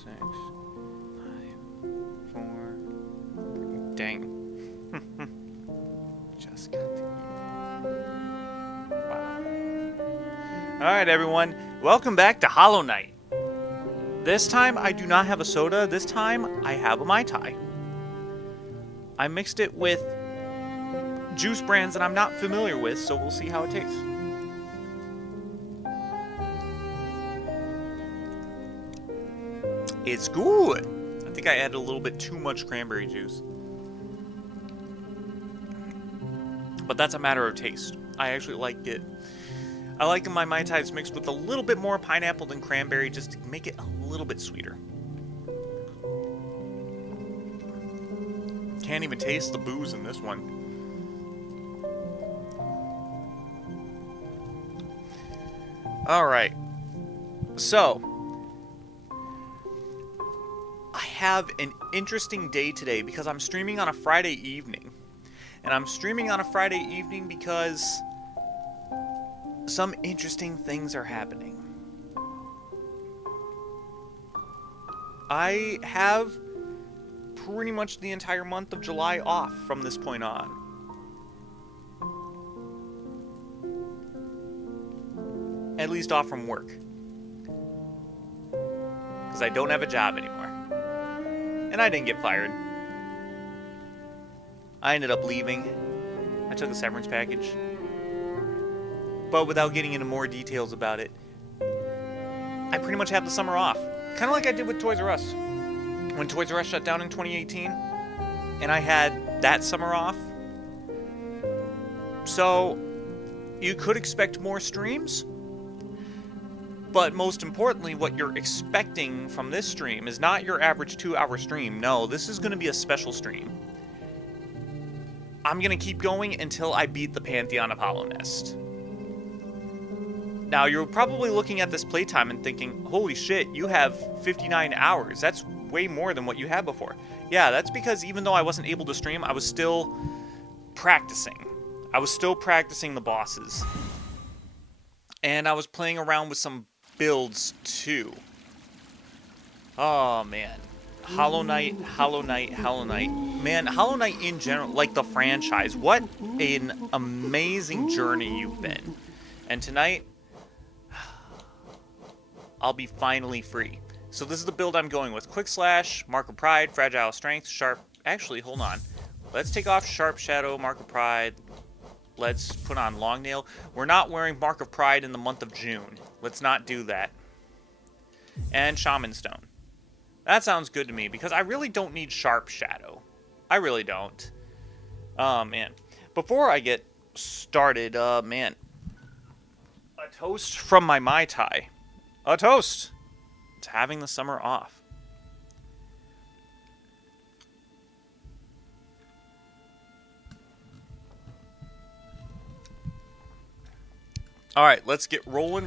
6, 5, 4. Dang. Just got to eat. Wow. Alright, everyone. Welcome back to Hollow Knight. This time, I do not have a soda. This time, I have a Mai Tai. I mixed it with juice brands that I'm not familiar with, so we'll see how it tastes. It's good. I think I added a little bit too much cranberry juice. But that's a matter of taste. I actually like it. I like my Mai Tais mixed with a little bit more pineapple than cranberry just to make it a little bit sweeter. Can't even taste the booze in this one. Alright. So, I have an interesting day today because I'm streaming on a Friday evening. And I'm streaming on a Friday evening because some interesting things are happening. I have pretty much the entire month of July off from this point on. At least off from work. Because I don't have a job anymore. And I didn't get fired. I ended up leaving. I took a severance package. But without getting into more details about it, I pretty much have the summer off. Kind of like I did with Toys R Us. When Toys R Us shut down in 2018, and I had that summer off. So, you could expect more streams. But most importantly, what you're expecting from this stream is not your average 2-hour stream. No, this is going to be a special stream. I'm going to keep going until I beat the Pantheon of Hollow Nest. Now, you're probably looking at this playtime and thinking, holy shit, you have 59 hours. That's way more than what you had before. Yeah, that's because even though I wasn't able to stream, I was still practicing. I was still practicing the bosses. And I was playing around with some builds, too. Oh, man. Hollow Knight, Hollow Knight, Hollow Knight. Man, Hollow Knight in general, like the franchise, what an amazing journey you've been. And tonight, I'll be finally free. So this is the build I'm going with. Quick Slash, Mark of Pride, Fragile Strength, Sharp... Actually, hold on. Let's take off Sharp Shadow, Mark of Pride. Let's put on Long Nail. We're not wearing Mark of Pride in the month of June. Let's not do that. And Shaman Stone. That sounds good to me, because I really don't need Sharp Shadow. I really don't. Oh, man. Before I get started, man. A toast from my Mai Tai. A toast to having the summer off. Alright, let's get rolling.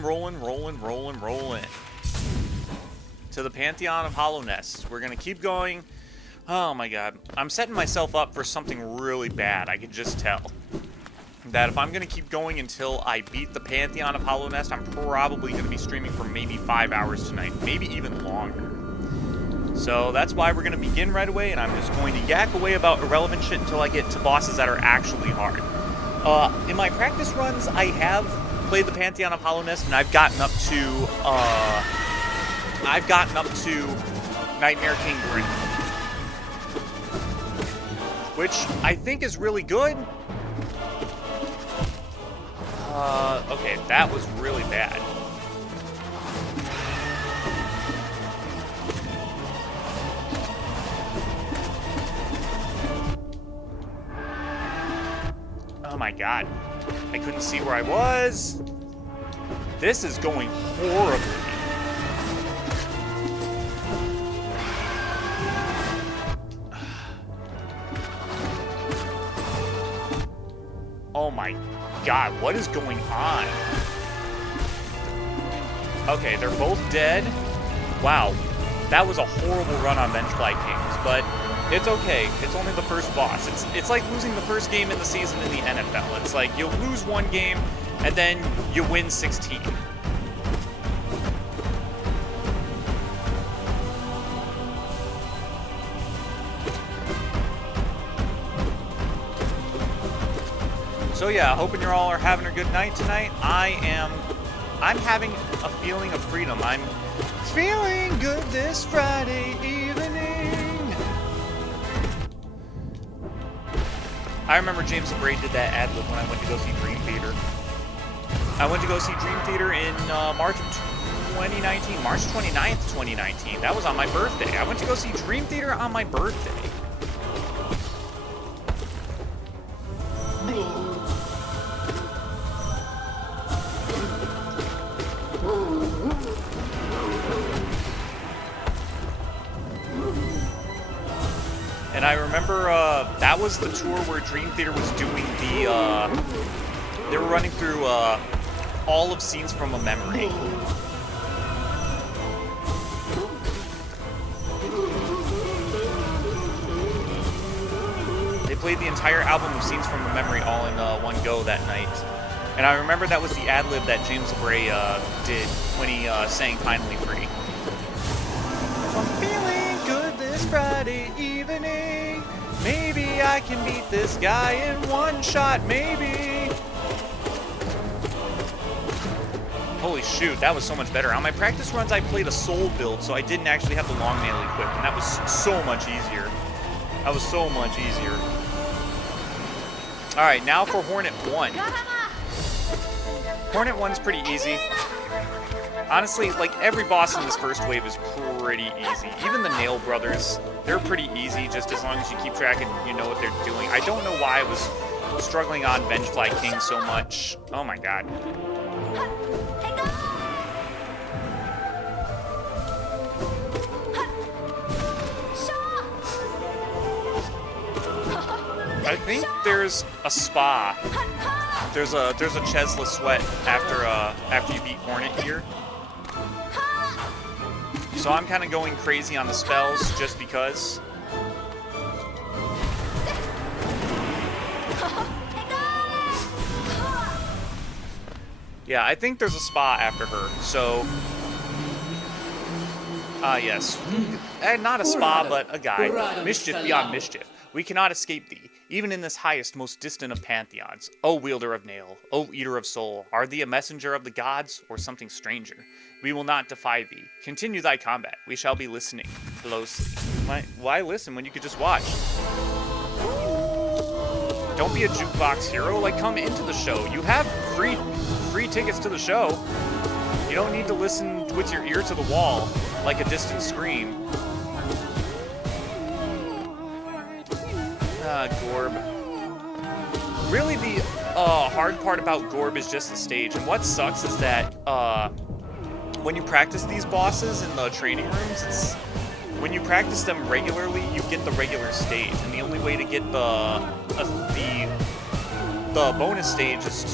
To the Pantheon of Hollow Nest. We're gonna keep going. Oh my god. I'm setting myself up for something really bad. I can just tell. That if I'm gonna keep going until I beat the Pantheon of Hollow Nest, I'm probably gonna be streaming for maybe 5 hours tonight. Maybe even longer. So that's why we're gonna begin right away, and I'm just going to yak away about irrelevant shit until I get to bosses that are actually hard. In my practice runs, I have played the Pantheon of Hollow Nest, and I've gotten up to Nightmare King Grim, which I think is really good. Okay, that was really bad. Oh my god. I couldn't see where I was. This is going horribly. Oh my god, what is going on? Okay, they're both dead. Wow, that was a horrible run on Vengefly Kings, but it's okay. It's only the first boss. It's like losing the first game in the season in the NFL. It's like you'll lose one game, and then you win 16. So yeah, hoping you all are having a good night tonight. I'm having a feeling of freedom. I'm feeling good this Friday evening. I remember James LeBray did that ad lib when I went to go see Dream Theater. I went to go see Dream Theater in March of 2019, March 29th, 2019. That was on my birthday. I went to go see Dream Theater on my birthday. And I remember that was the tour where Dream Theater was doing the, they were running through all of Scenes from a Memory. They played the entire album of Scenes from a Memory all in one go that night. And I remember that was the ad-lib that James LeBray did when he sang Finally Free. I'm feeling good this Friday evening. Maybe I can beat this guy in one shot, maybe. Holy shoot, that was so much better. On my practice runs, I played a soul build, so I didn't actually have the long nail equipped, and that was so much easier. That was so much easier. Alright, now for Hornet 1. Hornet 1's pretty easy. Honestly, like, every boss in this first wave is pretty easy. Even the Nail Brothers, they're pretty easy, just as long as you keep track and you know what they're doing. I don't know why I was struggling on Vengefly King so much. Oh my god. I think there's a spa. There's a Chesla sweat after you beat Hornet here. So I'm kind of going crazy on the spells just because. Yeah, I think there's a spa after her. So, yes, not a spa, but a guy. Mischief beyond mischief. We cannot escape thee, even in this highest, most distant of pantheons. O wielder of nail, O eater of soul, are thee a messenger of the gods, or something stranger? We will not defy thee. Continue thy combat. We shall be listening closely. Why listen when you could just watch? Don't be a jukebox hero. Like, come into the show. You have free tickets to the show. You don't need to listen with your ear to the wall like a distant scream. Gorb. Really, the hard part about Gorb is just the stage, and what sucks is that when you practice these bosses in the training rooms, when you practice them regularly, you get the regular stage, and the only way to get the bonus stage is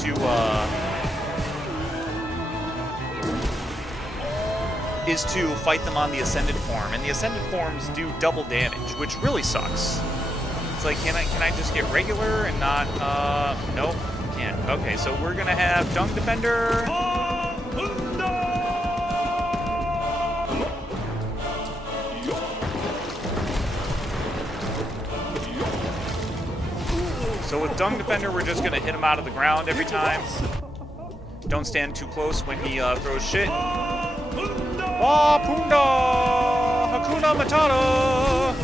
to fight them on the Ascended form, and the Ascended forms do double damage, which really sucks. It's like, can I just get regular and not, nope, can't. Okay, so we're gonna have Dung Defender. So with Dung Defender, we're just gonna hit him out of the ground every time. Don't stand too close when he throws shit. Wapunda! Hakuna Matata!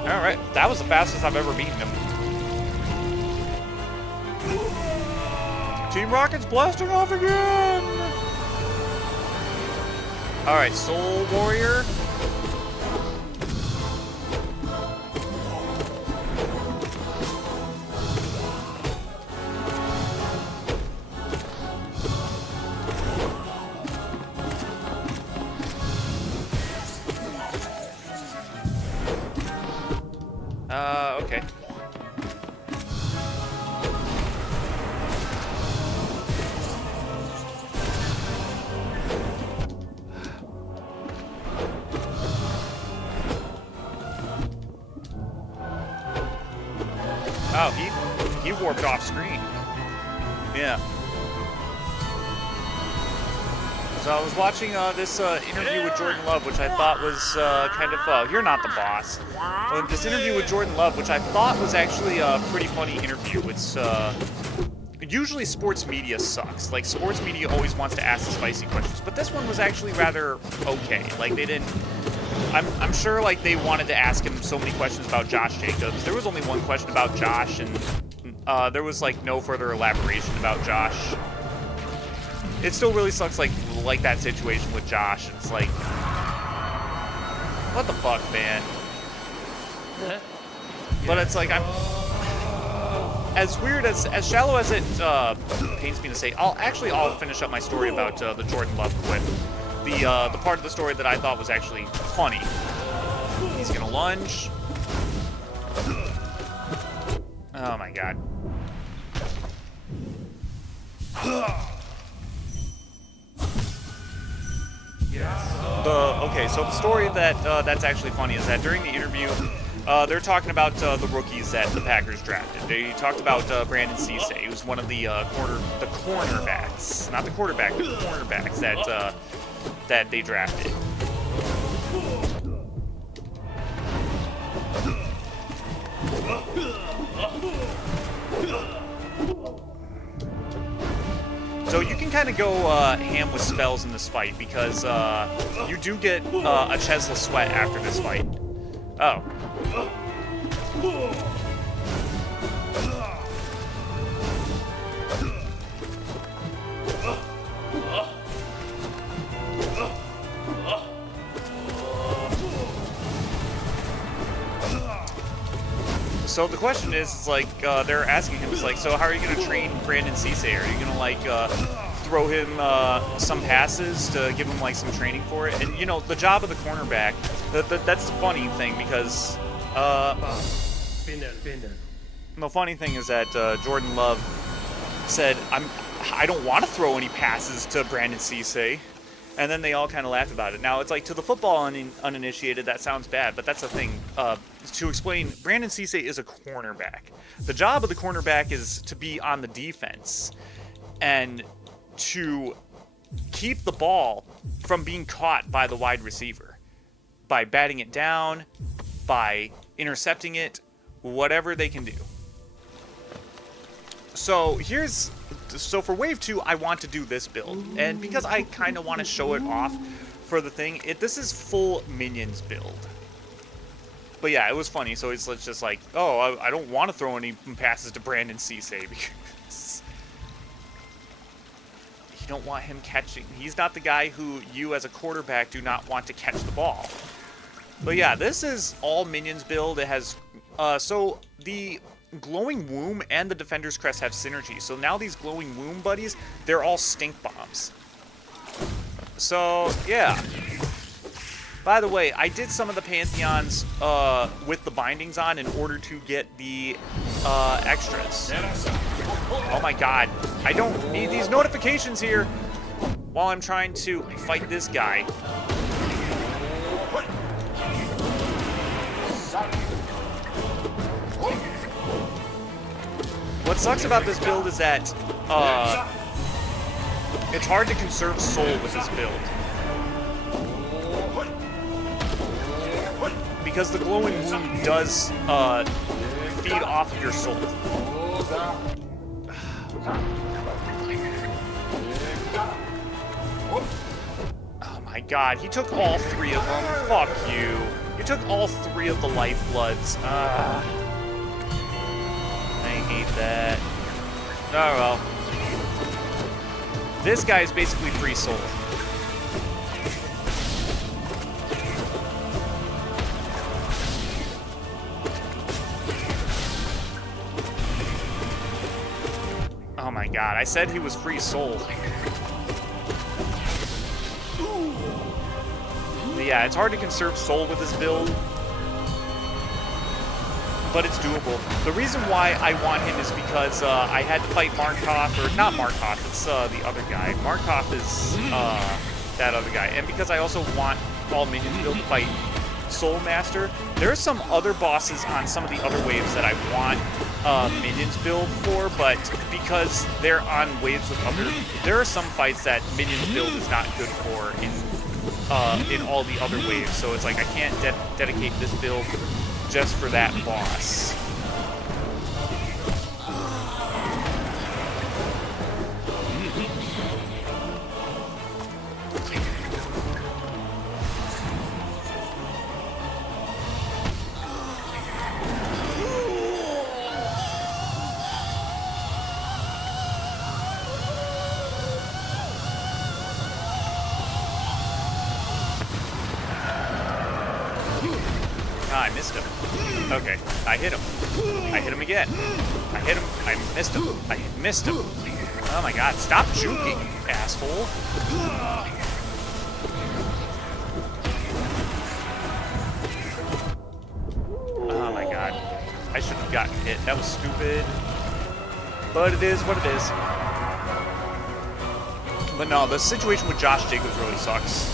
Alright, that was the fastest I've ever beaten him. Team Rocket's blasting off again! Alright, Soul Warrior. Okay. Oh, he warped off screen. Yeah. So I was watching this interview with Jordan Love, which I thought was kind of, you're not the boss. This interview with Jordan Love, which I thought was actually a pretty funny interview. It's, usually sports media sucks. Like, sports media always wants to ask the spicy questions, but this one was actually rather okay. Like, they didn't, I'm sure, like, they wanted to ask him so many questions about Josh Jacobs. There was only one question about Josh, and there was, like, no further elaboration about Josh. It still really sucks, like that situation with Josh. It's like, what the fuck, man? But it's like, I'm as weird as shallow as it pains me to say. I'll finish up my story about the Jordan Love quip. The part of the story that I thought was actually funny. He's gonna lunge. Oh my god. Okay, so the story that's actually funny is that during the interview, they're talking about the rookies that the Packers drafted. They talked about Brandon Cisse. He was one of the cornerbacks, not the quarterback, the cornerbacks that they drafted. So you can kind of go ham with spells in this fight because you do get a Chesla sweat after this fight. Oh. So the question is, like, they're asking him, it's like, so how are you going to train Brandon Cisse? Are you going to, like, throw him some passes to give him, like, some training for it? And, you know, the job of the cornerback, that's the funny thing, because, the funny thing is that Jordan Love said, I don't want to throw any passes to Brandon Cisse. And then they all kind of laughed about it. Now, it's like, to the football uninitiated, that sounds bad, but that's the thing. To explain, Brandon Cisse is a cornerback. The job of the cornerback is to be on the defense and to keep the ball from being caught by the wide receiver by batting it down, by intercepting it, whatever they can do. So for Wave 2, I want to do this build, and because I kind of want to show it off for the thing, this is full minions build. But yeah, it was funny, so it's just like, oh, I don't want to throw any passes to Brandon Cisse because you don't want him catching. He's not the guy who you as a quarterback do not want to catch the ball. But yeah, this is all minions build. It has, so the Glowing Womb and the Defender's Crest have synergy. So now these Glowing Womb buddies, they're all stink bombs. So, yeah. By the way, I did some of the Pantheons with the bindings on in order to get the extras. Oh my god. I don't need these notifications here while I'm trying to fight this guy. What sucks about this build is that it's hard to conserve soul with this build. Because the Glowing Womb does feed off of your soul. Oh my god, he took all three of them. Fuck you. You took all three of the lifebloods. I hate that. Oh well. This guy is basically free soul. Oh my god, I said he was free soul. But yeah, it's hard to conserve soul with this build, but it's doable. The reason why I want him is because I had to fight Markov, or not Markov, it's the other guy. Markov is that other guy. And because I also want all minions to fight Soul Master. There are some other bosses on some of the other waves that I want minions build for, but because they're on waves with other, there are some fights that minions build is not good for in all the other waves. So it's like I can't dedicate this build just for that boss. Ah, I missed him. Okay, I hit him. I hit him again. I hit him. I missed him. I missed him. Oh my god, stop juking, asshole. Oh my god. I shouldn't have gotten hit. That was stupid. But it is what it is. But no, the situation with Josh Jacobs really sucks.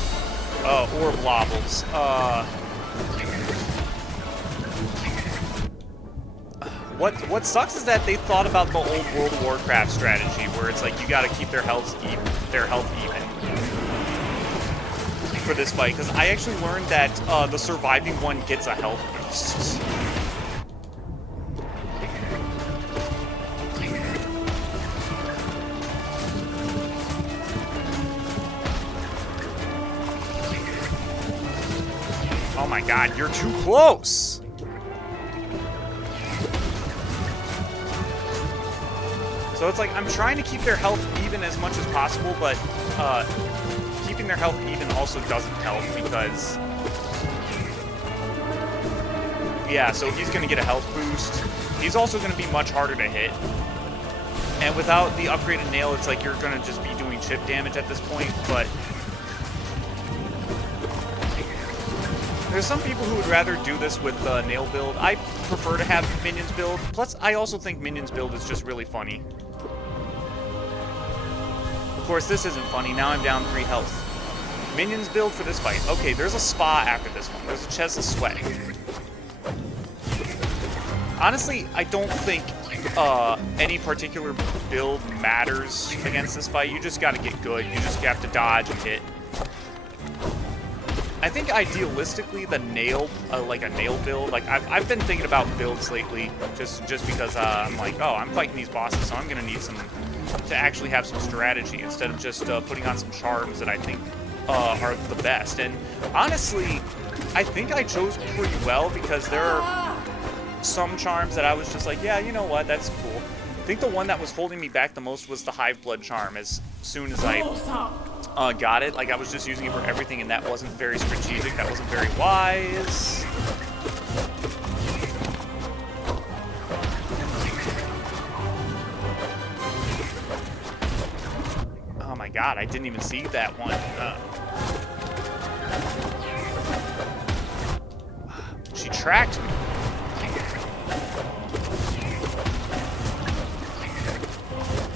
Or Blobbles. What sucks is that they thought about the old World of Warcraft strategy, where it's like you got to keep their health even for this fight. Because I actually learned that the surviving one gets a health boost. Oh my god, you're too close! So it's like, I'm trying to keep their health even as much as possible, but keeping their health even also doesn't help because... Yeah, so he's going to get a health boost. He's also going to be much harder to hit. And without the upgraded nail, it's like you're going to just be doing chip damage at this point, but... There's some people who would rather do this with the nail build. I prefer to have minions build. Plus, I also think minions build is just really funny. Of course, this isn't funny. Now I'm down 3 health. Minions build for this fight. Okay, there's a spa after this one. There's a chest of sweat. Honestly, I don't think any particular build matters against this fight. You just gotta get good. You just have to dodge and hit. I think idealistically the nail, like a nail build, like I've been thinking about builds lately, just because I'm like, oh, I'm fighting these bosses, so I'm gonna need some to actually have some strategy instead of just putting on some charms that I think are the best. And honestly, I think I chose pretty well because there are some charms that I was just like, yeah, you know what, that's cool. I think the one that was holding me back the most was the Hive Blood charm. As soon as I got it, like I was just using it for everything, and that wasn't very strategic. That wasn't very wise. Oh my god, I didn't even see that one. She tracked me.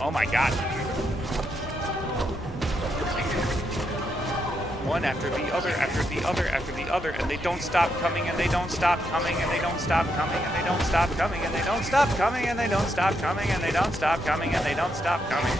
Oh my god. One after the other, after the other, after the other, and they don't stop coming, and they don't stop coming, and they don't stop coming, and they don't stop coming, and they don't stop coming, and they don't stop coming, and they don't stop coming, and they don't stop coming.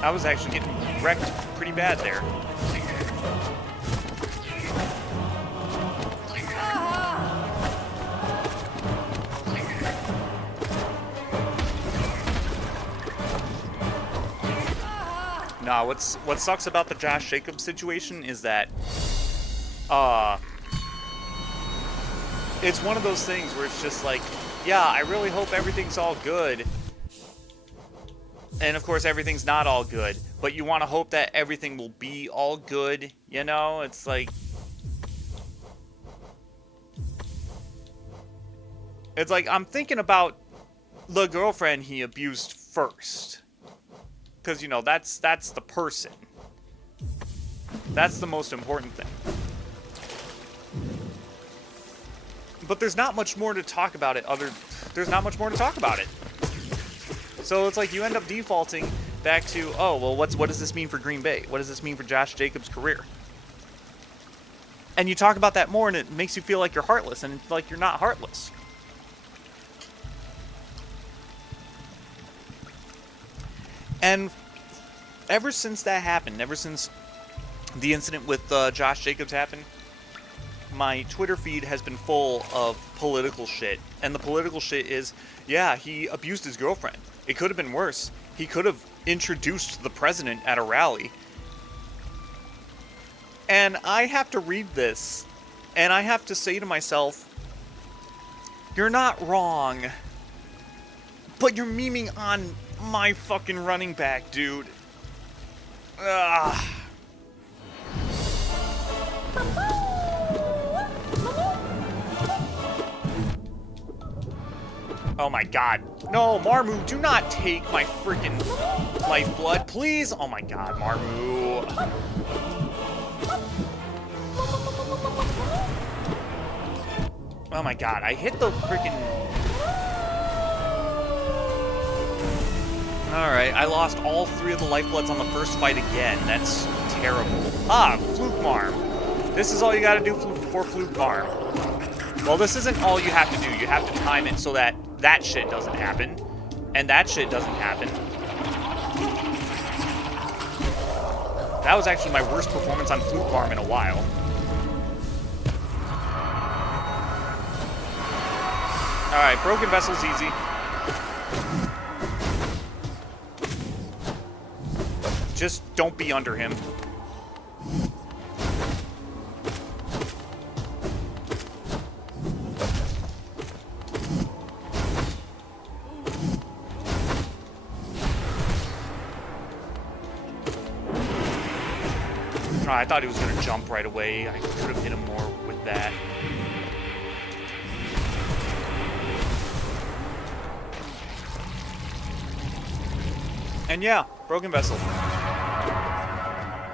I was actually getting wrecked pretty bad there. Nah, what sucks about the Josh Jacobs situation is that it's one of those things where it's just like, yeah, I really hope everything's all good. And of course, everything's not all good, but you want to hope that everything will be all good, you know? It's like... I'm thinking about the girlfriend he abused first. Because, you know, that's the person. That's the most important thing. But there's not much more to talk about it there's not much more to talk about it. So it's like you end up defaulting back to, oh, well, what does this mean for Green Bay? What does this mean for Josh Jacobs' career? And you talk about that more, and it makes you feel like you're heartless, and it's like you're not heartless. And ever since that happened, ever since the incident with Josh Jacobs happened, my Twitter feed has been full of political shit. And the political shit is, yeah, he abused his girlfriend. It could have been worse. He could have introduced the president at a rally. And I have to read this, and I have to say to myself, you're not wrong, but you're memeing on my fucking running back, dude. Ugh. Oh my god. No, Marmu, do not take my freaking lifeblood, please. Oh my god, Marmu. Oh my god, I hit the freaking... Alright, I lost all 3 of the lifebloods on the first fight again. That's terrible. Ah, Fluke Marm. This is all you gotta do for Fluke Marm. Well, this isn't all you have to do. You have to time it so that that shit doesn't happen. And that shit doesn't happen. That was actually my worst performance on Fluke Marm in a while. Alright, Broken Vessel's easy. Just don't be under him. Oh, I thought he was going to jump right away. I could have hit him more with that. And yeah, Broken Vessel.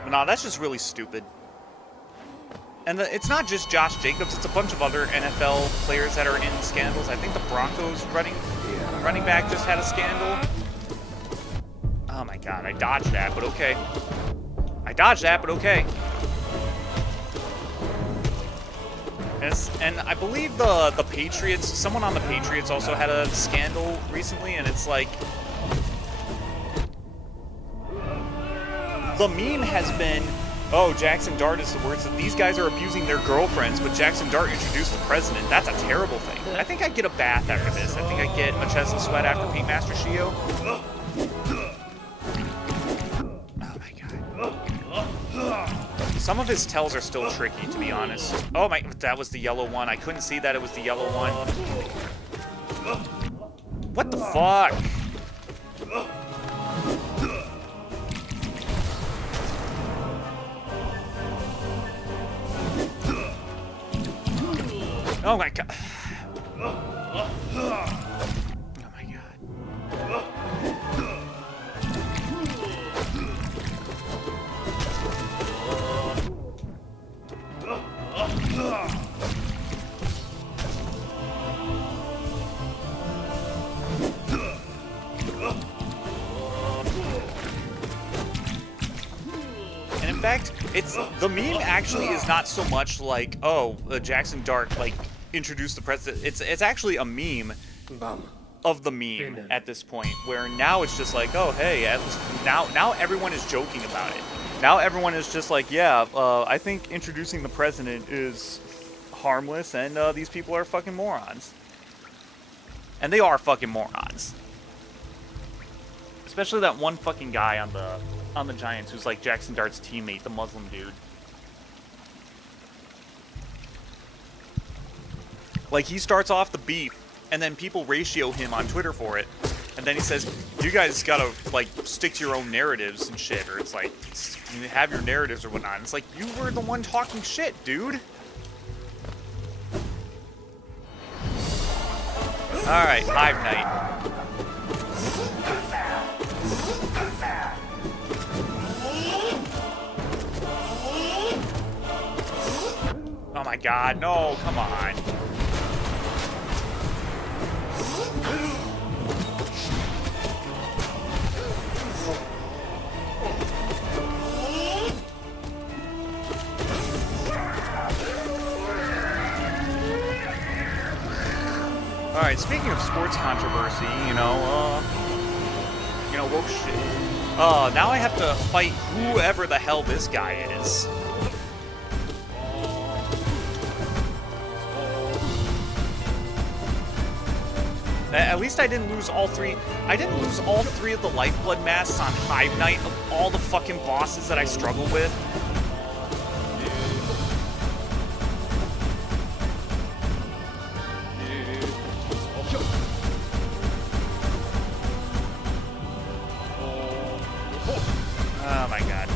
But nah, that's just really stupid. And it's not just Josh Jacobs, it's a bunch of other NFL players that are in scandals. I think the Broncos running back just had a scandal. Oh my god, I dodged that, but okay. I dodged that, but okay. And I believe the Patriots, someone on the Patriots also had a scandal recently, and it's like... The meme has been, oh, Jackson Dart is the worst. These guys are abusing their girlfriends, but Jackson Dart introduced the president. That's a terrible thing. I think I'd get a bath after this. I think I'd get a chest of sweat after Paint Master Shio. Oh my god. Some of his tells are still tricky, to be honest. Oh my, that was the yellow one. I couldn't see that it was the yellow one. What the fuck? Oh my god. Oh my god. And in fact, it's the meme actually is not so much like, oh, Jackson Dart like introduced the president. It's actually a meme of the meme at this point, where now it's just like, oh hey, at least now everyone is joking about it. Now everyone is just like, yeah, I think introducing the president is harmless, and these people are fucking morons. And they are fucking morons. Especially that one fucking guy on the Giants who's like Jackson Dart's teammate, the Muslim dude. Like, he starts off the beef, and then people ratio him on Twitter for it. And then he says, you guys gotta, like, stick to your own narratives and shit. Or it's like, you have your narratives or whatnot. And it's like, you were the one talking shit, dude. Alright, Hive Knight. my god, no, come on. Alright, speaking of sports controversy, well, shit. Now I have to fight whoever the hell this guy is. At least I didn't lose all three. I didn't lose all three of the lifeblood masks on Hive Night of all the fucking bosses that I struggle with. Oh my god.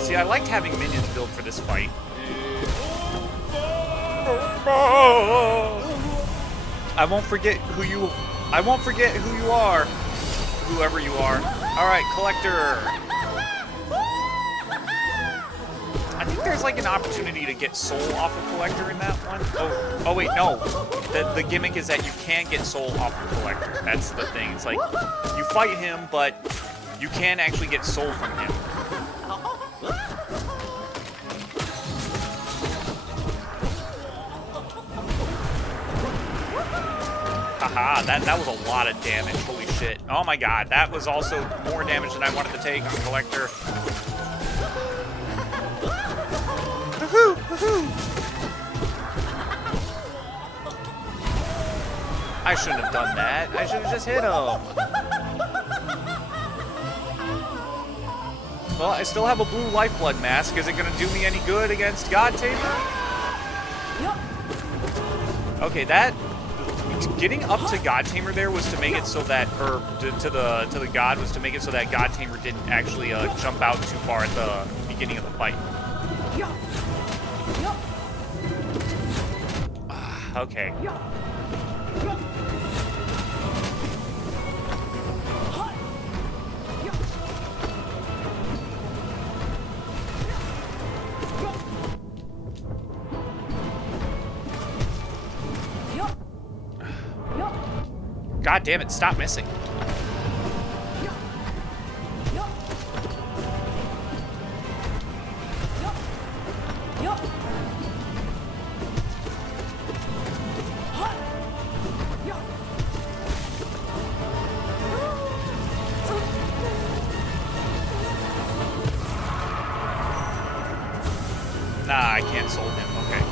See, I liked having minions build for this fight. I won't forget who you are. Whoever you are. Alright, Collector. I think there's like an opportunity to get soul off of Collector in that one. Oh wait, no. The gimmick is that you can't get soul off of Collector. That's the thing. It's like you fight him, but you can actually get soul from him. Haha, that was a lot of damage. Holy shit. Oh my god, that was also more damage than I wanted to take on Collector. Woohoo! Woohoo! I shouldn't have done that. I should have just hit him. Well, I still have a blue lifeblood mask. Is it going to do me any good against God Tamer? Okay, that... Getting up to God Tamer there was to make it so that, or to the God was to make it so that God Tamer didn't actually jump out too far at the beginning of the fight. Okay. God damn it, stop missing. Nah, I can't soul him, okay.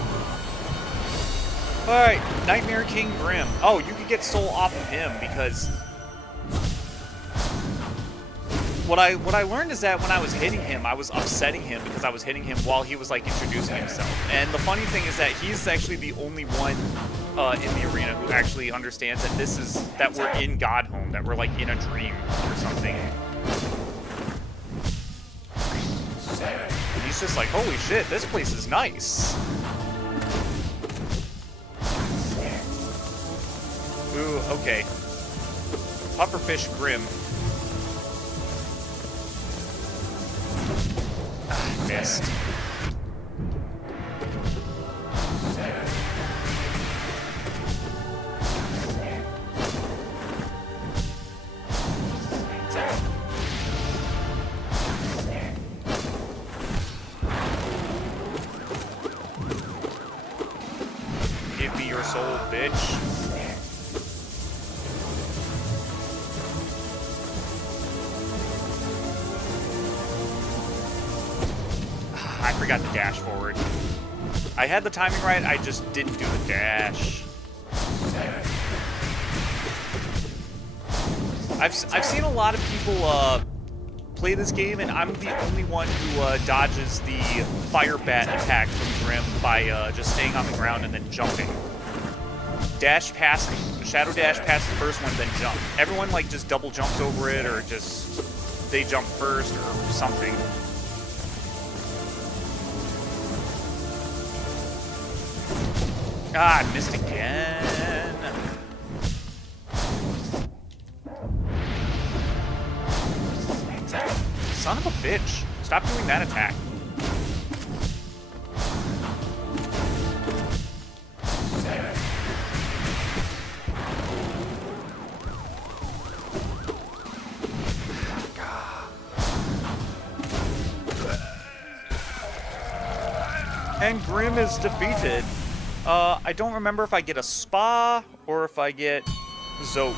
Alright, Nightmare King Grim. Oh, you could get soul off of him because... What I learned is that when I was hitting him, I was upsetting him because I was hitting him while he was, like, introducing himself. And the funny thing is that he's actually the only one in the arena who actually understands that that we're in Godhome, that we're, like, in a dream or something. And he's just like, holy shit, this place is nice. Ooh, okay. Pufferfish Grim. Ah, missed. Give me your soul, bitch. I forgot to dash forward. I had the timing right, I just didn't do the dash. I've seen a lot of people play this game, and I'm the only one who dodges the fire bat attack from Grim by just staying on the ground and then jumping. Dash past, shadow dash past the first one, then jump. Everyone like just double jumps over it, or just they jump first or something. Ah, I missed again. Son of a bitch. Stop doing that attack. And Grim is defeated. I don't remember if I get a spa or if I get Zote.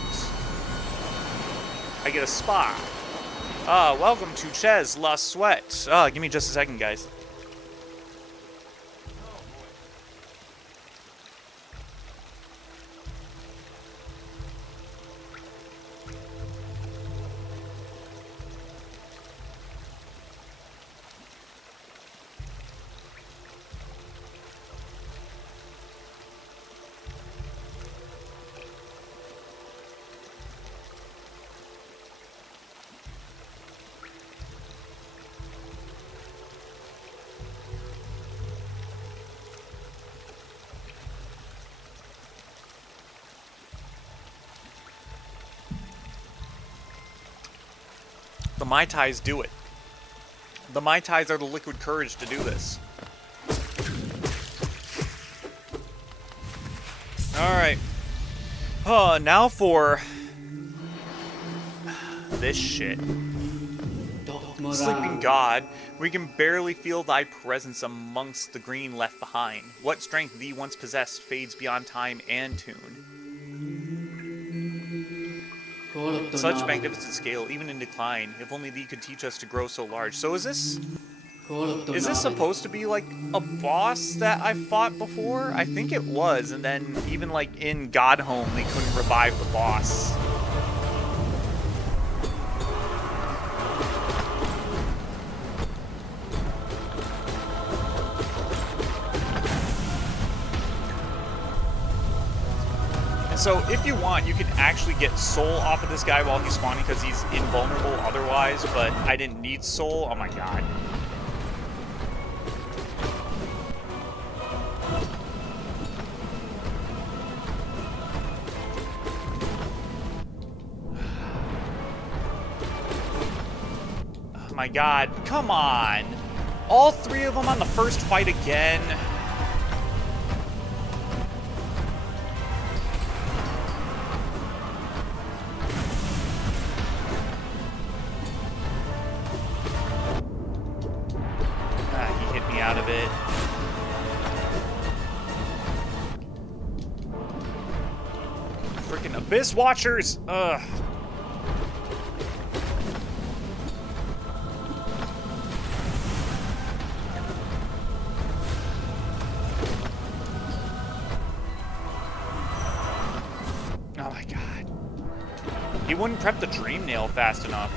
I get a spa. Welcome to Ches La Sweat. Give me just a second, guys. The Mai Tais do it. The Mai Tais are the liquid courage to do this. Alright. Now for this shit. Sleeping God, we can barely feel thy presence amongst the green left behind. What strength thee once possessed fades beyond time and tune. Such magnificent scale, even in decline. If only thee could teach us to grow so large. So is this supposed to be like a boss that I fought before? I think it was, and then even like in Godhome, they couldn't revive the boss. So if you want, you can actually get soul off of this guy while he's spawning because he's invulnerable otherwise, but I didn't need soul. Oh my god. Oh my god. Come on. All three of them on the first fight again. Out of it. Freaking Abyss Watchers! Ugh. Oh my god. He wouldn't prep the Dream Nail fast enough.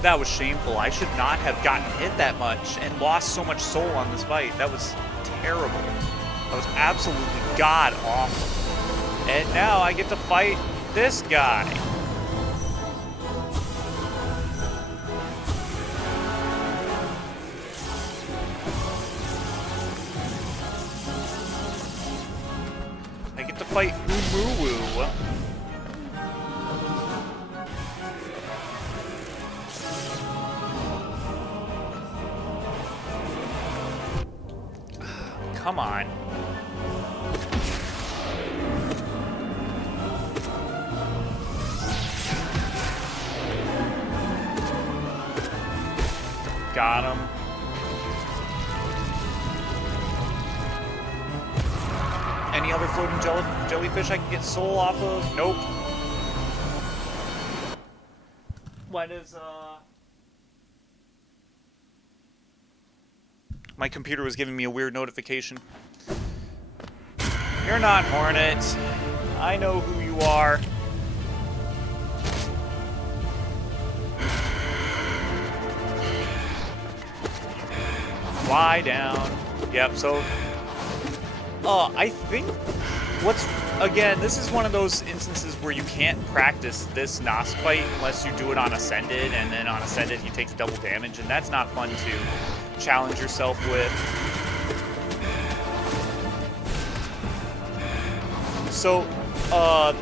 That was shameful. I should not have gotten hit that much and lost so much soul on this fight. That was terrible. That was absolutely god awful. And now I get to fight this guy. I get to fight Umuwu. Come on. Got him. Any other floating jellyfish I can get soul off of? Nope. Why does, my computer was giving me a weird notification. You're not Hornet. I know who you are. Fly down. Yep, so... I think again, this is one of those instances where you can't practice this Nosk fight unless you do it on Ascended, and then on Ascended he takes double damage, and that's not fun to challenge yourself with. So,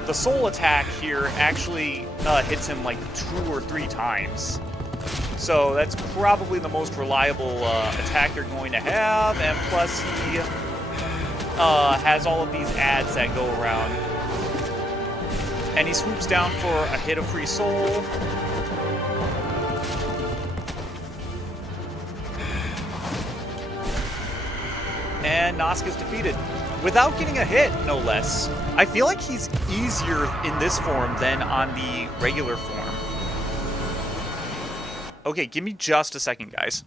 the soul attack here actually hits him like 2 or 3 times. So that's probably the most reliable attack you're going to have, and plus he has all of these ads that go around. And he swoops down for a hit of free soul. And Nosk is defeated. Without getting a hit, no less. I feel like he's easier in this form than on the regular form. Okay, give me just a second, guys.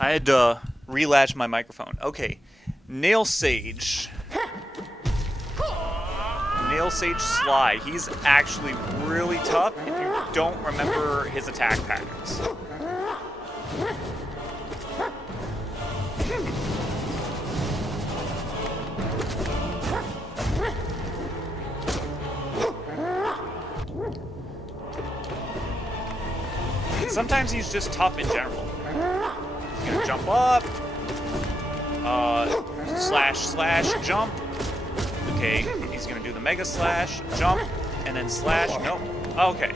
I had to relatch my microphone. Okay, Nail Sage. Nail Sage Slide. He's actually really tough if you don't remember his attack patterns. Sometimes he's just tough in general. He's gonna jump up, slash, jump. Okay, he's gonna do the mega slash, jump, and then slash. Nope. Okay,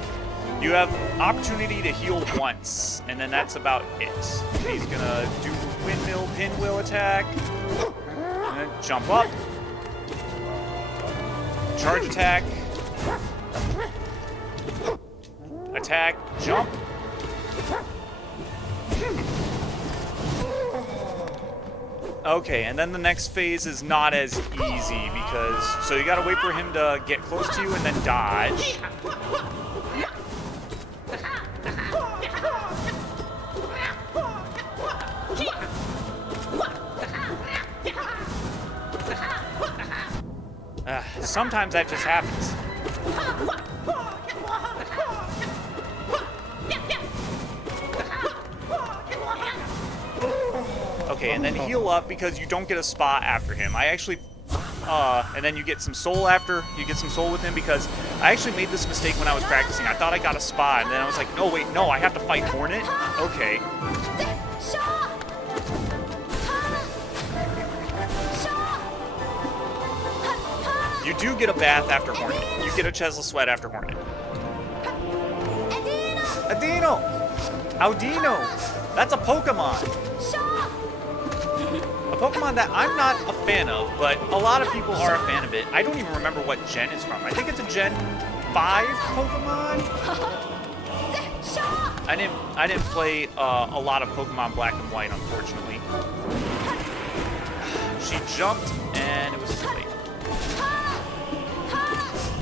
you have opportunity to heal once, and then that's about it. He's gonna do windmill, pinwheel attack, and then jump up, charge attack, attack, jump. Okay, and then the next phase is not as easy because... So you gotta wait for him to get close to you and then dodge. Sometimes that just happens. Okay, and then heal up because you don't get a spot after him. I actually, and then you get some soul after, you get some soul with him because I actually made this mistake when I was practicing. I thought I got a spot, and then I was like, no, wait, no, I have to fight Hornet? Okay. You do get a bath after Hornet. You get a Chesla Sweat after Hornet. Adino! Audino! That's a Pokemon! A Pokemon that I'm not a fan of, but a lot of people are a fan of it. I don't even remember what gen it's from. I think it's a Gen 5 Pokemon? I didn't play a lot of Pokemon Black and White, unfortunately. She jumped, and it was too late.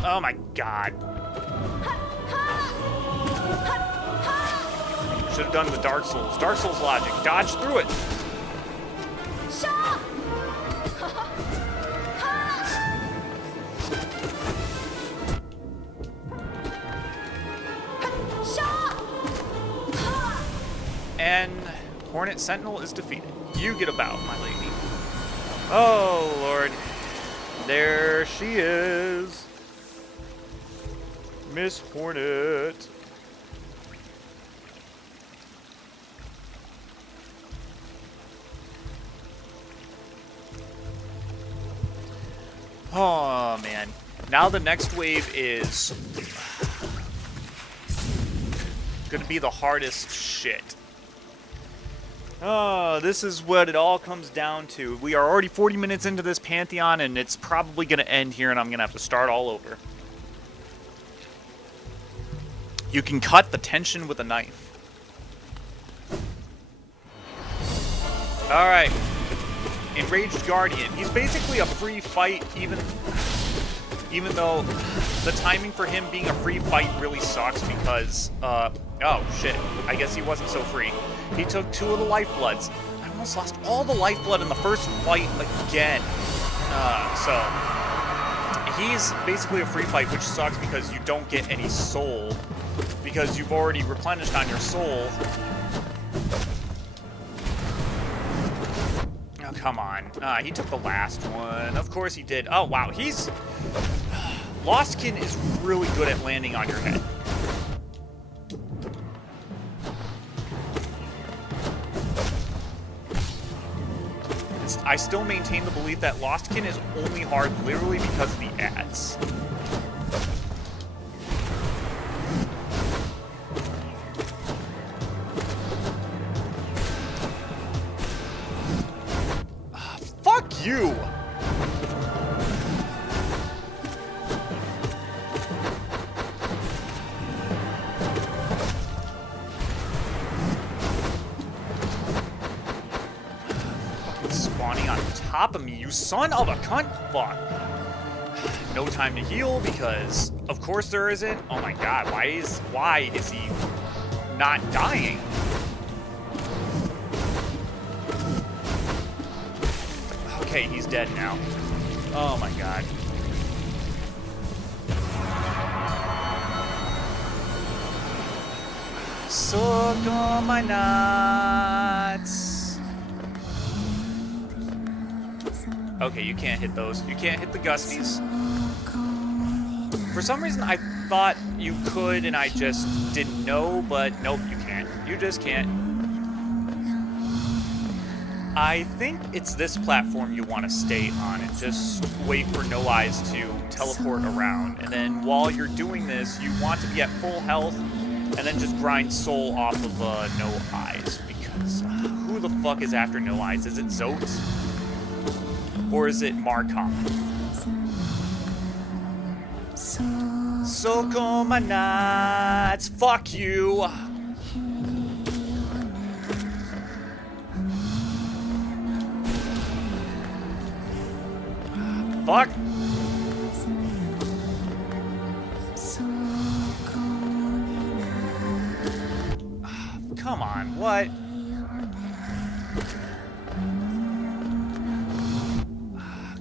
Oh my god. Should have done the Dark Souls. Dark Souls logic. Dodge through it. And Hornet Sentinel is defeated. You get about, my lady. Oh, Lord. There she is. Miss Hornet. Oh, man. Now the next wave is going to be the hardest shit. Oh, this is what it all comes down to. We are already 40 minutes into this Pantheon, and it's probably going to end here, and I'm going to have to start all over. You can cut the tension with a knife. Alright. Enraged Guardian. He's basically a free fight, even though the timing for him being a free fight really sucks because, oh shit, I guess he wasn't so free. He took 2 of the lifebloods. I almost lost all the lifeblood in the first fight again. So, he's basically a free fight, which sucks because you don't get any soul, because you've already replenished on your soul. come on. He took the last one. Of course he did. Oh, wow. He's... Lostkin is really good at landing on your head. I still maintain the belief that Lostkin is only hard literally because of the ads. Fuck you! Spawning on top of me, you son of a cunt! Fuck. No time to heal because, of course, there isn't. Oh my god, why is he not dying? Okay, he's dead now. Oh my god. Suck on my nuts. Okay, you can't hit those. You can't hit the gusties. For some reason, I thought you could, and I just didn't know, but nope, you can't. You just can't. I think it's this platform you want to stay on and just wait for No Eyes to teleport around. And then while you're doing this, you want to be at full health and then just grind soul off of No Eyes. Because who the fuck is after No Eyes? Is it Zote? Or is it Markov? Suck on my nuts. Fuck you. Fuck. Come on, what?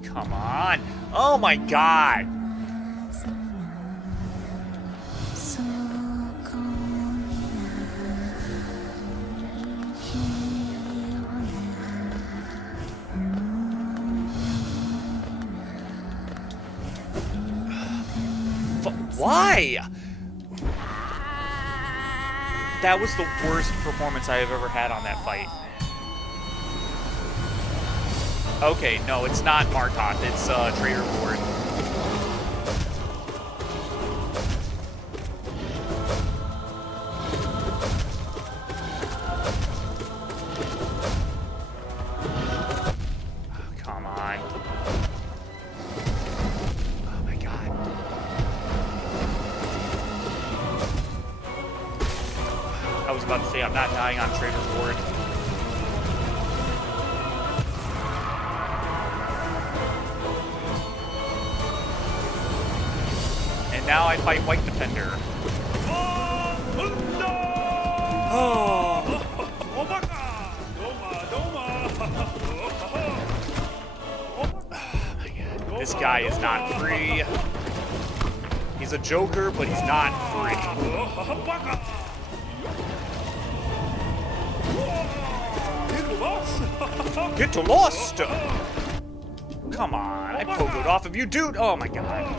Come on. Oh my god. Why? That was the worst performance I have ever had on that fight. Okay, no, it's not Markov, it's Trader Board. Oh, come on. Oh my god. I was about to say I'm not dying on Trader Board. Now I fight White Defender. Oh. My God. This guy is not free. He's a joker, but he's not free. Get to lost! Come on, I pogoed off of you, dude! Oh my god.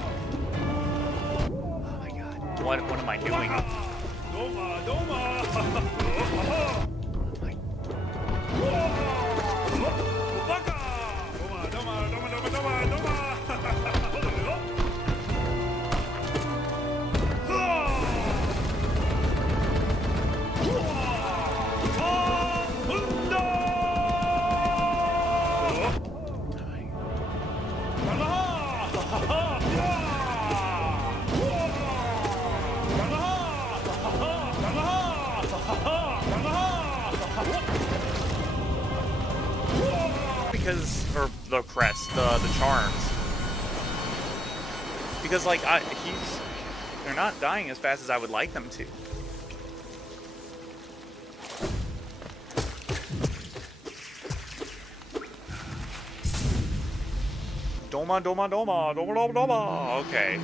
What am I doing? Because, or the crest, the charms. Because, like, they're not dying as fast as I would like them to. Doma, doma, doma, doma, doma, doma. Okay.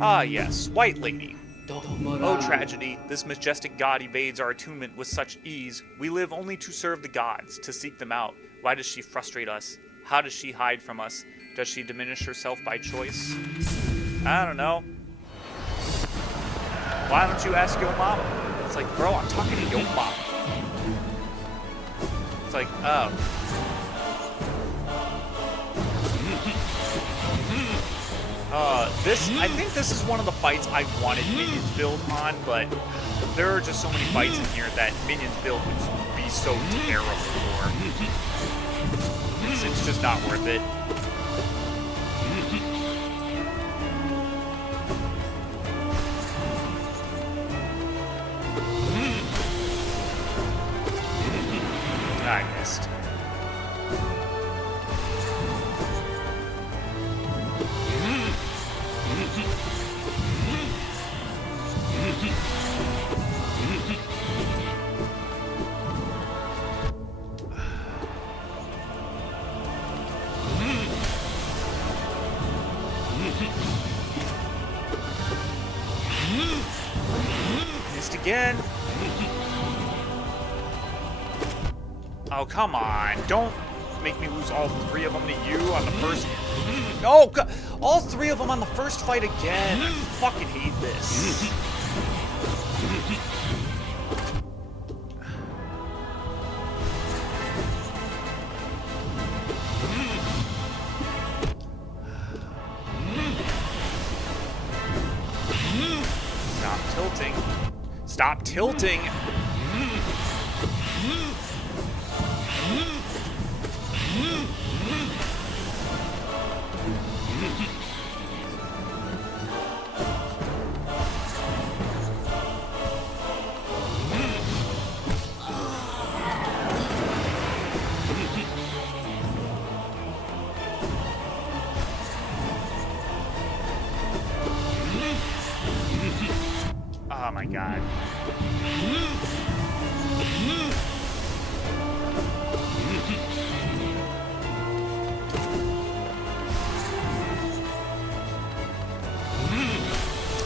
Ah, yes, White Lady. Oh, tragedy, this majestic god evades our attunement with such ease. We live only to serve the gods, to seek them out. Why does she frustrate us? How does she hide from us? Does she diminish herself by choice? I don't know. Why don't you ask your mama? It's like, bro, I'm talking to your mama. It's like, oh. I think this is one of the fights I wanted Minions build on, but there are just so many fights in here that Minions build would be so terrible for. It's just not worth it. I missed. Missed again. Oh, come on. Don't make me lose all three of them to you on the first... No! All three of them on the first fight again. I fucking hate this. Stop tilting. Stop tilting! Oh my god.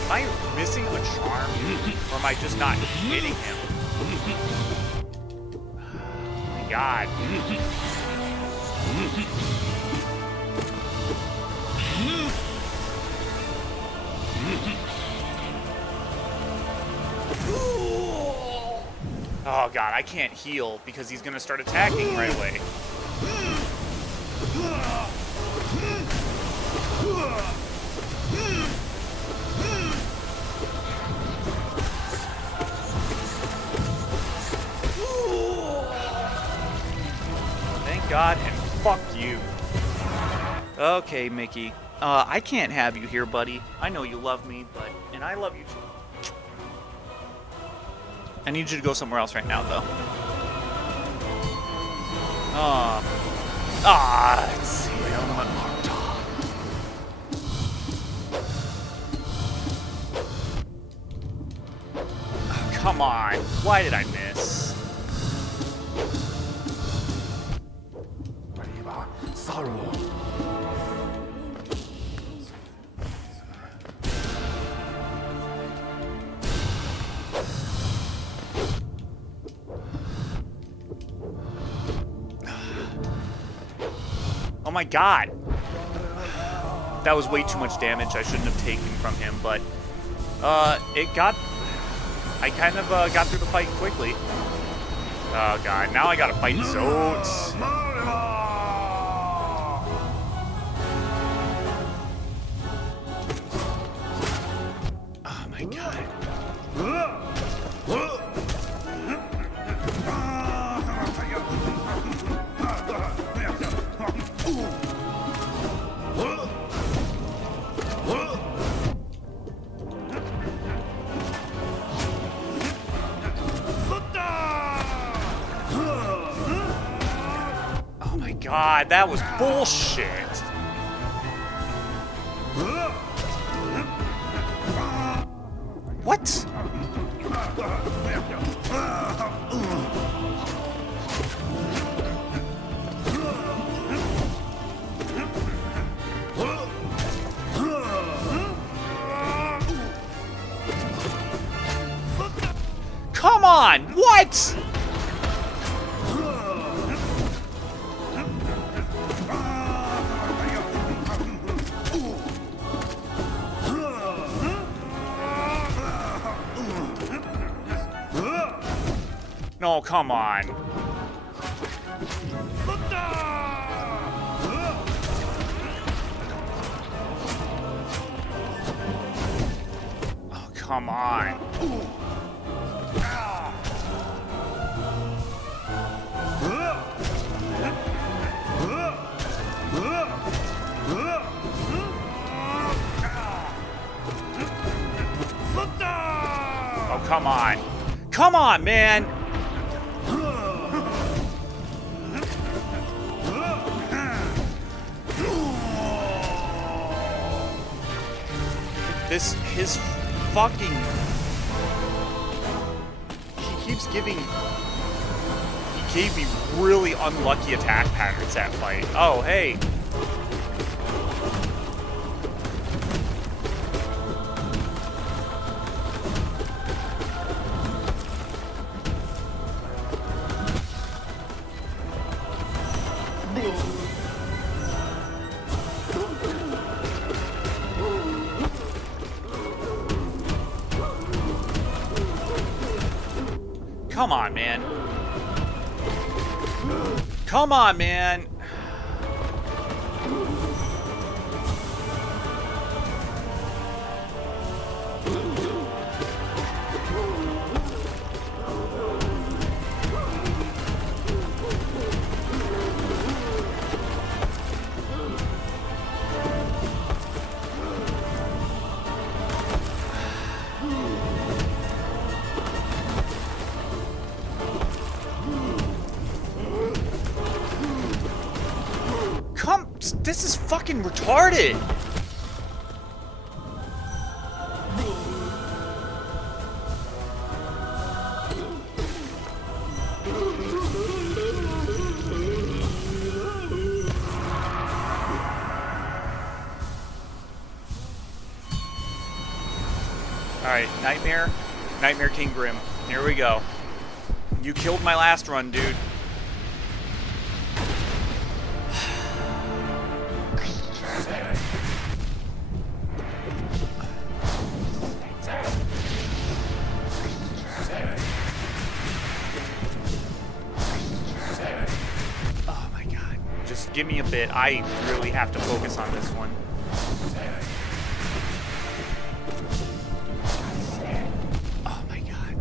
Am I missing a charm? Or am I just not hitting him? Oh my god. Oh god, I can't heal because he's gonna start attacking right away. Thank God, and fuck you. Okay, Mickey. I can't have you here, buddy. I know you love me, and I love you too. I need you to go somewhere else right now, though. Let's see. Oh, come on. Why did I miss? Oh my god! That was way too much damage. I shouldn't have taken from him, but I kind of got through the fight quickly. Oh god, now I gotta fight Zotes. Oh my god. God, that was bullshit. What? Come on, what? No, come on. Oh, come on. Oh, come on. Come on, man. His fucking... He keeps giving... He gave me really unlucky attack patterns that fight. Oh, hey. Come on, man. Come on, man. This is fucking retarded. Alright, Nightmare King Grim. Here we go. You killed my last run, dude. Oh my god. Just give me a bit. I really have to focus on this one. Oh my god.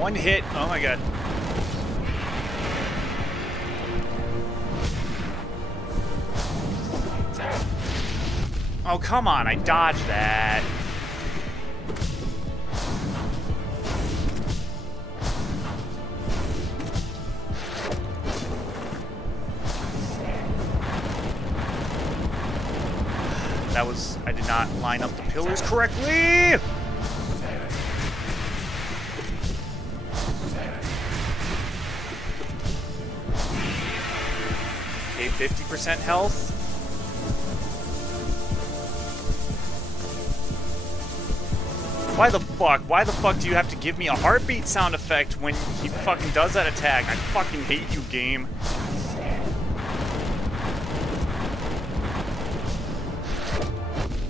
1 hit. Oh my god. Oh, come on. I dodged that. That was... I did not line up the pillars correctly! Okay, 50% health. Why the fuck? Why the fuck do you have to give me a heartbeat sound effect when he fucking does that attack? I fucking hate you, game.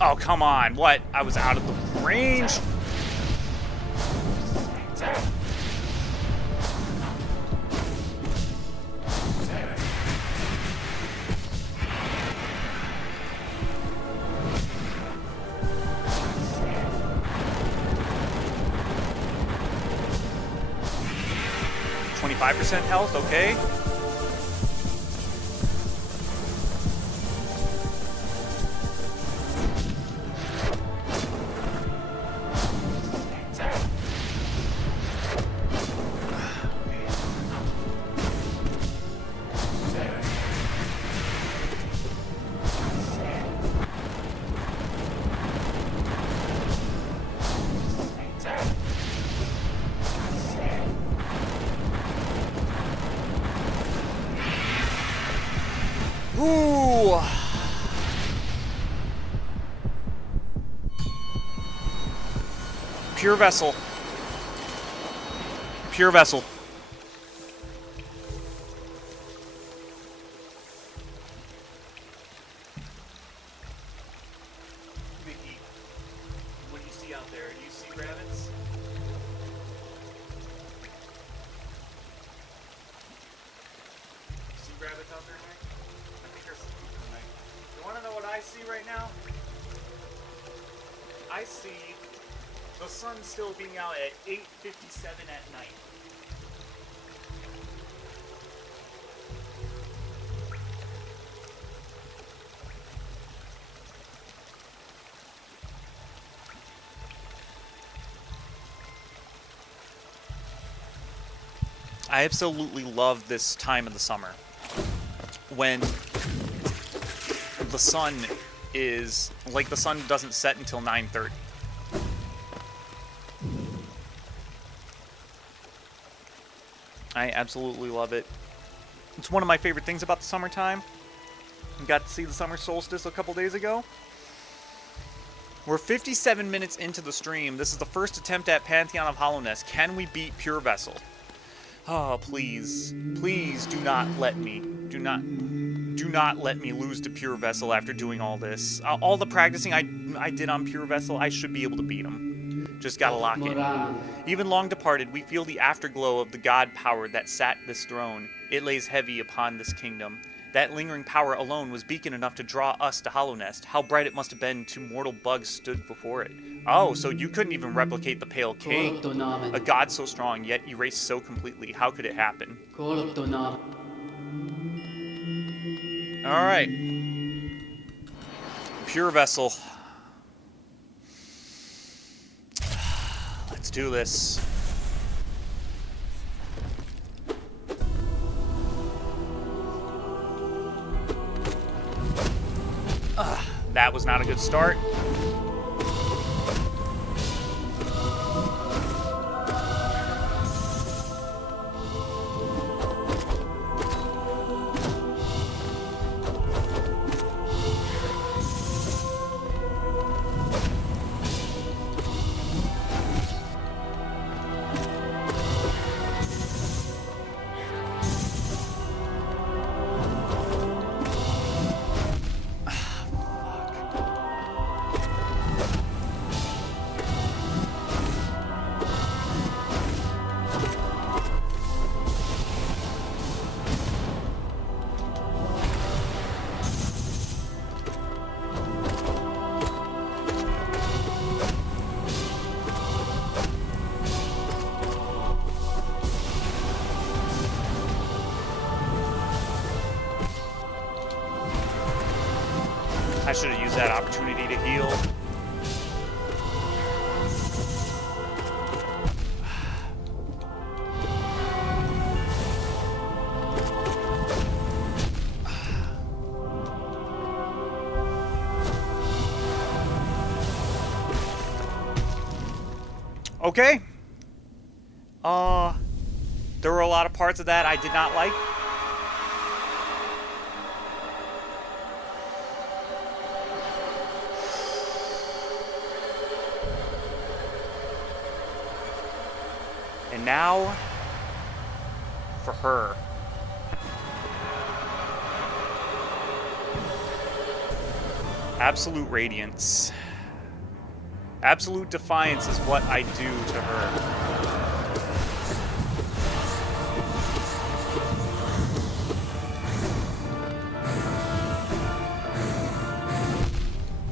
Oh, come on. What? I was out of the range. %, health, okay. go! Pure vessel. Pure vessel. Mickey, what do you see out there? Do you see rabbits? You see rabbits out there, Mike? I think there's something, Mike. You want to know what I see right now? I see the sun still being out at 8:57 at night. I absolutely love this time of the summer when the sun is like the sun doesn't set until 9:30. I absolutely love it. It's one of my favorite things about the summertime. I got to see the summer solstice a couple days ago. We're 57 minutes into the stream. This is the first attempt at Pantheon of Hollowness. Can we beat Pure Vessel? Oh, please. Please do not let me. Do not let me lose to Pure Vessel after doing all this. All the practicing I did on Pure Vessel, I should be able to beat him. Just gotta lock it in. Even long departed, we feel the afterglow of the god power that sat this throne. It lays heavy upon this kingdom. That lingering power alone was beacon enough to draw us to Hollownest. How bright it must have been to mortal bugs stood before it. Oh, so you couldn't even replicate the Pale King. A god so strong, yet erased so completely. How could it happen? Alright. Pure Vessel. Let's do this. That was not a good start. I should have used that opportunity to heal. Okay. There were a lot of parts of that I did not like. And now, for her. Absolute Radiance. Absolute Defiance is what I do to her.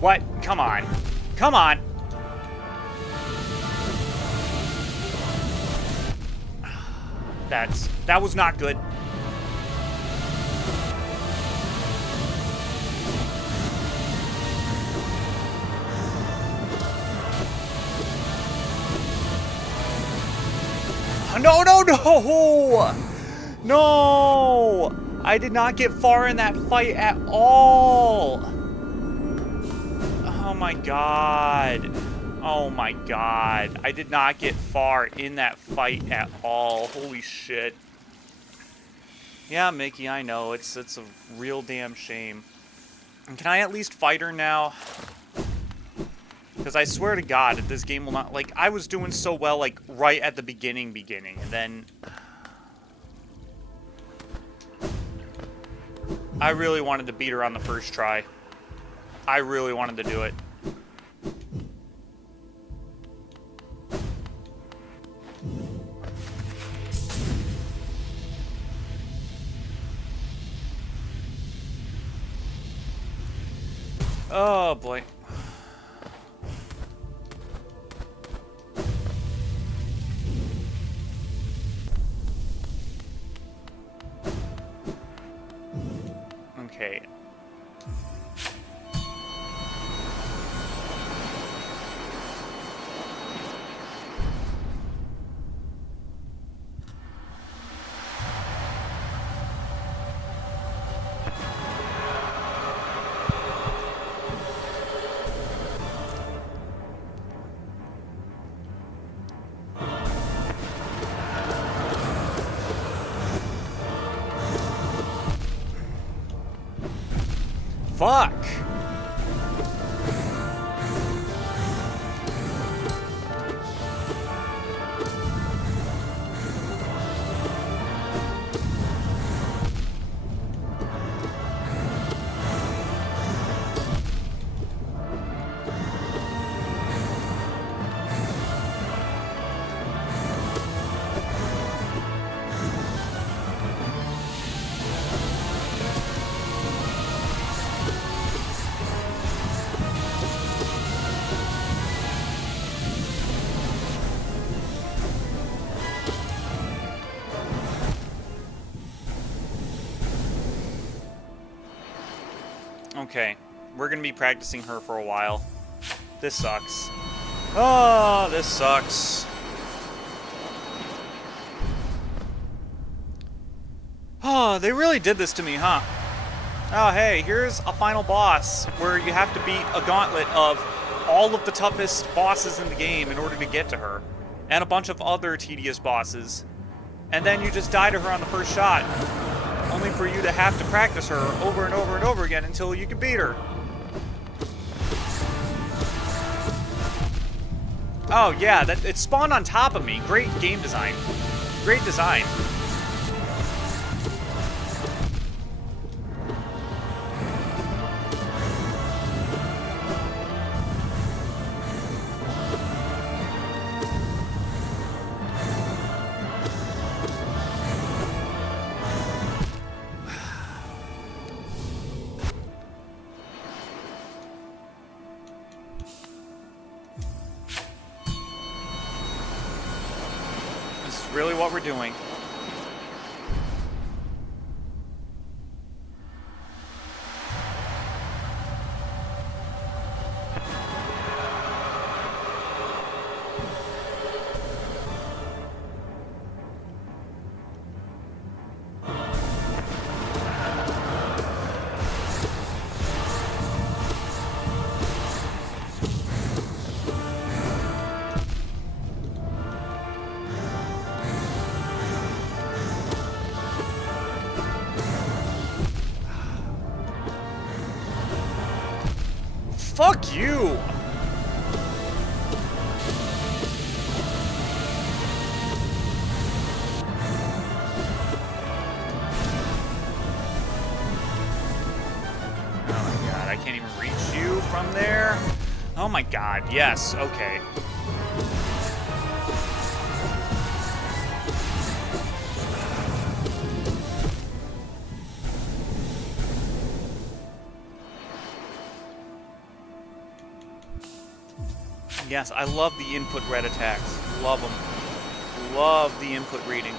What? Come on. Come on. That was not good. No, no, no! No! I did not get far in that fight at all. Oh my god. Oh my god. I did not get far in that fight at all. Holy shit. Yeah, Mickey, I know. It's a real damn shame. Can I at least fight her now? Because I swear to God, that this game will not... Like, I was doing so well, like, right at the beginning, and then... I really wanted to beat her on the first try. I really wanted to do it. Oh, boy. Okay. Fuck! Okay, we're gonna be practicing her for a while. This sucks. Oh, this sucks. Oh, they really did this to me, huh? Oh, hey, here's a final boss where you have to beat a gauntlet of all of the toughest bosses in the game in order to get to her. And a bunch of other tedious bosses. And then you just die to her on the first shot. Only for you to have to practice her over and over and over again until you can beat her. Oh yeah, it spawned on top of me. Great game design. Great design. Really what we're doing. Fuck you! Oh my god, I can't even reach you from there? Oh my god, yes, okay. Yes, I love the input red attacks. Love them. Love the input reading.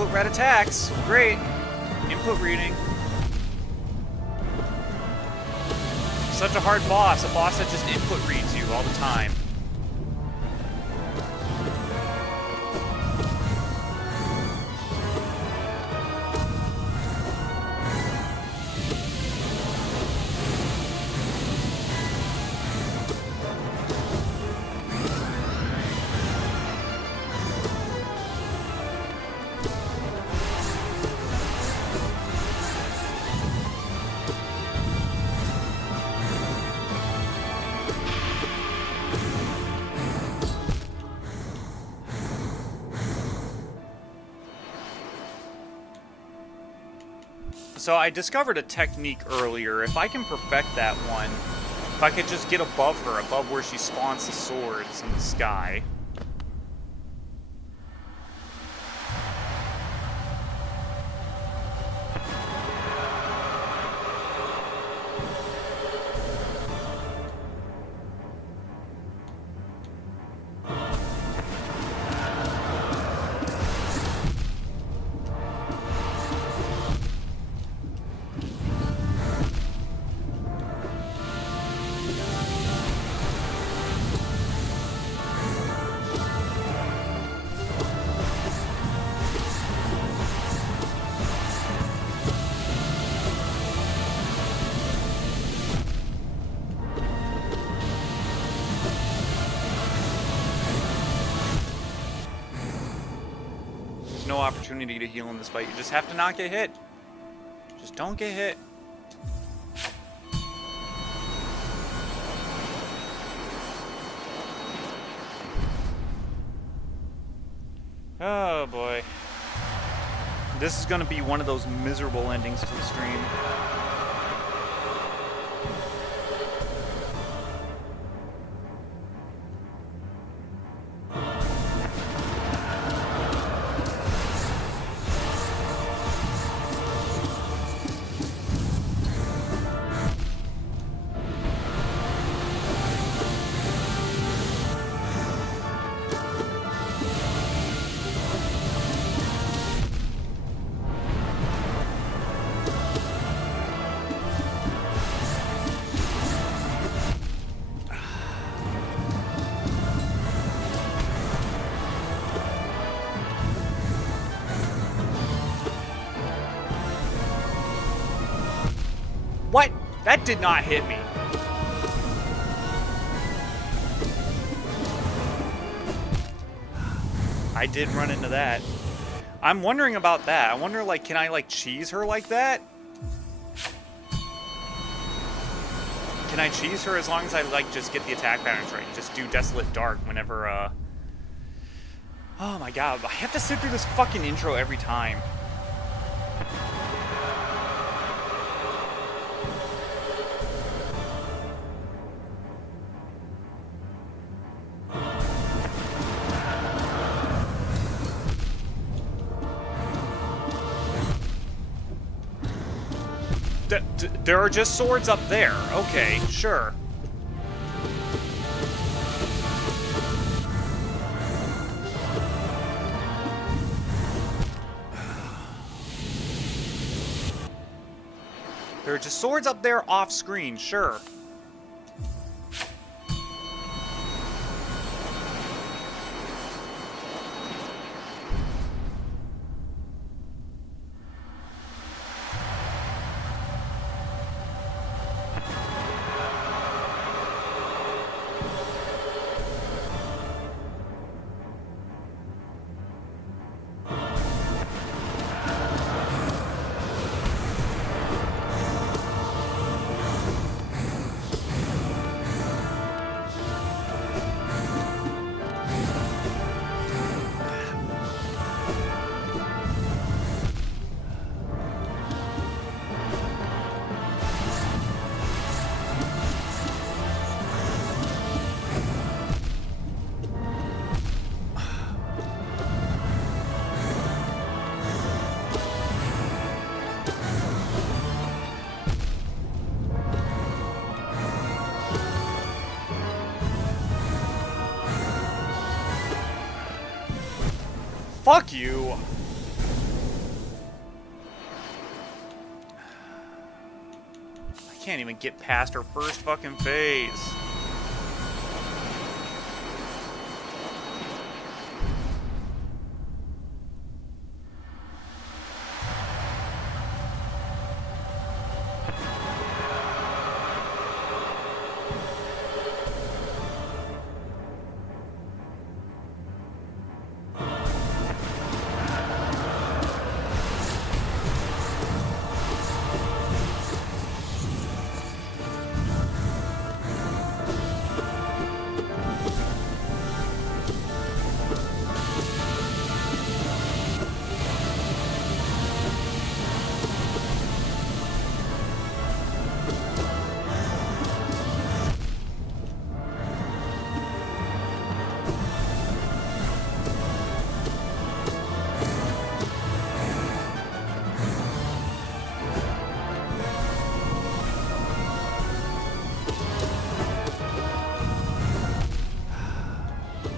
input red attacks. Great. Input reading. Such a hard boss. A boss that just input reads you all the time. So I discovered a technique earlier. If I can perfect that one, if I could just get above her, above where she spawns the swords in the sky. No opportunity to heal in this fight. You just have to not get hit. Just don't get hit. Oh boy. This is going to be one of those miserable endings to the stream. What? That did not hit me. I did run into that. I'm wondering about that. I wonder, like, can I, like, cheese her like that? Can I cheese her as long as I, like, just get the attack patterns right? Just do Desolate Dark whenever, Oh my god, I have to sit through this fucking intro every time. There are just swords up there. Okay, sure. There are just swords up there off screen, sure. Fuck you! Can't even get past her first fucking phase.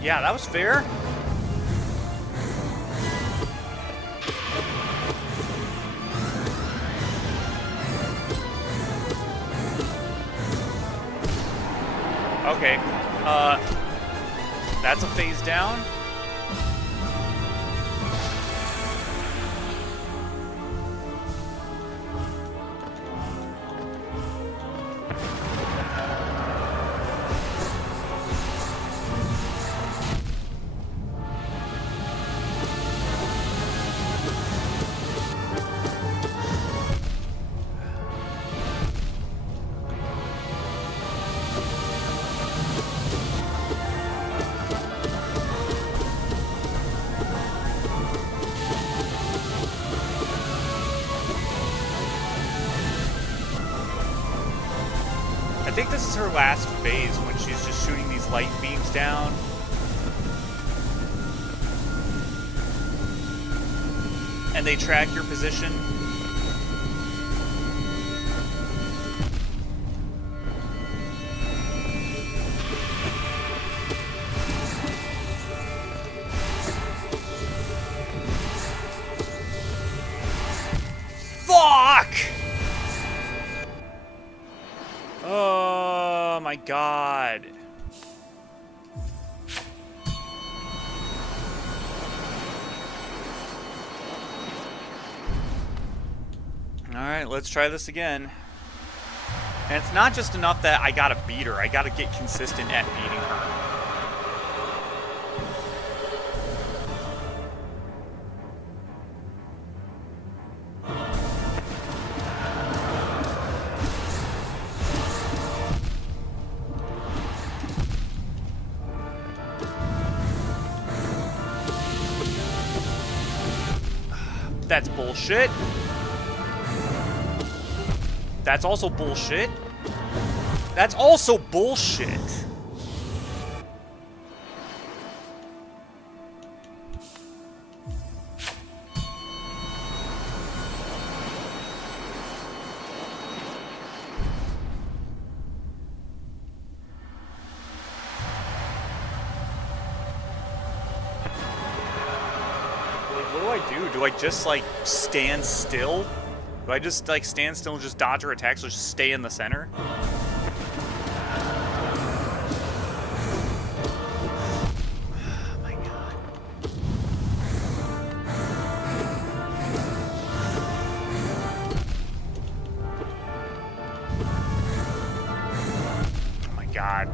Yeah, that was fair. Okay. That's a phase down. I think this is her last phase when she's just shooting these light beams down. And they track your position. Fuck! Oh my god. Alright, let's try this again. And it's not just enough that I gotta beat her, I gotta get consistent at beating her. That's bullshit. That's also bullshit. That's also bullshit. What do? Do I just, like, stand still? Do I just, like, stand still and just dodge her attacks or just stay in the center? Oh my god. Oh my god.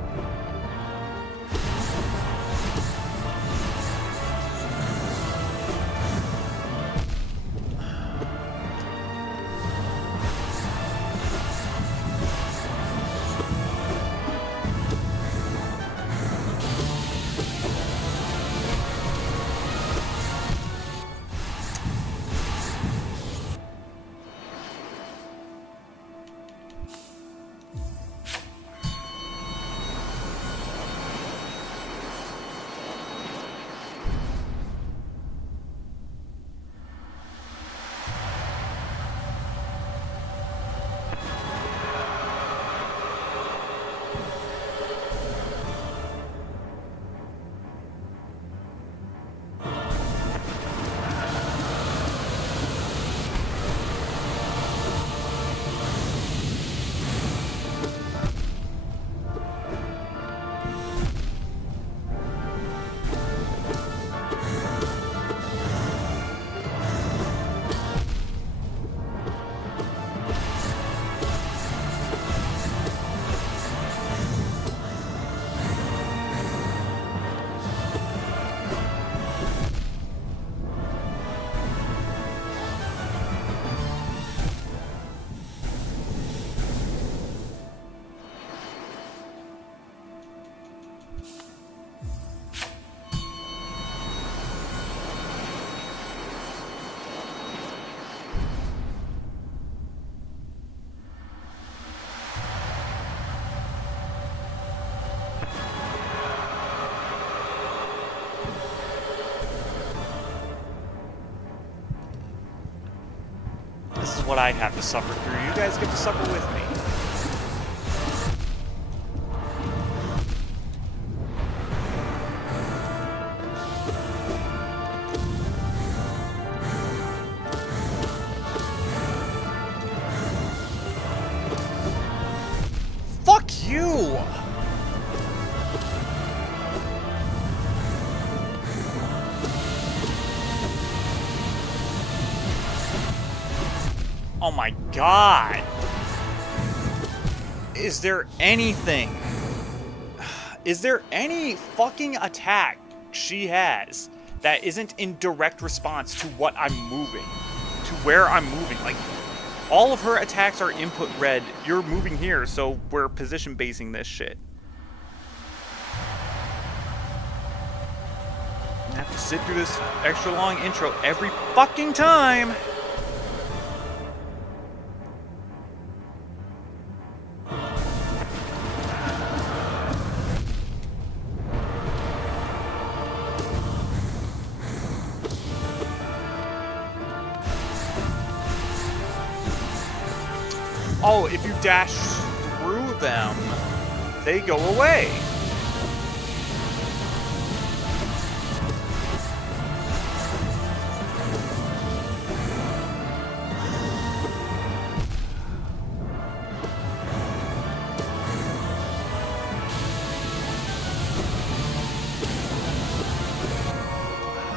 what I have to suffer through. You guys get to suffer with me. Fuck you! Oh my god! Is there anything? Is there any fucking attack she has that isn't in direct response to what I'm moving? To where I'm moving? Like, all of her attacks are input red. You're moving here, so we're position basing this shit. I have to sit through this extra long intro every fucking time. Oh, if you dash through them, they go away.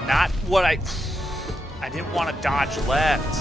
Not what I didn't want to dodge left.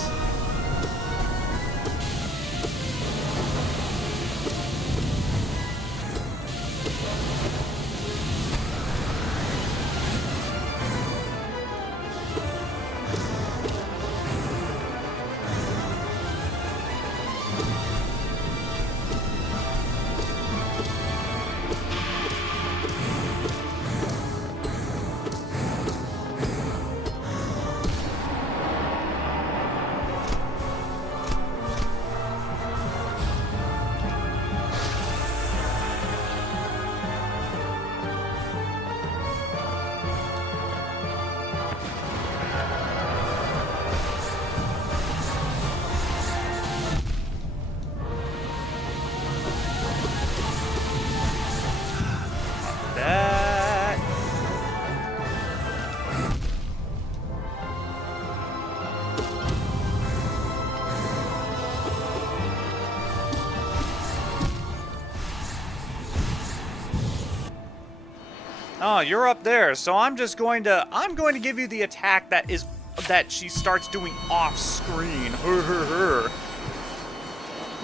Oh, you're up there, so I'm going to give you the attack that she starts doing off screen.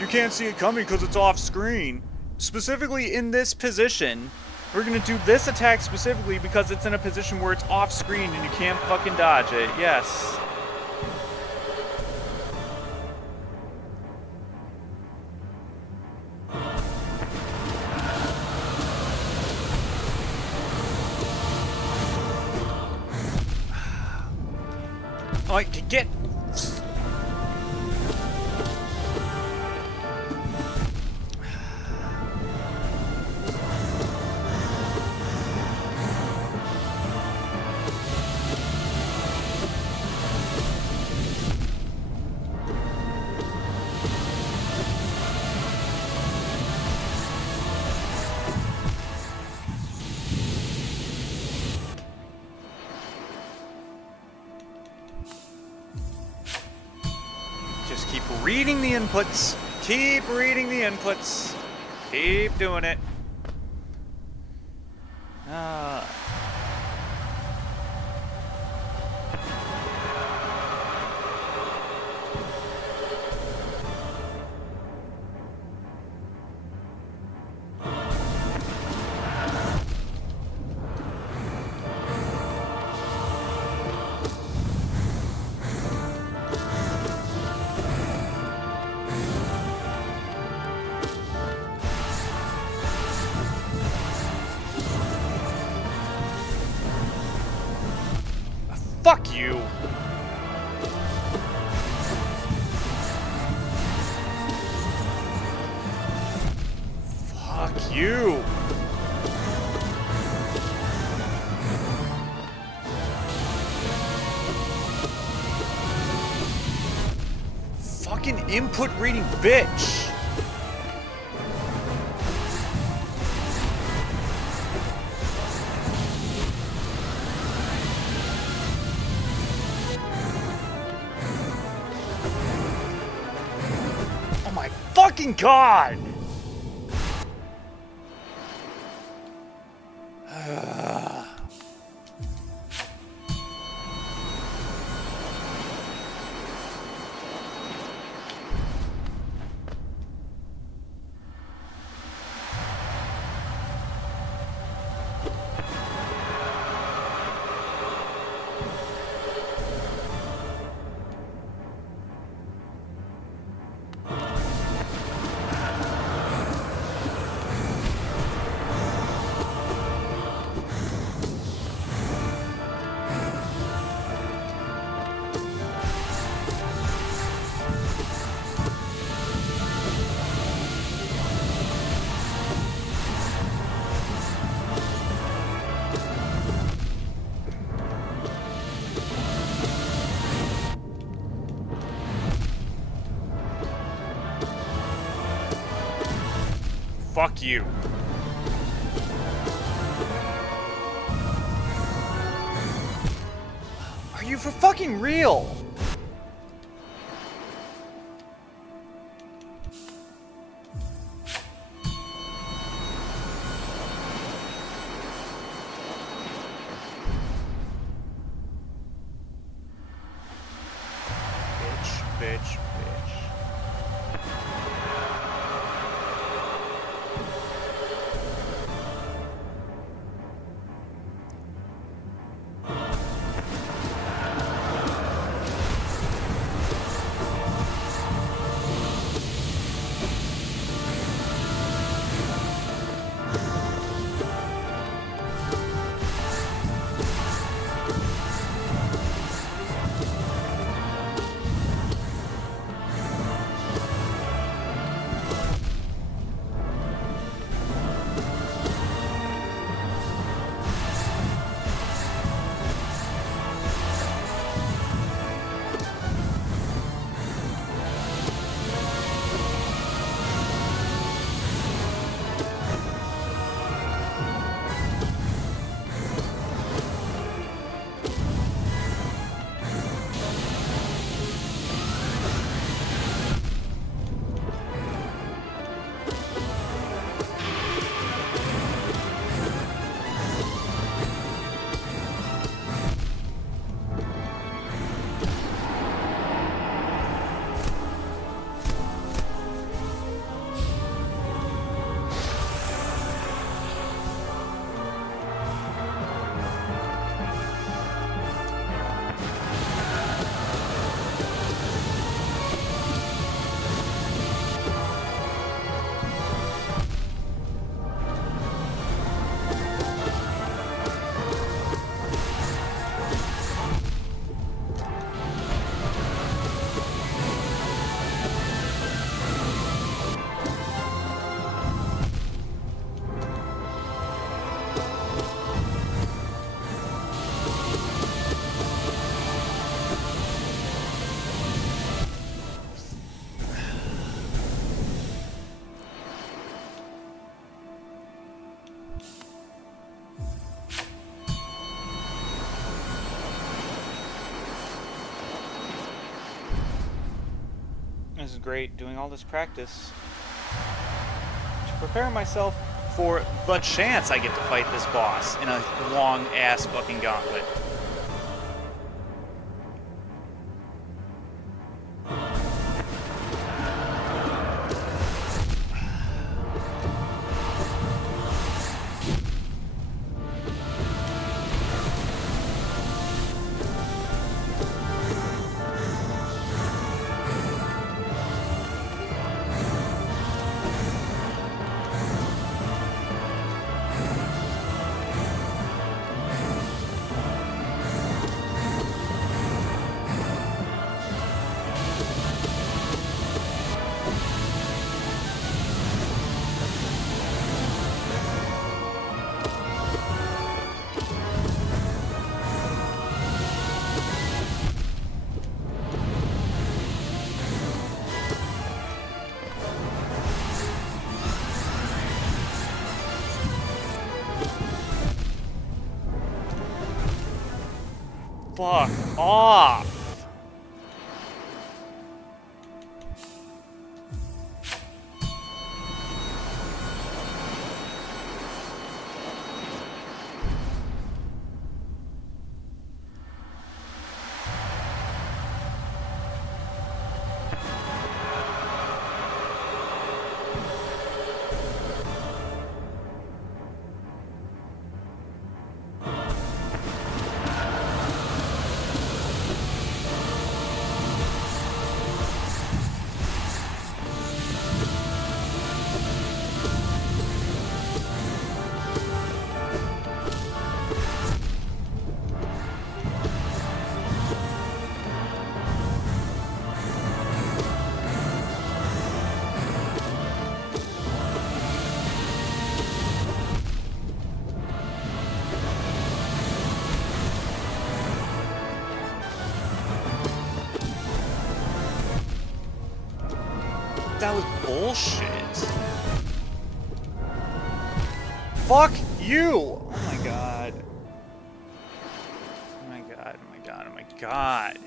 You can't see it coming because it's off screen. Specifically in this position, we're gonna do this attack specifically because it's in a position where it's off screen and you can't fucking dodge it. Yes. Oh, get. Just keep reading the inputs. Keep reading the inputs. Keep doing it. Fuck you! Fuck you! Fucking input reading bitch. Oh my fucking god! Fuck you. Are you for fucking real? Bitch. This is great, doing all this practice to prepare myself for the chance I get to fight this boss in a long-ass fucking gauntlet. Fuck off! That was bullshit. Fuck you! Oh my god. Oh my god, oh my god, oh my god.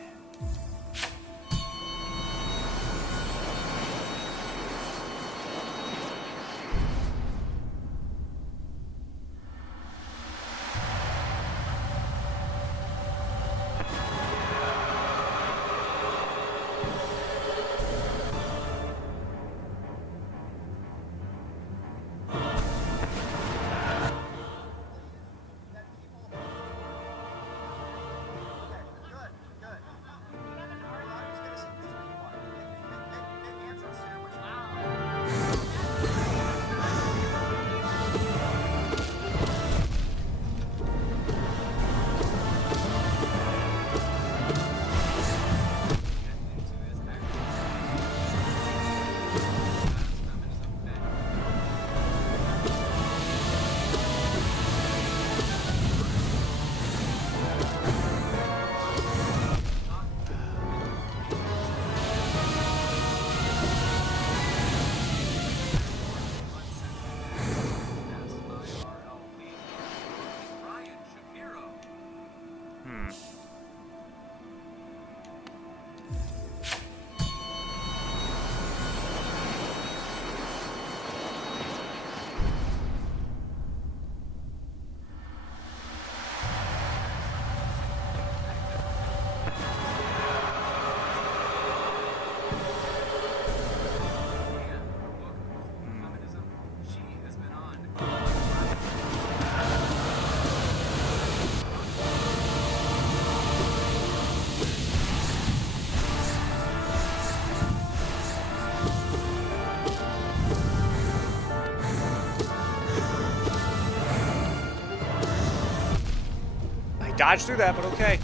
Dodged through that, but okay.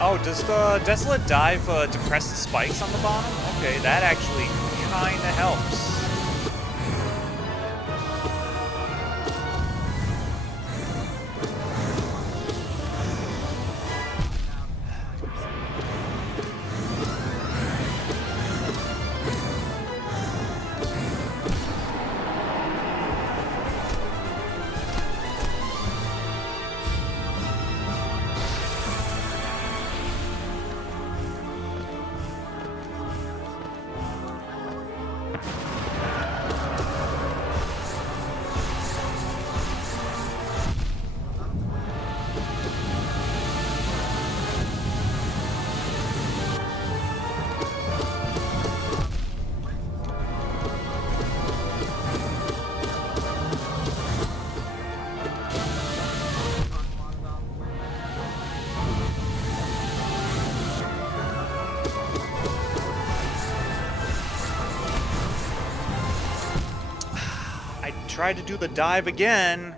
Oh, does the Desolate Dive depress the spikes on the bottom? Okay, that actually kinda helps. Tried to do the dive again.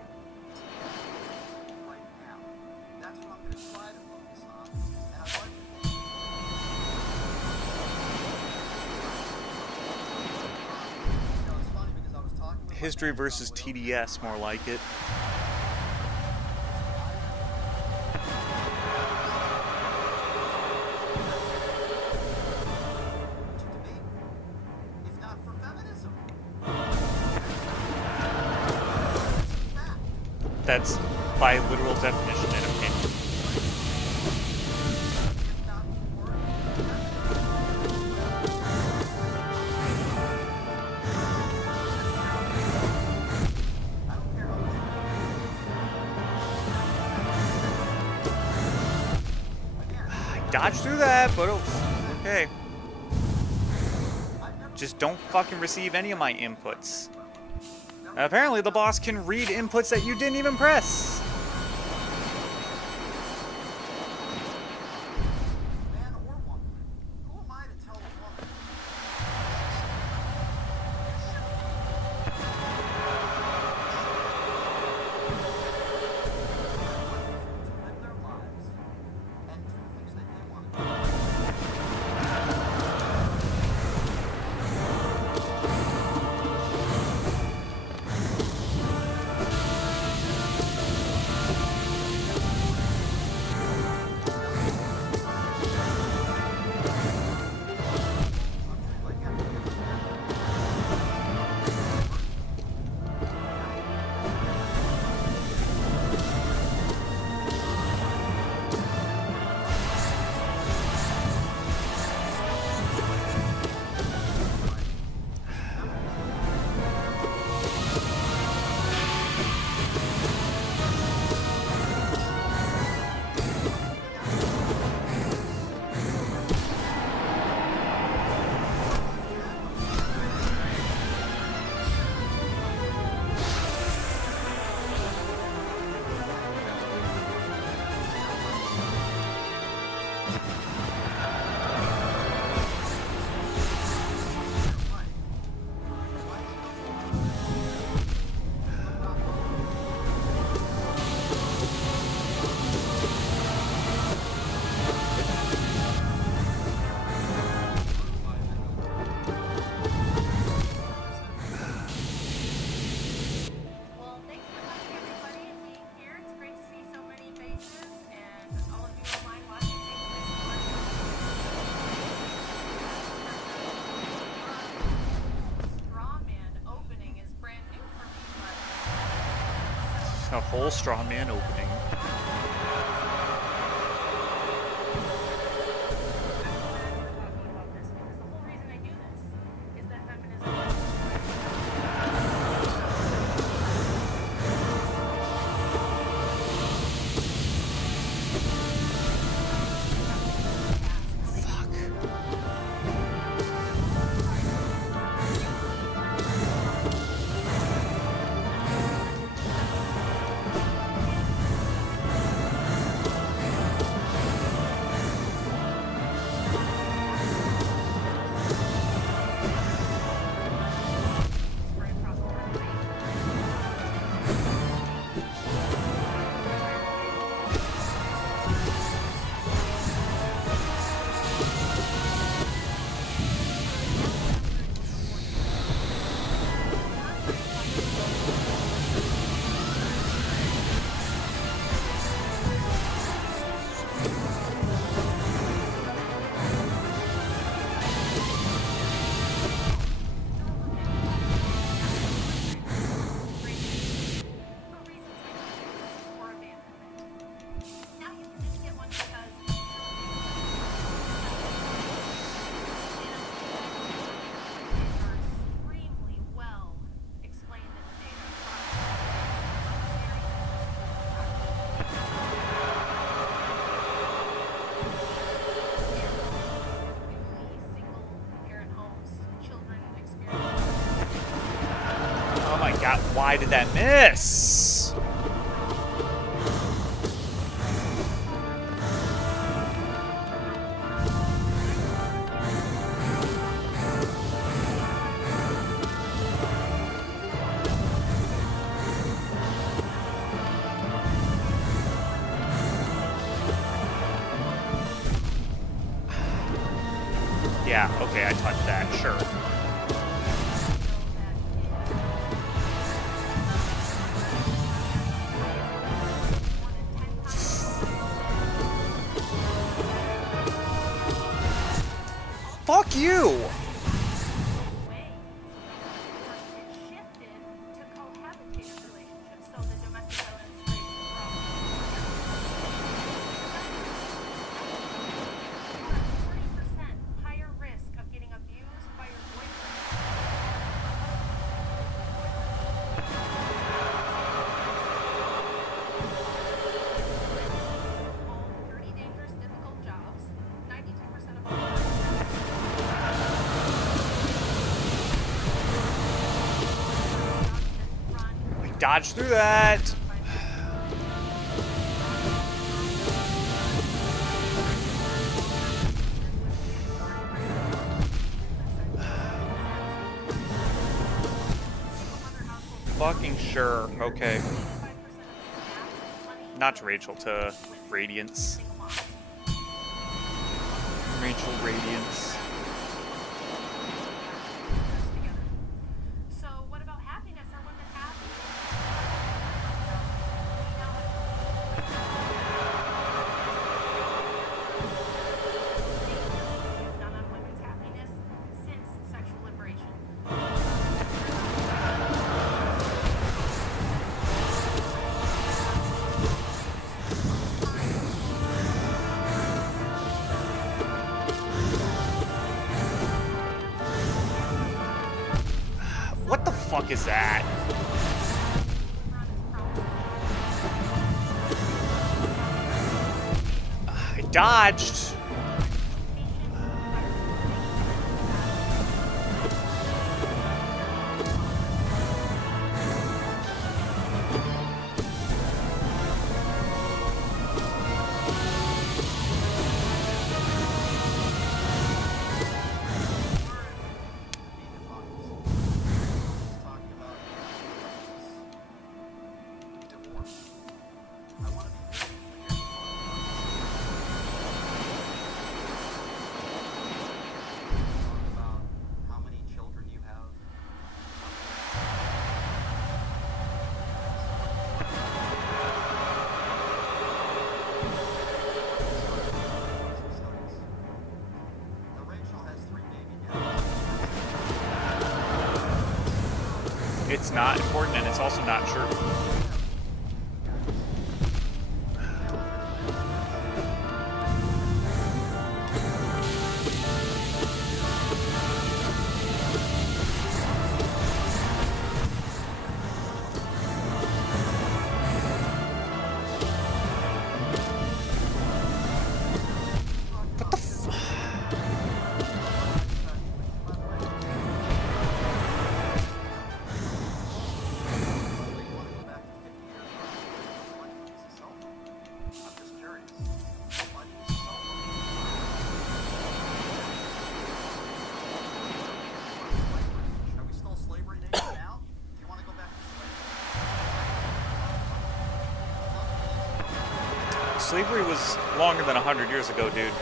History versus TDS, more like it. That's by literal definition an opinion. Dodge through that, but okay. Just don't fucking receive any of my inputs. Apparently the boss can read inputs that you didn't even press. A whole straw man opening. God, why did that miss? Yeah, okay, I touched that, sure. Fuck you! dodge through that. Fucking sure. Okay. Not to Rachel, to Radiance. Rachel Radiance. So what about happiness? Are women happy? Done on women's happiness since sexual liberation. What the fuck is that? I dodged. It's not important, and it's also not true. What the f- Slavery was longer than 100 years ago, dude.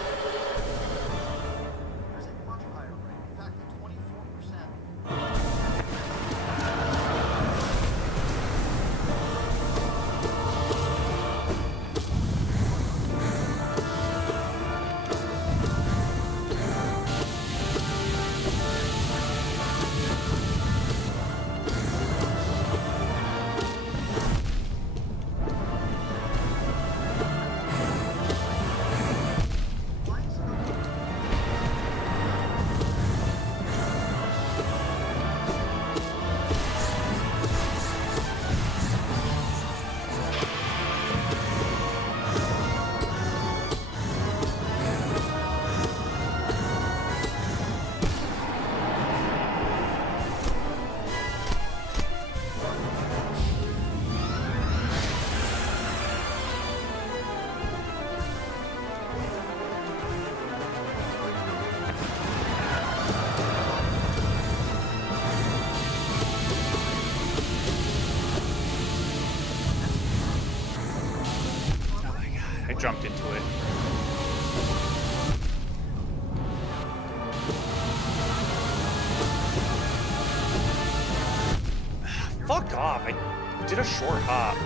I jumped into it. Fuck off. I did a short hop.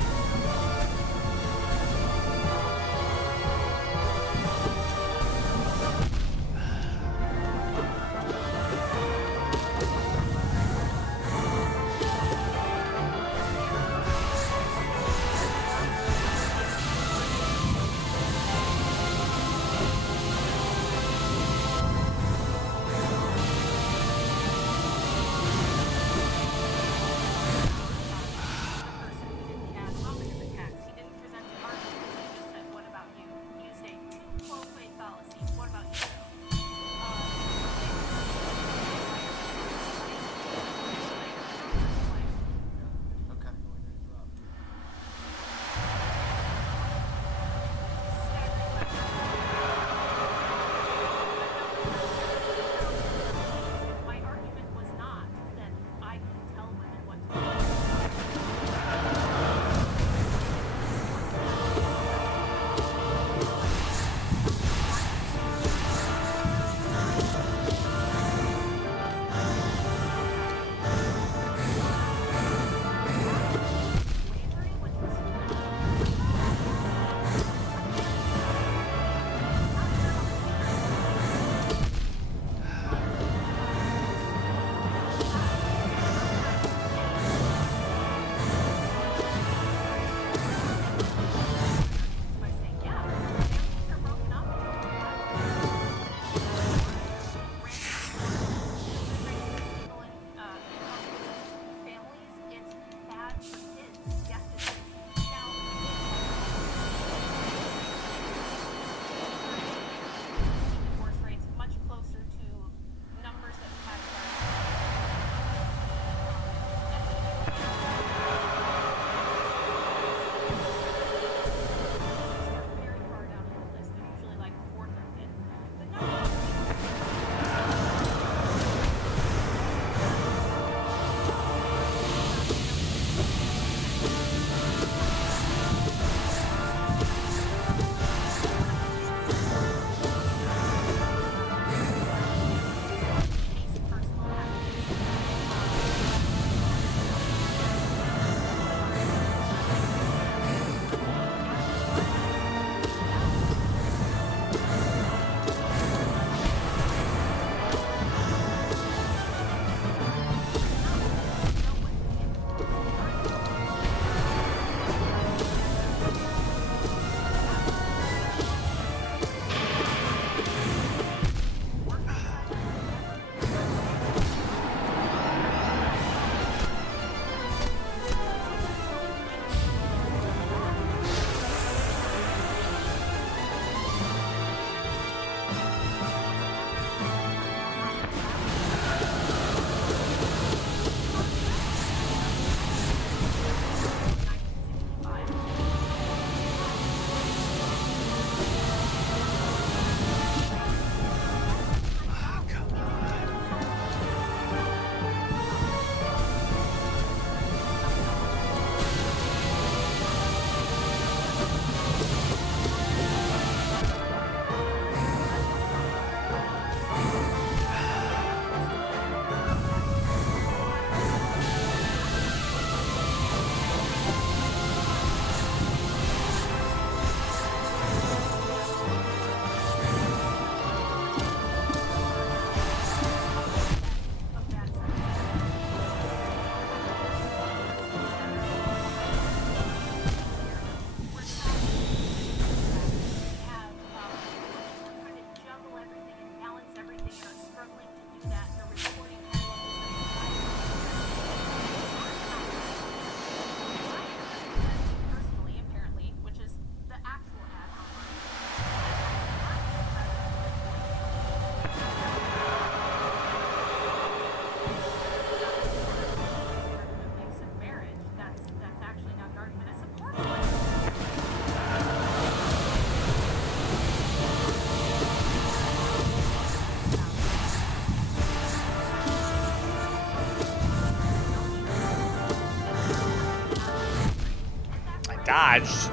dodged.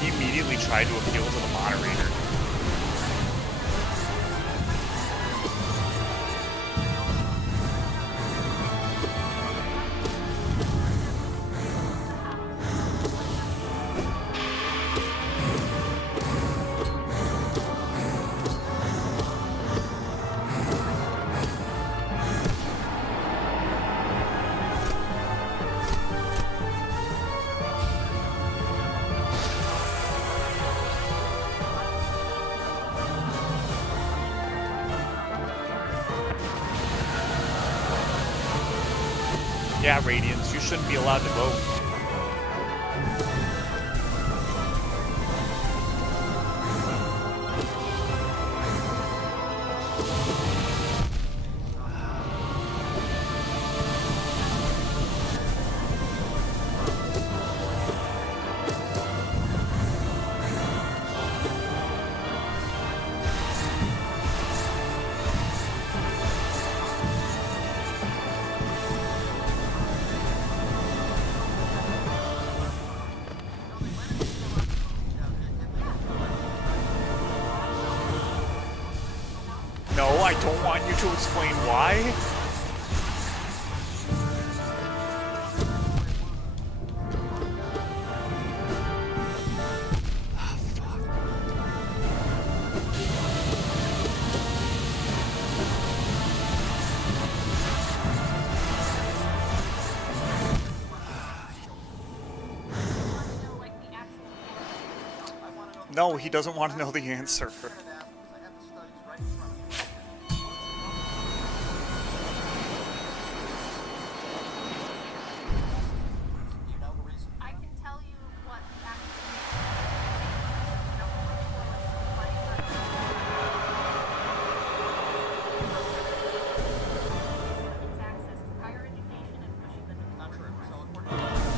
He immediately tried to appeal to the moderator. Yeah, Radiance, you shouldn't be allowed to vote. No, I don't want you to explain why. Ah, fuck. No, he doesn't want to know the answer. I can tell you what access to higher education and pushing them into the workforce.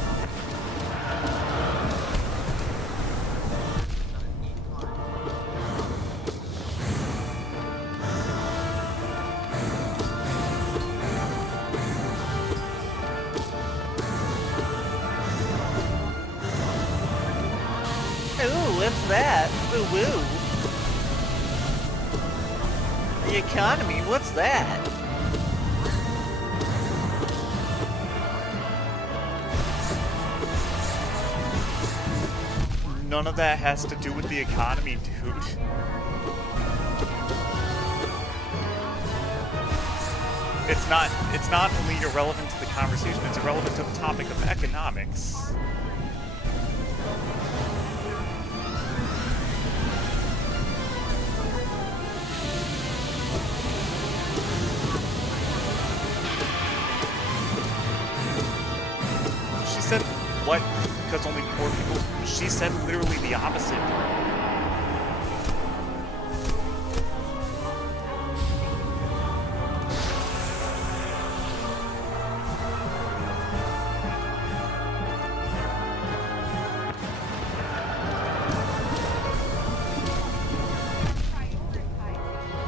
Ooh, what's that? Ooh, woo. The economy, what's that? None of that has to do with the economy, dude. It's not only irrelevant to the conversation, it's irrelevant to the topic of economics. She said, what? Because only poor people... She said literally the opposite.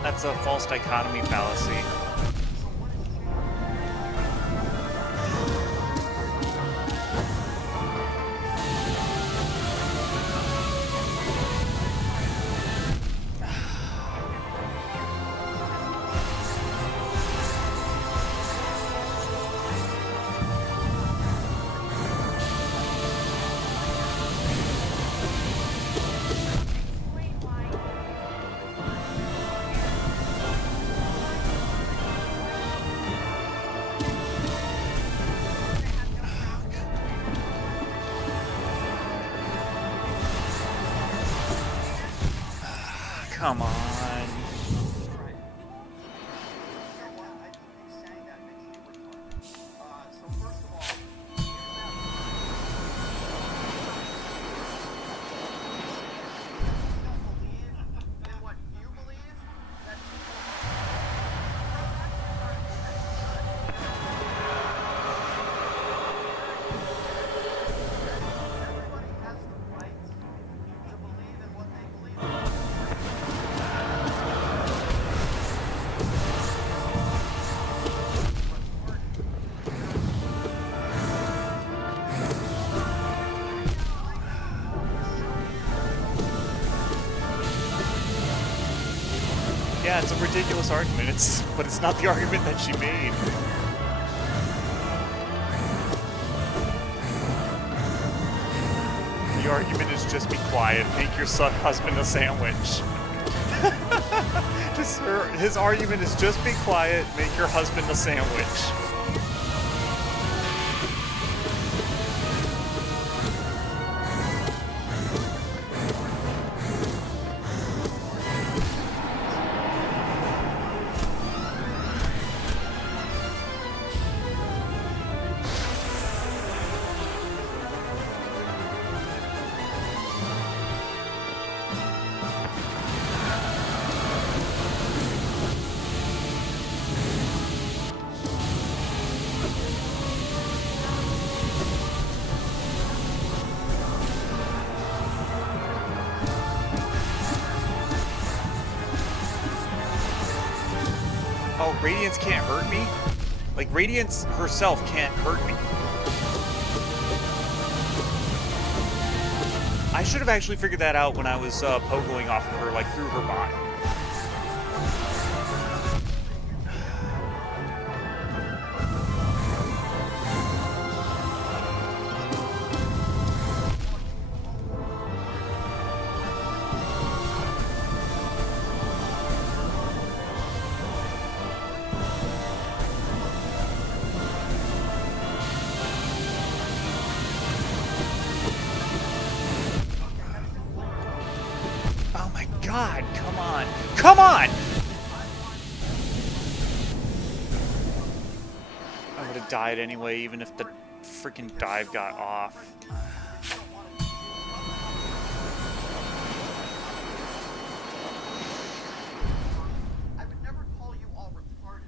That's a false dichotomy fallacy. Come on. Yeah, it's a ridiculous argument. But it's not the argument that she made. The argument is just be quiet, make your husband a sandwich. His argument is just be quiet, make your husband a sandwich. Oh, Radiance can't hurt me? Like, Radiance herself can't hurt me. I should have actually figured that out when I was pogoing off of her, like, through her body. God, come on. Come on! I would have died anyway, even if the freaking dive got off. I would never call you all retarded.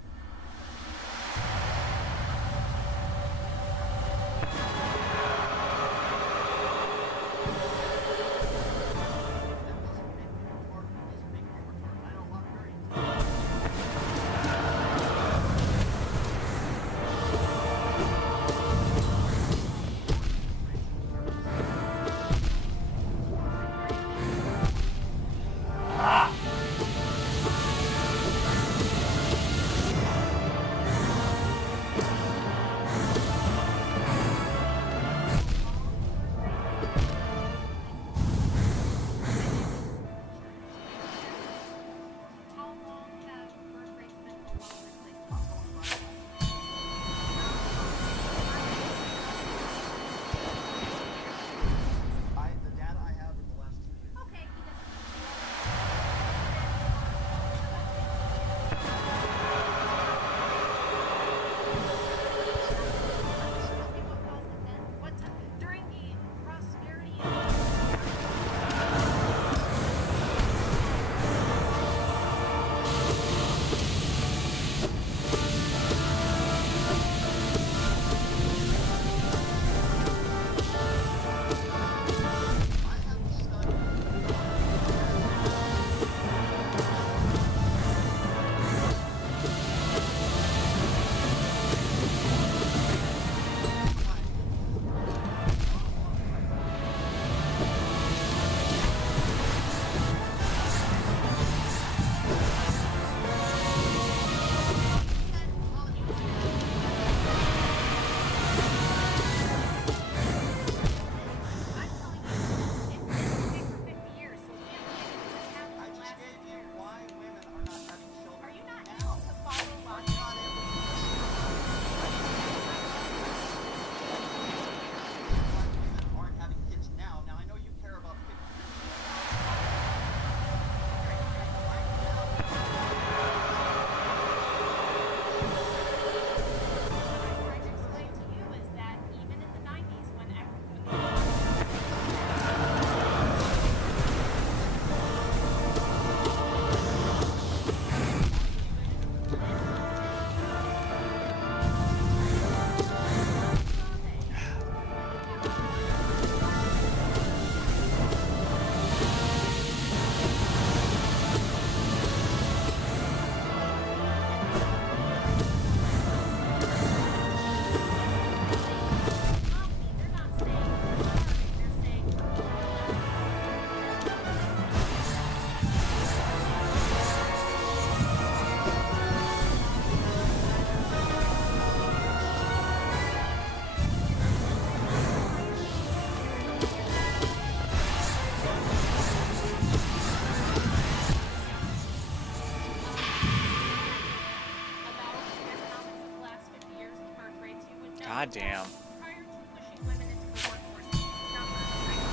God damn. Prior to pushing women into the workforce, numbers, right?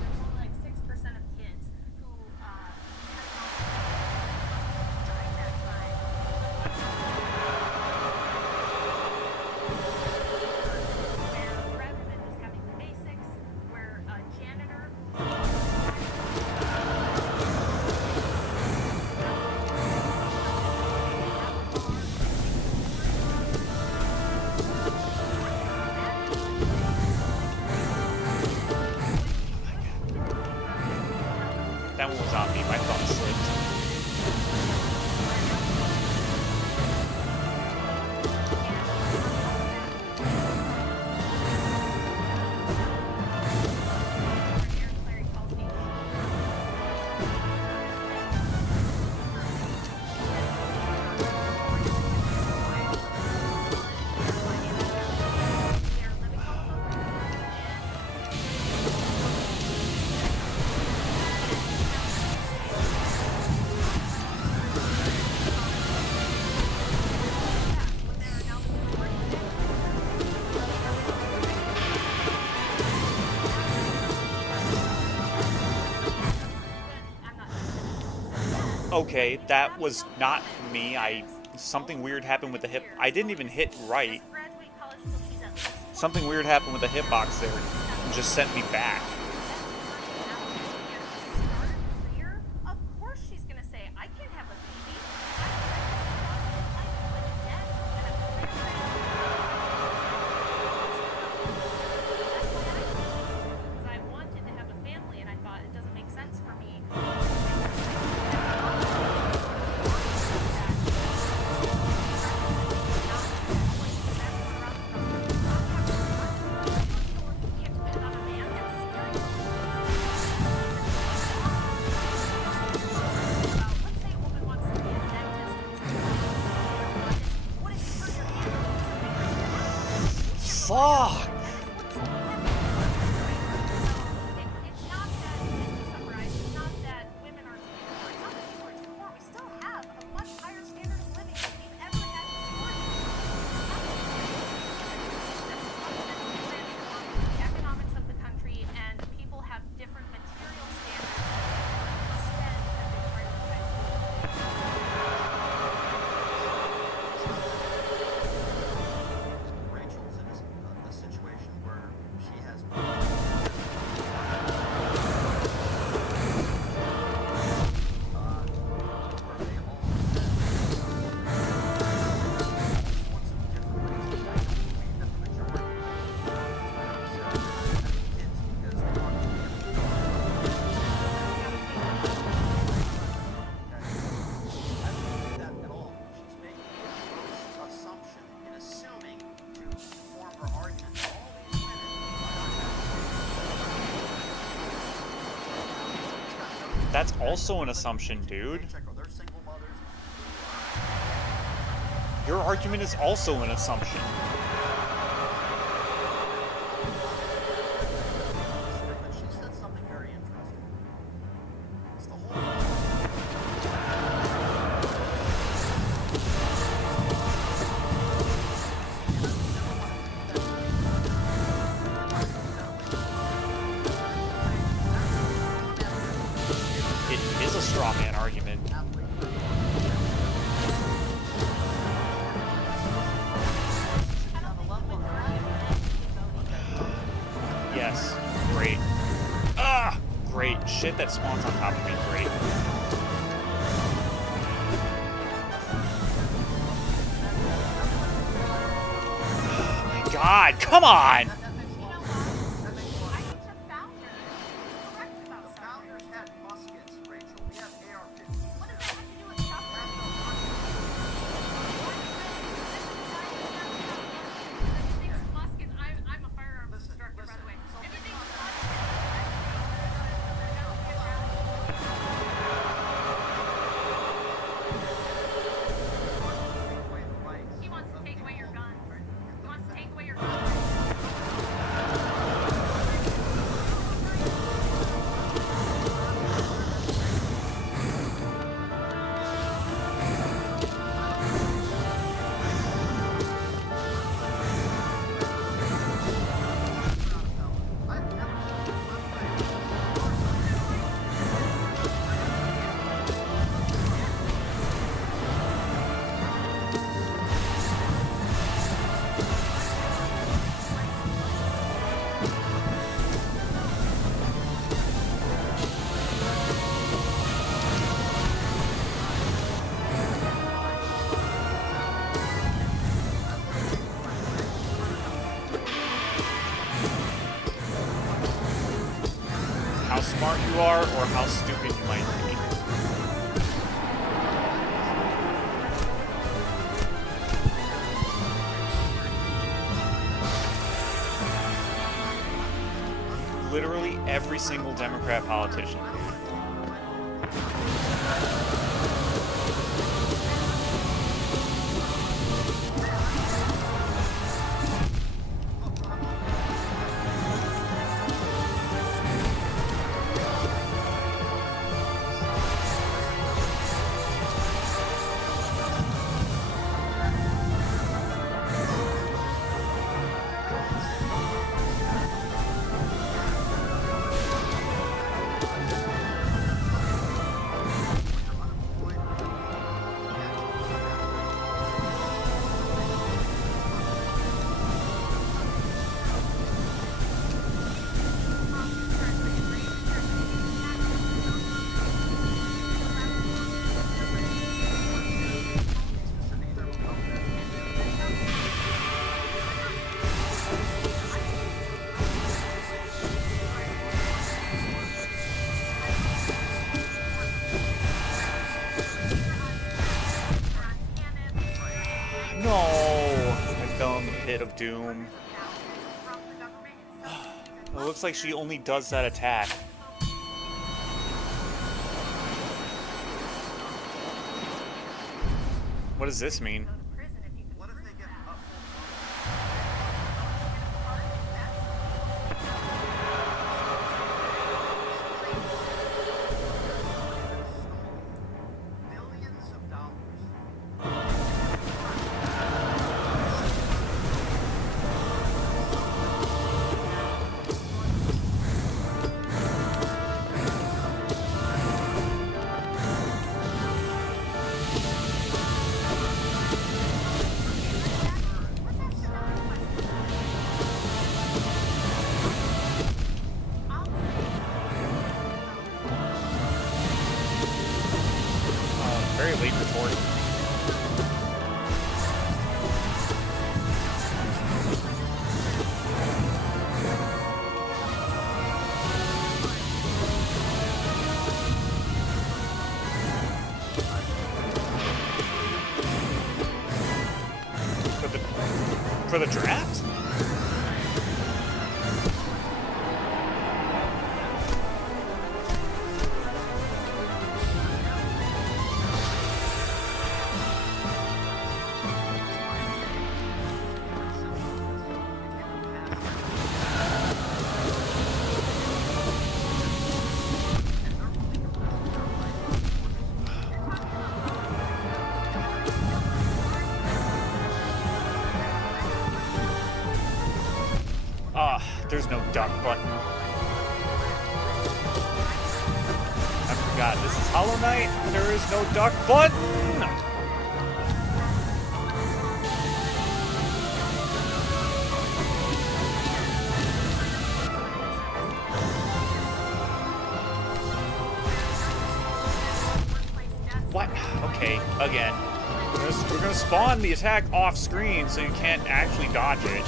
There's only like 6% of kids who have gone during that time. Where rather than just having the basics, where a janitor That one was on me. My phone slipped. Okay, that was not me. Something weird happened with the hip. I didn't even hit right. Something weird happened with the hitbox there. And just sent me back. Of course she's gonna say, I can't have a baby. Because I wanted to have a family and I thought it doesn't make sense for me. Fuck! It's not that, just to summarize, it's not that women aren't poor. It's not that people are poor. We still have a much higher standard of living than we've ever had historically. That's fundamentally transformed the economics of the country, and people have different material standards instead that they prioritize. Rachel's in a situation where she has That's also an assumption, dude. Your argument is also an assumption. But she said something very interesting. It's the whole It is a straw man argument. Yes. Great. Ah! Great. Shit that spawns on top of me. Great. Oh my god, come on! founders had muskets, Rachel. We have AR-15s. What does that have to do with suffrage? I'm a firearms instructor, by the way. If you think he wants to take away your guns. He wants to take away your guns. smart you are or how stupid you might be. Literally every single Democrat politician. No! I fell in the pit of doom. It looks like she only does that attack. What does this mean? What if they get a millions of dollars? Very late report. For the draft? There's no duck button. I forgot, this is Hollow Knight. There is no duck button! What? Okay, again. We're gonna spawn the attack off screen so you can't actually dodge it.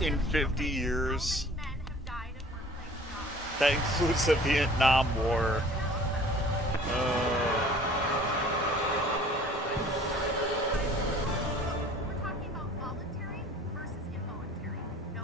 In 50 years. That includes the Vietnam War. We're talking about voluntary versus involuntary. No.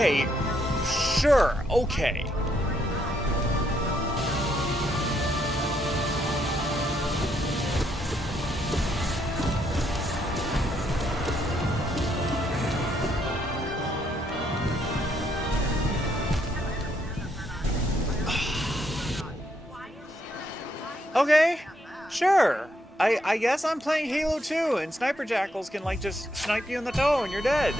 Okay, sure, okay. Okay, sure. I guess I'm playing Halo 2, and sniper jackals can, like, just snipe you in the toe and you're dead.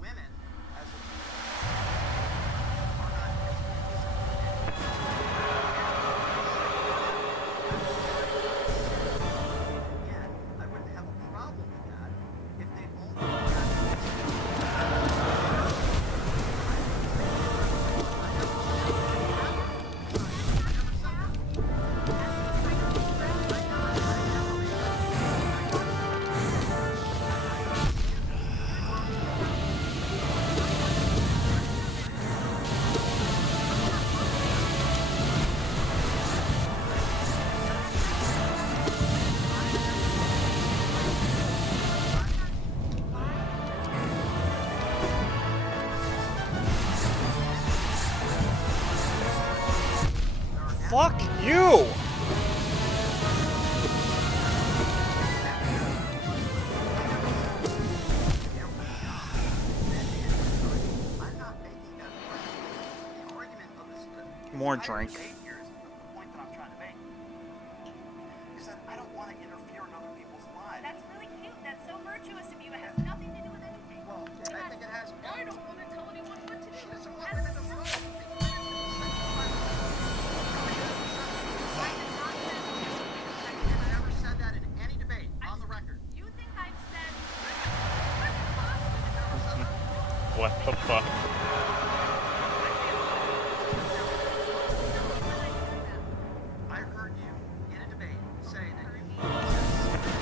Women, as a again, I wouldn't have a problem with that if they Fuck you! I'm not making that point. The argument of this More the entire drink. debate here is the point that I'm trying to make. Is that I don't want to interfere in other people's lives. That's really cute. That's so virtuous of you. It has nothing to do with anything. Well, I think it has. I don't want to tell anyone what to do. She doesn't want women to vote. I never said that in any debate on the record. You think I've said What the fuck? I heard you in a debate say that you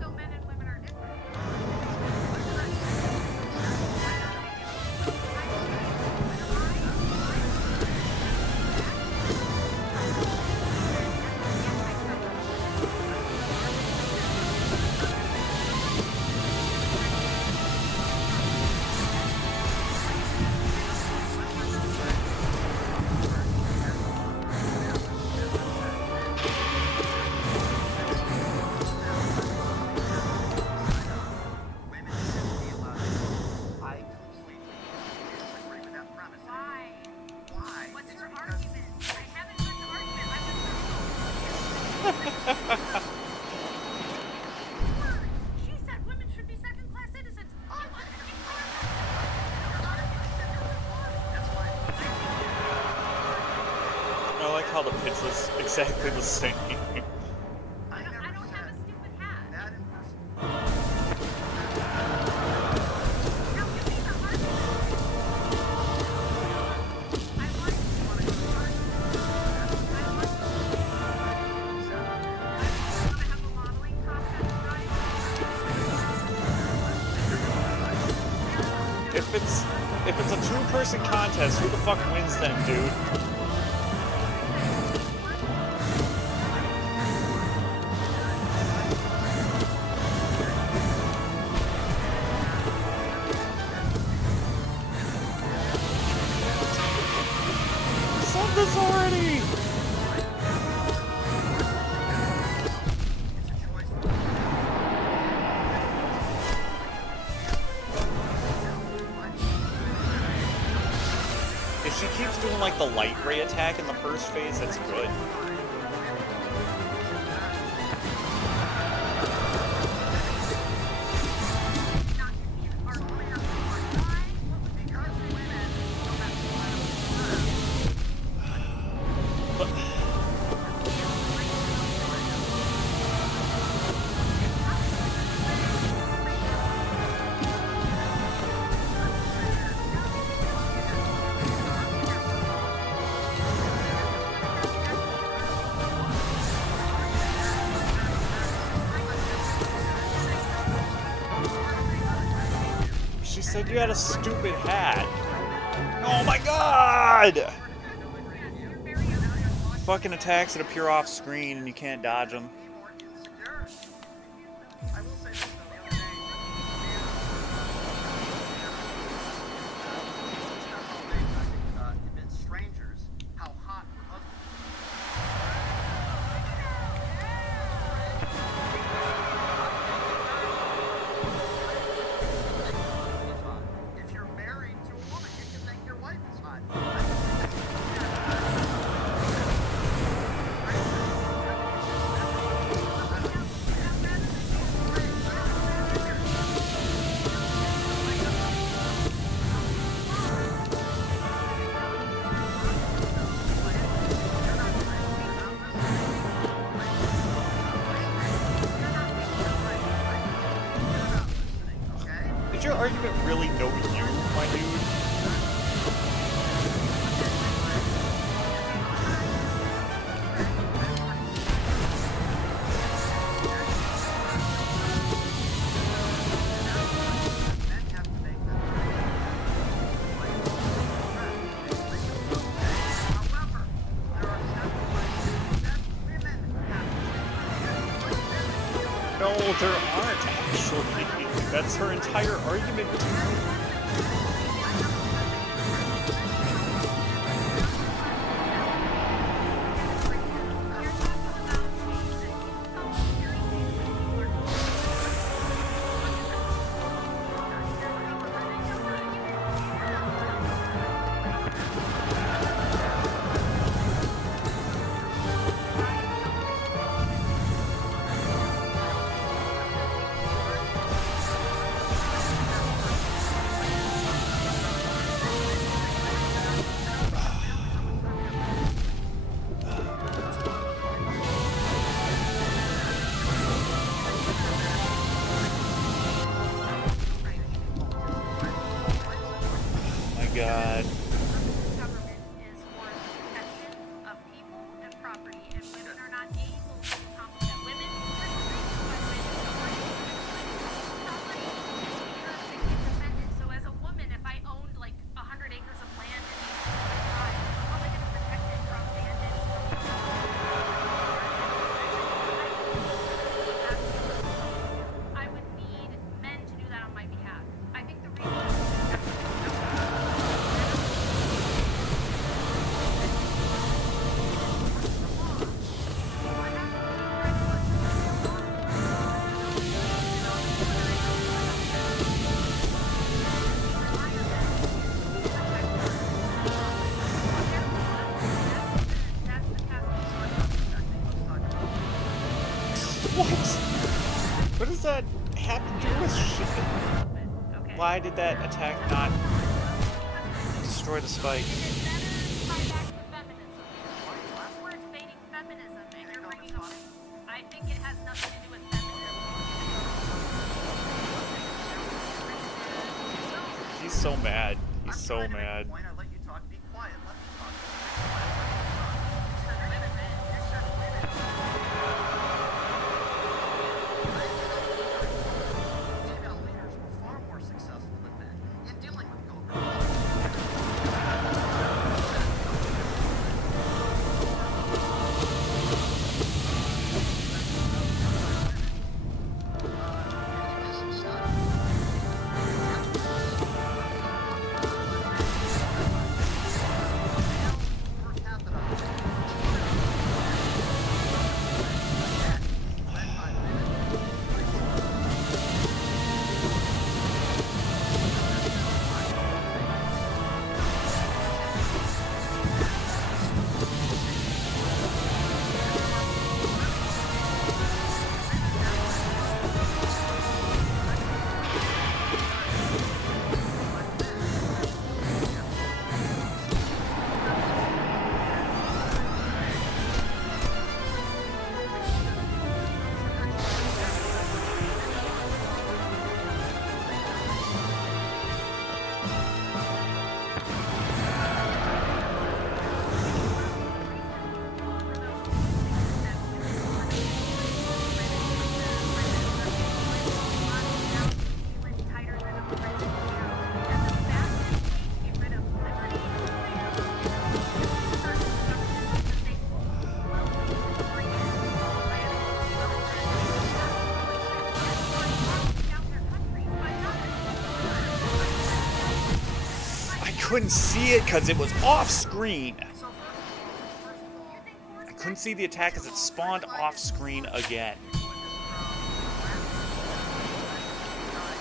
so men and women are different. women shouldn't be allowed to vote. I completely disagree with that premise. Why? Why? What's It's your because- argument? I haven't heard the argument. I was She said women should be second-class citizens. You want to be That's why I like how the pitch was exactly the same. I never I don't have a said stupid hat. that in person. Now give me the argument. I want to go to work. I want to have a modeling contest, right? If it's a two-person contest, who the fuck wins then, dude? Said this already! It's a choice. If she keeps doing like the light ray attack in the first phase, that's good. Not to be an art player. She said you had a stupid hat. Oh my god! Fucking attacks that appear off screen and you can't dodge them. More insecure. I will say this though, the other day, have been strangers, how hot her husband is. If you're married to a woman, you should think your wife is hot. Did your argument really know you, my dude? No, there aren't actually. That's her entire argument. God. The government is for the protection of people and property, and women are not able to comprehend. Women, there's a reason why women property is here to get defended. So as a woman, if I owned like 100 acres of land and needed to drive, how am I going to protect it from bandits? I would need men to do that on my behalf. I think the reason What? What does that have to do with shit? okay. Why did that attack not destroy the spike? We're debating feminism, and you're bringing up. I think it has nothing to do with feminism. He's so mad. He's so mad. Point, I let you talk. Be quiet. Let me talk. Female leaders were far more successful than men in dealing with COVID. couldn't see it because it was off screen. So first of all, I couldn't see the attack as it spawned off screen again.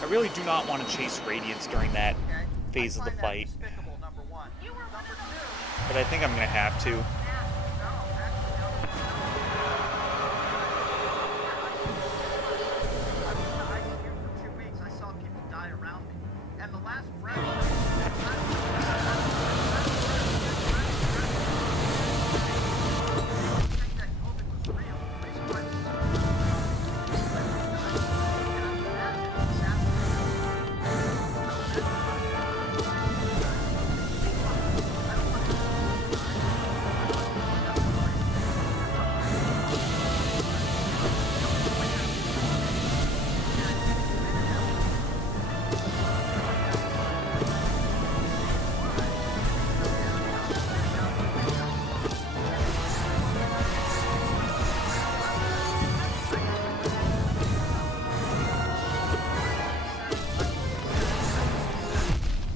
I really do not want to chase Radiance during that okay? phase of the I find that fight, despicable, number one. You were one Number of two, those. but I think I'm gonna have to. no, actually, I was in the ICU for 2 weeks. I saw people die around me. And the last breath. Think that COVID was real. The reason why this is so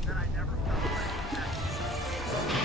that I never felt like that.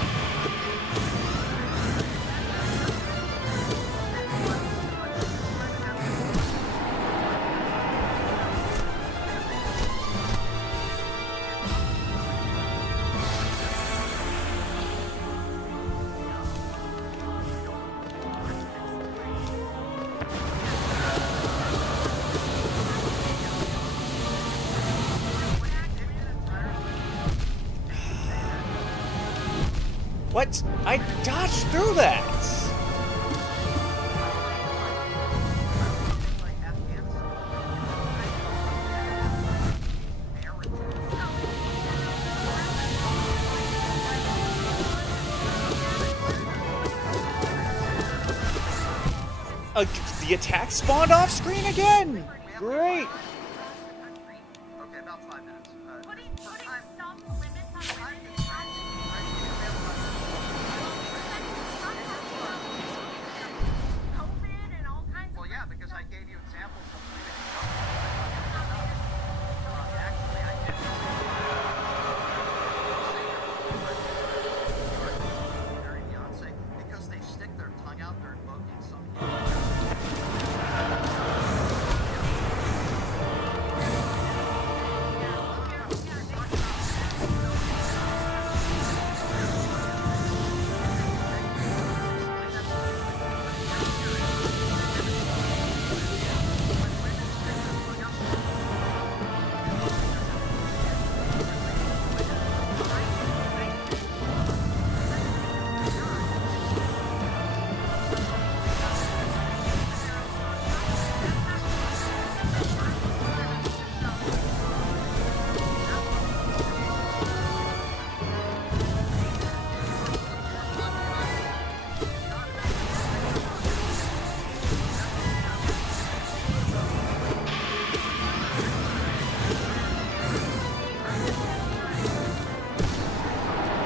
What? I dodged through that! Like Afghanistan. The attack spawned off screen again! Great! Okay, about 5 minutes. Putting For some time- limits on time women is constraints, I need to be able COVID and all kinds to- of Well, yeah, because I gave you examples of women in government. Actually, I did. Very Beyonce, because they stick their tongue out, they're invoking some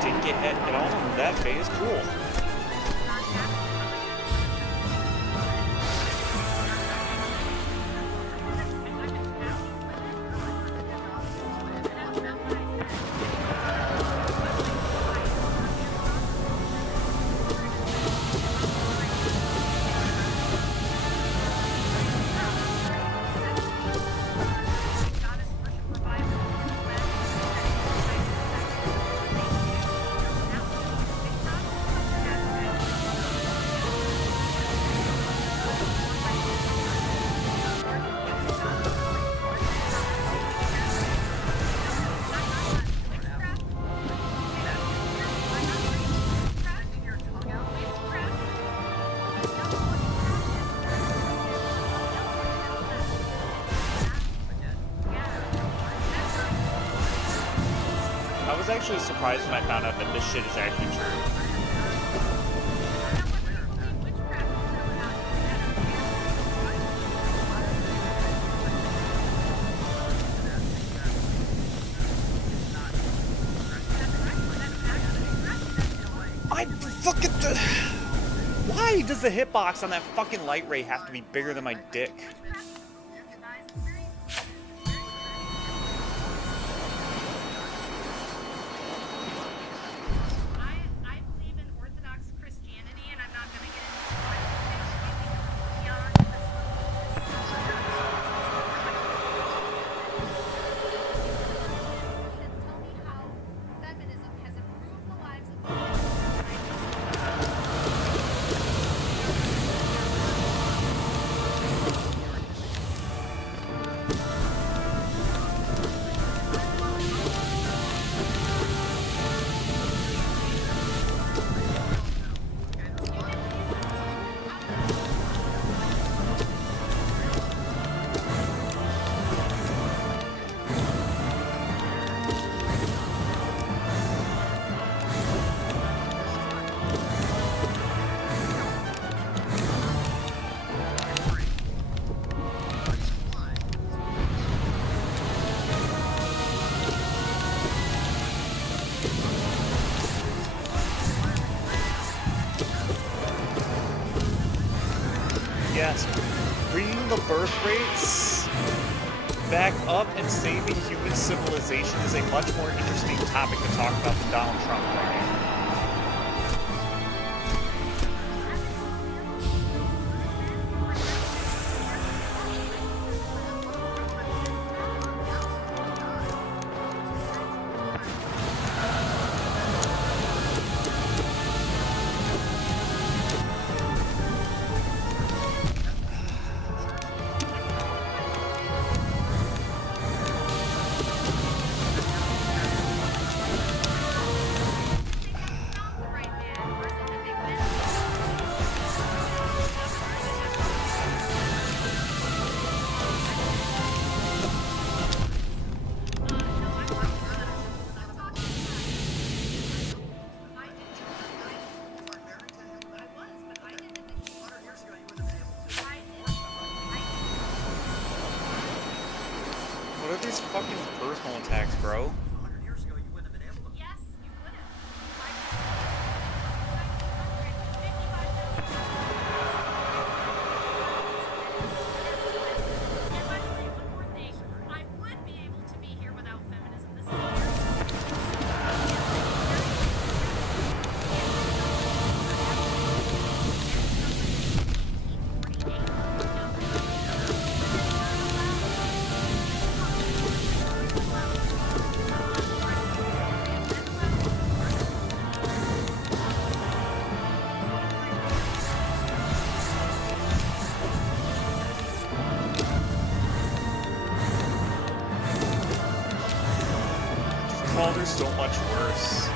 Didn't get hit at all in that phase. Cool. I was actually surprised when I found out that this shit is actually true. I fucking. Why does the hitbox on that fucking light ray have to be bigger than my dick? Yes, bringing the birth rates back up and saving human civilization is a much more interesting topic to talk about than Donald Trump right now. What are these fucking personal attacks, bro? 100 years ago, you wouldn't have been able to. Yes, you would have. 1955 million. And by the way, one more thing. I would be able to be here without feminism. This is Called her so much worse.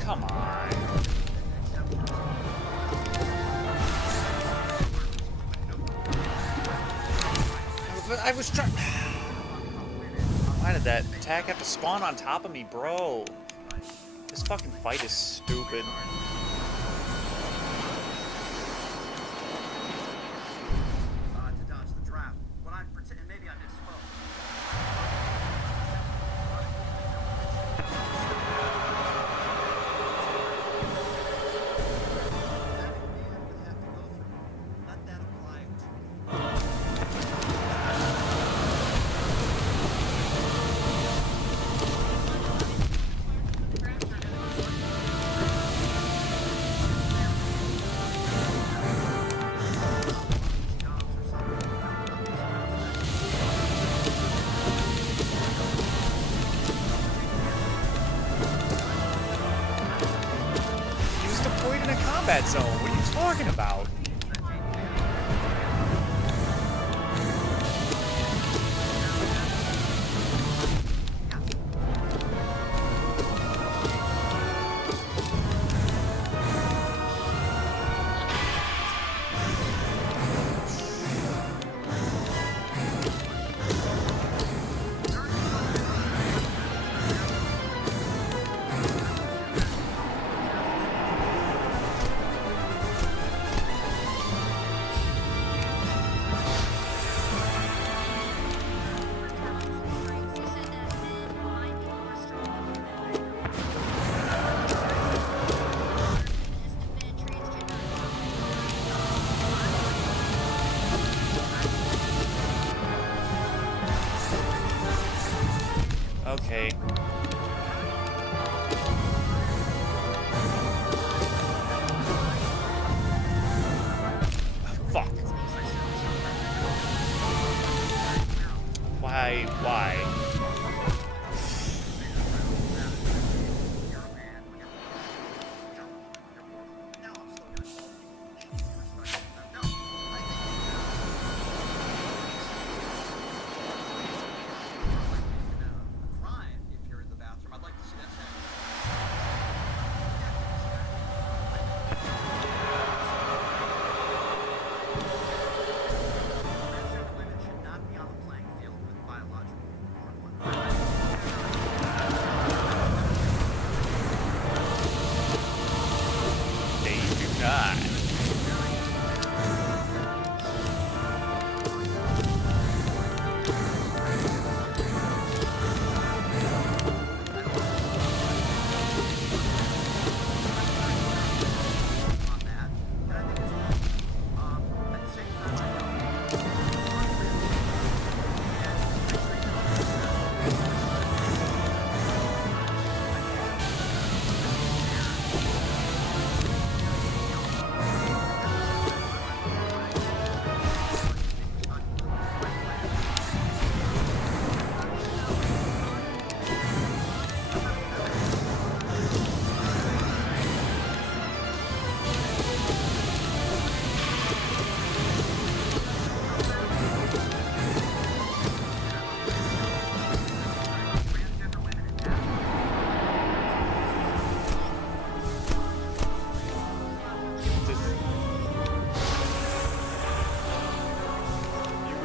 Come on. But I was trying. Why did that attack have to spawn on top of me, bro? This fucking fight is stupid. To dodge the draft. What I'm pretending, maybe I misspoke. Let that apply to He was deployed in a combat zone. What are you talking about?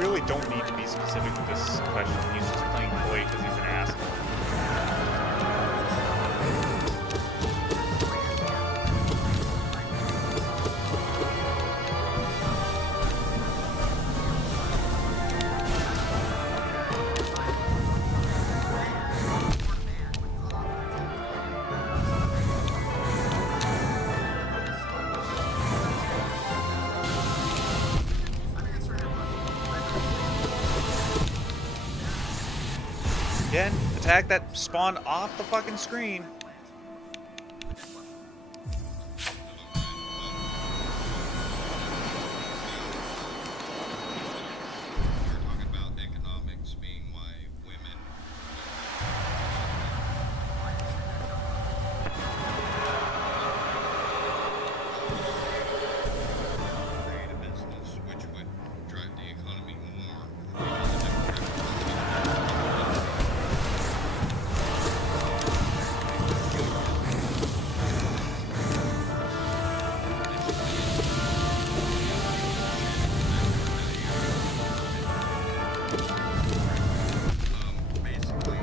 really don't need to be specific with this question. He's just playing coy because he's an ass. Again, attack that spawned off the fucking screen. We're talking about economics being why women create a business which would drive the economy more because the basically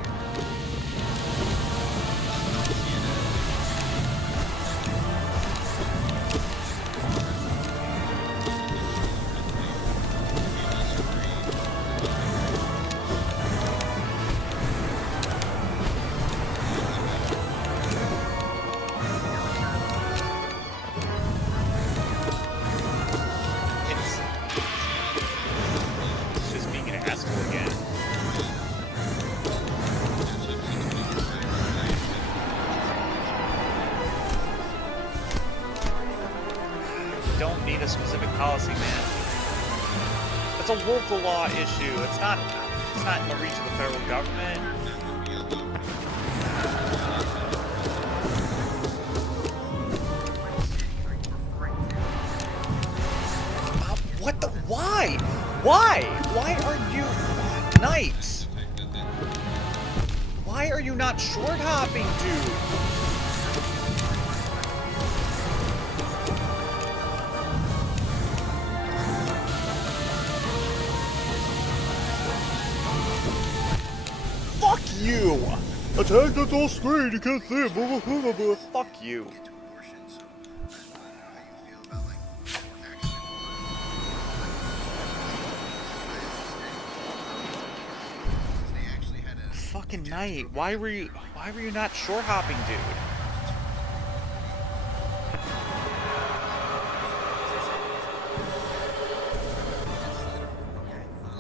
It's just being an asshole again. Don't need a specific policy, man. It's a local law issue. It's not in the reach of the federal government. What the? Why? Why? Why are you Knights? Why are you not short hopping, dude? Fuck you! Attack that's all screen, you can't see it, blah, blah, blah, blah, blah. Fuck you. to abortion, so I just want to know how you feel about like they actually had a Fucking Knight, why were you not short hopping, dude?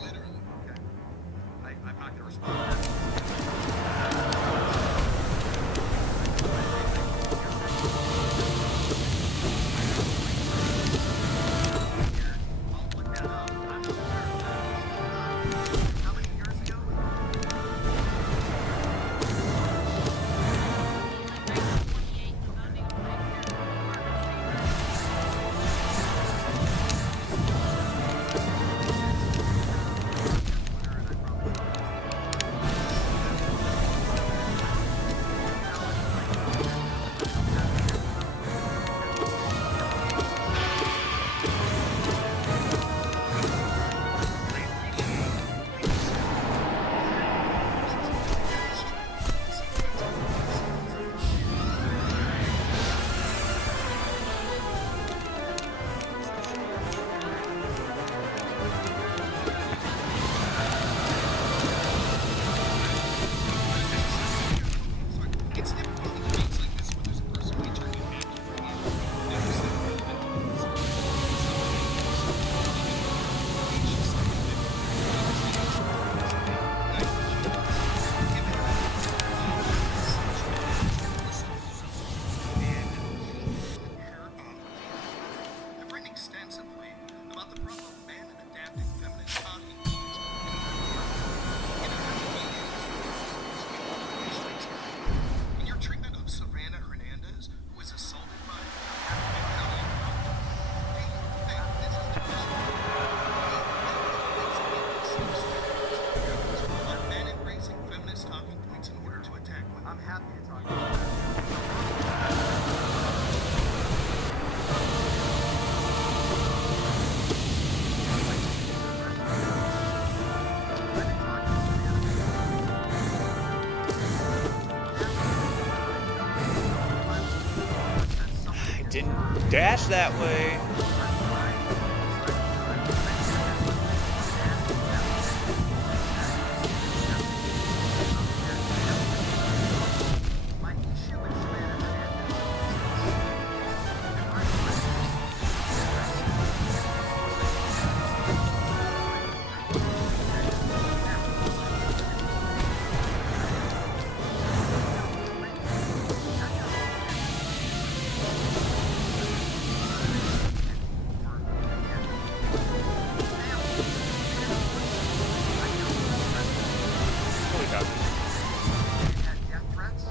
literally. I'm not gonna respond to that. I'll look that up. I'm sure. How many years ago? Didn't dash that way. My issue with Savannah Holy cow. had death threats.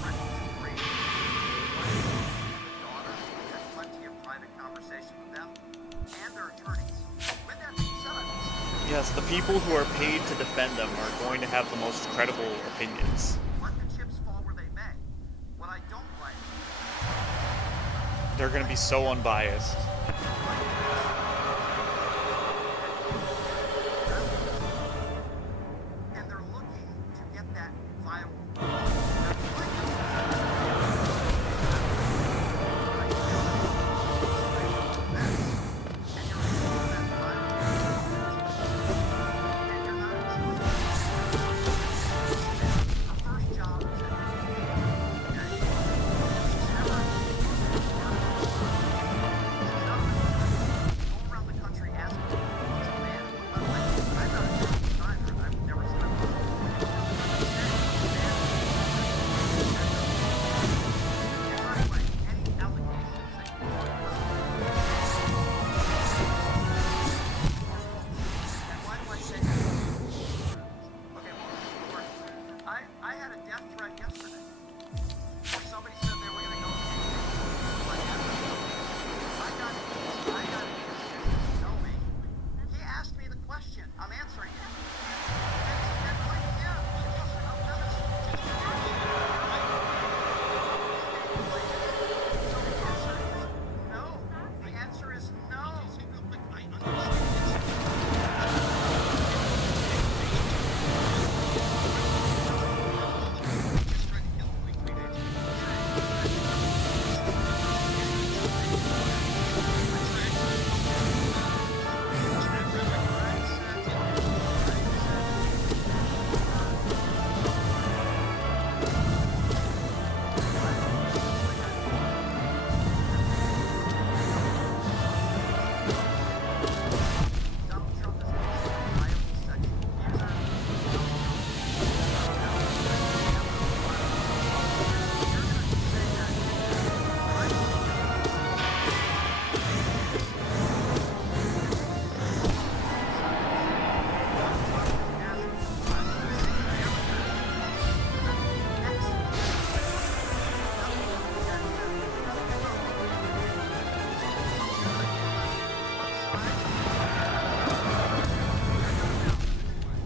Threatening to rape the daughter. We had plenty of private conversation with them and their attorneys. With that being said, Yes, the people who are paid to defend them are going to have the most credible opinions. let the chips fall where they may. What I don't like They're going to be so unbiased. and they're looking to get that viable. I had a death threat yesterday. Where somebody said they were going to go take me. But I got it. You know me. He asked me the question. I'm answering it. And like, yeah, listen, I'm done. So the answer is no. The answer is no. Donald Trump is the most reliable sexual abuser.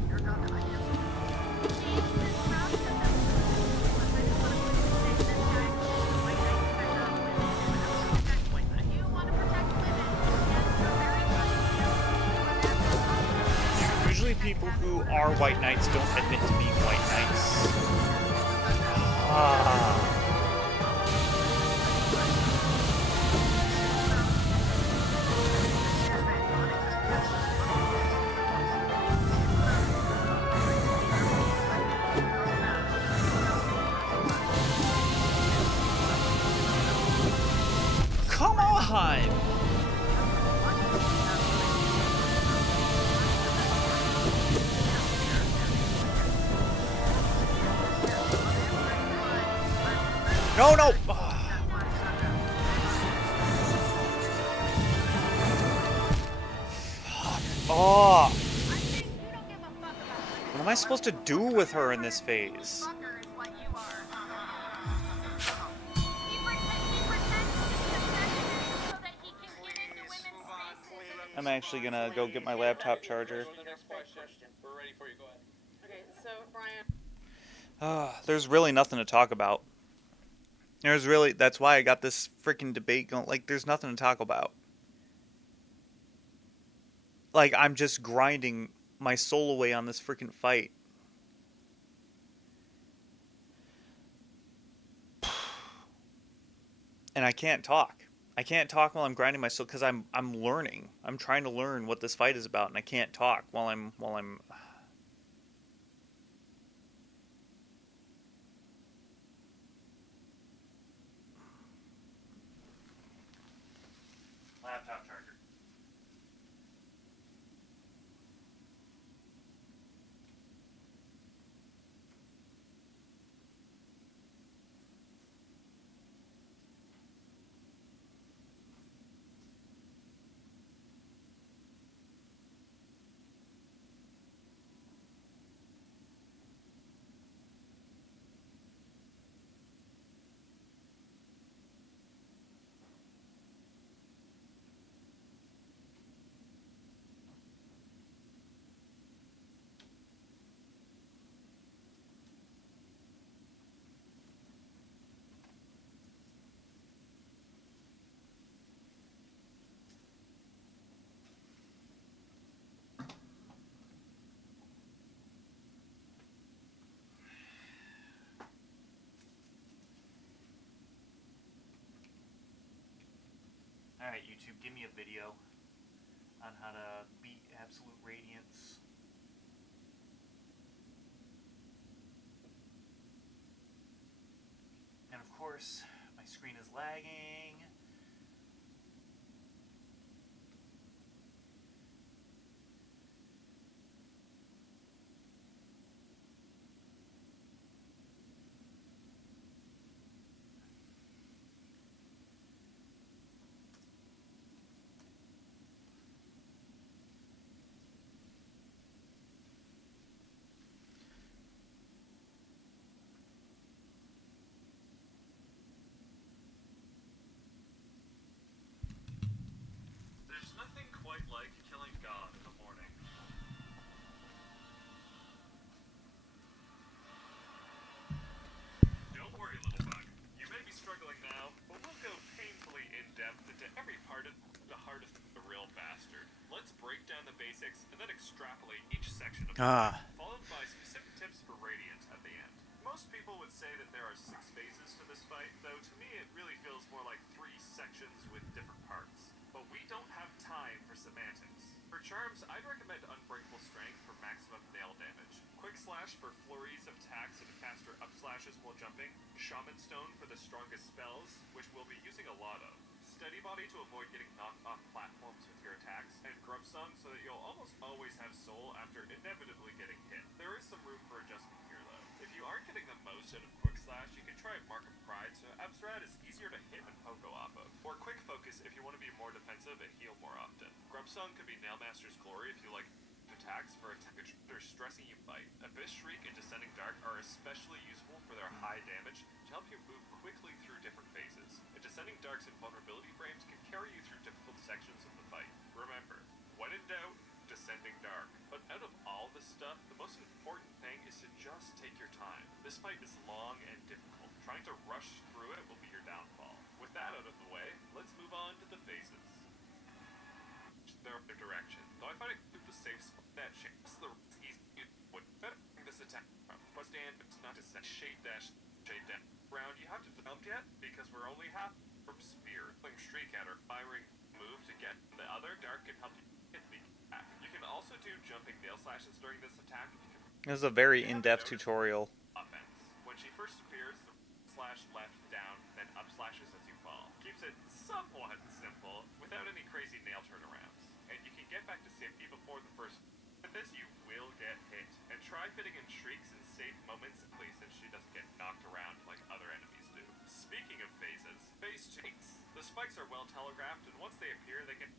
You're done. I answered. You want to protect women. Yes, you're very much. Usually people who are white knights don't admit to being white knights. Ah. Come on! No, no! Oh! I think you don't give a fuck about women. What am I supposed to do with her in this phase? Fucker is what you are. He pretends to be a feminist so that he can get into women's spaces. I'm actually gonna go get my laptop charger. We're ready for you. Go ahead. Okay, so Brian, There's really nothing to talk about. That's why I got this freaking debate going. Like, there's nothing to talk about. Like, I'm just grinding my soul away on this freaking fight. and I can't talk. I can't talk while I'm grinding my soul because I'm learning. I'm trying to learn what this fight is about, and I can't talk while I'm. Laptop charger. Alright, YouTube, give me a video on how to beat Absolute Radiance. And of course, my screen is lagging. There's nothing quite like killing God in the morning. Don't worry, little bug. You may be struggling now, but we'll go painfully in-depth into every part of the heart of the real bastard. Let's break down the basics and then extrapolate each section of the fight, followed by specific tips for Radiant at the end. Most people would say that there are 6 phases to this fight, though to me it really feels more like 3 sections with different parts. But we don't have time for semantics. For charms, I'd recommend Unbreakable Strength for maximum nail damage, Quick Slash for flurries of attacks and faster up slashes while jumping, Shaman Stone for the strongest spells, which we'll be using a lot of, Steady Body to avoid getting knocked off platforms with your attacks, and Grub Song so that you'll almost always have soul after inevitably getting hit. There is some room for adjustment here though. If you aren't getting the most out of Quick Slash, you can try Mark of Pride so Absrad is easier to hit and pogo off of. Or Quick Focus if you want to be more defensive and heal more often. Grub Song could be Nailmaster's Glory if you like attacks for attackers stressing you fight. Abyss Shriek and Descending Dark are especially useful for their high damage to help you move quickly through different phases. And Descending Darks and vulnerability frames can carry you through difficult sections of the fight. Remember, when in doubt, Descending Dark. But out of all this stuff, the most important thing is to just take your time. This fight is long and difficult. Trying to rush through it will be your downfall. With that out of the way, let's move on to the phases. Their direction. Though I find it the safe spot that shapes the easy would better this attack from. But stand it's not to set shade dash round you have to jump yet because we're only half spear. Playing streak at or firing move to get the other dark can help you hit the attack. You can also do jumping nail slashes during this attack if you can. This is a very in-depth tutorial. Offense. When she first appears, the slash left down, then up slashes as you fall. Keeps it somewhat simple without any crazy nail turnarounds. And you can get back to safety before the first. With this, you will get hit. And try fitting in shrieks in safe moments, at least, since she doesn't get knocked around like other enemies do. Speaking of phases, phase 2. The spikes are well telegraphed, and once they appear, they can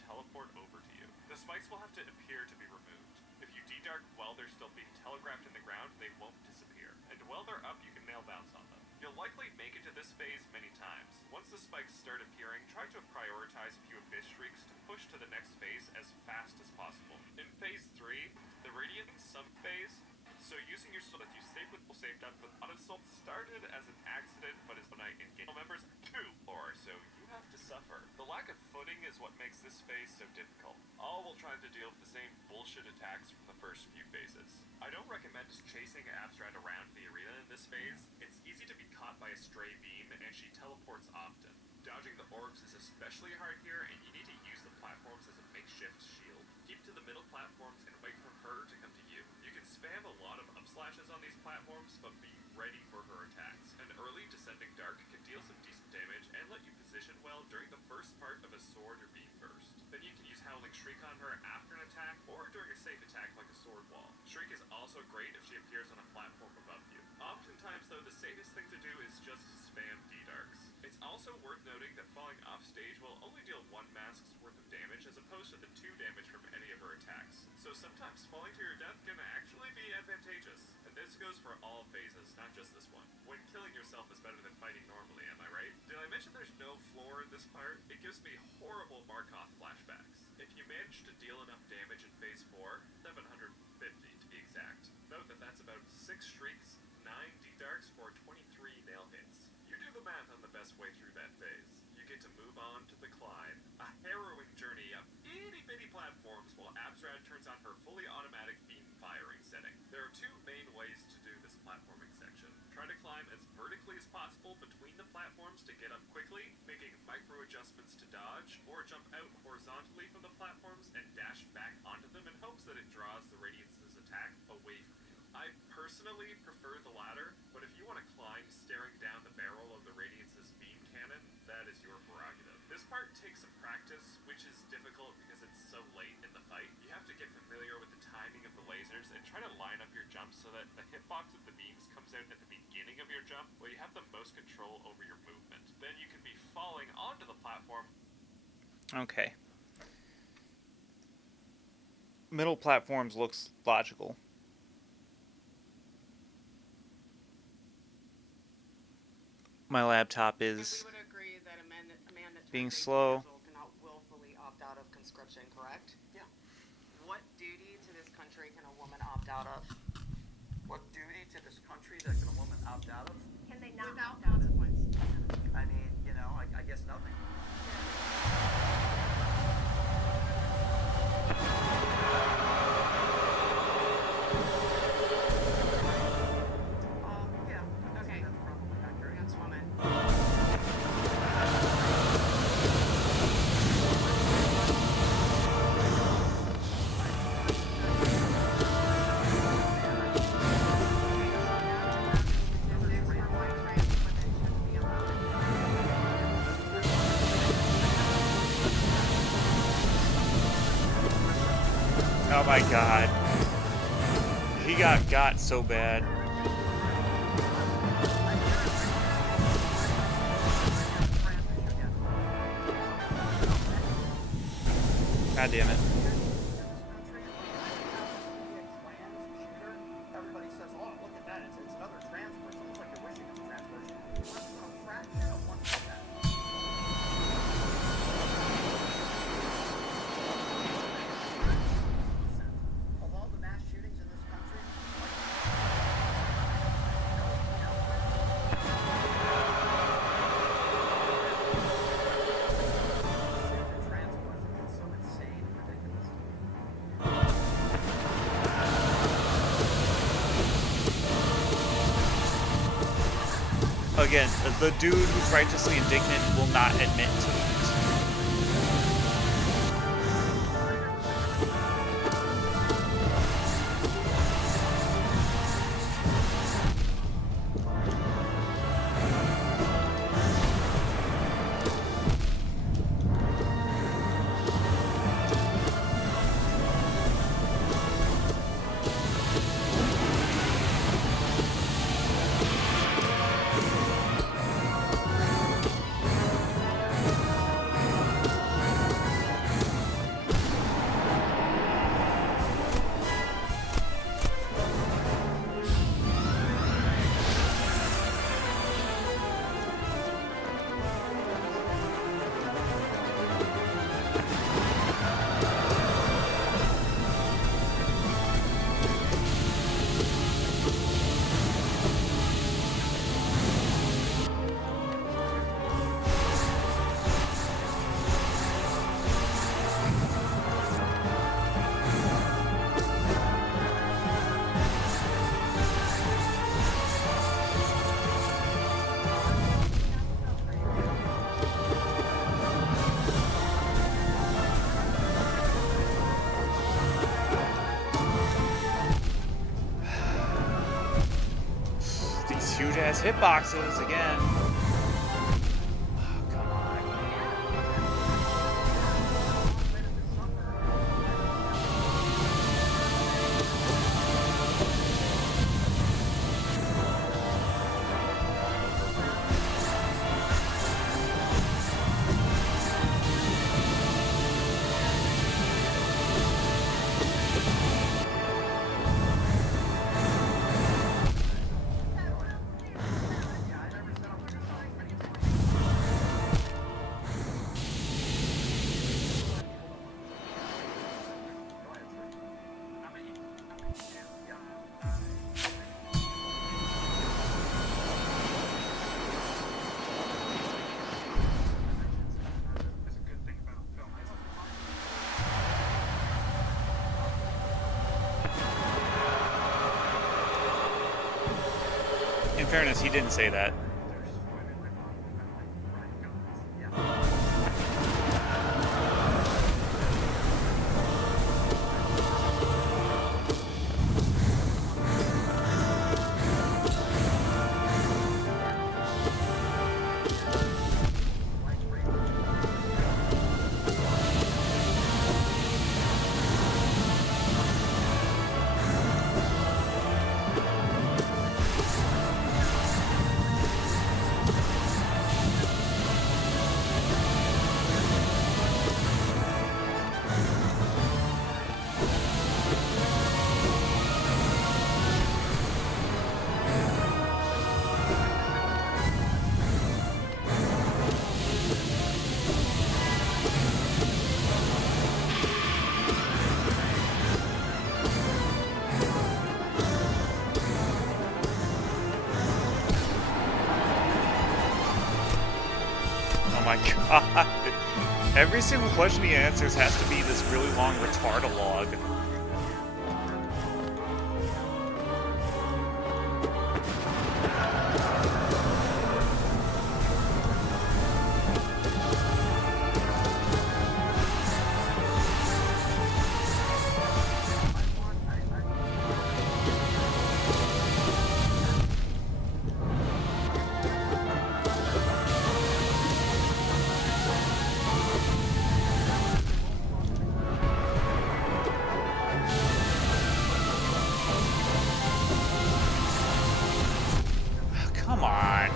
teleport over to you. The spikes will have to appear to be removed. If you de-dark while they're still being telegraphed in the ground, they won't disappear. And while they're up, you can nail bounce on them. You'll likely make it to this phase many times. Once the spikes start appearing, try to prioritize a few Abyss Shrieks to push to the next phase as fast as possible. In phase 3, the Radiant Sum phase, so using your soul that you saved up with Auto Soul started as an accident, but is when I in-game members too, or so you have to suffer. The lack of footing is what makes this phase so difficult. All while trying to deal with the same bullshit attacks from the first few phases. I don't recommend chasing Absrad around the arena in this phase. It's easy to be caught by a stray beam, and she teleports teleports often. Dodging the orbs is especially hard here, and you need to use the platforms as a makeshift shield. Keep to the middle platforms and wait for her to come to you. You can spam a lot of upslashes on these platforms, but be ready for her attacks. An early descending dark can deal some decent damage and let you position well during the first part of a sword or beam burst. Then you can use Howling Shriek on her after an attack or during a safe attack like a sword wall. Shriek is also great if she appears on a platform above you. Oftentimes though, the safest thing to do is just spam D-Darks. It's also worth noting that falling off stage will only deal 1 mask's worth of damage as opposed to the 2 damage from any of her attacks. So sometimes falling to your death can actually be advantageous. And this goes for all phases, not just this one. When killing yourself is better than fighting normally, am I right? Did I mention there's no floor in this part? It gives me horrible Markov flashbacks. If you manage to deal enough damage in phase 4, 750 to be exact. Note that that's about 6 shrieks, 9 D-Darks, or 23 nail hits. You do the math on the best way through that phase. You get to move on to the climb, a harrowing journey up itty-bitty platforms while Absrad turns on her fully automatic beam firing setting. There are 2 main ways to do this platforming section. Try to climb as vertically as possible between the platforms to get up quickly, making micro adjustments to dodge, or jump out horizontally from the platforms and dash back onto them in hopes that it draws the Radiance's attack away from you. I personally prefer the latter, but if you want to climb staring down the barrel of the Radiance's beam cannon, that is your prerogative. This part takes some practice, which is difficult because it's so late in the fight. You have to get familiar with the timing of the lasers and try to line up your jumps so that the hitbox of the beams comes out at the beginning of your jump where you have the most control over your movement. Then you can be falling onto the platform. Okay. Middle platforms looks logical. My laptop And is we would agree that a man that being turns 18 slow. years old cannot willfully opt out of conscription, correct? Yeah. What duty to this country can a woman opt out of? What duty to this country that can a woman opt out of? Can they not Without opt out of? consequence. I mean, you know, I guess nothing. Yeah. Okay. That's probably accurate. That's woman. Statistics for white trans women shouldn't be allowed. Oh my god. He got so bad. God damn it. Everybody says, "Oh, look at that! It's another trans person." It's like you're wishing it was a trans person. A fraction of 1%. Of all the mass shootings in this country, the trans question is so insane and ridiculous. Again, the dude who's righteously indignant will not admit to it. these huge ass hitboxes again. Oh, come on. In fairness, he didn't say that. Oh my god. Every single question he answers has to be this really long retardalogue. Come on.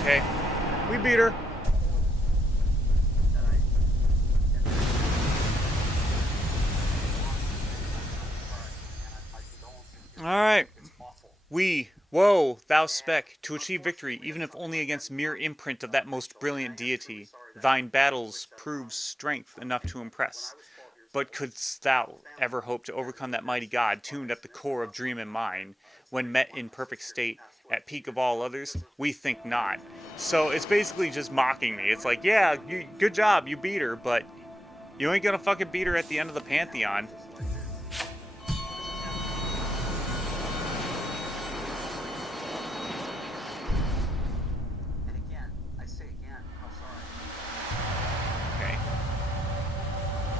Okay. We beat her. Alright. Woe, thou spec, to achieve victory, even if only against mere imprint of that most brilliant deity. Thine battles prove strength enough to impress. But couldst thou ever hope to overcome that mighty god, tuned at the core of dream and mind, when met in perfect state, at peak of all others? We think not. So it's basically just mocking me. It's like, yeah, good job, you beat her, but you ain't gonna fucking beat her at the end of the Pantheon. And again, I say again, how sorry. Okay.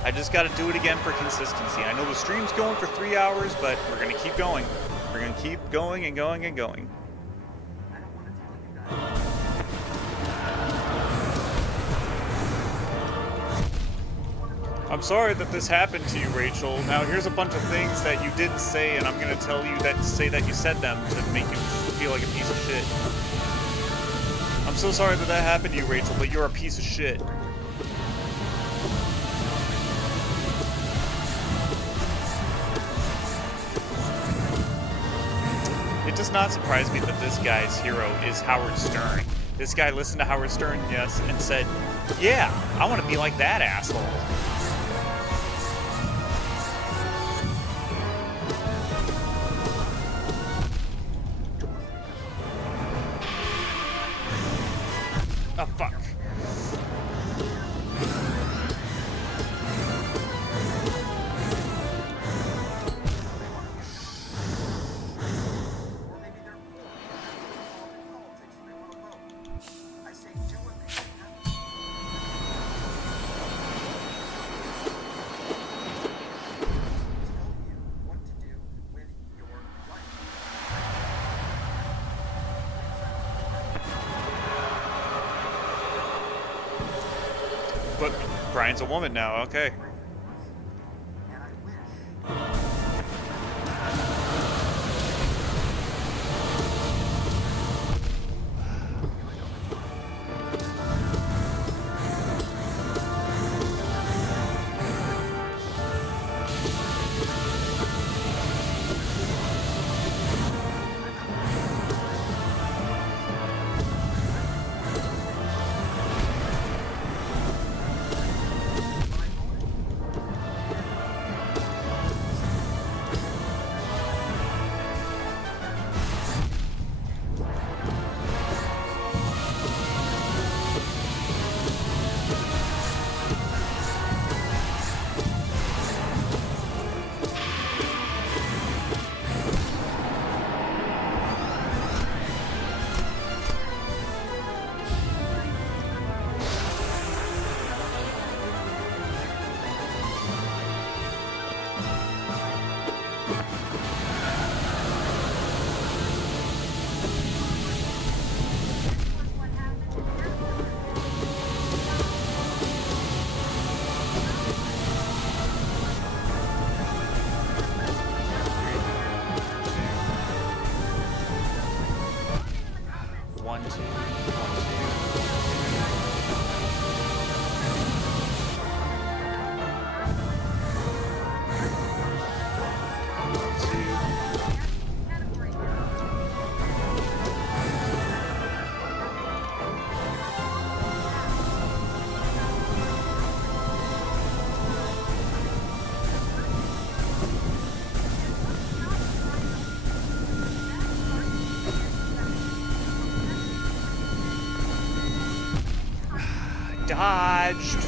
I just gotta do it again for consistency. I know the stream's going for 3 hours, but we're gonna keep going. We're gonna keep going and going and going. I don't want to tell you guys. I'm sorry that this happened to you, Rachel. Now here's a bunch of things that you didn't say, and I'm gonna tell you that you said them to make you feel like a piece of shit. I'm so sorry that happened to you, Rachel, but you're a piece of shit. It does not surprise me that this guy's hero is Howard Stern. This guy listened to Howard Stern, yes, and said, yeah, I want to be like that asshole. Oh, fuck. Or maybe they're poor. That's what involved in politics and they want to vote. I say do what makes you happy. Tell you what to do with your life. But Brian's a woman now, okay. And I wish. What happened? One, two. Category. Dodged.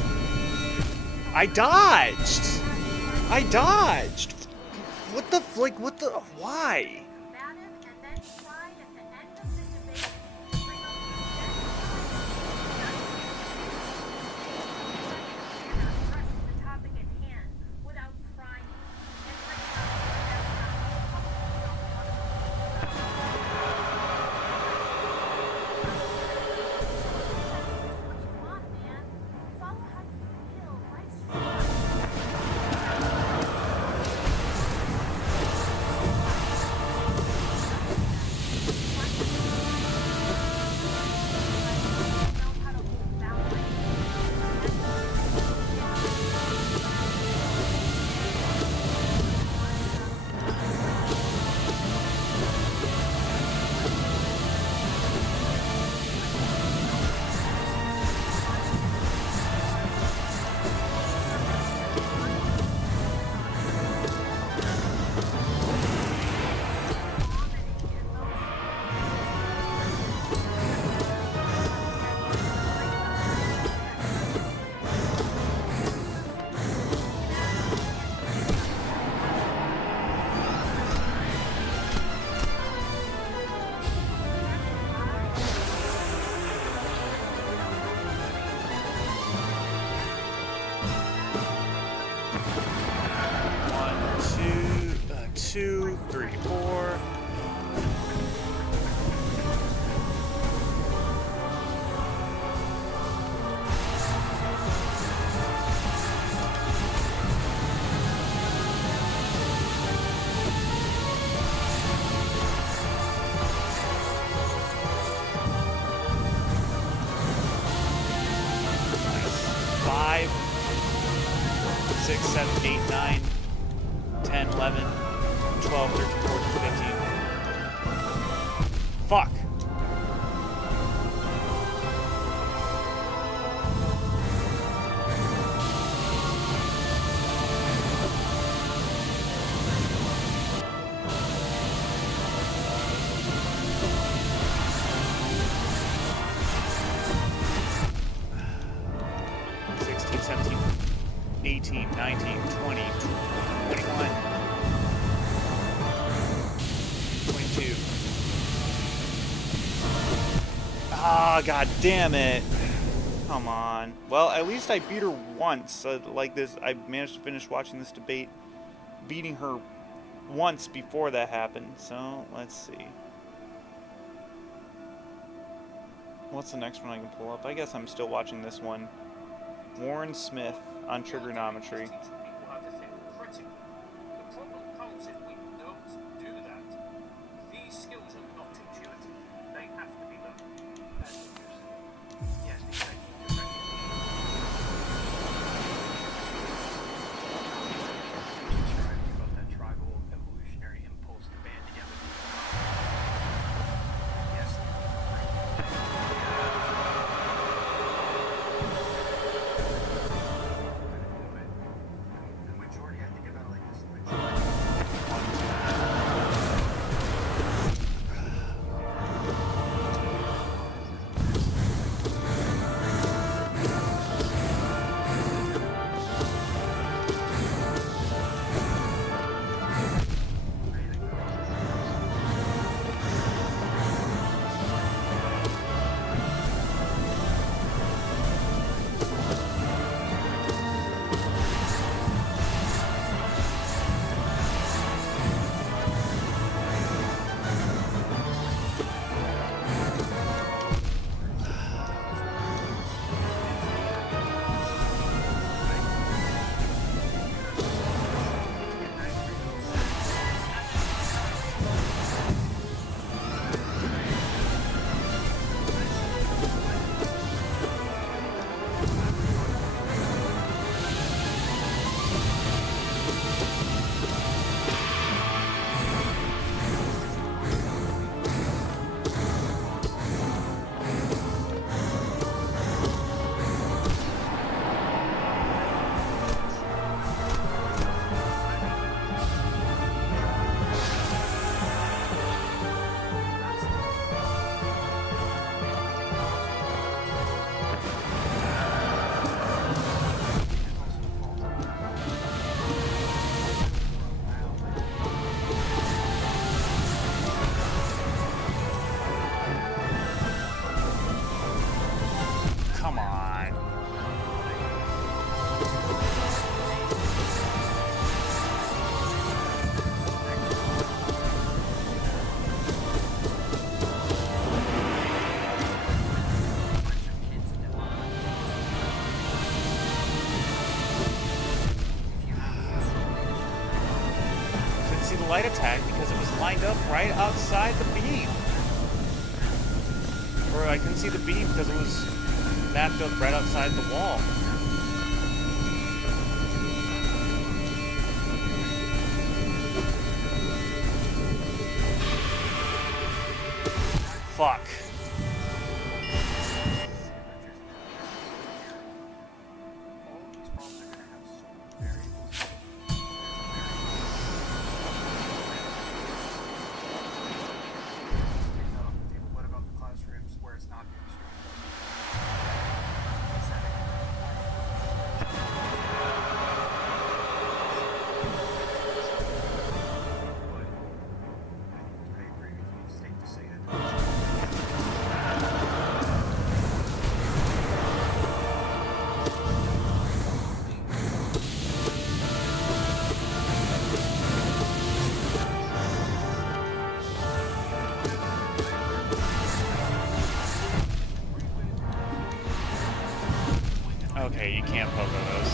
I dodged. I dodged. What the, what the, why? Combative and then tried at the end of the debate to bring up addressing the topic at hand without crying and bringing up what you want, man. Follow how you feel. Life's short. Knows how to hold boundaries. One, two, 3, 4. 7, 8, 9, 10, 11, 12, 13, 14, 15. Fuck! Sixteen, 17, 18, 19, 20, 21, 22. Ah, god damn it. Come on. Well, at least I beat her once. Like this, I managed to finish watching this debate, beating her once before that happened. So, let's see. What's the next one I can pull up? I guess I'm still watching this one. Warren Smith on trigonometry. People have to think critically. The problem comes if we don't do that. These skills are not intuitive. They have to be learned. That's what you're saying. Yes, exactly. Describing about that tribal evolutionary impulse to band together. Yes. The majority, I think about it like this. The majority. Come on. Couldn't see the light attack because it was lined up right outside the beam. Or I couldn't see the beam because it was mapped up right outside the wall. Fuck. All of these problems are going to have so many variables. What about the classrooms where it's not being streamed? Is that I agree with you. It's safe to say that. Okay, you can't pogo those.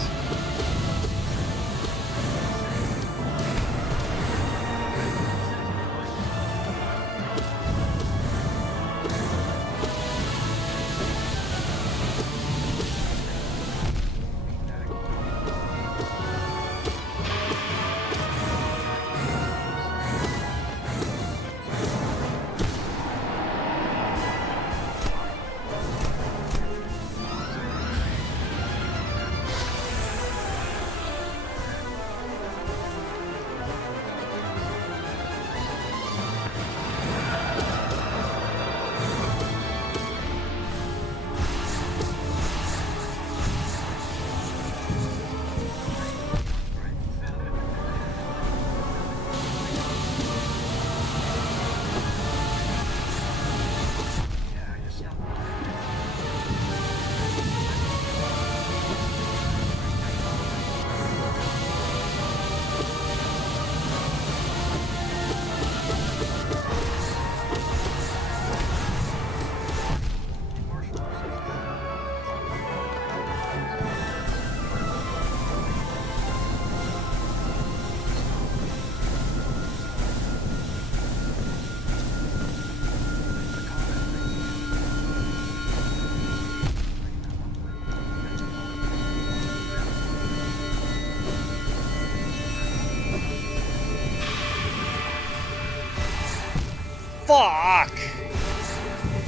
Fuck!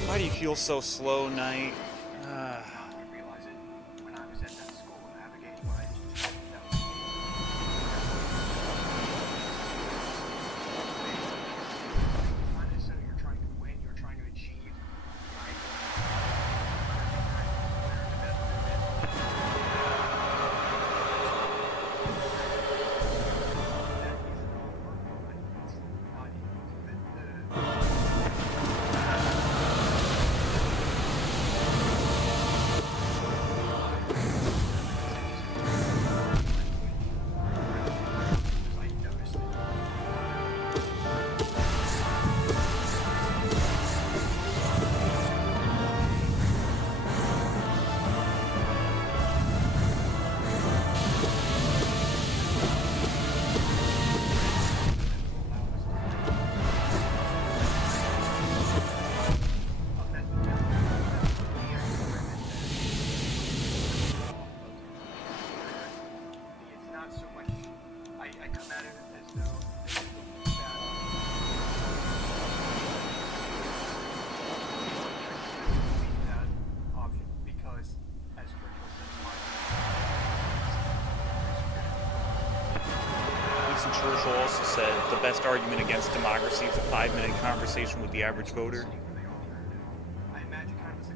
Why do you feel so slow, Knight? I realize it when I was at that school navigating what I just tried that was it's not necessarily you're trying to win, you're trying to achieve, right? I noticed it. It's not so much. I come at it as though it's a bad option because, as Churchill said, Winston Churchill also said the best argument against democracy is a 5-minute conversation with the average voter. I imagine kind of as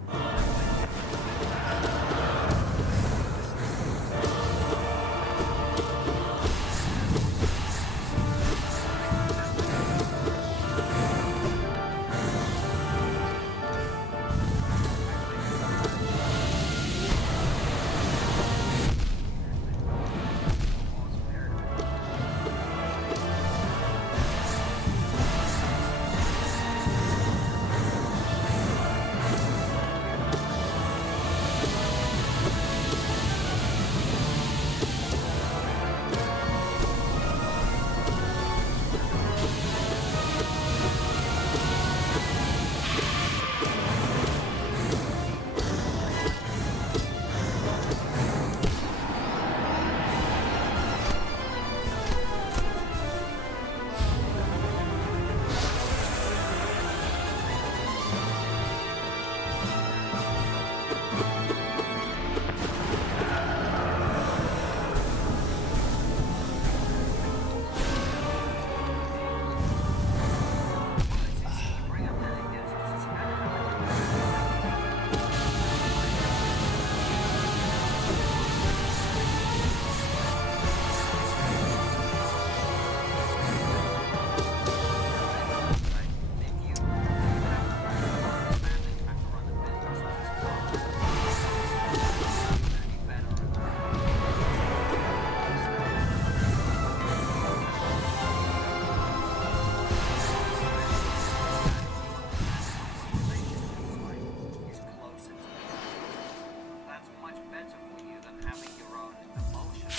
that's much better for you than having your own emotional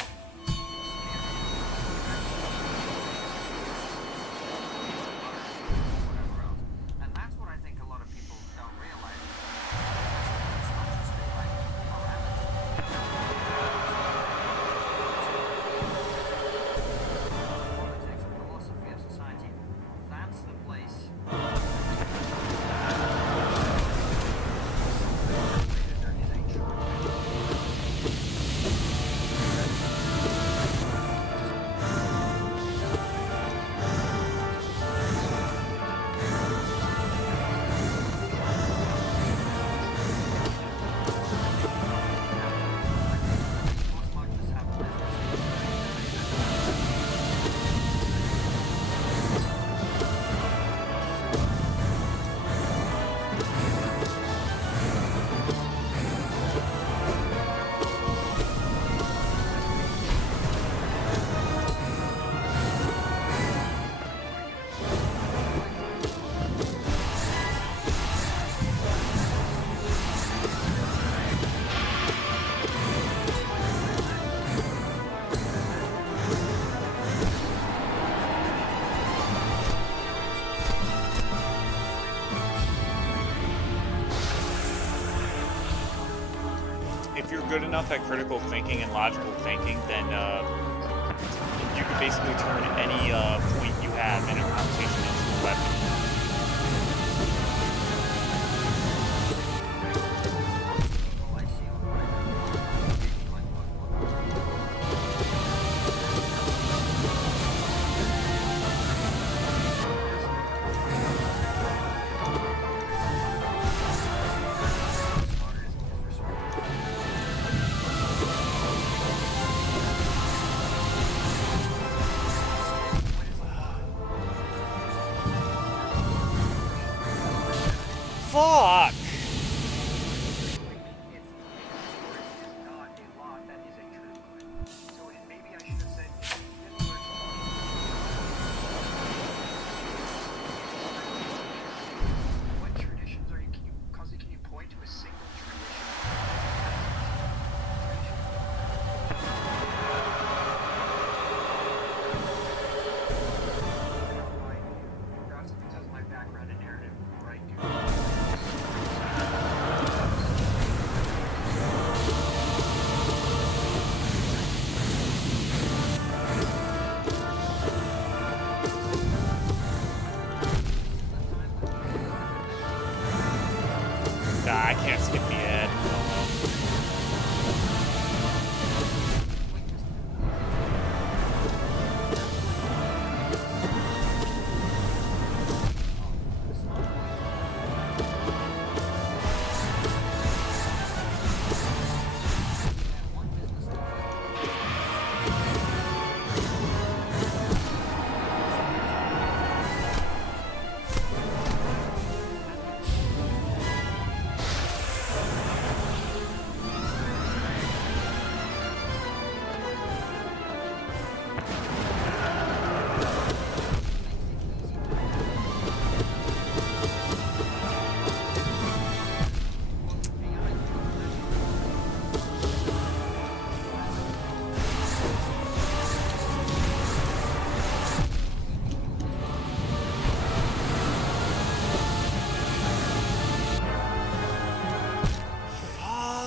whatever else. And that's what I think a lot of people don't realize. It's not just they like politics, philosophy of society. That's the place. Most marketers have If you're good enough at critical thinking and logical thinking, then you can basically turn any point you have in a conversation into a weapon. Fuck! Claiming it's or it is not a lot, that is a true lie. So maybe I should have said Hitler's what traditions are you? Can you point to a single tradition? That's because of my background in narrative, right? Nah, I can't skip the ad.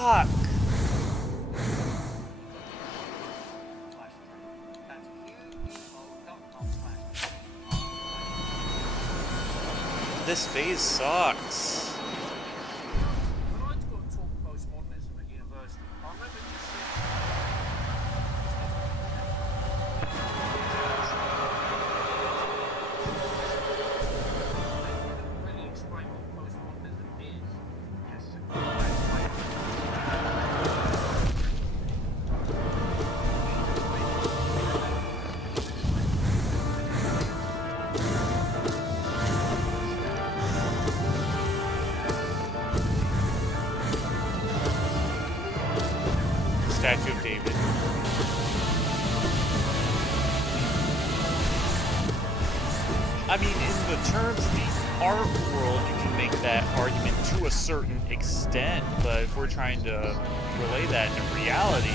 Fuck! This phase sucks. When I had to go and talk postmodernism at university, I remember just saying, really explain what postmodernism is. Yes. Statue of David. I mean, in the terms of the art world, you can make that argument to a certain extent, but if we're trying to relay that in reality,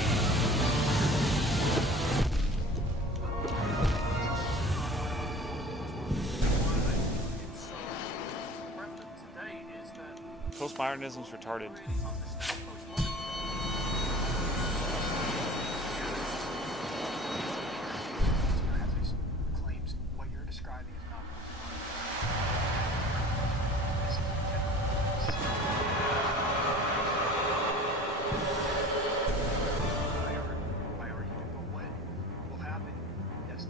It's so prevalent today is that postmodernism's retarded. really understand postmodernism. Claims what you're describing is not I argue, but what will happen? Yes.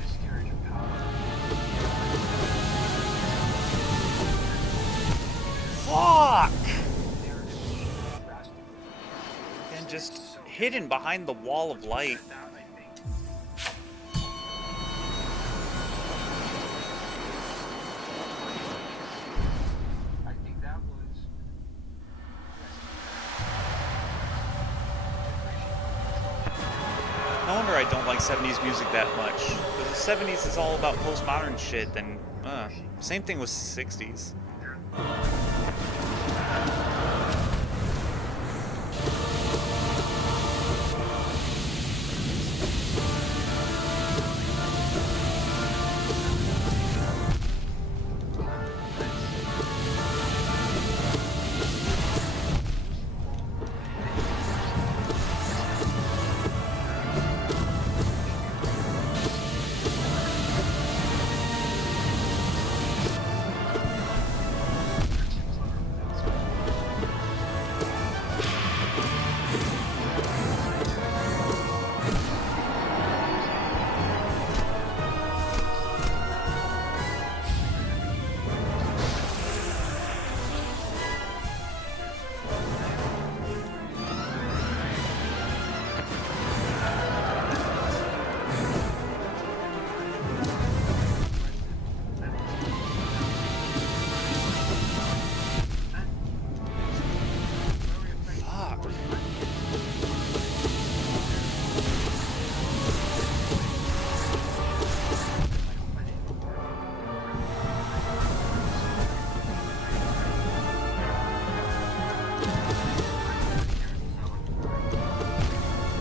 Miscarriage of power. Fuck! Narrative shifted drastically. And just hidden behind the wall of light. That, I think. I think that was. No wonder I don't like 70s music that much. Because the 70s is all about postmodern shit, and same thing with 60s. Fuck.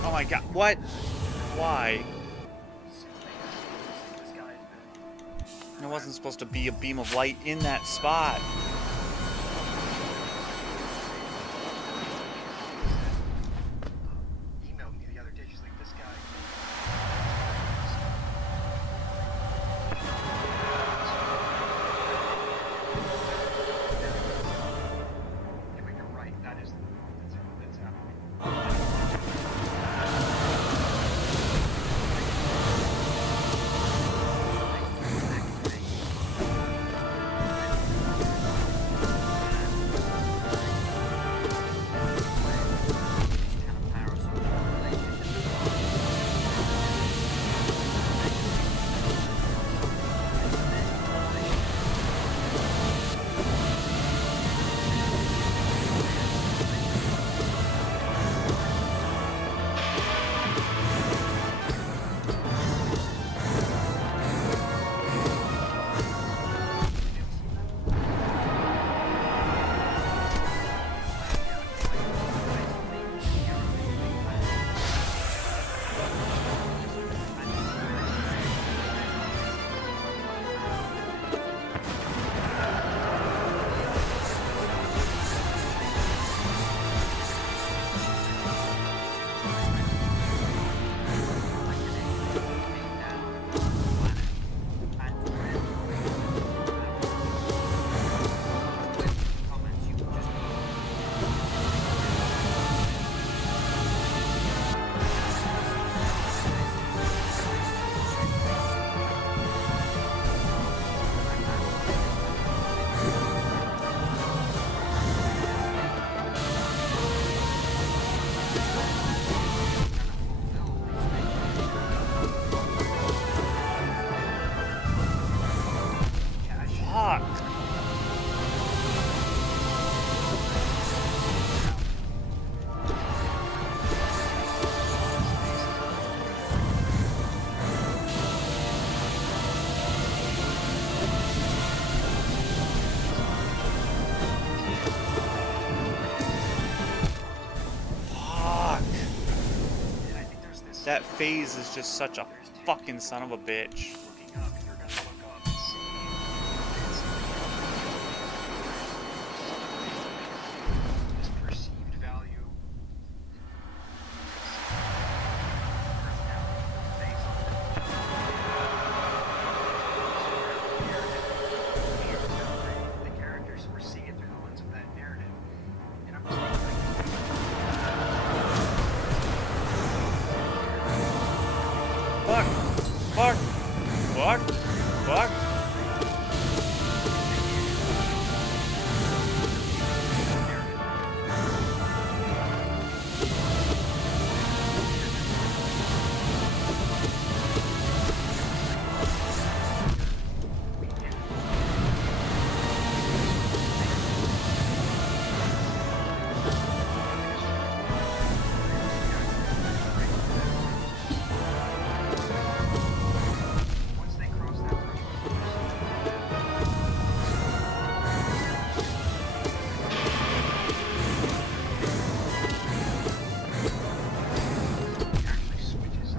Oh my god, what? Why? There wasn't supposed to be a beam of light in that spot. Emailed me the other day. She's like, this guy. Yeah, but you're right. That is that's happening. That phase is just such a fucking son of a bitch. Looking up, you're gonna look up and see this perceived value. Personality, face on the characters, we're seeing it through the lens of that narrative. And I'm just thinking, Fuck! Fuck! Fuck! Fuck! once they cross that threshold, it actually switches.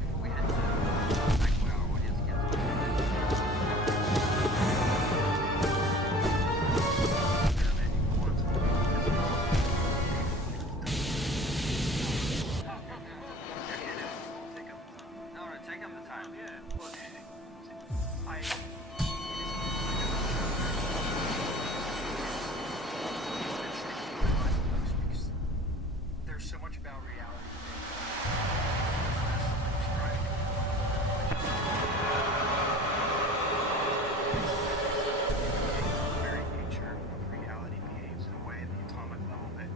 Before we head to back to our audience again. No, take up the time. Yeah. Well, there's so much about reality. The very nature of reality behaves in a way at the atomic level that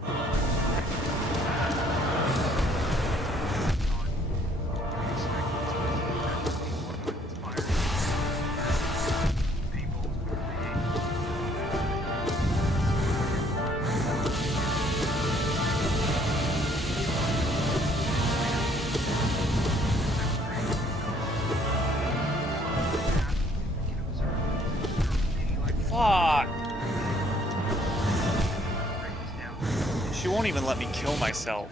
people Fuck! She won't even let me kill myself.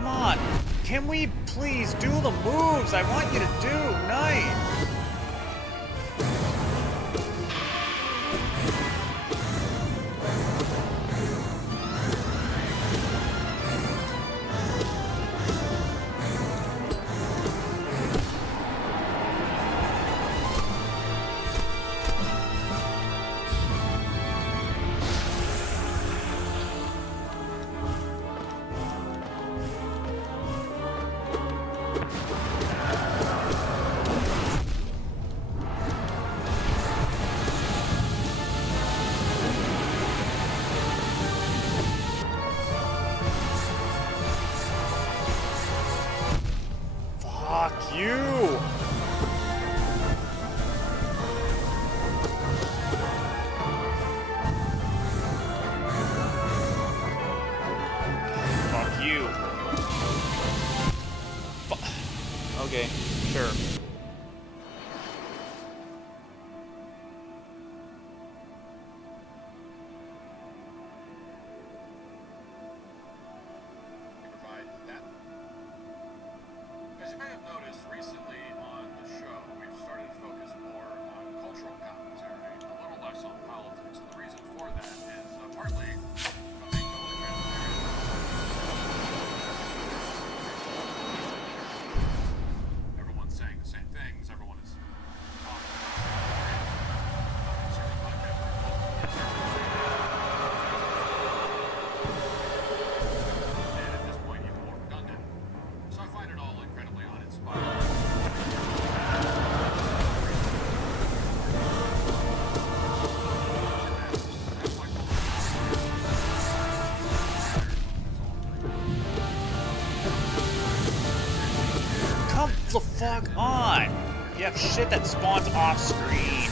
Come on! Can we please do the moves I want you to do? Nice! Fuck you! Fuck you. Okay, sure. Rock on! You have shit that spawns off screen.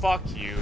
Fuck you.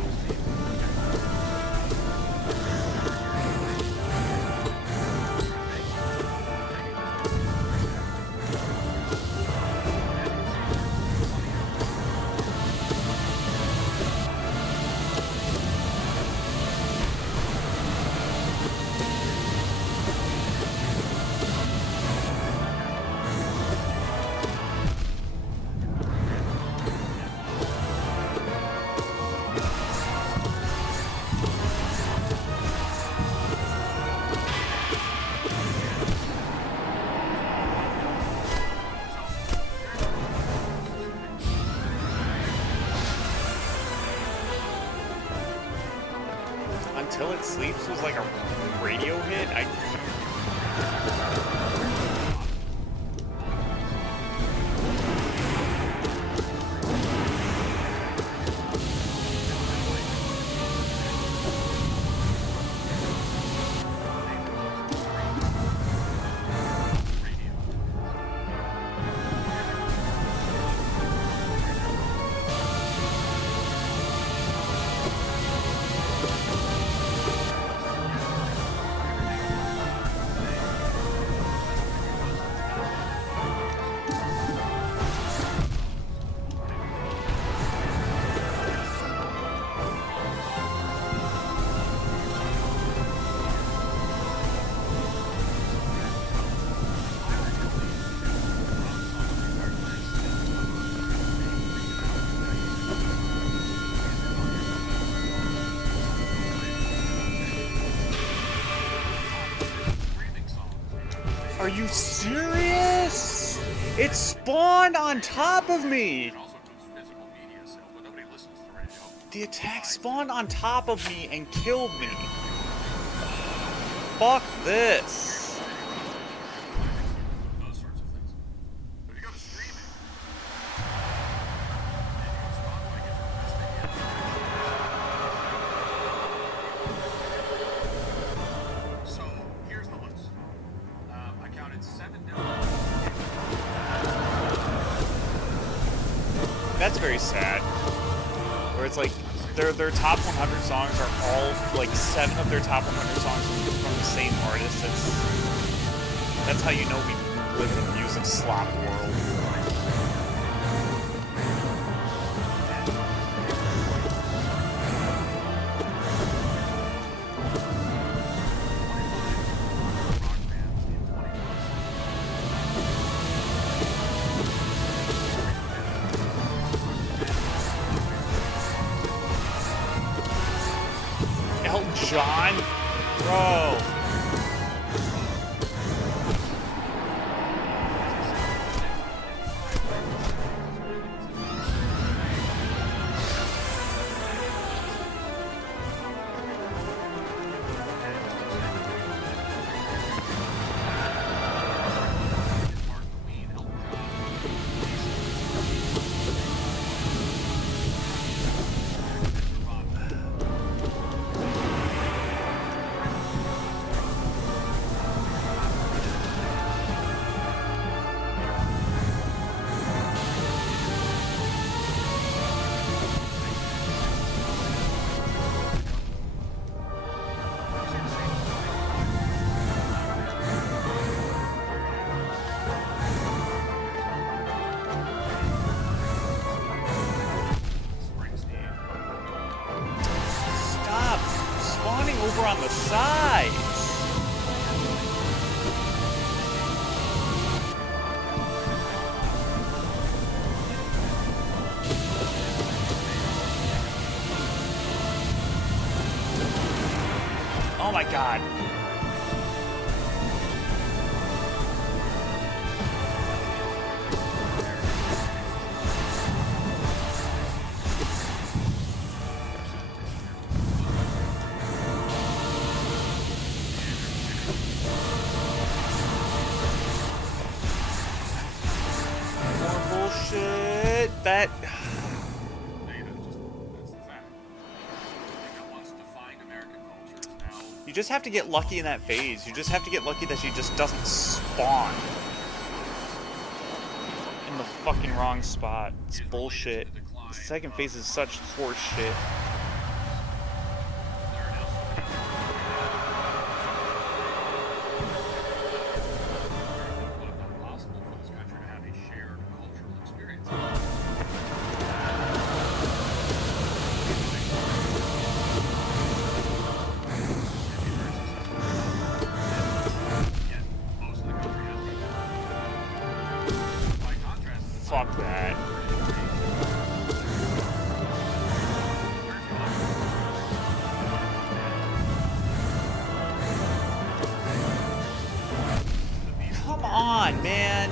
Until It Sleeps was like a radio hit. Are you serious? It spawned on top of me! The attack spawned on top of me and killed me. Fuck this. That's very sad. Where it's like their top 100 songs are all like 7 of their top 100 songs from the same artist. That's how you know we live in a music slop world. on, bro. Stop spawning over on the sides. Oh my god. More bullshit. That. Data, that's the fact. Everything that once defined American culture is now You just have to get lucky in that phase. You just have to get lucky that she just doesn't spawn in the fucking wrong spot. It's bullshit. The second phase is such horse shit. there are now so many very difficult, if not possible, for this country to have a shared cultural experience. Yet, most of the country has neither. By contrast, Fuck that. Come on, man.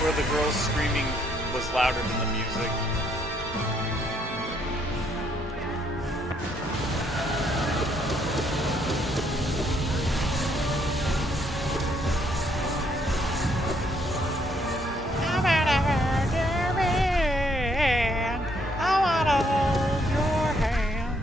Where the girls screaming was louder than the music. I wanna hold your hand.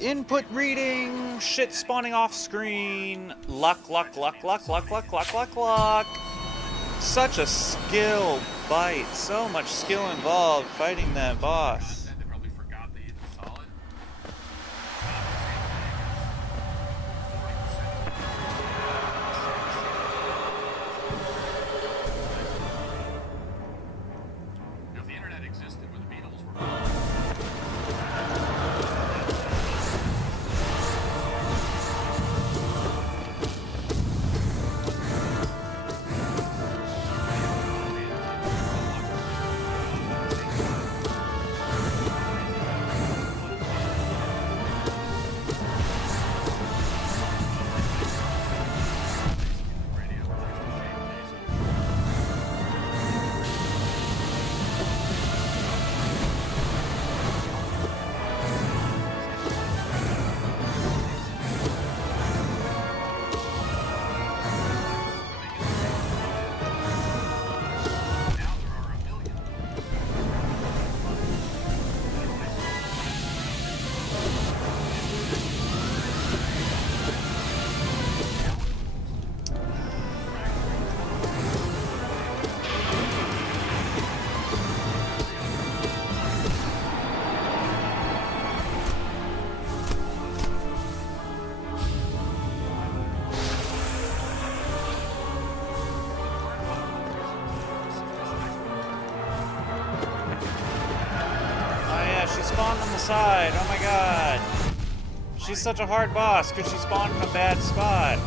Input reading, shit spawning off screen, luck. Such a skill bite, so much skill involved fighting that boss. They probably forgot they even saw it. If the internet existed where the Beatles were born, spawned on the side. Oh my god. She's such a hard boss because she spawned in a bad spot.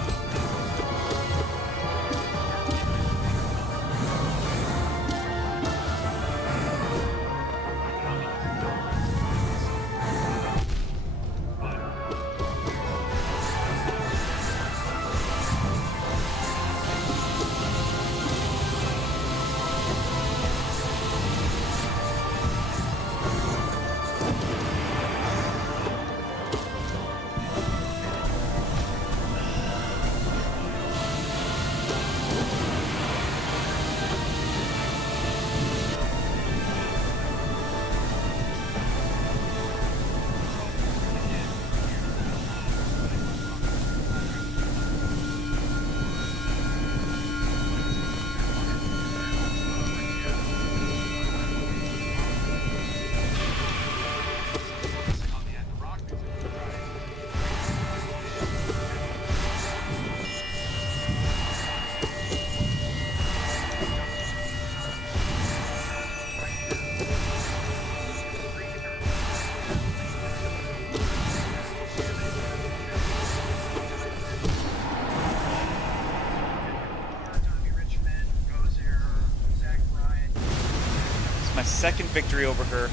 My second victory over her.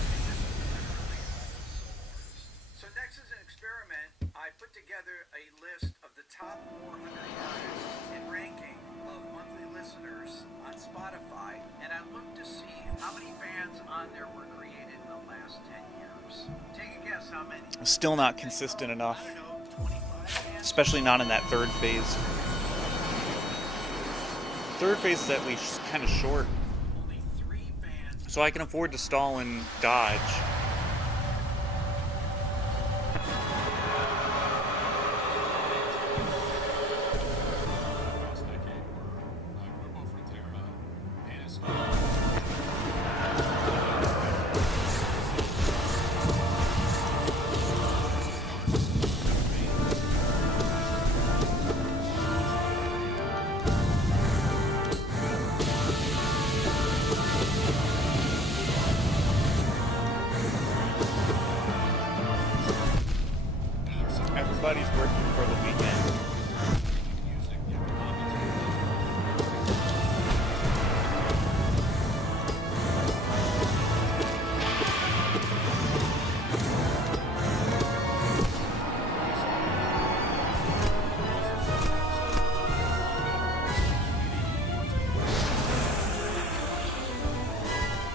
So next as an experiment, I put together a list of the top 400 artists in ranking of monthly listeners on Spotify, and I looked to see how many bands on there were created in the last 10 years. Take a guess how many? Still not consistent enough. I don't know, 25 bands? Especially not in that third phase. Third phase is at least kind of short. Only 3 bands. So I can afford to stall and dodge. Last decade were Grupo Frontera, ASK. Everybody's working for the weekend. Music, the economics.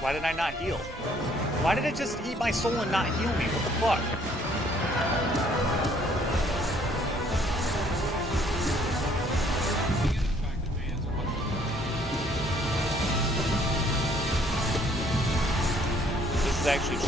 Why did I not heal? Why did it just eat my soul and not heal me? What the fuck? This is actually true.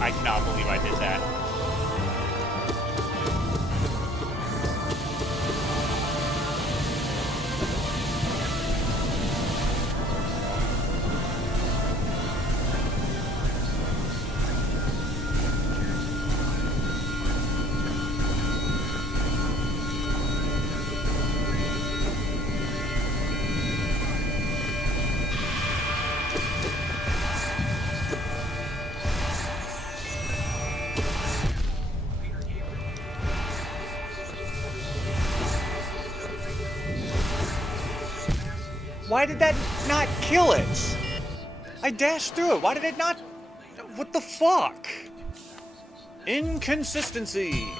I cannot believe I did that. Why did that not kill it? I dashed through it. Why did it not? What the fuck? Inconsistency.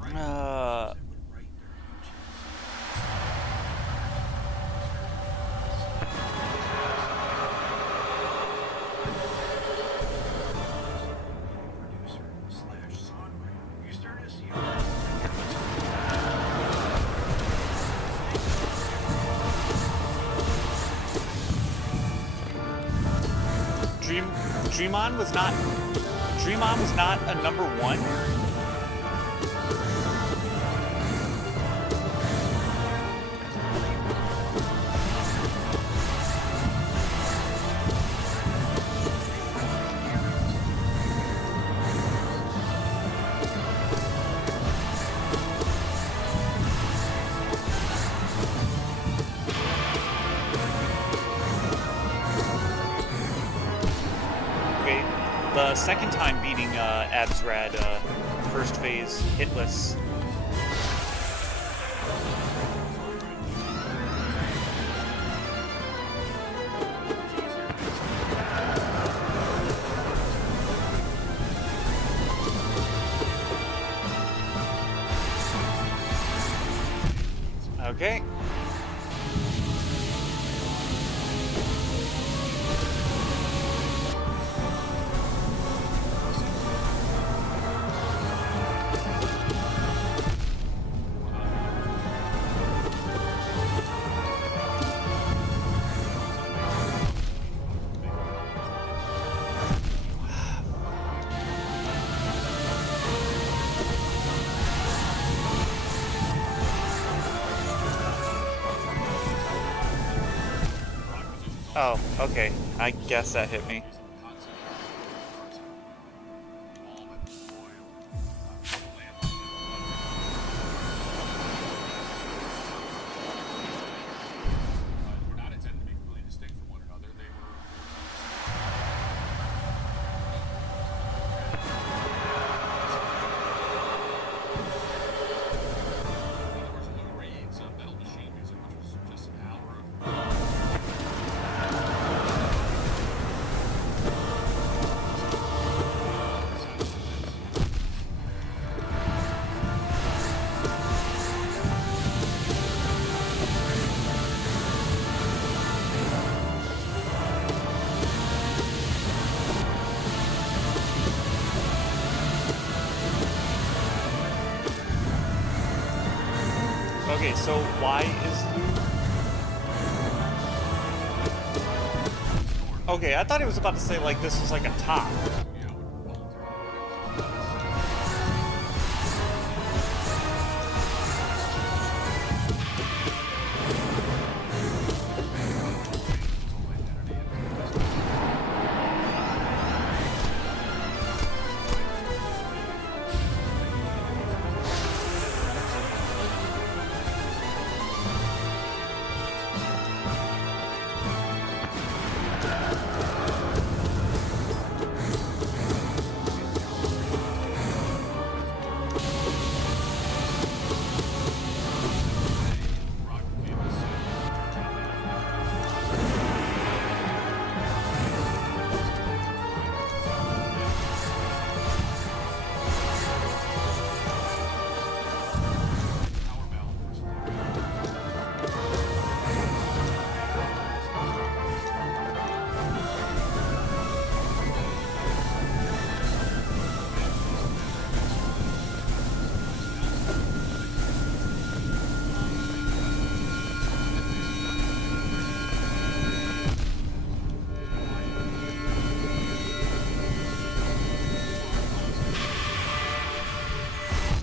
Producer/songwriter. You started to see artists Dream On was not a number one. Okay, the second time beating Absrad first phase hitless. Okay. Oh, okay. I guess that hit me. Were not intended to be completely distinct from one another. They were Lou Reed's Metal Machine music, which was just an hour of Okay, so why is Lou? Okay, I thought he was about to say like this was like a top.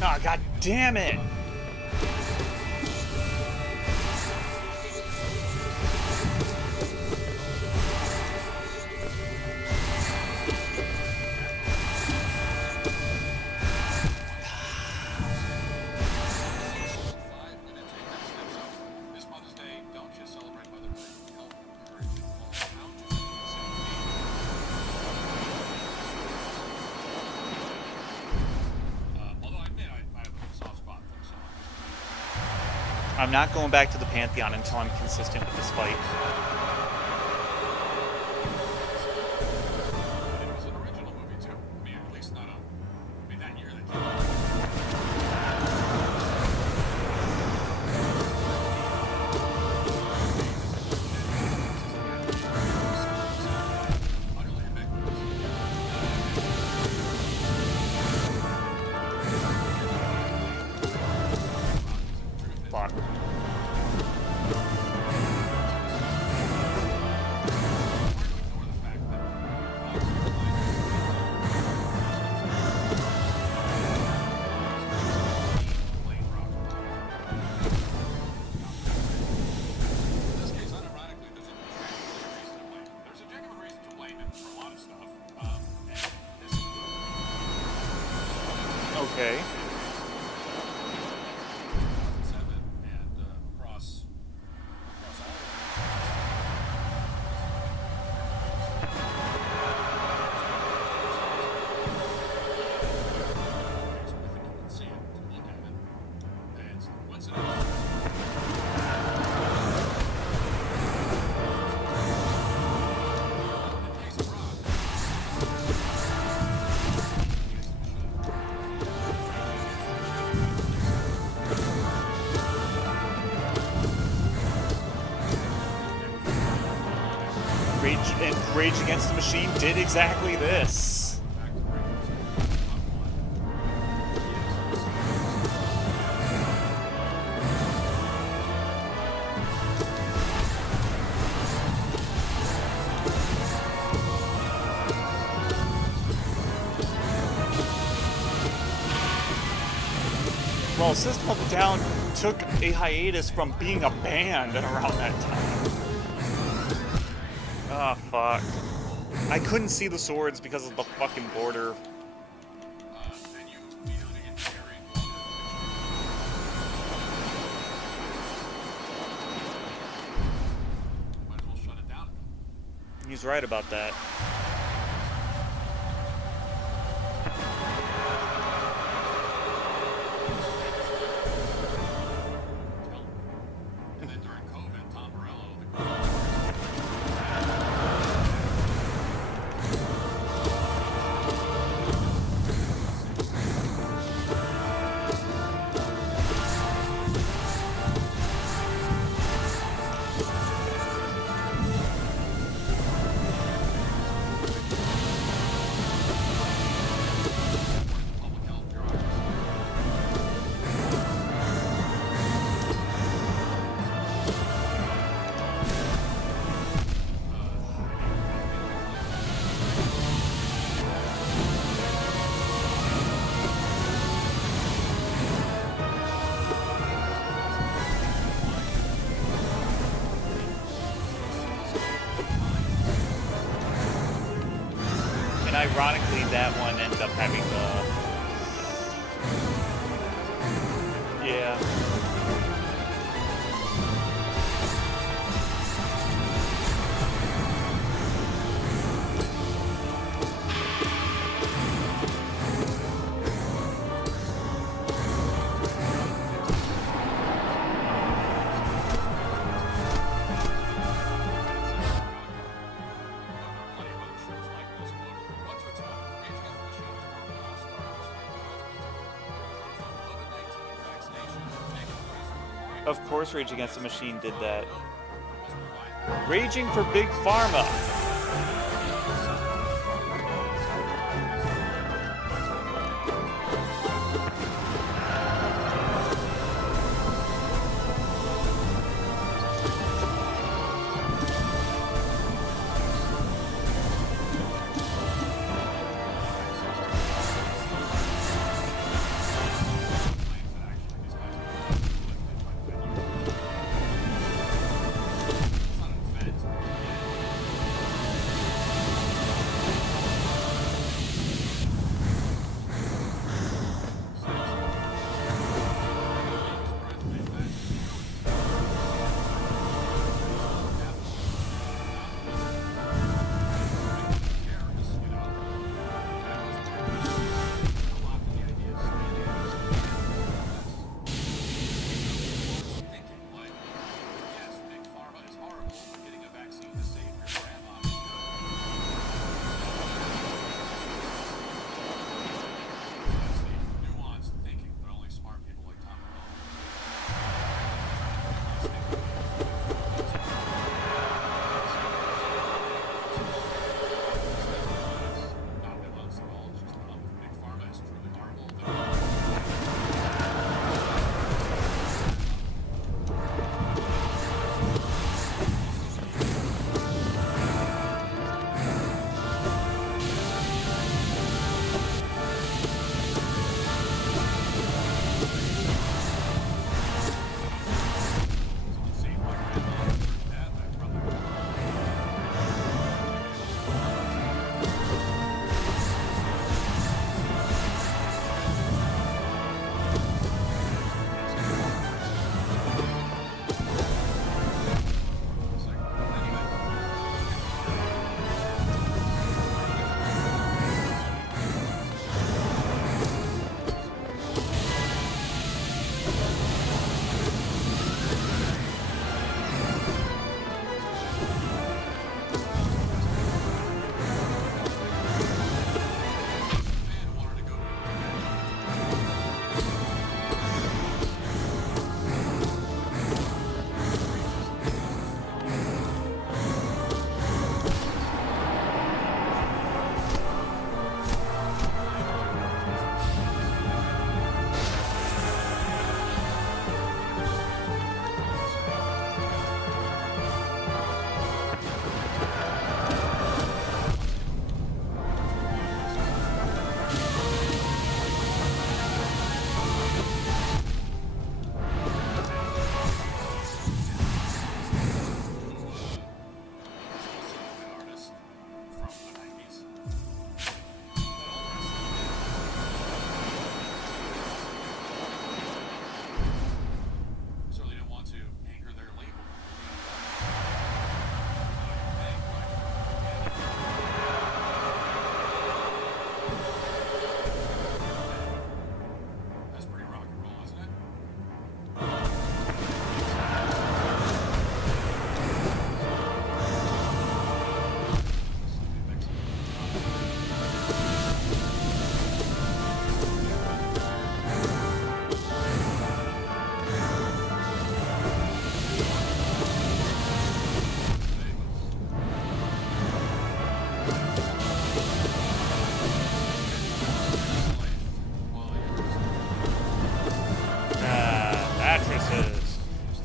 Oh, god damn it! This Mother's Day, don't just celebrate motherhood, help encourage all around you to do the same. Although I admit I have a soft spot for the song. I'm not going back to the Pantheon until I'm consistent with this fight. It was an original movie too. I mean, at least not a. I mean, that year that came out. Utterly ubiquitous. Fuck. Okay. 2007, and across all I think you can see it if you look at it. And it's coincidental. Rage Against the Machine did exactly this. Well, System of a Down took a hiatus from being a band around that time. Ah, fuck. I couldn't see the swords because of the fucking border. Then you immediately get carried. Might as well shut it down. He's right about that. And then during COVID, Tom Morello, public health bureaucracy. And ironically, that one ended up having the... Yeah. Of course Rage Against the Machine did that. Raging for Big Pharma.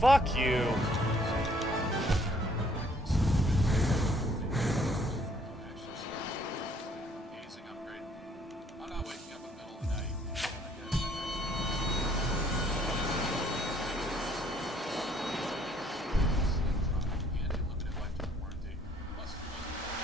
Fuck you. Amazing upgrade. I'm not waking up in the middle of the night. And a limited lifetime warranty. Plus, it's the most important.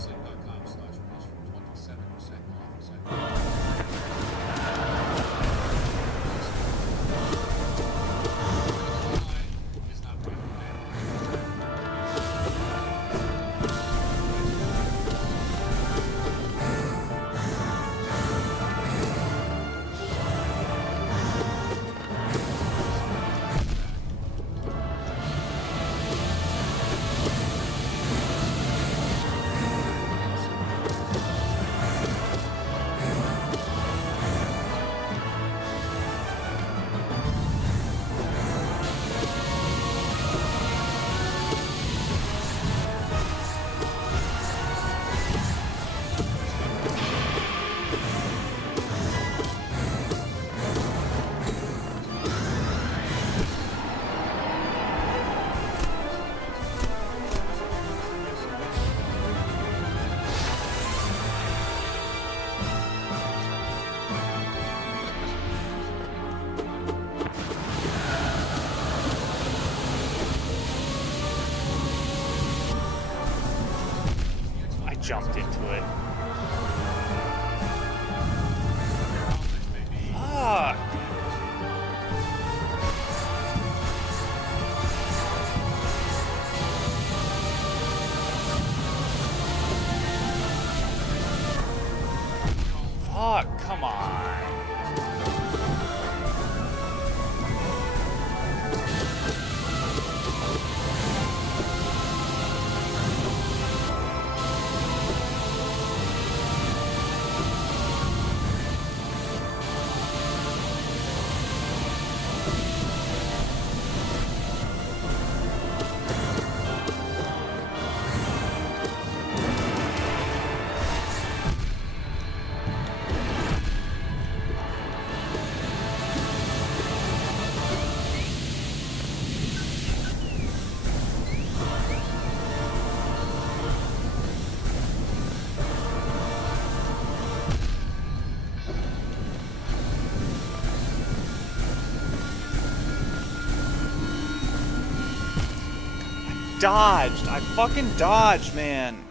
Sleep.com/rush for 27% off. It's not right. I jumped into it. Fuck. Fuck, come on. Dodged. I fucking dodged, man.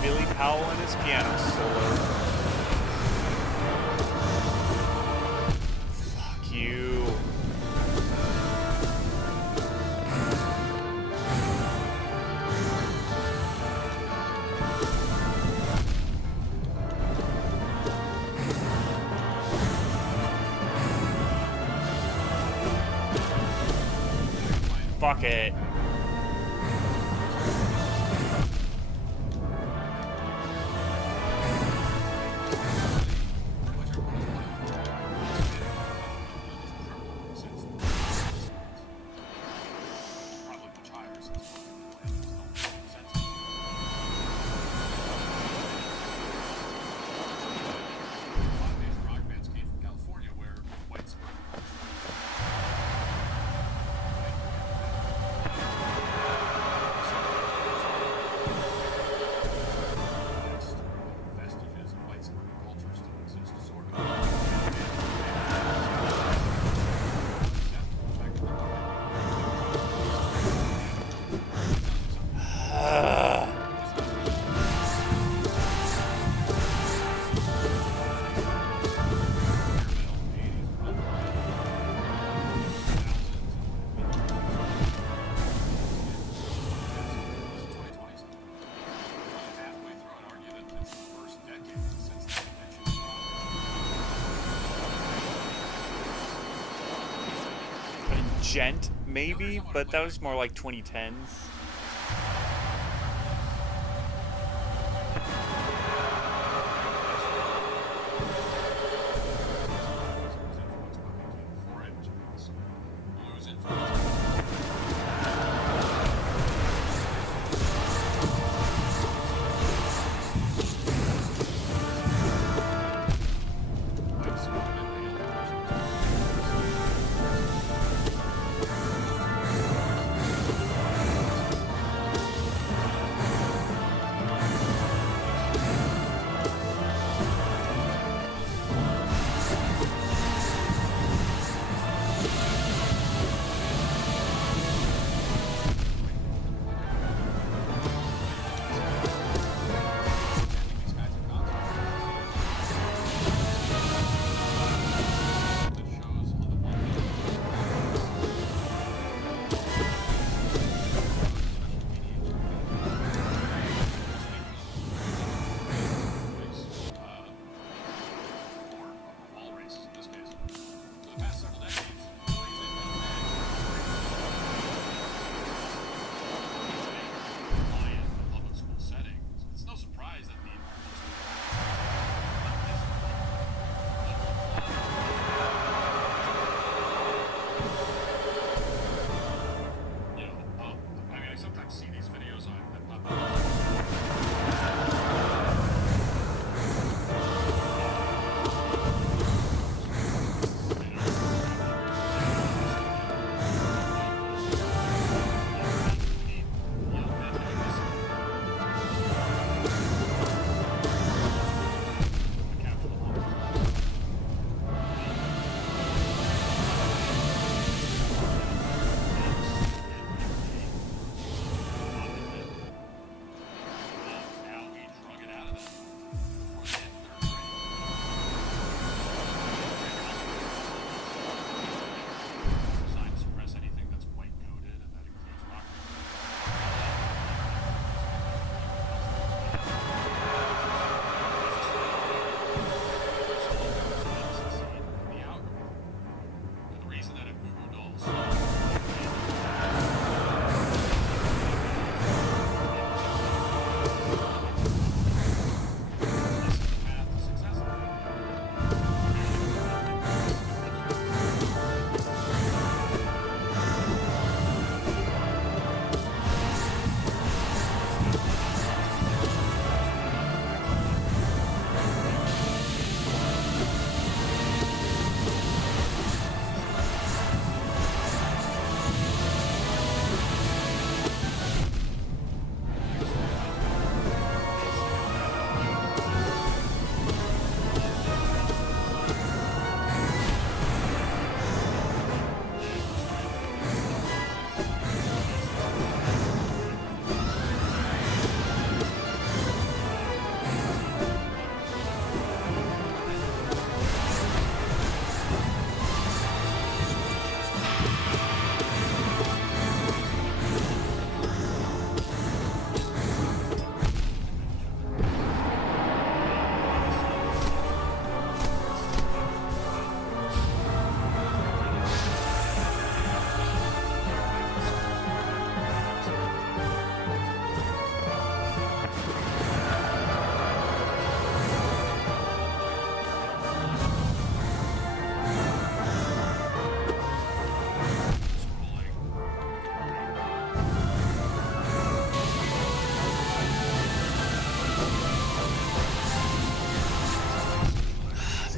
Billy Powell and his piano solo. Fuck you. Fuck it. Probably much higher since most of the plans don't make sense. A lot of major rock bands came from California, where white suburban culture was Gent, maybe, but that was more like 2010s.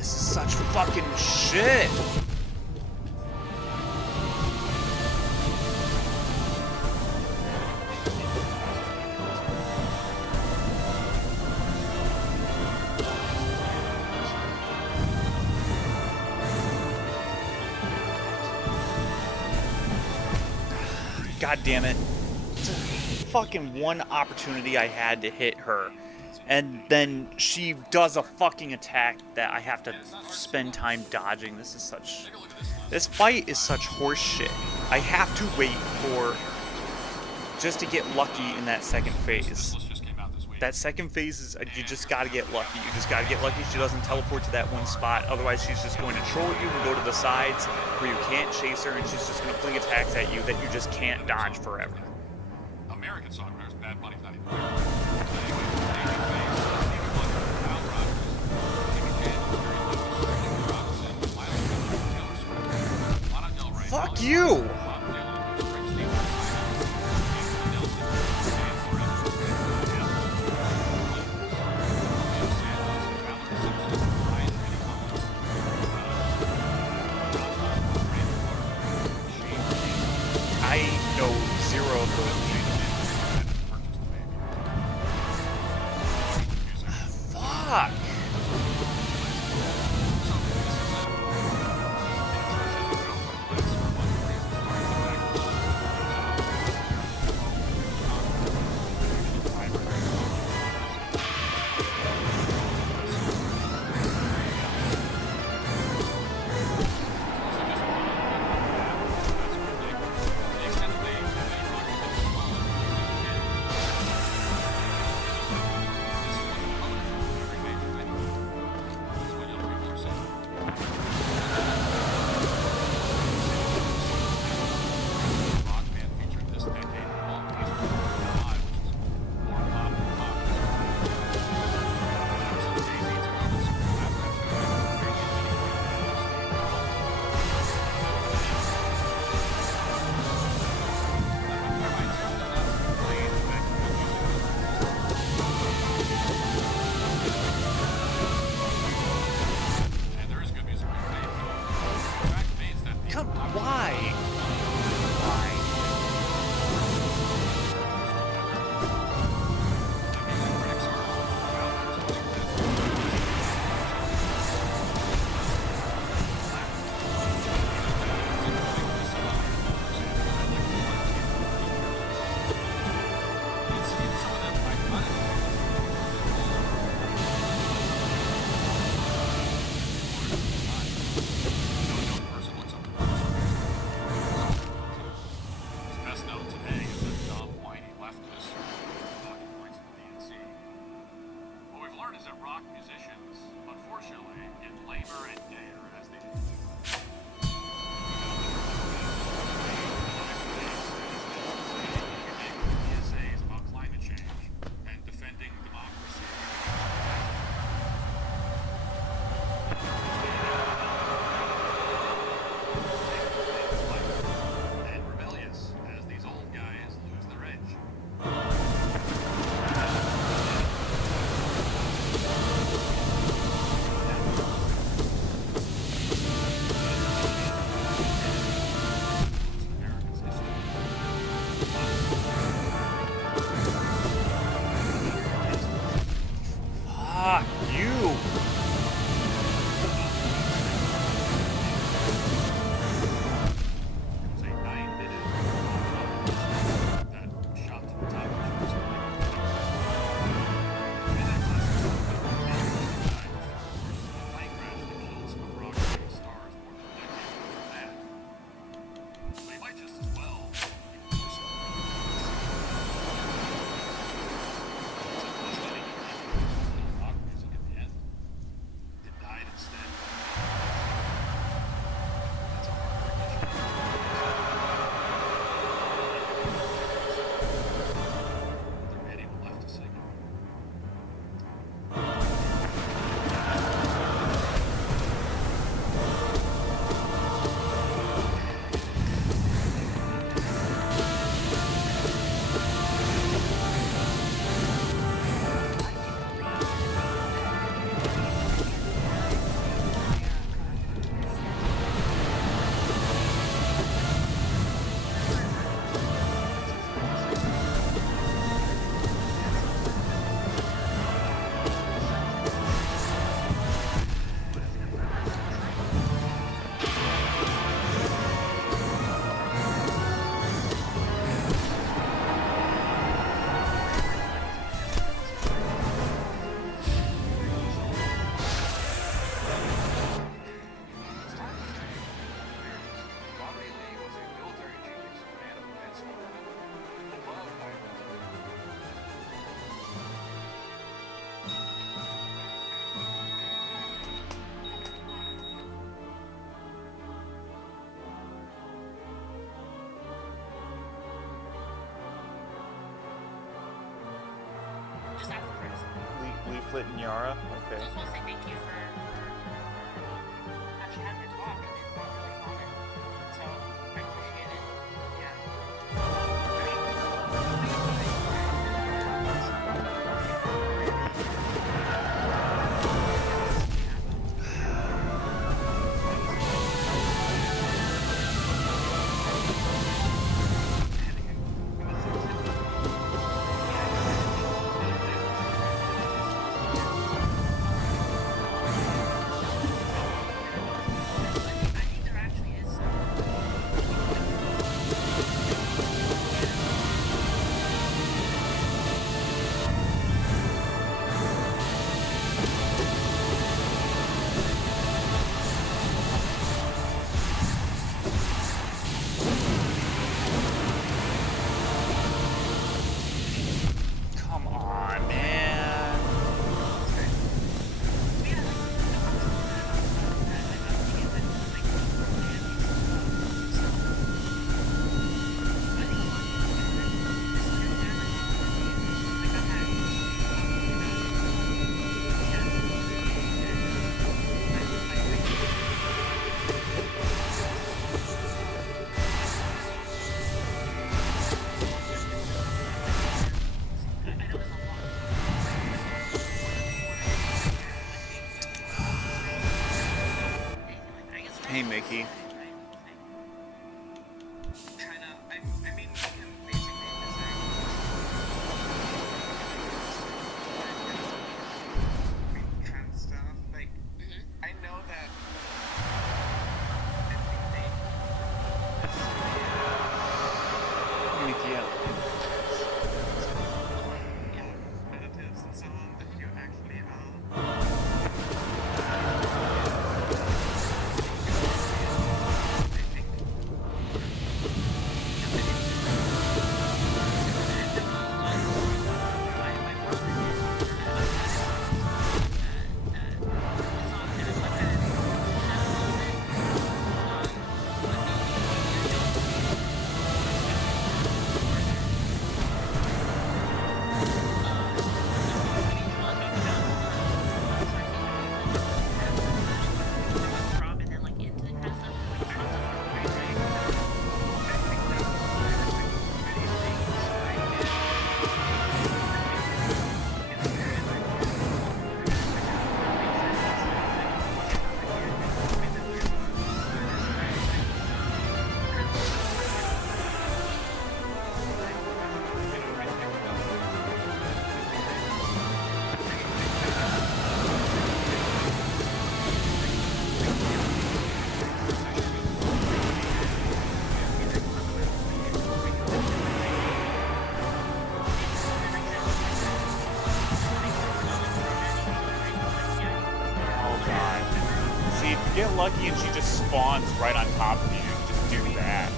Such fucking shit. God damn it. It's a fucking one opportunity I had to hit her. And then she does a fucking attack that I have to spend time dodging. This fight is such horse shit. I have to wait for just to get lucky in that second phase. Just came out this week. That second phase is you just gotta get lucky. You just gotta get lucky she doesn't teleport to that one spot. Otherwise, she's just going to troll you and go to the sides where you can't chase her, and she's just going to fling attacks at you that you just can't dodge forever. American songwriters, Bad Bunny's not even here. Anyway, Stevie Face, Stevie Wonder, Al Rogers, Jimmy Jam, Jerry Lewis, Jimmy Robinson, Miley Cyrus, Taylor Swift, Lana Del Rey, Fuck Molly you! Bob Dylan, Springsteen, James Nelson, Dan Forever, Jeff, Sanders, Valerie Simpson, Ryan Penny Collins, Randy Clark, Shane King, I know zero of those names. Fuck! Come, why? Why? Best known today as the dumb, whiny leftist. Talking points in the DNC. What we've learned is that rock musicians, unfortunately, get labor and dare as they do. PSAs about climate change and defending democracy. And rebellious as these old guys lose their edge. America's history. Fuck you! It was a 9-minute that shot to the top of Jerusalem. In that classic film, plane crash that killed some of rock and roll stars more than a decade before that. So you might just as well be forced. Rock music Clit and Yara. Okay. I just want to say thank you for actually having a talk. It's not really common, so I appreciate it. Yeah. I think there actually is some. Come on, man. Hey, Mickey. I mean, we can basically trend stuff. Like, I know that. I think Mickey, yeah. relatives and so on that you actually Oh god. See, if you get lucky and she just spawns right on top of you, just do that.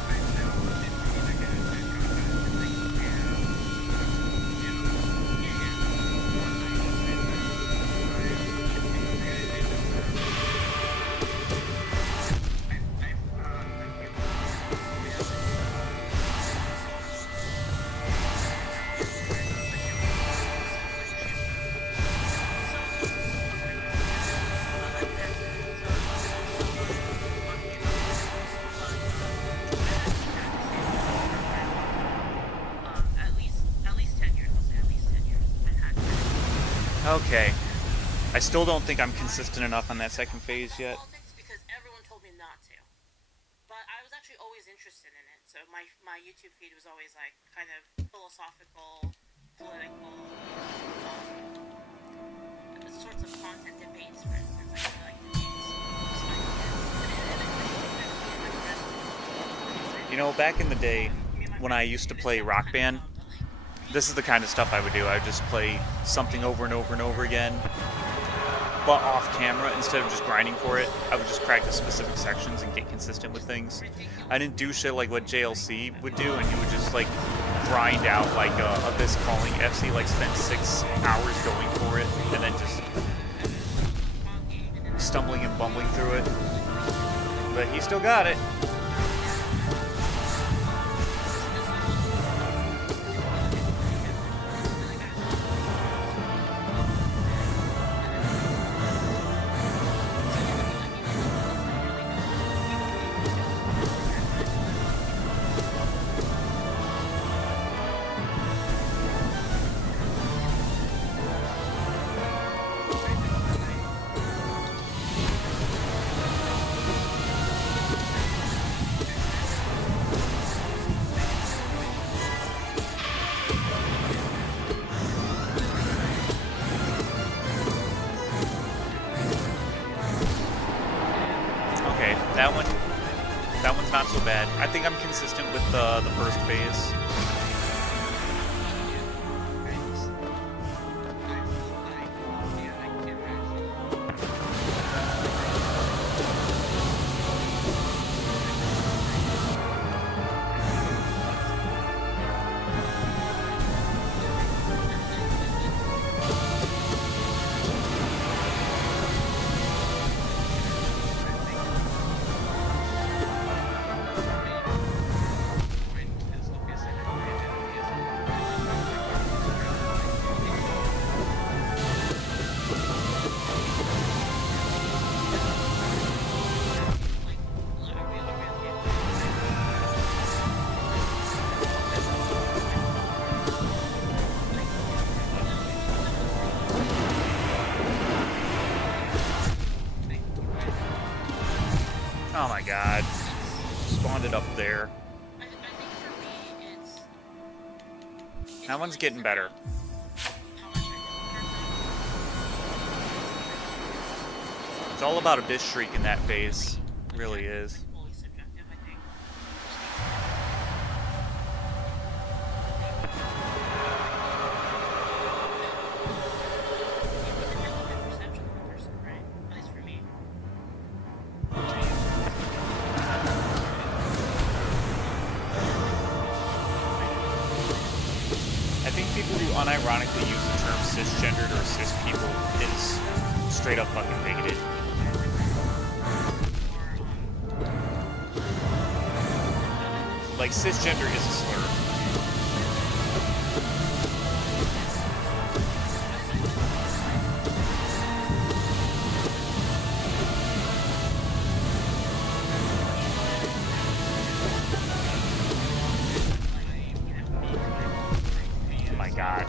At least 10 years. I'll say at least 10 years. I've had Okay. I still don't think I'm consistent enough on that second phase yet. politics because everyone told me not to. But I was actually always interested in it. So my YouTube feed was always like kind of philosophical, political, sorts of content, debates, for instance. I really like debates. You know, back in the day, when I used to play Rock Band, this is the kind of stuff I would do. I would just play something over and over and over again, but off camera instead of just grinding for it. I would just practice specific sections and get consistent with things. I didn't do shit like what JLC would do, and he would just like grind out like Abyss Calling. FC like spent 6 hours going for it, and then just stumbling and bumbling through it. But he still got it. that one's not so bad. I think I'm consistent with the first phase. Oh my god. Spawned it up there. I think for me, it's That one's getting better. how much I It's all about Abyss Shriek in that phase. It really is. fully subjective, I think. Perception of the person, right? At least for me. I think people who unironically use the term cisgendered or cis people is straight up fucking bigoted. Like, cisgender is a slur. Oh my god.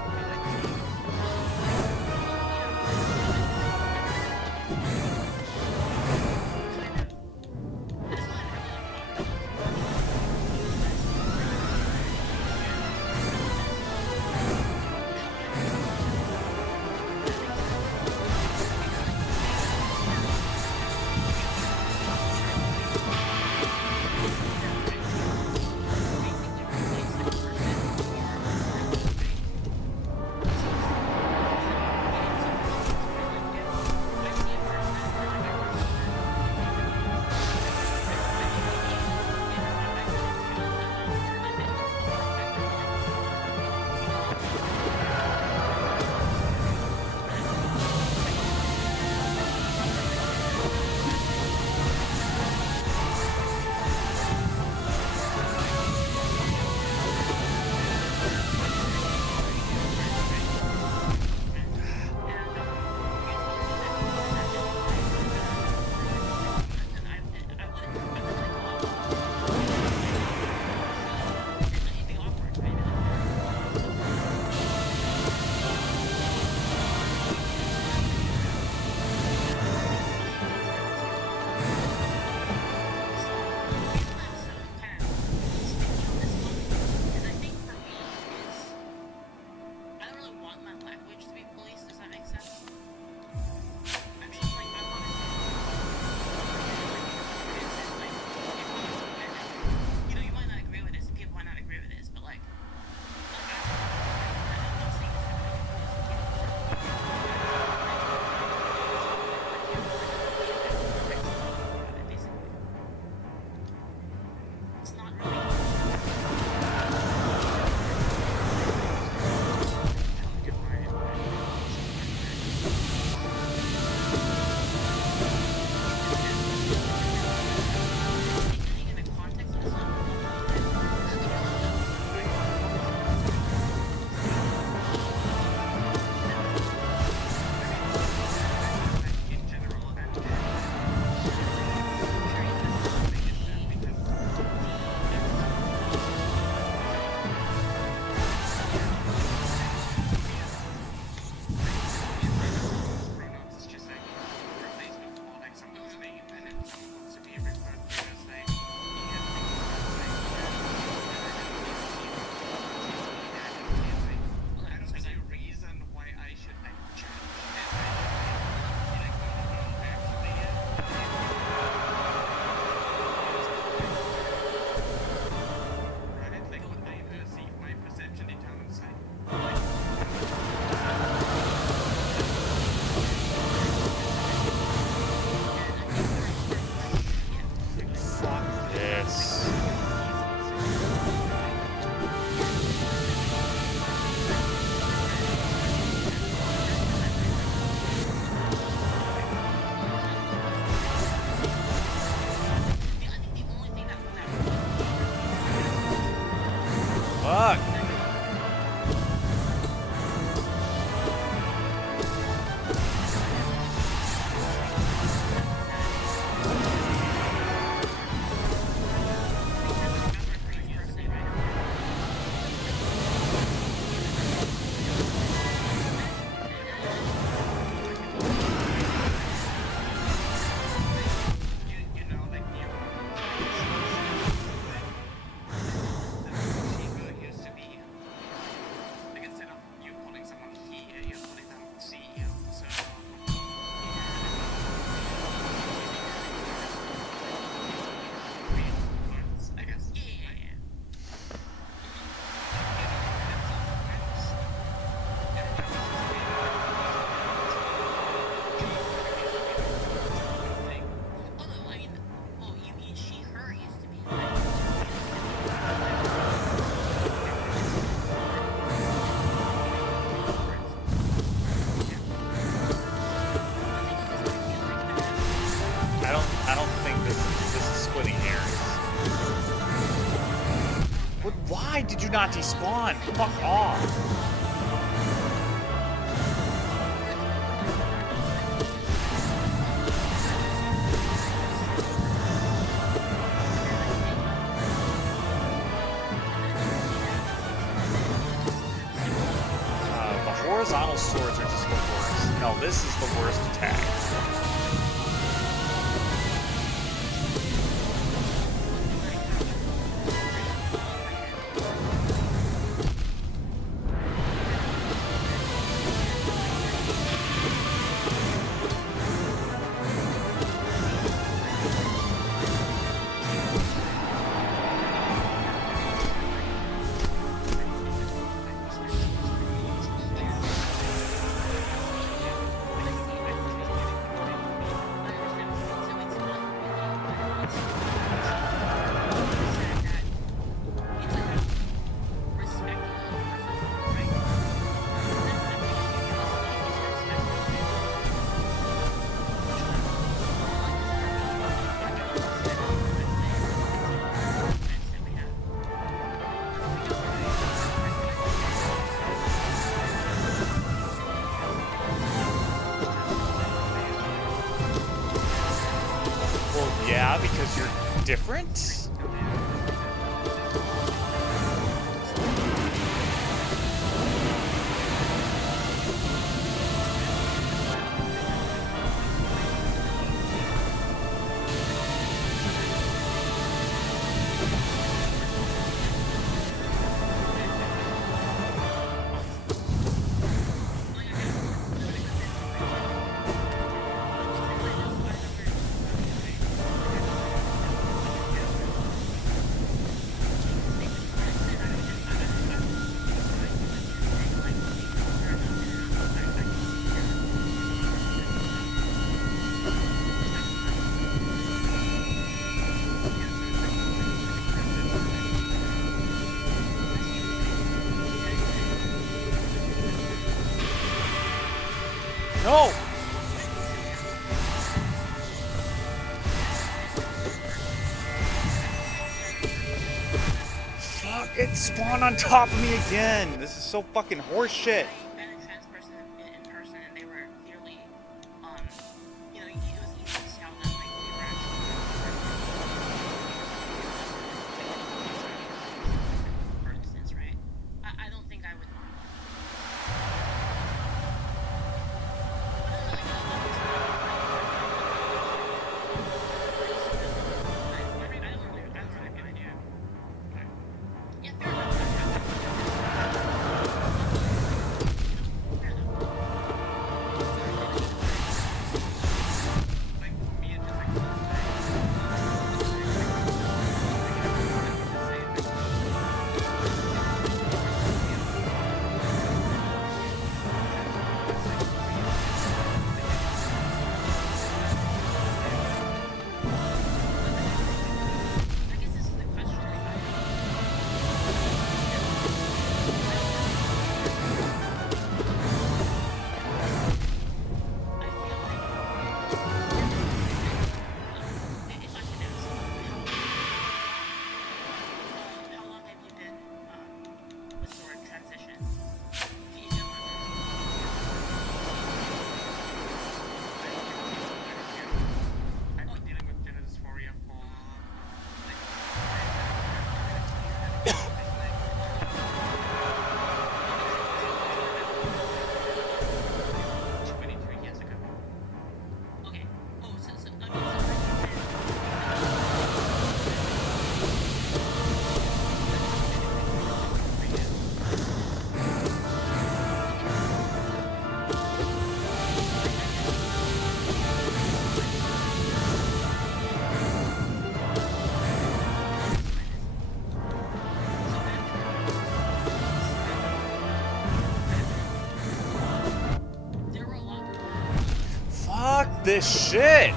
not despawn. Fuck off. The horizontal swords are just the worst. No, this is the worst attack. Yeah, because you're different? No! Fuck, it spawned on top of me again! This is so fucking horseshit! I met a trans person in person, and they were clearly, you know, it was easy to tell that like they were actually, for instance, right? I don't think I would mind. Yeah, fair enough. Fair enough. Like for me, it just like feels I guess this is the question. I feel like if I could ask, how long have you been with your transition? Do you know? I've been dealing with gender dysphoria for like 23 years ago. Okay. Oh, so I mean, there were a lot of Fuck this shit!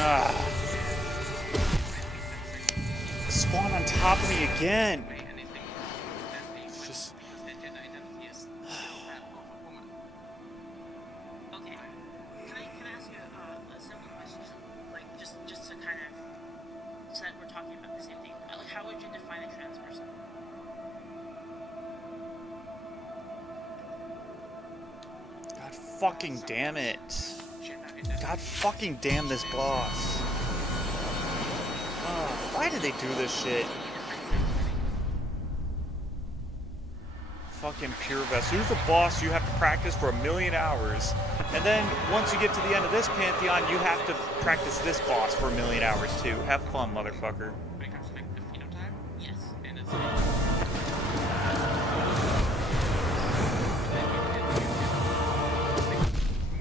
Ah. Spawn on top of me again. It's just... Because their gender identity is still that of a woman. Okay. Can I ask you a simple question? Like, just to kind of, so that we're talking about the same thing. Like, how would you define a trans person? God fucking damn it. God fucking damn this boss. Oh, why did they do this shit? Fucking Pure Vest. Who's the boss you have to practice for 1,000,000 hours? And then once you get to the end of this pantheon, you have to practice this boss for 1,000,000 hours too. Have fun, motherfucker. When it comes to like the phenotype, Yes. and it's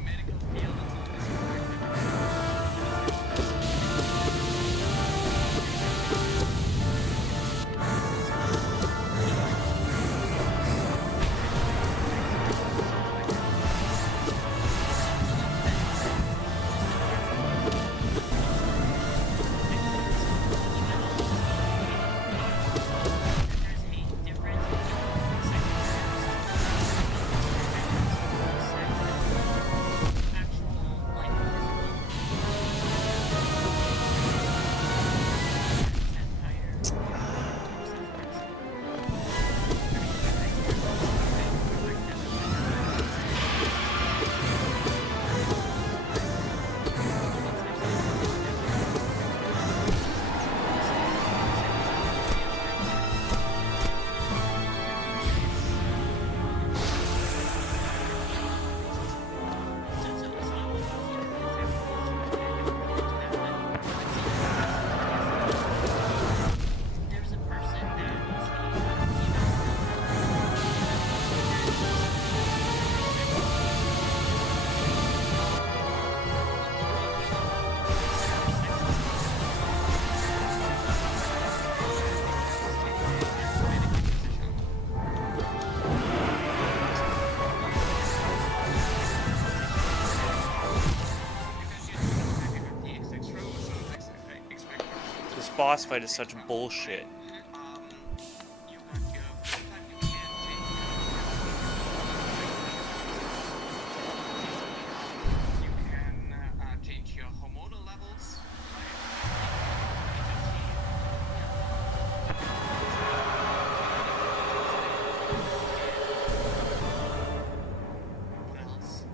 medical field This boss fight is such bullshit. you got your phenotype, you can change your hormonal levels. What else?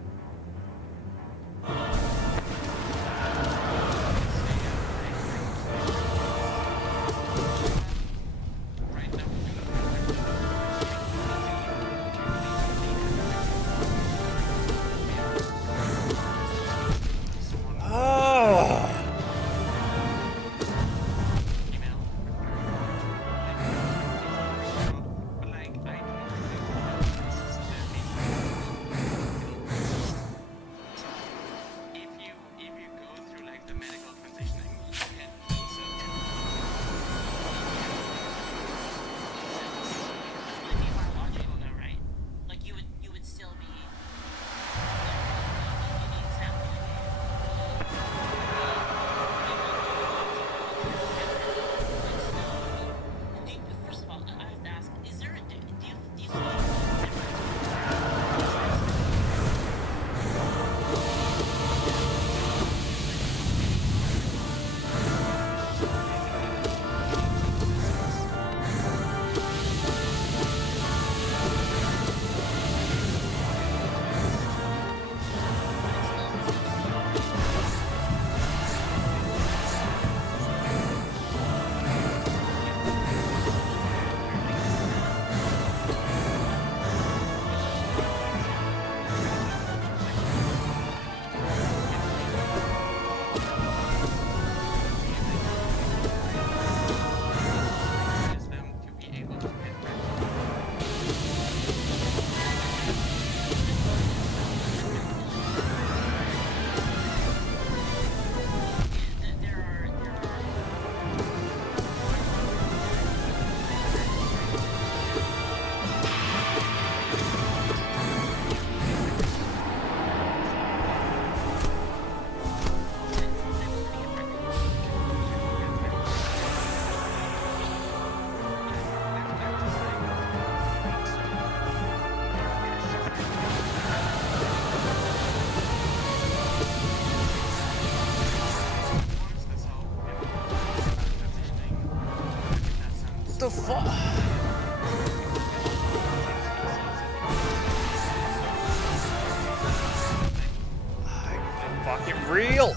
Fucking real.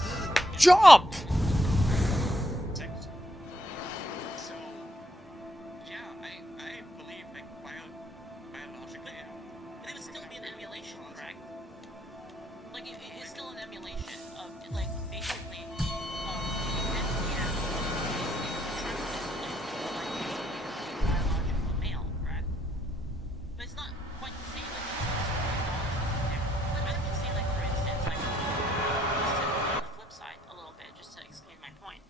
Jump! So, yeah, I believe, like, biologically, it would still be an emulation, correct? Like, it's still an emulation of, like, basically, yeah, trying to isolate, like, a biological male, correct? But it's not quite the same, like, like, I would say, like, for instance, like, just to on the flip side a little bit, just to explain my point.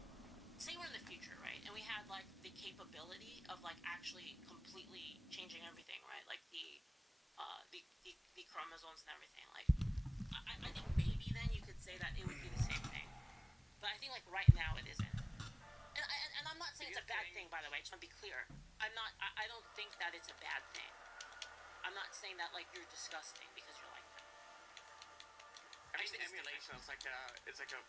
Say we're in the future, right? And we had like the capability of like actually completely changing everything, right? Like the chromosomes and everything. Like I think maybe then you could say that it would be the same thing. But I think like right now it isn't. And I'm not saying it's a bad thing, by the way. I just want to be clear. I don't think that it's a bad thing. I'm not saying that like you're disgusting because you're like that. I mean, emulation is like a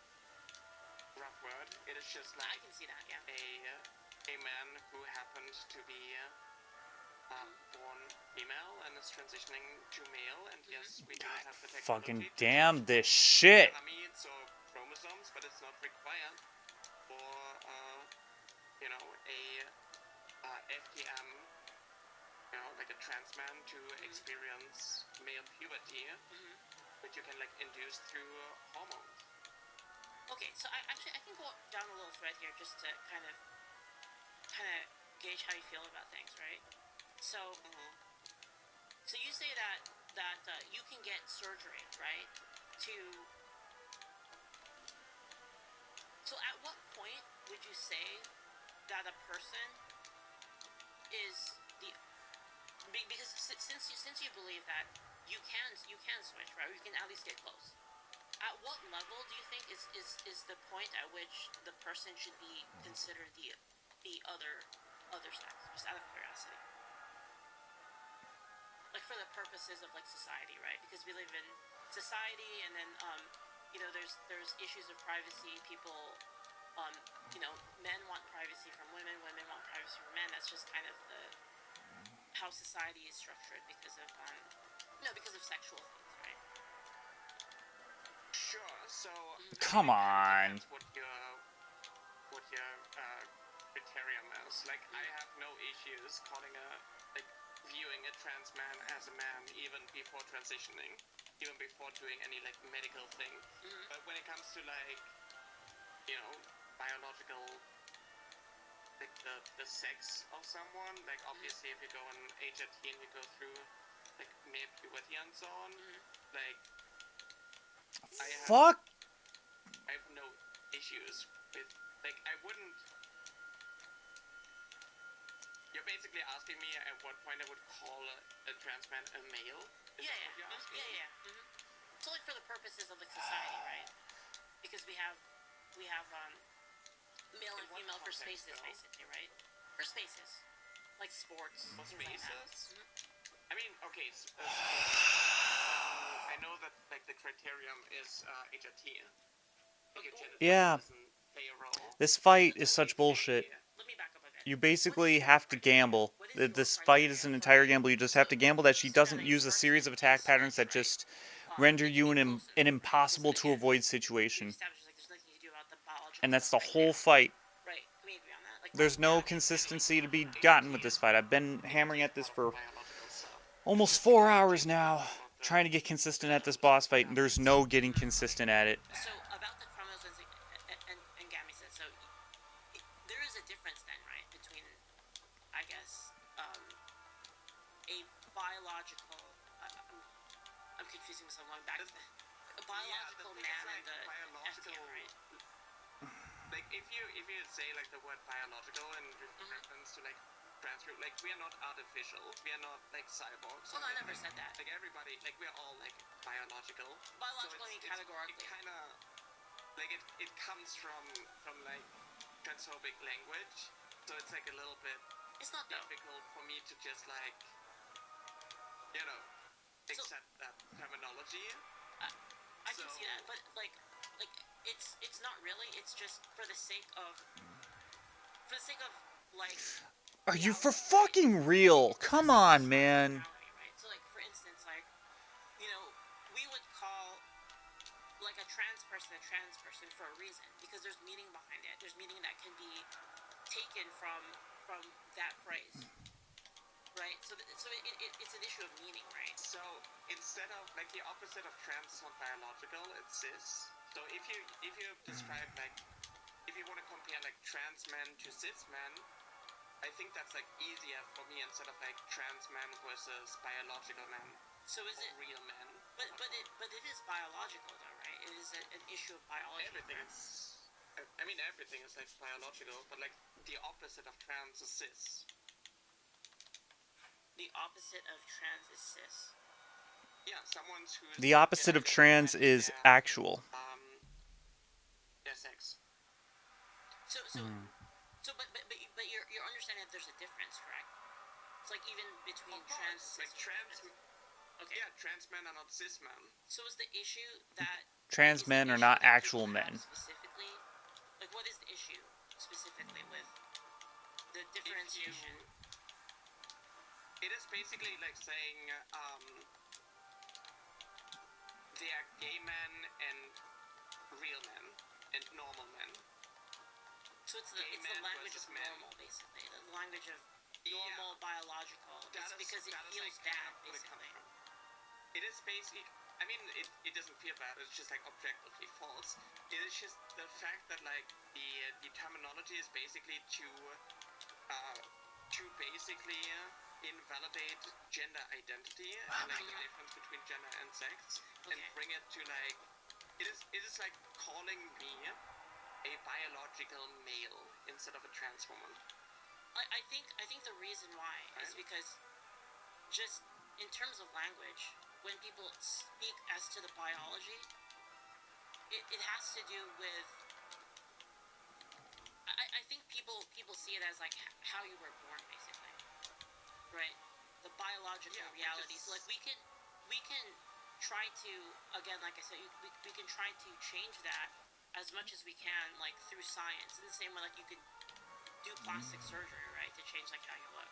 rough word. It is just I like can see that, yeah. a man who happened to be born female and is transitioning to male, and yes, we do have the Fucking technology to damn change this shit. gametes or chromosomes, but it's not required for a FTM, like a trans man to experience male puberty, which you can like induce through hormones. Okay, so I can go down a little thread here just to kind of gauge how you feel about things, right? So, so you say that you can get surgery, right? So at what point would you say that a person is because since you believe that you can switch, right? Or you can at least get close. At what level do you think is the point at which the person should be considered the other sex? Just out of curiosity. Like for the purposes of like society, right? Because we live in society, and then there's issues of privacy. People, men want privacy from women, women want privacy from men. That's just kind of how society is structured because of sexual things, right? Sure. So Come on. depends what your criterion is. Like, I have no issues calling viewing a trans man as a man even before transitioning, even before doing any like medical thing. But when it comes to like biological, like the sex of someone, like obviously if you go on age 18 you go through like male puberty and so on, like Fuck. I have no issues with, like, I wouldn't. You're basically asking me at what point I would call a trans man a male? Is that what you're asking? Yeah. So like for the purposes of like society, right? Because we have male and female for context, spaces, though? basically, right? For spaces, like sports, For things like that. spaces? I mean, okay, I know that like the criterion is HRT. Yeah. Doesn't play a role. This fight is such bullshit. Let me back up a bit. You basically have to gamble. This fight is an entire gamble. You just have to gamble that she doesn't use a series of attack patterns that just render you an impossible to avoid situation. And that's the whole fight. Right? Can we agree on that? Like, There's no consistency to be gotten with this fight. I've been hammering at this for Biological stuff. almost 4 hours now, trying to get consistent at this boss fight, and there's no getting consistent at it. so about the chromosomes and gametes, so there is a difference then, right, between, I guess, a biological. I'm confusing myself going back to a biological thing man is, like, and the biological- FTM, right? Like if you say like the word biological and reference to like trans people, like we are not artificial, we are not like cyborgs. Well, no, I never said that. Like everybody, like we're all like biological. Biological, I mean, It categorically. kind of like it comes from like transphobic language, so it's like a little bit It's not though. difficult for me to just like accept that terminology. I can see that, but like it's not really. It's just for the sake of like. Are you for fucking real? Come on, man. Right? So, like, for instance, like, you know, we would call like a trans person for a reason because there's meaning behind it. There's meaning that can be taken from that phrase, right? It's an issue of meaning, right? So instead of like the opposite of trans is not biological, it's cis. So if you describe like if you want to compare like trans men to cis men, I think that's like easier for me instead of like trans men versus biological men. So is it real men? But it is biological though, right? It is an issue of biology. Everything is. I mean, everything is like biological, but like the opposite of trans is cis. The opposite of trans is cis. Yeah, someone who's The opposite of trans is actual. Their sex. So but you're understanding that there's a difference, correct? It's like even between trans and like cis. trans. Okay. Yeah, trans men are not cis men. So is the issue that Trans men are not actual men. Specifically, like what is the issue specifically with the differentiation? It is basically like saying they are gay men and real men and normal men. So it's the language of normal, basically. The language of normal biological. It's because it feels bad, basically. It is basically. I mean, it doesn't feel bad. It's just like objectively false. It is just the fact that like the terminology is basically to basically invalidate gender identity and like the difference between gender and sex and bring it to like it is like calling me a biological male instead of a trans woman. I think the reason why is because just in terms of language, when people speak as to the biology, it has to do with. I think people see it as like how you were born, basically, right? The biological reality. So like we can try to, again, like I said, we can try to change that as much as we can, like through science. In the same way, like you could do plastic surgery, right, to change like how you look.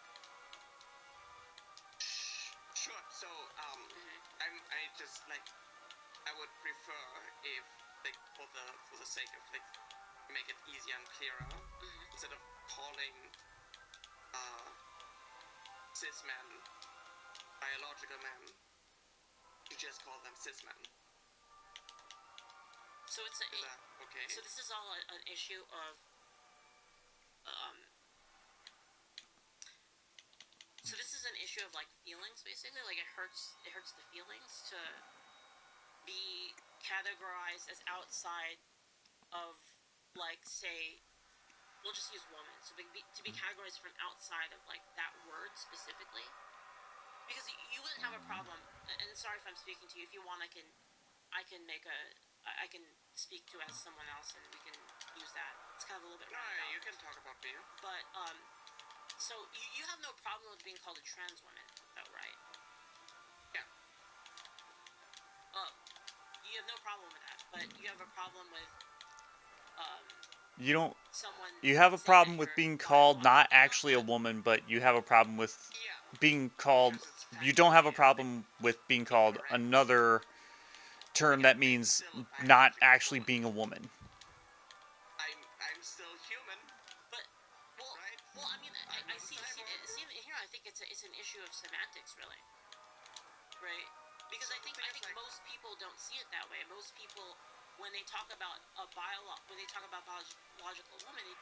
Sure. So, I just like, I would prefer if, like, for the sake of like, make it easier and clearer, instead of calling cis men biological men, you just call them cis men. So it's Is that okay? So this is all an issue of So this is an issue of like feelings, basically. Like it hurts the feelings to be categorized as outside of, like, say, we'll just use woman. So to be categorized from outside of like that word specifically, because you wouldn't have a problem. And sorry if I'm speaking to you. If you want, I can speak to as someone else, and we can use that. It's kind of a little bit. No, you can talk about me. But so you have no problem with being called a trans woman, though, right? Yeah. You have no problem with that, but you have a problem with You don't. someone. You have a problem with being called not actually a woman, but you have a problem with being called. You don't have a problem with being called another term that means not actually being a woman. I'm still human. But well, I mean, I see here. I think it's an issue of semantics, really, right? Because I think most people don't see it that way. Most people, when they talk about biological woman, they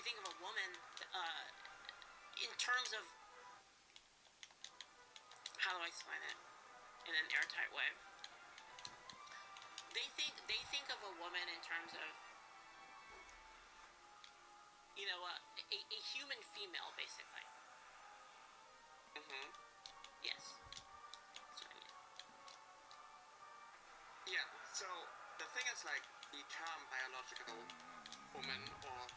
think of a woman in terms of, how do I explain it in an airtight way? They think of a woman in terms of, you know, a human female, basically. Yes. That's what I mean. Yeah, so the thing is, like, the term biological woman or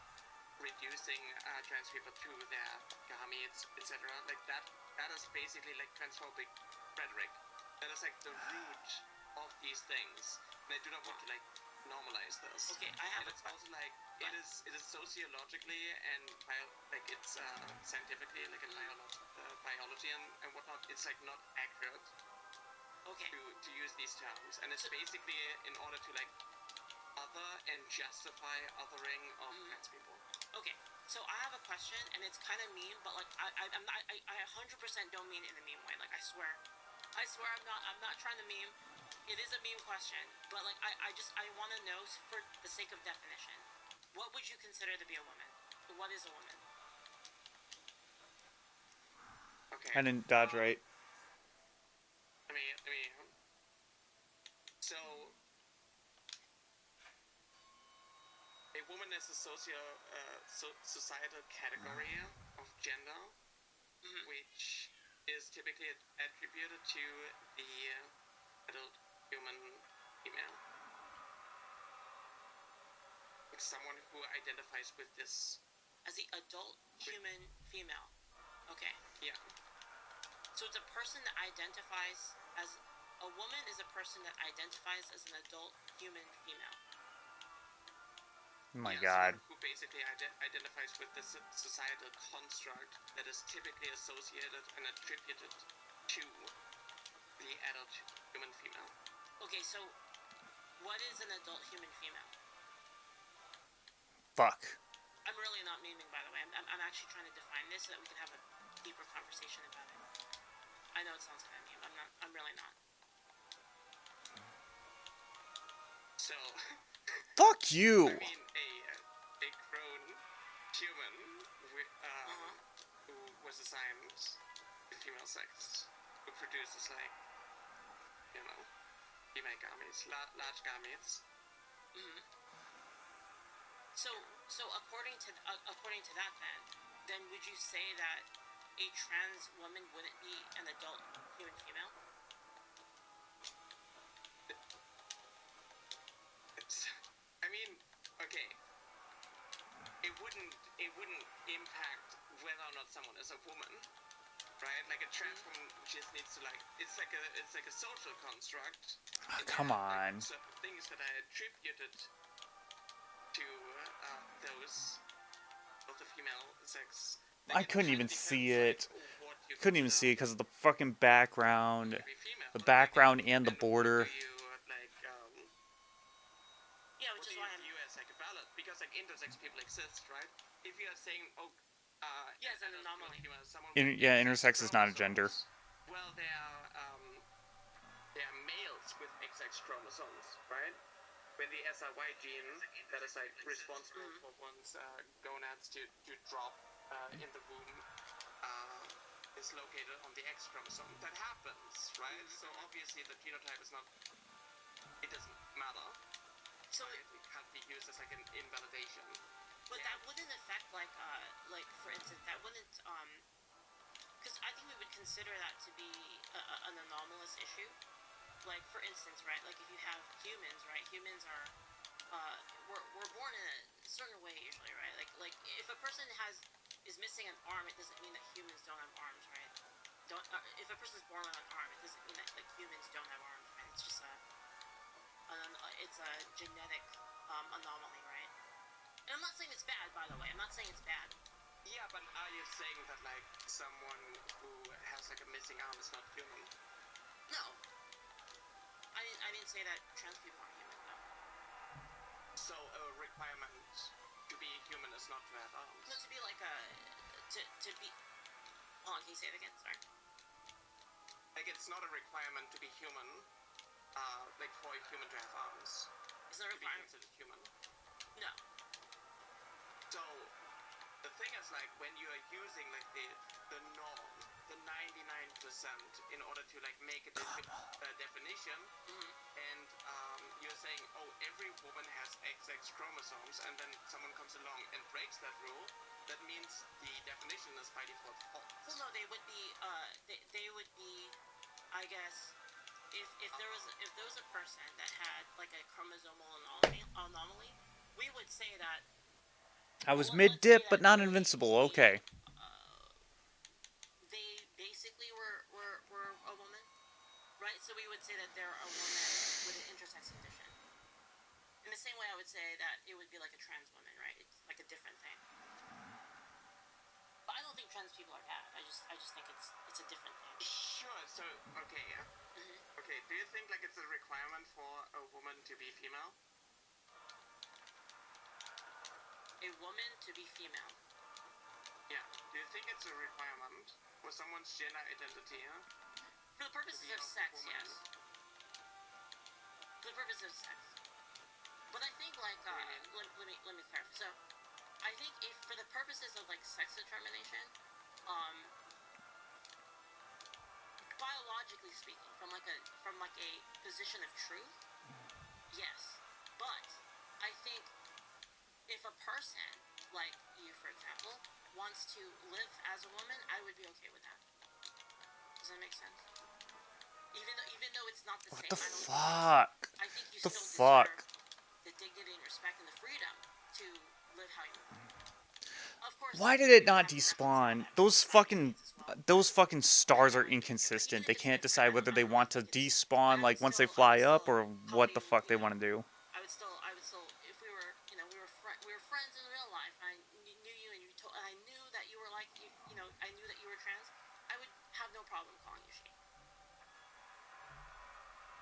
reducing trans people to their gametes, etc., like that is basically like transphobic rhetoric. That is like the root of these things, and I do not want to like normalize this. Okay, I have And a it's also like it is sociologically and like it's scientifically like in biology and whatnot. It's like not accurate okay. to use these terms, and it's basically in order to like other and justify othering of trans people. Okay, so I have a question, and it's kind of mean, but like I'm not, I 100% don't mean it in a meme way. Like I swear I'm not trying to meme. It is a meme question, but like I want to know for the sake of definition, what would you consider to be a woman? What is a woman? Okay. I didn't dodge right. So a woman is a societal category of gender, which is typically attributed to the adult human female. Like someone who identifies with this. As the adult human female. Okay. Yeah. So it's a person that identifies as a woman is a person that identifies as an adult human female. Oh my Yeah, God. someone who basically identifies with this societal construct that is typically associated and attributed to the adult human female. Okay, so what is an adult human female? Fuck. I'm really not memeing, by the way. I'm actually trying to define this so that we can have a deeper conversation about it. I know it sounds kind of meme. I'm not. I'm really not. So, Fuck you. I mean, a grown human who was assigned the female sex, who produces like, you know, female gametes, large gametes. So according to that, then would you say that a trans woman wouldn't be an adult human female? I mean, okay. It wouldn't impact whether or not someone is a woman, right? Like a trans woman just needs to like it's like a social construct. Oh, come on. Like, certain things that are attributed to those of the female sex. I couldn't even see it. Couldn't even see it because of the fucking background. The background and the border. Yeah, which is why I'm. view as like a valid because like intersex people exist, right? If you are saying, Yeah, it's an anomaly. Yeah, intersex is not a gender. Well, they are males with XX chromosomes, right? When the SRY gene that is like responsible for one's gonads to drop in the womb is located on the X chromosome. That happens, right? So obviously the genotype is not. It doesn't matter. So it can't be used as like an invalidation. But that wouldn't affect like for instance that wouldn't because I think we would consider that to be an anomalous issue. Like for instance, right? Like if you have humans, right? Humans are we're born in a certain way usually, right? Like if a person is missing an arm, it doesn't mean that humans don't have arms, right? If a person's born with an arm, it doesn't mean that like humans don't have arms, right? It's just it's a genetic anomaly, right? And I'm not saying it's bad, by the way. I'm not saying it's bad. Yeah, but are you saying that like someone who has like a missing arm is not human? No. I didn't say that trans people aren't human, no. So a requirement to be human is not to have arms? No, to be like to be... Hold on, can you say it again? Sorry. Like it's not a requirement to be human, like for a human to have arms. It's not a requirement. To be considered human. No. So the thing is like when you are using like the norm, the 99% in order to like make a definition, and you're saying, oh, every woman has XX chromosomes, and then someone comes along and breaks that rule, that means the definition is by default false. Well, no, they would be they would be, I guess, if there was a person that had like a chromosomal anomaly, we would say that I was mid-dip, but not invincible. Okay. They basically were a woman, right? So we would would say that they're a woman with an intersex condition. In the same way I would say that it would be like a trans woman, right? It's like a different thing. But I don't think trans people are bad. I just think it's a different thing. Sure. So okay, yeah. Okay. Do you think like it's a requirement for a woman to be female? A woman to be female. Yeah. Do you think it's a requirement for someone's gender identity? For the purposes of sex, yes. For the purposes of sex. But I think like let me clarify. So I think if for the purposes of like sex determination, biologically speaking, from like a position of truth, yes. But I think if a person like you, for example, wants to live as a woman, I would be okay with that. Does that make sense? Even though it's not the What same. the I don't fuck? I think you The still fuck? deserve the dignity and respect and the freedom to live how you want. Of course. Why did you it not have to despawn? reconcile that Those with society fucking needs as well. those fucking stars are inconsistent. They can't decide whether they want to despawn like once they fly up or what the fuck they want to do. I would still, if we were, we were friends in real life, and I knew you, and and I knew that you were like, I knew that you were trans, I would have no problem calling you she.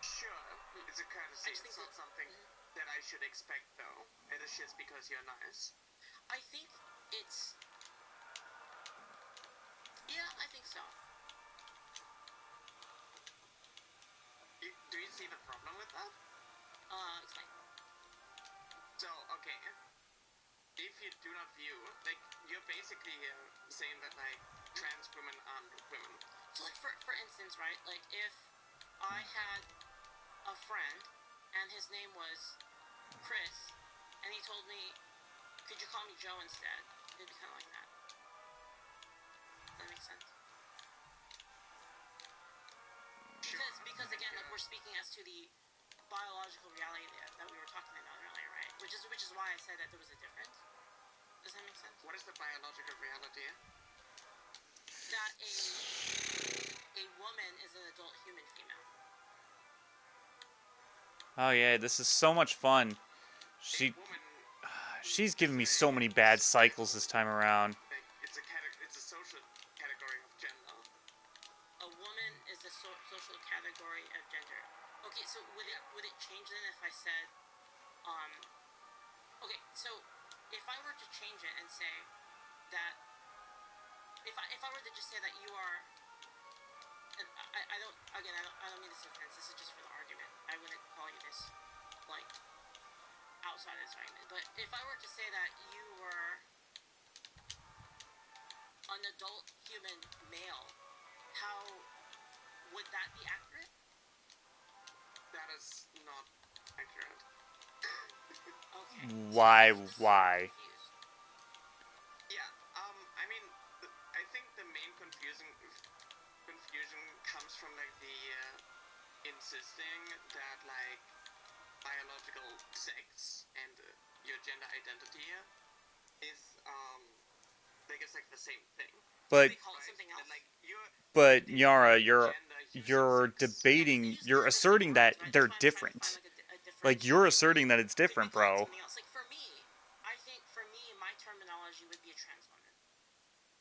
Sure. It's a courtesy. It's not something that I should expect, though. It is just because you're nice. I think it's, yeah, I think so. Do you see the problem with that? Explain. So, okay. If you do not view, like, you're basically saying that, like, trans women aren't women. So, like, for instance, right, like, if I had a friend, and his name was Chris, and he told me, could you call me Joe instead? It'd be kind of like that. Does that make sense? Because again, like, we're speaking as to the biological reality that we were talking about earlier, right? Which is why I said that there was a difference. Does that make sense? What is the biological reality? That a woman is an adult human female. Oh yeah, this is so much fun. She's giving me so many bad cycles this time around. Like, it's a social category of gender. A woman is a social category of gender. Okay, so would it change then if I said, okay, so if I were to change it and say that, if I were to just say that you are, and I don't mean this offense. This is just for the argument. I wouldn't call you this, like, outside of this argument. But if I were to say that you were an adult human male, how would that be accurate? That is not accurate. Okay. Why? So Why? confused. Yeah, I mean, I think the main confusion comes from, like, the insisting that, like, biological sex and your gender identity is, like, it's, like, the same thing. But They call it something else. And, like, but Yara, gender, you're sex. debating, you're asserting that they're different. Like you're asserting that it's different, bro. Like for me, I think for me, my terminology would be a trans woman,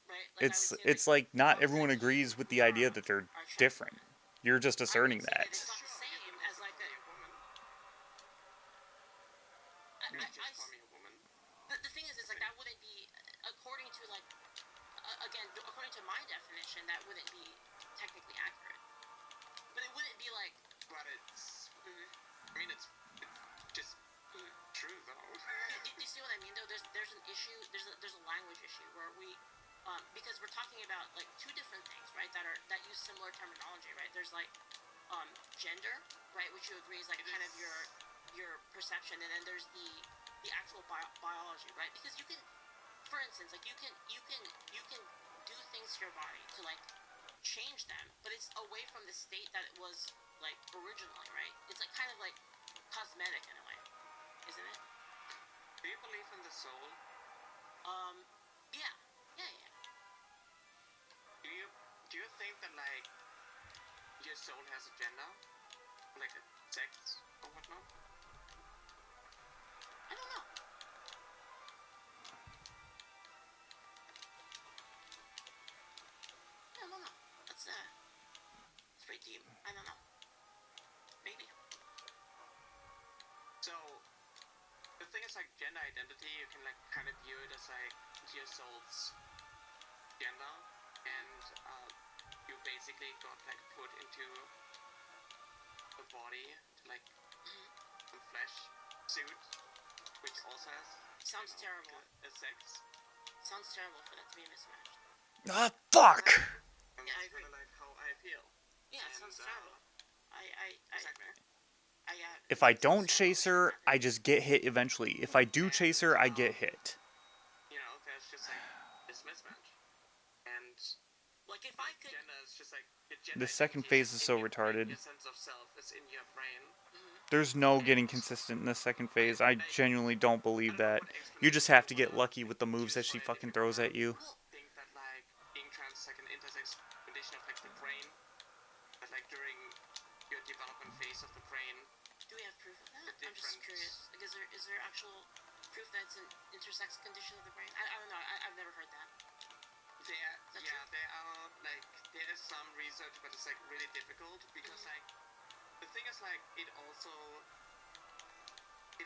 right? Like It's like not everyone agrees with the idea that they're different. You're just asserting that. It's not the same as like a woman. I, Just call me a woman. the thing is like that wouldn't be according to like again according to my definition that wouldn't be technically accurate, but it wouldn't be like. But it's. I mean, it's just true though. You see what I mean though? There's an issue. There's a language issue where we. Because we're talking about like two different things, right? That use similar terminology, right? There's like gender, right, which you agree is like kind of your perception, and then there's the actual biology, right? Because you can, for instance, like you can do things to your body to like change them, but it's away from the state that it was like originally, right? It's like kind of like cosmetic in a way, isn't it? Do you believe in the soul? Yeah. Do you think that like your soul has a gender? the thing is like gender identity, you can like kind of view it as like your soul's gender, and you basically got like put into a body, like some flesh suit, which also has Sounds terrible. a sex. Sounds terrible for that to be mismatched. Ah, fuck! And Yeah, I that's agree. kind of like how I feel. Yeah, it sounds And, terrible. Exactly. If I don't chase her, I just get hit eventually. If I do chase her, I get hit. You know, there's just like this mismatch. And Like if I could. gender is just like your gender The second identity phase is in so your brain, retarded. your sense of self is in your brain. There's no getting consistent in the second phase. I genuinely don't believe that. You just have to get lucky with the moves that she fucking throws at you. Think that like being trans is like an intersex condition of like the brain, that like during your development phase of the brain. Do we have proof of that? I'm just different- curious. Like, is there actual proof that it's an intersex condition of the brain? I don't know. I've never heard that. There are like there is some research, but it's like really difficult because like the thing is like it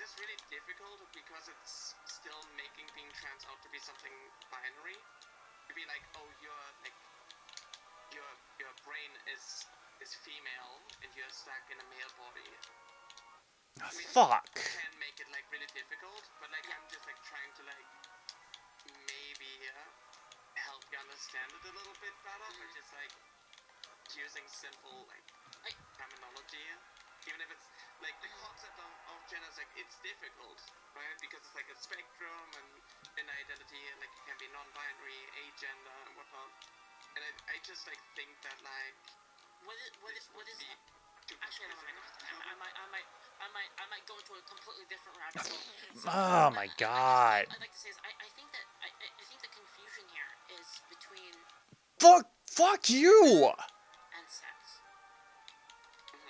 is really difficult because it's still making being trans out to be something binary. To be like, oh, you're like your brain is female and you're stuck in a male body. Fuck. Can make it like really difficult, but like I'm just like trying to like maybe help you understand it a little bit better by just like using simple like terminology, even if it's like the concept of gender is like it's difficult, right? Because it's like a spectrum and identity, and like it can be non-binary, agender and whatnot. And I just like think that like What is be too Actually, I don't want to go into that. I might go into a completely different rabbit hole. Oh my god. I'd like to say is I think that I think the confusion here is between Fuck you! and sex.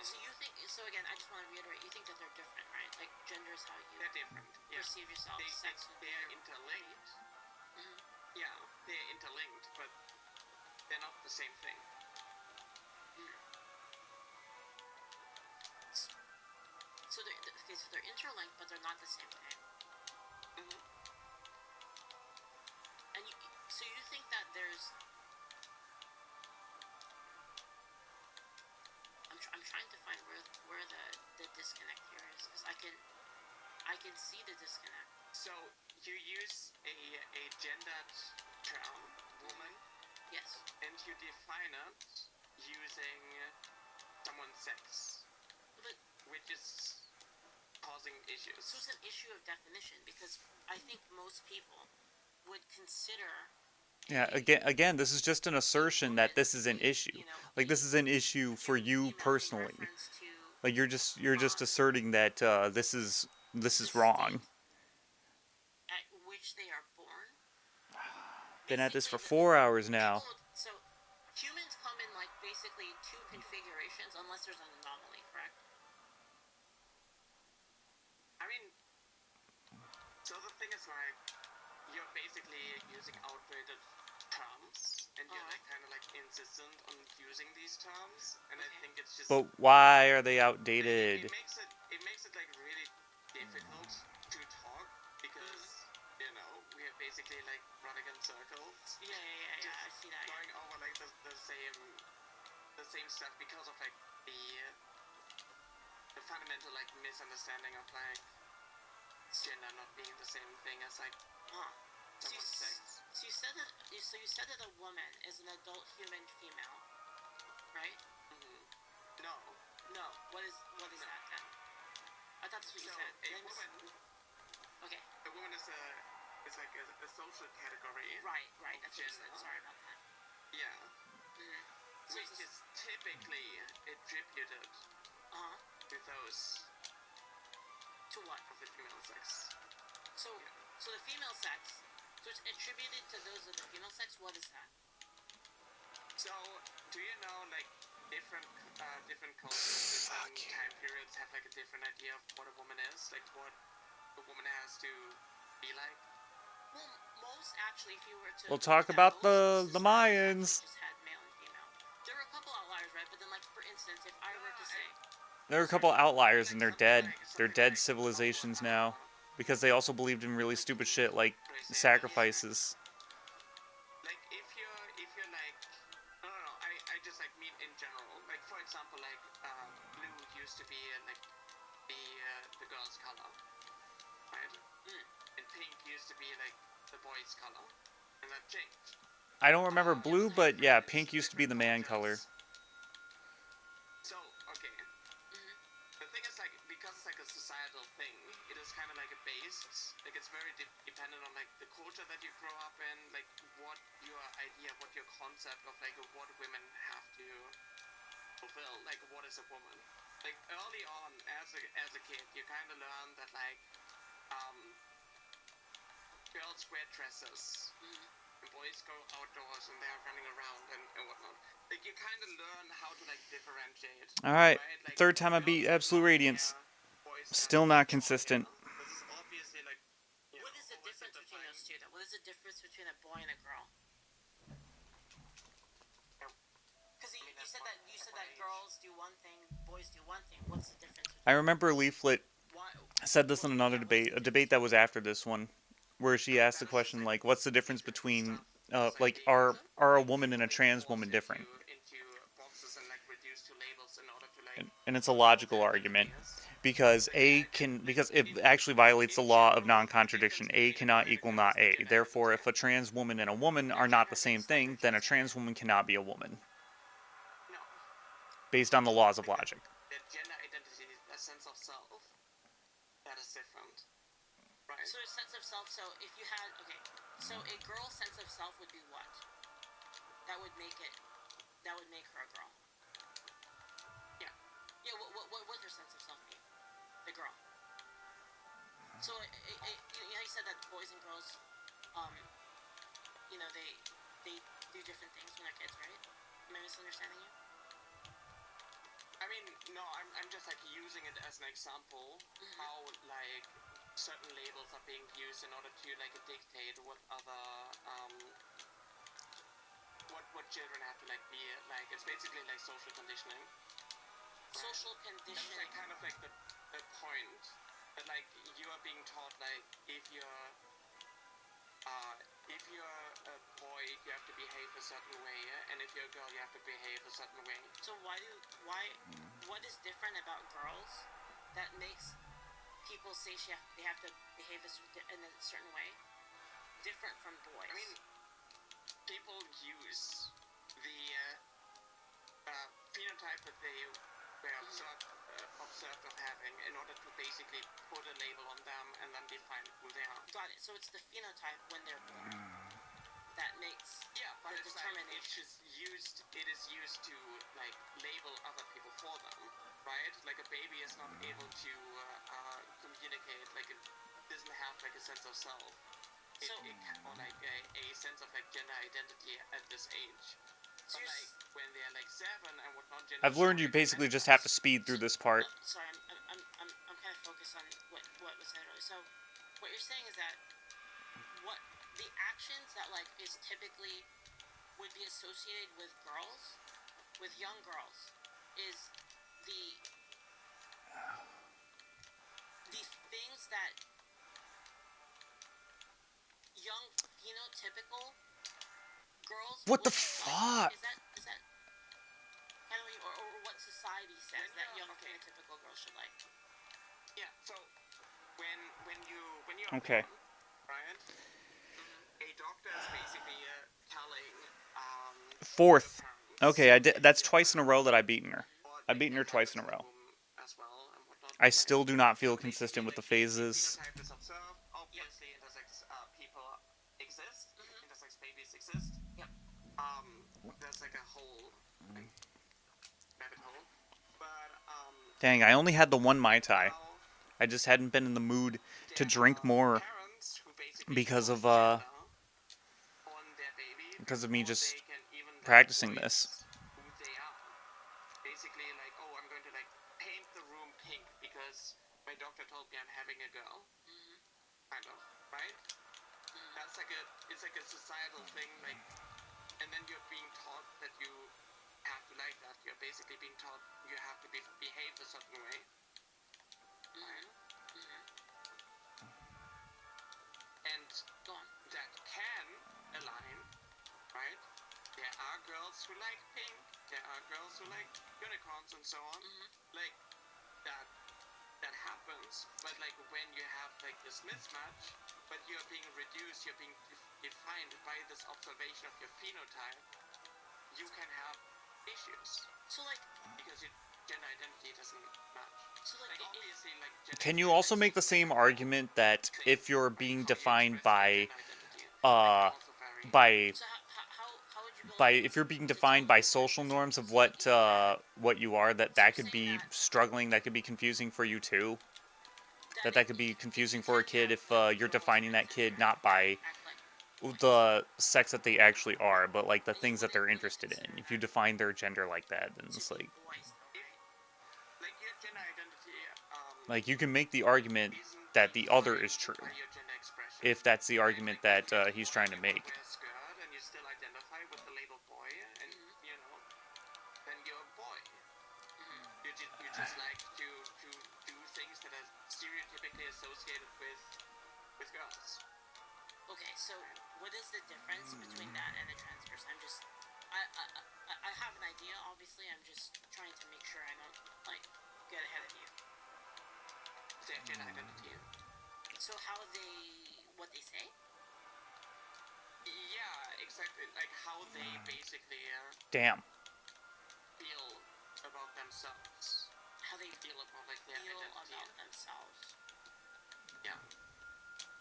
So you think so again? I just want to reiterate. You think that they're different, right? Like gender is how you they're different. Yeah. perceive yourself. Sex would be They're your interlinked. Yeah, they're interlinked, but they're not the same thing. So they're interlinked, but they're not the same thing. And so you think that there's I'm trying to find where the disconnect here is because I can see the disconnect. So you use a gendered term, woman, Yes. and you define it using someone's sex, But which is causing issues. so it's an issue of definition because I think most people would consider Yeah, again, this is just an assertion that this is an issue. Like this is an issue for you personally. Like you're just asserting that this is wrong. at which they are born. Been at this for Basically, 4 hours now. So humans come in like basically two configurations unless there's an anomaly, correct? I mean, so the thing is like you're basically using outdated terms, and you're like kind of like insistent on using these terms, and I think it's just. But why are they outdated? It makes it like really difficult to talk because we are basically like running in circles. Yeah. I see that. Going over like the same stuff because of like the fundamental like misunderstanding of like gender not being the same thing as like someone's sex. So you said that a woman is an adult human female, right? No. No. What is that then? I thought that's what you So said. a woman. Okay. A woman is like a social category. Right. That's what you said. Gender. Sorry about that. Yeah. So Which is typically attributed to those to what? of the female sex. So the female sex. So it's attributed to those of the female sex. What is that? So do you know like different cultures, different time periods have like a different idea of what a woman is, like what a woman has to be like? Well, most actually, if you were to We'll talk look at about most the societies Mayans. just had male and female. There were a couple outliers, right? But then, like for instance, if I were to say, There are a couple outliers and they're dead. They're dead civilizations now because they also believed in really stupid shit like sacrifices. Like if you're like no, I just like mean in general. Like for example, like blue used to be like the girl's color, right? And pink used to be like the boy's color, and that changed. I don't remember blue, but yeah, pink used to be the man color. So okay. The thing is, like, because it's like a societal thing, it is kind of like a base. Like, it's very dependent on like the culture that you grow up in, like what your idea, what your concept of like what women have to fulfill, like what is a woman. Like early on, as a kid, you kind of learn that like girls wear dresses. And boys go outdoors and they're running around and whatnot. Like you kind of learn how to like differentiate. All right, Right? Like, third time I girls beat have Absolute long Radiance. hair, boys Still have not short consistent. hair. This is obviously like. What is the difference between those two? Though? What is the difference between a boy and a girl? Because you said that girls do one thing, boys do one thing. What's the difference? I remember Leaflet Why? said this in another debate, a debate that was after this one, where she asked the question like, "What's the difference between, like, are a woman and a trans woman different?" And it's a logical argument because because it actually violates the law of non-contradiction. A cannot equal not A. Therefore, if a trans woman and a woman are not the same thing, then a trans woman cannot be a woman, based on the laws of logic. The gender identity, a sense of self, that is different. Right? So a sense of self. So if you had so a girl's sense of self would be what? That would make her a girl. Yeah. Yeah. What would her sense of self be? The girl. So you said that boys and girls, they do different things when they're kids, right? Am I misunderstanding you? I mean, no, I'm just like using it as an example how like certain labels are being used in order to like dictate what other what children have to like be like. It's basically like social conditioning. Social That's conditioning. like kind of like the point that like you are being taught like if you're a boy you have to behave a certain way, and if you're a girl you have to behave a certain way. So what is different about girls that makes people say they have to behave in a certain way different from boys? I mean, people use the phenotype that they were observed of having in order to basically put a label on them and then define who they are. Got it. So it's the phenotype when they're born that makes But the it's like determination. it is used to like label other people for them, right? Like a baby is not able to communicate, like it doesn't have like a sense of self. Or like a sense of like gender identity at this age. So But like when they're like 7 and whatnot, gender I've learned you basically just have to speed through this part. sorry, I'm kind of focused on what was said earlier. So what you're saying is that what the actions that like is typically would be associated with girls, with young girls, is the things that young phenotypical girls. What the would fuck? Like. Is that kind of what or what society says that young phenotypical girls should like? Yeah. So when you Okay. born, right? A doctor is basically telling Fourth. parents Okay, I did. That's twice in a row that I've beaten her. or, I've like, beaten her the twice in a types of row. womb as well and whatnot. I still do not feel consistent with the Basically, like, phases. phenotype is observed. Obviously, intersex people exist. Intersex babies exist. Yep. There's like a whole like, rabbit hole. But Dang, I only had the one Mai Tai. now I just hadn't been in the mood to there drink are more parents who basically because of, force gender on their baby because of me before just they can even, like, practicing this. voice who they are. Basically, like, oh, I'm going to like paint the room pink because my doctor told me I'm having a girl. Kind of, right? That's like it's like a societal thing, like, and then you're being taught that you have to like that. You're basically being taught you have to behave a certain way. Right? norms and so on. Like that happens, but like when you have like this mismatch, but you're being reduced, you're being defined by this observation of your phenotype, you can have issues. So like, Because your gender identity doesn't match. so like, Like obviously, like gender Can you identity also make the is same also argument that thing, if you're like being how you defined express your by gender identity, like, uh can also vary. by so how would you build by a if you're being to defined tell by me that social this norms of society what you are, So that you're could saying be that struggling, that could be confusing for you too. That could be confusing for a kid if you're defining that kid not by act like the sex that they actually are, but like the you things that they're wouldn't interested consider in. If you that define their gender like that, then to it's be like boys though, right? Like your gender identity you can make the argument isn't that the other defined is true by your gender expression. if that's the Right? argument Like, if that you're a he's boy trying to and you make. wear a skirt and you still identify with the label boy, and you know, then you're a boy. You just like to do things that are stereotypically associated with girls. Okay, so what is the difference between that and a trans person? I have an idea. Obviously, I'm just trying to make sure I don't like get ahead of you. Their gender identity. So what they say? Yeah, exactly. Like how they basically Damn. feel about themselves. How they Feel about like their feel identity. about themselves. Yeah.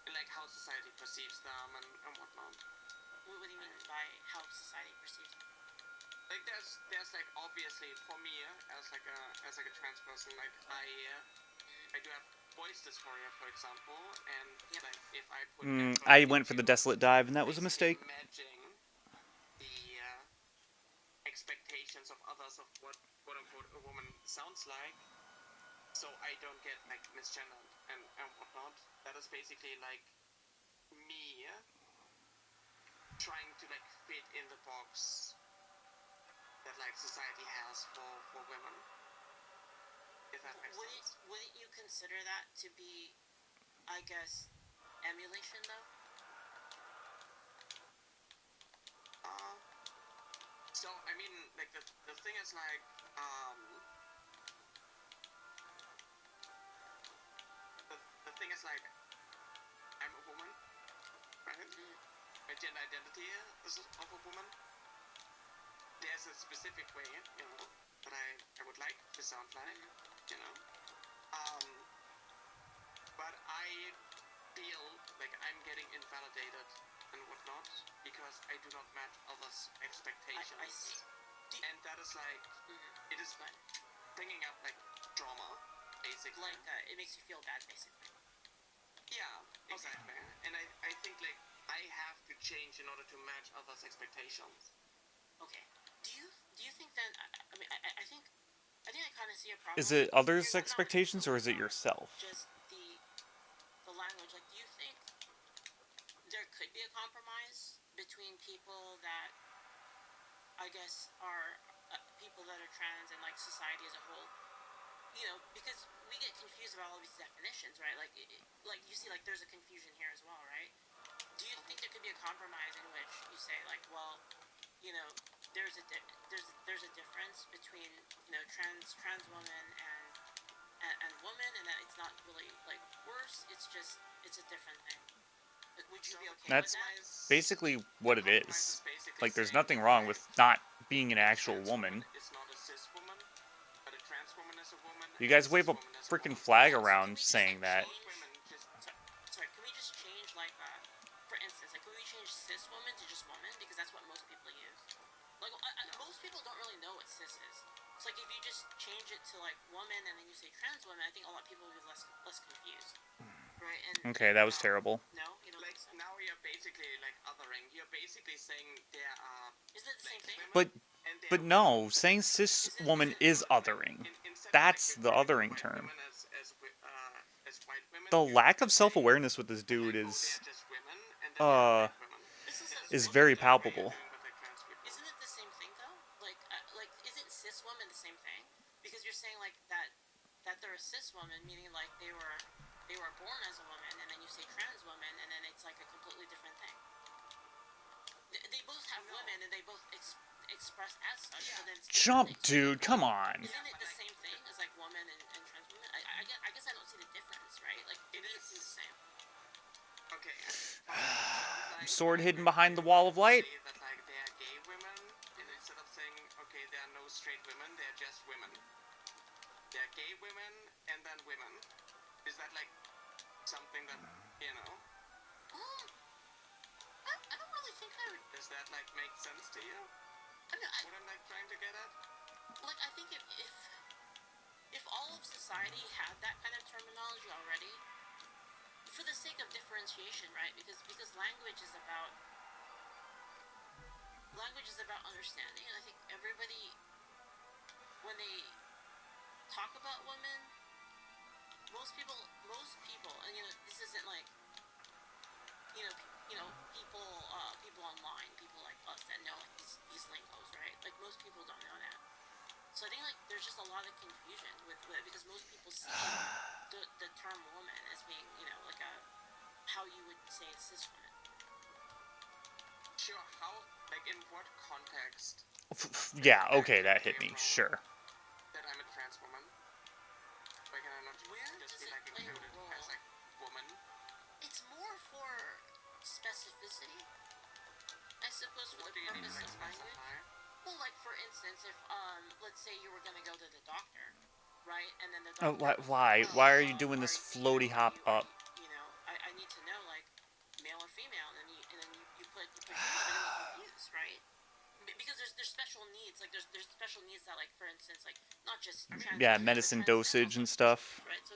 And like how society perceives them and whatnot. What do you mean by how society perceives them? Like there's like obviously for me as like a trans person, like I do have voice dysphoria, for example, and like if I put effort I went for the into desolate dive, and that was a basically mistake. matching the expectations of others of what quote unquote a woman sounds like, so I don't get like misgendered and whatnot. That is basically like me trying to like fit in the box that like society has for women. If that makes sense. Wouldn't you consider that to be, I guess, emulation though? So I mean, like the thing is like the thing is like I'm a woman, right? My gender identity is of a woman. There's a specific way, you know, that I would like to sound like, you know. But I feel like I'm getting invalidated and whatnot because I do not match others' expectations. I see. And that is like, it is like bringing up like drama, basically. Like it makes you feel bad, basically. Yeah, exactly. And I think like I have to change in order to match others' expectations. Okay. Do you think then? I mean, I think I kind of see a problem. Is it others' Here's not expectations or is it yourself? Just the language. Like, do you think there could be a compromise between people that I guess are people that are trans and like society as a whole? You know, because we get confused about all these definitions, right? Like, like you see, like there's a confusion here as well, right? Do you think there could be a compromise in which you say, like, well, you know, there's a difference between, you know, trans woman and woman, and that it's not really like worse. It's a different thing. Like, would you be okay That's with that? basically what it Compromise is. basically Like, there's saying nothing that, wrong like, with not being an a actual trans woman. is not a cis woman, but a trans woman is a woman. You and guys cis wave a woman is a freaking woman. flag Yeah, so around can we just, saying like, that. Both women just Sorry, can we just change, like, for instance, like, could we change cis woman to just woman? Because that's what most people use. Like, most people don't really know what cis is. It's like, if you just change it to, like, woman and then you say trans woman, I think a lot of people will be less confused. Right? And Okay, that was terrible. No? You don't like think so? now you're basically like othering. You're basically saying there are Isn't it the same thing? But and there but are no, saying cis woman is othering. instead That's of the like referring othering to white term. women as white women, The you lack of just say, self-awareness with this dude like, oh, is they're just women, and then there are white women. This is is a very That's what you're palpable. doing with like trans people. Isn't it the same thing though? Like isn't cis woman the same thing? Because you're saying like that they're a cis woman, meaning like they were born as a woman, and then you say trans woman, and then it's like a completely different thing. They both have No. women, and they both express as such, but then it's Jump, different things. dude. Come on. Isn't it the same thing as like woman and trans women? I guess I don't see the difference, right? Like to It me, it is. seems the same. Okay. Like, Sword hidden like, behind the you wall of light. Say that like they are gay women, and instead of saying okay, there are no straight women, they're just women. They're gay women and then women. Is that like something that you know? I don't really think I would. Does that like make sense to you? I mean, What I'm like trying to get at? like I think if all of society had that kind of terminology already, for the sake of differentiation, right? Because language is about understanding, and I think everybody, when they talk about women, most people, and this isn't like people online, people like us that know like these lingos, right? Like most people don't know that. So I think like there's just a lot of confusion with because most people see the term woman as being like a how you would say cis woman. Sure. How? Like in what context? Yeah, okay, that hit me. Sure. That I'm a trans woman. Why can I not Where just does be it like play a included role? as like woman? It's more for specificity, I suppose, for What the do you need to purpose like of language. specify? Well, like for instance, if let's say you were gonna go to the doctor, right, and then the Oh, doctor. why? Well, Why are you doing this floaty hop up? I need to know like male or female, and then you put you're gonna be confused, right? Because there's special needs, like there's special needs that like for instance like not just trans Yeah, women, but medicine trans men dosage also and have stuff. special needs, right? So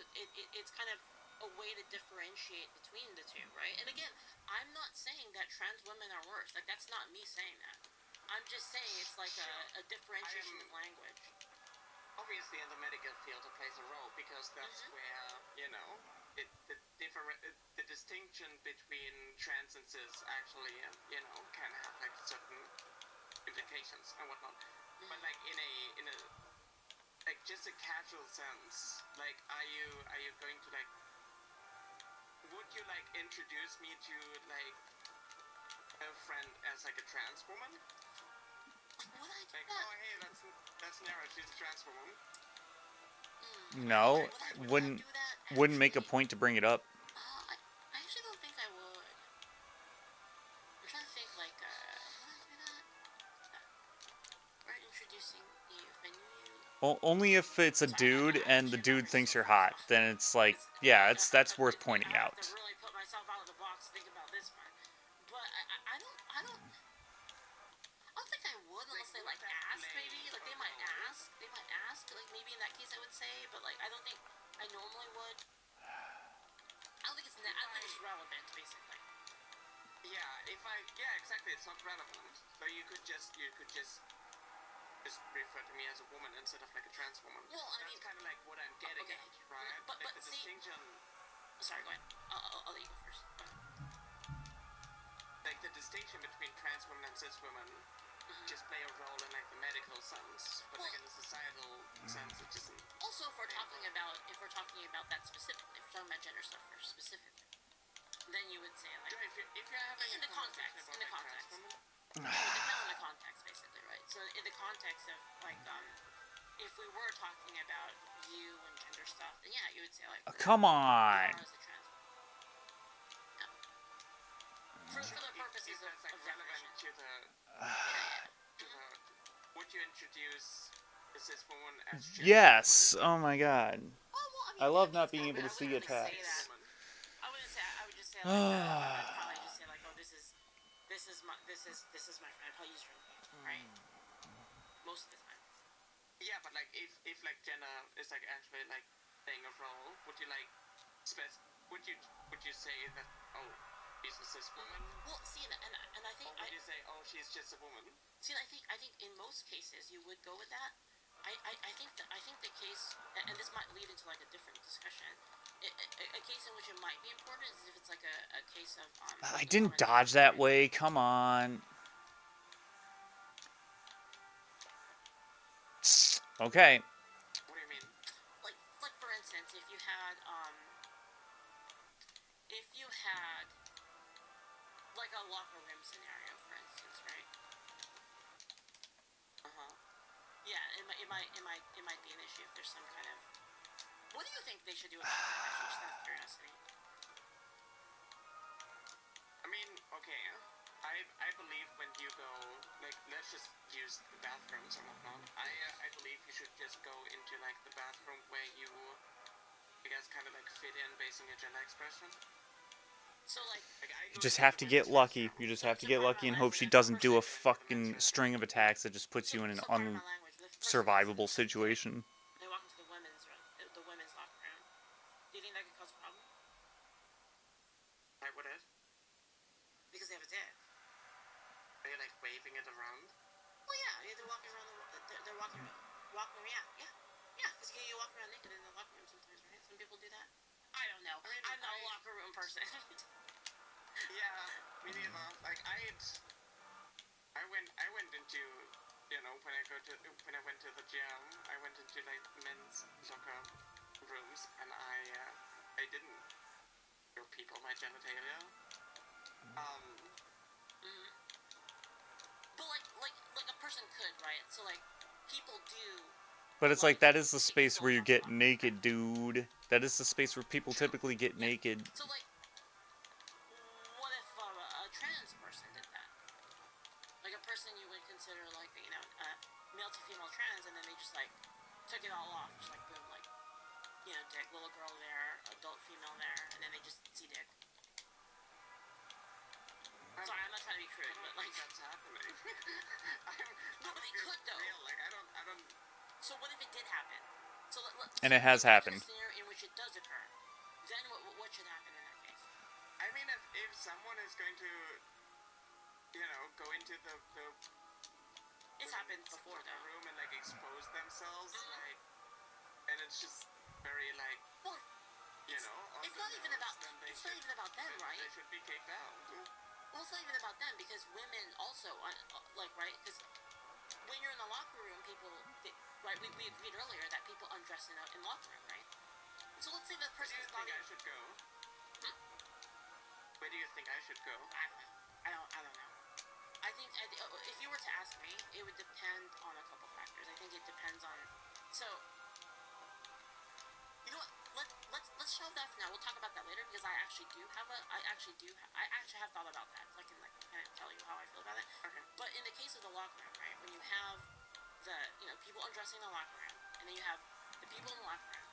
it's kind of a way to differentiate between the two, right? And again, I'm not saying that trans women are worse. Like that's not me saying that. I'm just saying it's like a differentiation of language. Obviously, in the medical field, it plays a role because that's where the distinction between trans and cis actually can have like certain implications and whatnot. But like in a like just a casual sense, like are you going to like would you like introduce me to like a friend as like a trans woman? Would I do Like, that? oh hey, that's Nara, she's a trans woman. No, Would I wouldn't do that? wouldn't make a Actually? point to bring it up. I actually don't think I would. I'm trying to think like would I do that? We're introducing you and you. Only if it's a dude and the dude thinks you're hot, then it's like, yeah, that's worth pointing out. I have to really put myself out of the box to think about this one. But I don't think I would unless they like ask maybe. Like they might ask. Like maybe in that case I would say, but like I don't think I normally would. I don't think it's relevant basically. Yeah, exactly, it's not relevant. So you could just refer to me as a woman instead of like a trans woman. Well, I that's mean, kind of like what I'm getting okay. at, right? But like the see, distinction, sorry, go ahead. I'll let you go first. Go ahead. like the distinction between trans women and cis women, just play a role in like the medical sense, but like in the societal sense, it doesn't. Also, if we're talking about that specifically, if we're talking about gender stuff first specifically, then you would say like If you're having in a the context, conversation about like trans women, it would depend on the context, basically, right? So in the context of like if we were talking about you and gender stuff, then yeah, you would say like Come on. Nara is a trans woman. Yeah. For the purposes if that's like of relevant definition. to the would you introduce a cis woman as cis Yes. Oh my god. Oh well, I love not it's being not- able to I see wouldn't really say attacks. that. I wouldn't say. I would just say like. I'd probably just say like, oh, this is my friend. I'll probably use her name, right? Most of the time. Yeah, but like if like gender is like actually like playing a role, would you like would you say that she's a cis woman? Well, see, and I think Or would you say she's just a woman? see, I think in most cases you would go with that. I think the case, and this might lead into like a different discussion. A case in which it might be important is if it's like a case of I didn't dodge that way. Come on. Okay. What do you mean? like for instance, if you had like a locker room scenario, for instance, right? Yeah, it might be an issue if there's some kind of. What do you think they should do about that? Actually, just out of curiosity. I mean, okay. I believe when you go, like, let's just use the bathrooms and whatnot. I believe you should just go into, like, the bathroom where you guys kind of, like, fit in based on your gender expression. So like, I You go just into have the to get women's lucky. restroom. You just So- have to so get part of lucky my and hope life she is that doesn't do a person- fucking string of attacks that just puts you in an part of my language, the person unsurvivable walks into the- situation. They walk into the women's room, the women's locker room. Do you think that could cause a problem? Why would it? Because they have a dick. Are you, like, waving it around? Well, yeah, they're walking around they're walking yeah. Because you walk around naked in the locker room sometimes, right? Some people do that. I don't know. I mean, I'm not a locker room person. Yeah, me neither. Like, I went into, you know, when I went to the gym, I went into, like, men's locker rooms, and I didn't show people my genitalia. But like a person could, right? So like people do. But it's like that is the space where you get naked, dude. That is the space where people typically get naked. So like, what if a trans person did that? Like a person you would consider like male to female trans, and then they just like took it all off, just like boom, like dick, little girl there, adult female there, and then they just see dick. Sorry, I'm not trying to be crude, but like That's happening. No, but they could though. Real. Like, I don't. So what if it did happen? So And it has happened. In a scenario in which it does occur, then what should happen in that case? I mean, if someone is going to, go into the It's happened before locker though. room and, like, expose themselves, like, and it's just very, like, Well, on it's the not even nose, about then they it's not even about them, right? They should be kicked out. Well, it's not even about them because women also right? Because when you're in the locker room, right? We agreed earlier that people undress in locker room, right? So let's say that Where person do you is not. think I should go? Where do you think I should go? I don't know. I think if you were to ask me, it would depend on a couple factors. I think it depends on. So, you know what? Let's shelve that for now. We'll talk about that later because I actually have thought about that. So I can kind of tell you how I feel about it. Okay. But in the case of the locker room, right? When you have the people undressing in the locker room, and then you have the people in the locker room,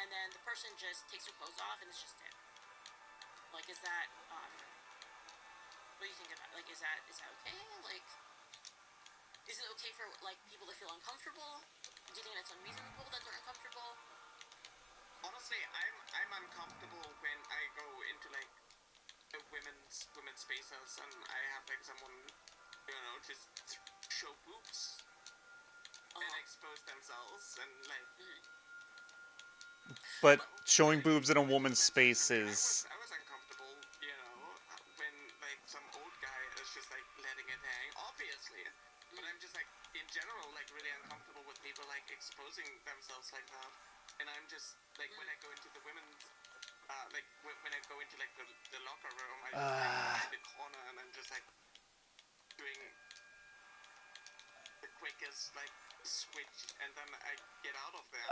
and then the person just takes their clothes off and it's just it. Like, is that what do you think about? Like, is that okay? Like, is it okay for like people to feel uncomfortable? Do you think that's unreasonable that they're uncomfortable? Honestly, I'm uncomfortable when I go into, like, the women's spaces and I have, like, someone, just show boobs and expose themselves and, like. But showing boobs in a woman's space is I was uncomfortable, when, like, some old guy is just, like, letting it hang, obviously. But I'm just, like, in general, like, really uncomfortable with people, like, exposing themselves like that. And I'm just, like, when I go into the women's, like, when I go into, like, the locker room, I just, like, in the corner and I'm just, like, doing the quickest, like, switch, and then I get out of there.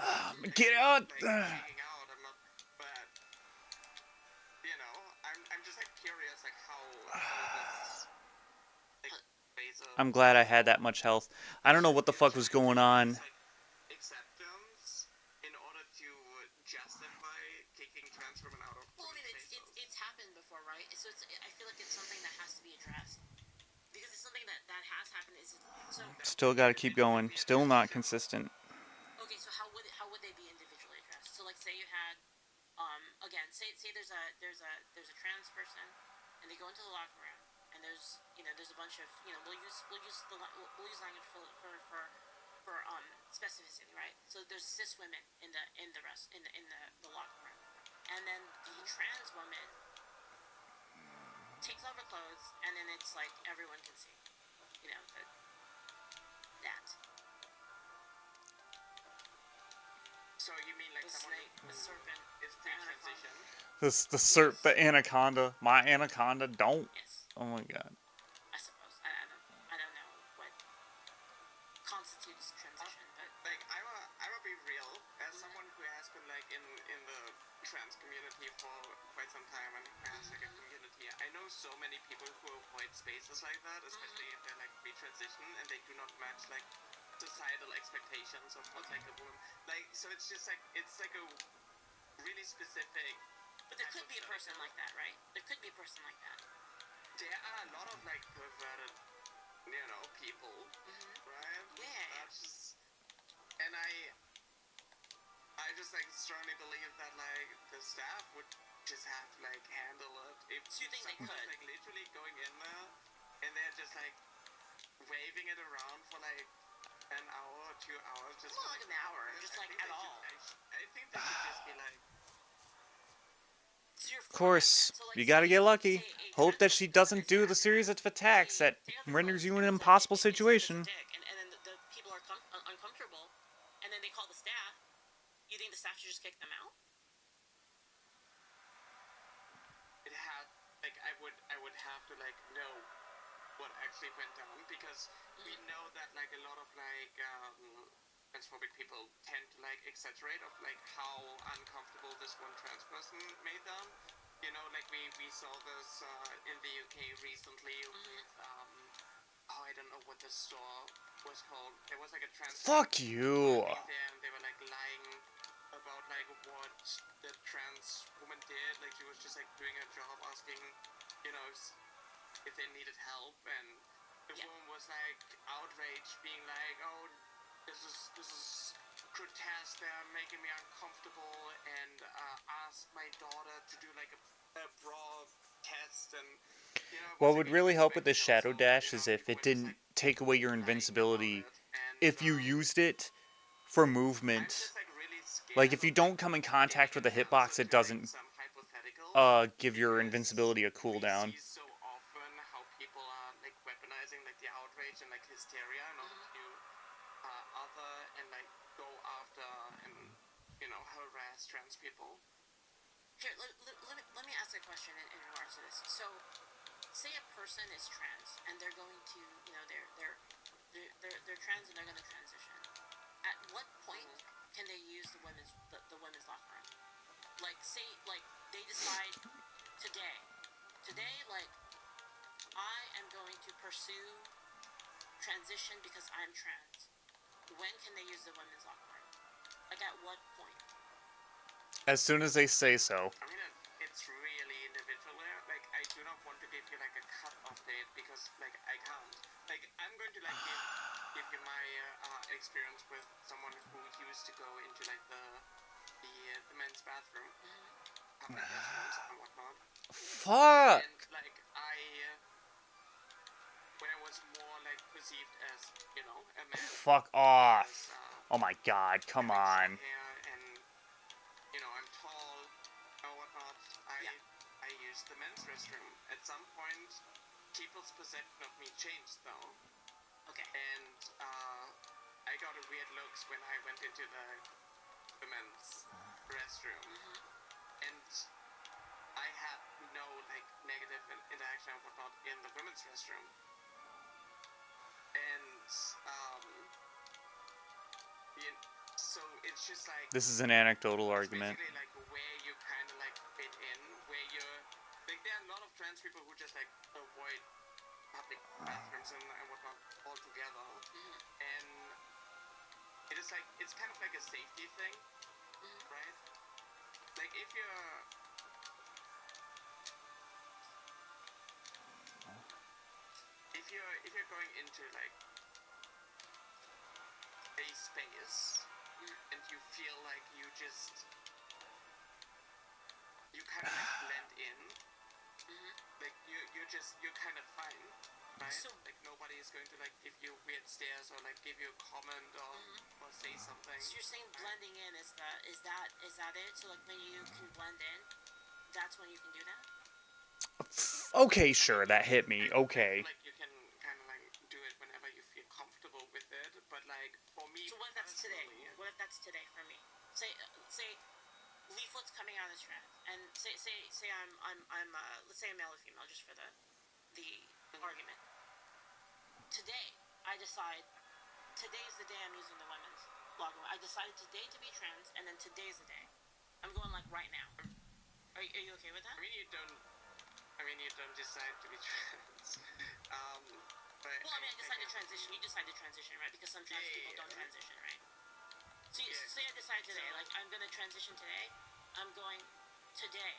get out! Like, hanging out, I'm not, but, I'm just, like, curious, like, how this, like, phase of I'm glad I had that much health. I don't know what the fuck was going on. like, acceptance in order to justify kicking trans women out of Well, I mean, spaces. it's happened before, right? So I feel like it's something that has to be addressed because it's something that has happened. So Still gotta keep going. Still not consistent. okay, so how would they be individually addressed? So like, say you had again, say there's a trans person and they go into the locker room and there's a bunch of we'll use language for specificity, right? So there's cis women in the locker room, and then the trans woman takes off her clothes, and then it's like everyone can see, that. So you mean like The someone snake, the serpent, is the anaconda. pre-transition? The anaconda. My anaconda don't. Yes, Oh my god. I suppose. I don't know what constitutes transition. community for quite some time and has like a community. I know so many people who avoid spaces like that, especially if they're like pre-transition and they do not match like societal expectations of what like a woman like. So it's just like it's like a really specific. But there could be a person like that, right? There could be a person like that. There are a lot of like perverted, people, right? Yeah. That's just, and I just like strongly believe that like the staff would just have to like handle it. If So you think they someone is could? like literally going in there and they're just like waving it around for like an hour or 2 hours, just Not like an hour, just like at all. I think they should just be like. So you're Of course, so, like, you gotta say- get lucky. say a Hope that trans she person doesn't is do the actor, series of attacks that they have the renders you in an clothes, impossible it's a situation. dick, and then the people are uncomfortable, and then they call the staff. You think the staff should just kick them out? It had like I would have to like know what actually went down because we know that like a lot of like transphobic people tend to like exaggerate of like how uncomfortable this one trans person made them. Like we saw this in the UK recently with I don't know what the store was called. There was like a trans Fuck you. working there and they were like lying about like what the trans woman did. Like she was just like doing her job, asking, if they needed help, and the woman was like outraged, being like, "Oh, this is grotesque. They're making me uncomfortable," and asked my daughter to do like a bra test, and What would really help with the Shadow Dash is if it didn't take away your invincibility if you used it for movement. Like, if you don't come in contact with the hitbox, it doesn't give your invincibility a cooldown. See so often how people are like weaponizing like the outrage and like hysteria in order to other and like go after and harass trans people. Here, let me ask a question in regards to this. So, say a person is trans and they're going to, they're trans and they're going to transition. At what point can they use the women's locker room? Like, say, like they decide today, like I am going to pursue transition because I'm trans. When can they use the women's locker room? Like, at what point? As soon as they say so. I mean, it's really individual there. Like, I do not want to give you like a cut-off date because like I can't. Like, I'm going to like give you my experience with someone who used to go into like the men's bathroom, public restrooms and whatnot. Fuck! And like when I was more like perceived as a man. Fuck off. As, Oh my god, come having short on. hair and I'm tall or whatnot. I used the men's restroom. At some point, people's perception of me changed though. Okay. And I got a weird looks when I went into the men's restroom, and I had no like negative interaction or whatnot in the women's restroom. And so it's just like This is an anecdotal it's argument. basically like where you kind of like fit in, where you're like there are a lot of trans people who just like avoid public bathrooms and whatnot altogether, and it is like it's kind of like a safety thing, right? Like if you're going into like a space and you feel like you kind of like blend in, like you're kind of fine, right? So- like nobody is going to like give you weird stares or like give you a comment or say something. So you're saying blending in is that it? So like when you can blend in, that's when you can do that? Okay, sure, that hit me. Okay. Like you can kind of like do it whenever you feel comfortable with it, but like for me. So what if that's today? personally, What if that's today for me? Say leaflets coming out as trans, and say I'm let's say a male or female, just for the argument. Today I decide today's the day I'm using the women's logo. I decided today to be trans, and then today's the day. I'm going like right now. are you okay with that? I mean, you don't decide to be trans. But Well, I mean, I decide to get- transition. You decide to transition, right? Because some trans Yeah, people yeah, don't yeah. transition, right? So Yeah. say I decide today, So- like I'm gonna transition today. I'm going today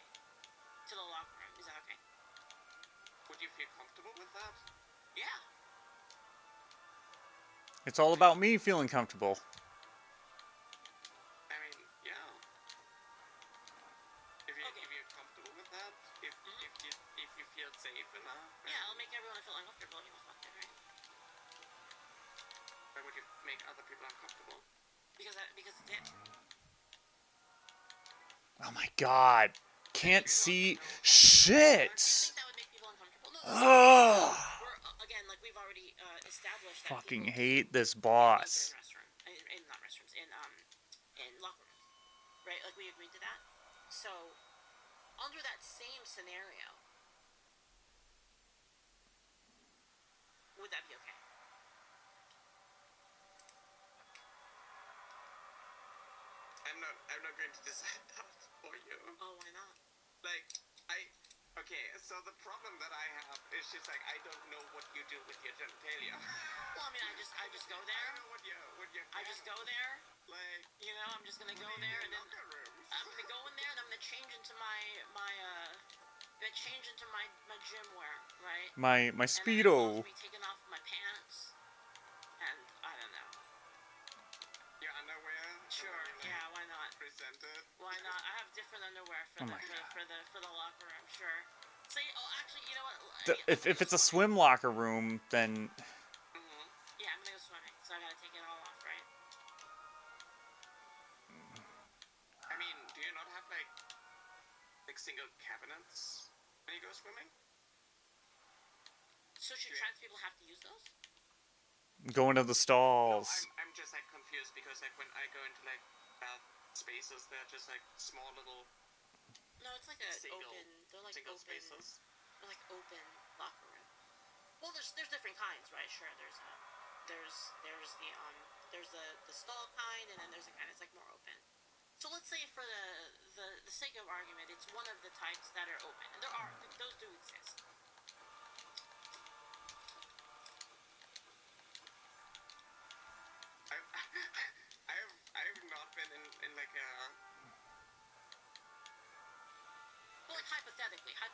to the locker room. Is that okay? Would you feel comfortable with that? Yeah. It's all about me feeling comfortable. I mean, yeah. If Okay. you're comfortable with that, if you feel safe enough, Yeah, I'll make everyone feel uncomfortable. You know, fuck it, right? why would you make other people uncomfortable? Because it's it. Oh my god. Can't see Do you shit. think that would make people uncomfortable? No. Ugh. We're again, like we've already established that Fucking people hate this naked boss. in restaurant, in not restrooms, in locker rooms, right? Like we agreed to that. So under that same scenario, would that be okay? I'm not going to decide that for you. Oh, why not? Like, okay, so the problem that I have is just like, I don't know what you do with your genitalia. Well, I mean, I just go I there. don't know what your I just go there. like, You know, I'm just gonna go in there your and then locker rooms. I'm gonna go in there and I'm gonna change into my gym wear, right? My And then it speedo. involves me taking off my pants, and I don't know. Your underwear. Sure, the way you, like, yeah, why not? present it. Why not? I have different underwear for Oh the my for the locker room, sure. So, actually, you know what? If it's a swim locker room, then Mm-hmm. Yeah, I'm gonna go swimming, so I gotta take it all off, right? I mean, do you not have like single cabinets when you go swimming? So should Yeah. trans people have to use those? go into the No, stalls. I'm just like confused because like when I go into like bath spaces, they're just like small little No, it's like a Single- open. They're like single open. spaces. They're like open locker rooms. Well, there's different kinds, right? Sure, there's the stall kind, and then there's a kind that's like more open. So let's say for the sake of argument, it's one of the types that are open, and those do exist. I've not been in like a. Well, like hypothetically, I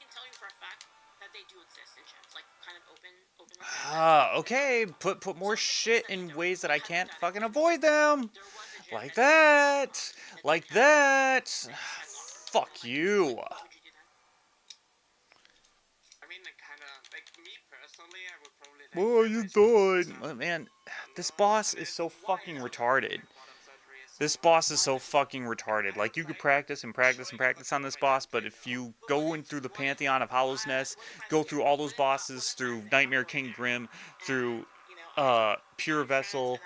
can tell you for a fact that they do exist in gyms, like kind of open. Okay. Put more shit in ways that I can't fucking avoid them. There was a gym Like that that. didn't Like have this, that. that just had locker rooms, Fuck and, like, you. What would you do then? I mean, like kind of like me personally, I would probably. Like, Oh, get you myself died. some- Oh, man, this some, boss I mean, is so why fucking is it retarded. like bottom surgery is This so boss much? is so fucking retarded. Like, you could practice and practice and practice on this boss, but if you go in through the pantheon of Hollow's Nest, go through all those bosses, through Nightmare King Grim, through Pure Vessel,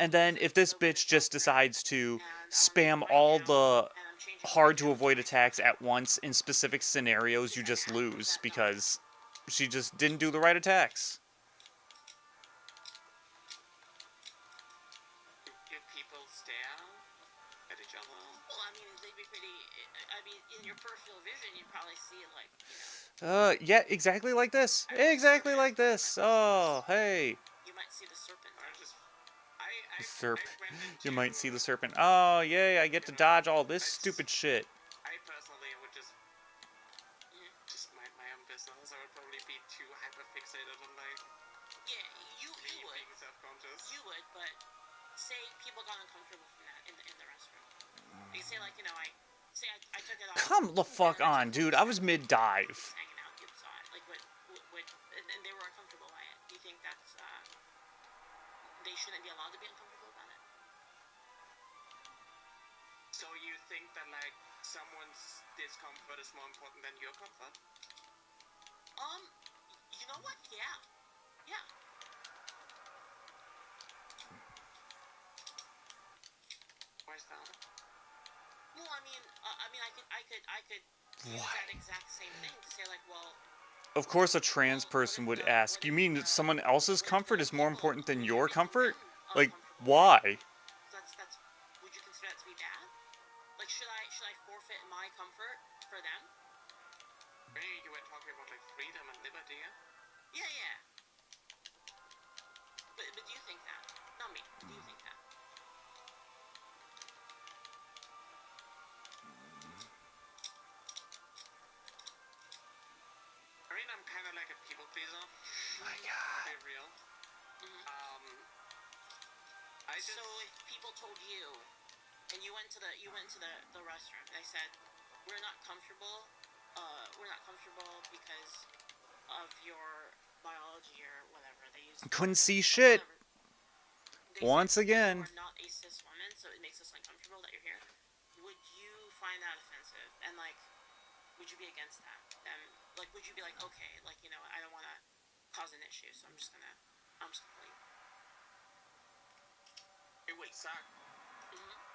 and then if this bitch just decides to spam all the hard to avoid attacks at once in specific scenarios, you just lose because she just didn't do the right attacks. Do people stare at each other? Well, I mean, they'd be pretty. I mean, in your peripheral vision, you'd probably see it like, you know, Yeah, exactly like this. Exactly like this. Oh, hey. you might see the serpent. I just. I Serp. went into, You might see the serpent. Oh, yay, I get to dodge all this stupid shit. I personally would just mind my own business. I would probably be too hyper fixated on like Yeah, you me would. being self-conscious. You would, but say people got uncomfortable from that in the restroom. You say like, you know, I took it off. Come the fuck on, dude. I was mid-dive. Hanging out, you saw it. Like and they were uncomfortable by it. Do you think that's they shouldn't be allowed to be uncomfortable about it? So you think that like someone's discomfort is more important than your comfort? You know what? Yeah. Yeah. Why is that? Well, I mean, I could use Why? that exact same thing to say like, well, Of course a trans person would ask, you mean that someone else's comfort is more important than your comfort? Like, why? that's would you consider that to be bad? Like, should I forfeit my comfort for them? Maybe you were talking about like freedom and liberty. Yeah, yeah. But do you think that? Not me. Do you think that? I mean, I'm kind of like a people pleaser. My To God. be real. Mm-hmm. I just. So if people told you, and you went to the restaurant, they said, we're not comfortable because of your biology or whatever they use. Couldn't see shit. They Once said again. you are not a cis woman, so it makes us uncomfortable that you're here. Would you find that offensive? And like, would you be against that? Like, would you be like, okay, like, you know, I don't want to cause an issue, so I'm just gonna leave. It would suck. Mm-hmm.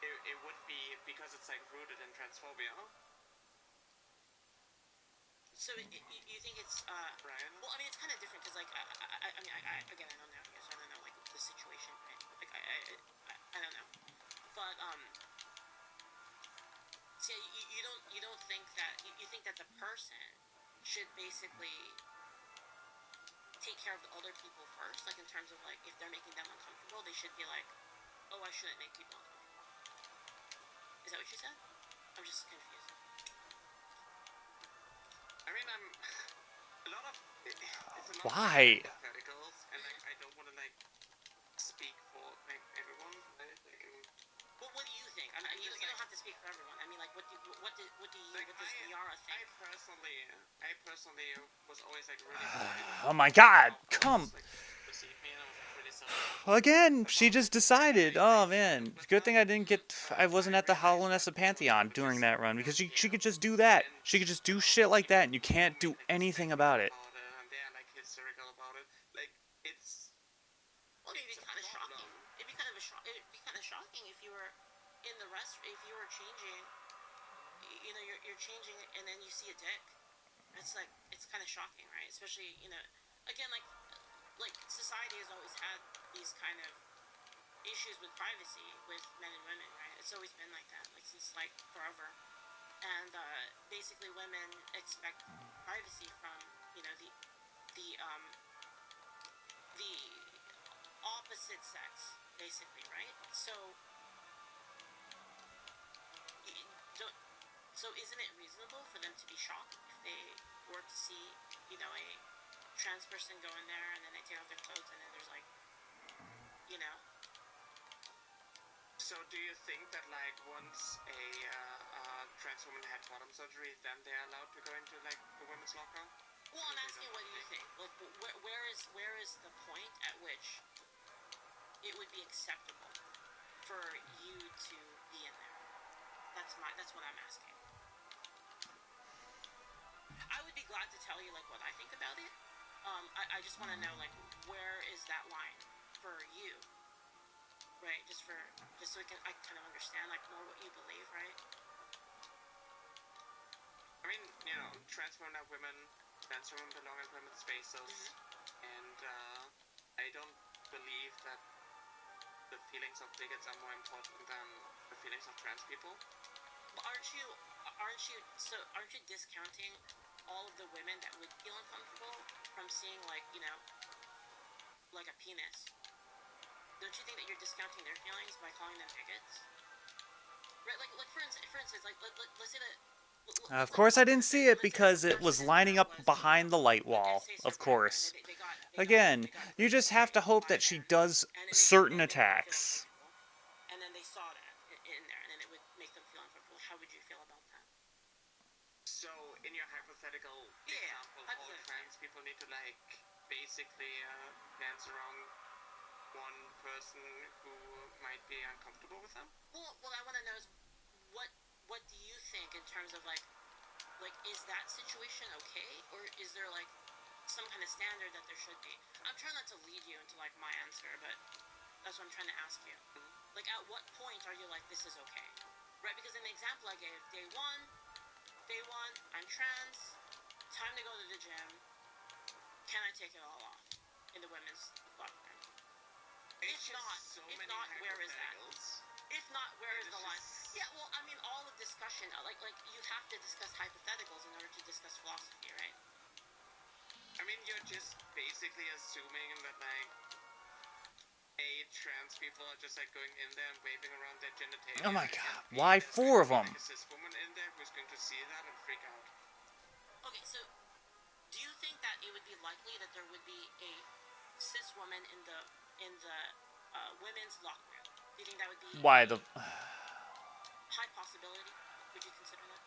It would be because it's like rooted in transphobia. So you think it's Brian? well, I mean, it's kind of different because like I mean, again, I don't know you, so I don't know like the situation, right? Like I don't know, but see, you don't think that you think that the person should basically take care of the other people first, like in terms of like if they're making them uncomfortable, they should be like, oh, I shouldn't make people uncomfortable. Is that what you said? I'm just confused. I mean, I'm a lot of it's a lot Why? of hypotheticals, and like I don't want to like speak for like everyone. Right? Like, Well, what do you think? I mean, you don't have to speak for everyone. I mean, like, what does Niara think? I personally was always like really worried. Oh my God. How Come. others, like, perceive me, and I was like really self-conscious. Again, she just decided. Oh man, good thing I wasn't at the Hollownessa Pantheon during that run because she could just do that. She could just do shit like that, and you can't do anything about it. And they're like hysterical about it. Like it's. Well, it'd be kind of shocking. It'd be kind of shocking if you were in the if you were changing. You know, you're changing, and then you see a dick. It's like it's kind of shocking, right? Especially, you know, again, like society has always had these kind of issues with privacy with men and women, right? It's always been like that, like since like forever. And basically, women expect privacy from, you know, the opposite sex, basically, right? So don't. So isn't it reasonable for them to be shocked if they were to see, you know, a trans person go in there and then they take off their clothes and then there's like, you know. So do you think that like once a trans woman had bottom surgery, then they're allowed to go into like the women's locker? Well, I'm asking, what do you think? Like, where is the point at which it would be acceptable for you to be in there? That's what I'm asking. I would be glad to tell you like what I think about it. I just want to know like where is that line for you, right? Just so I kind of understand like more what you believe, right? I mean, you know, trans women are women. Trans women belong in women's spaces, and I don't believe that the feelings of bigots are more important than the feelings of trans people. But aren't you discounting all of the women that would feel uncomfortable from seeing like, you know, like a penis? Don't you think that you're discounting their feelings by calling them bigots? Right, like for instance, like let's say that. Of course, I didn't see it because it was lining up behind the light wall. Of course. Again, you just have to hope that she does certain attacks. And then they saw that in there, and then it would make them feel uncomfortable. How would you feel about that? So, in your hypothetical Yeah, example, all trans people need to like basically dance around one person who might be uncomfortable with them. Well, what I want to know is what do you think in terms of like is that situation okay, or is there like some kind of standard that there should be? I'm trying not to lead you into like my answer, but that's what I'm trying to ask you. Like, at what point are you like, this is okay, right? Because in the example I gave, day one, I'm trans, time to go to the gym. Can I take it all off in the women's locker room? If not, where is that? If not, where is the line? Yeah, well, I mean, all of discussion, like you have to discuss hypotheticals in order to discuss philosophy, right? I mean, you're just basically assuming that, like, trans people are just, like, going in there and waving around their genitalia. Oh my and god, B, why there's 4 going of to be, them? like, a cis woman in there who's going to see that and freak out. Okay, so do you think that it would be likely that there would be a cis woman in the women's locker room? Do you think that would be Why the... high possibility? Would you consider that?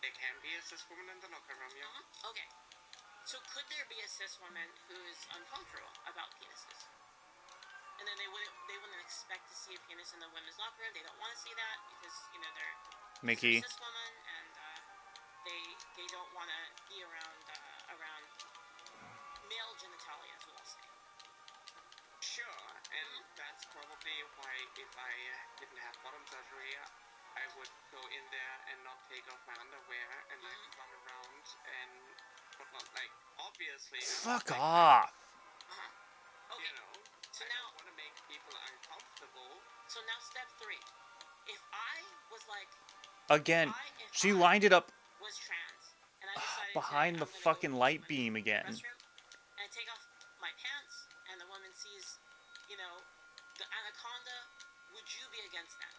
There can be a cis woman in the locker room, yeah. Okay. So could there be a cis woman who is uncomfortable about penises? And then they wouldn't expect to see a penis in the women's locker room. They don't want to see that because they're Mickey. a cis woman and they don't want to be around male genitalia, is what I'll say. Sure, and that's probably why if I didn't have bottom surgery, I would go in there and not take off my underwear and like run around and whatnot. Like, obviously, Fuck like, off. Okay. you know, So I now, don't want to make people uncomfortable. so now step 3. If I was like, Again, if she I lined it up was trans and I decided behind to, the I'm gonna fucking go to light the beam again. restroom and I take off my pants and the woman sees, the anaconda, would you be against that?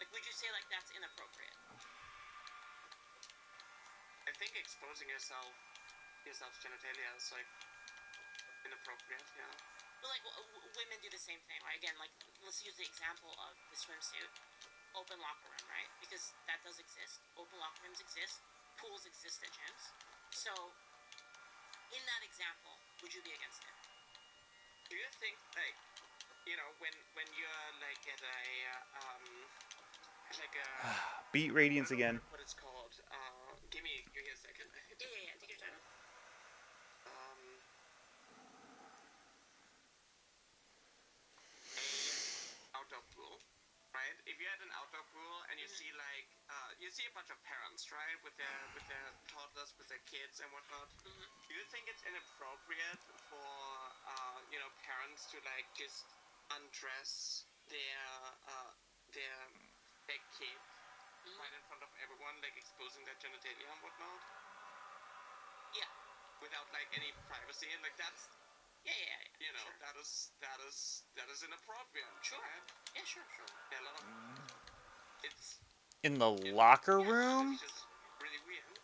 Like, would you say like that's inappropriate? I think exposing yourself's genitalia is like inappropriate, yeah. But like women do the same thing, right? Again, like let's use the example of the swimsuit, open locker room, right? Because that does exist. Open locker rooms exist. Pools exist at gyms. So, in that example, would you be against it? Do you think like, when you're like at a like a Beat radiance I don't know again. what it's called. Give me a second. Yeah. Take your time. A outdoor pool, right? If you're at an outdoor pool and you see like you see a bunch of parents, right, with their toddlers, with their kids and whatnot. Do you think it's inappropriate for parents to like just undress their kid right in front of everyone, like exposing their genitalia and whatnot? Yeah. Without like any privacy, and like that's Yeah. sure. that is inappropriate. Sure. Right? Yeah, sure. Yeah, a lot of it's In the locker it's room? just really weird.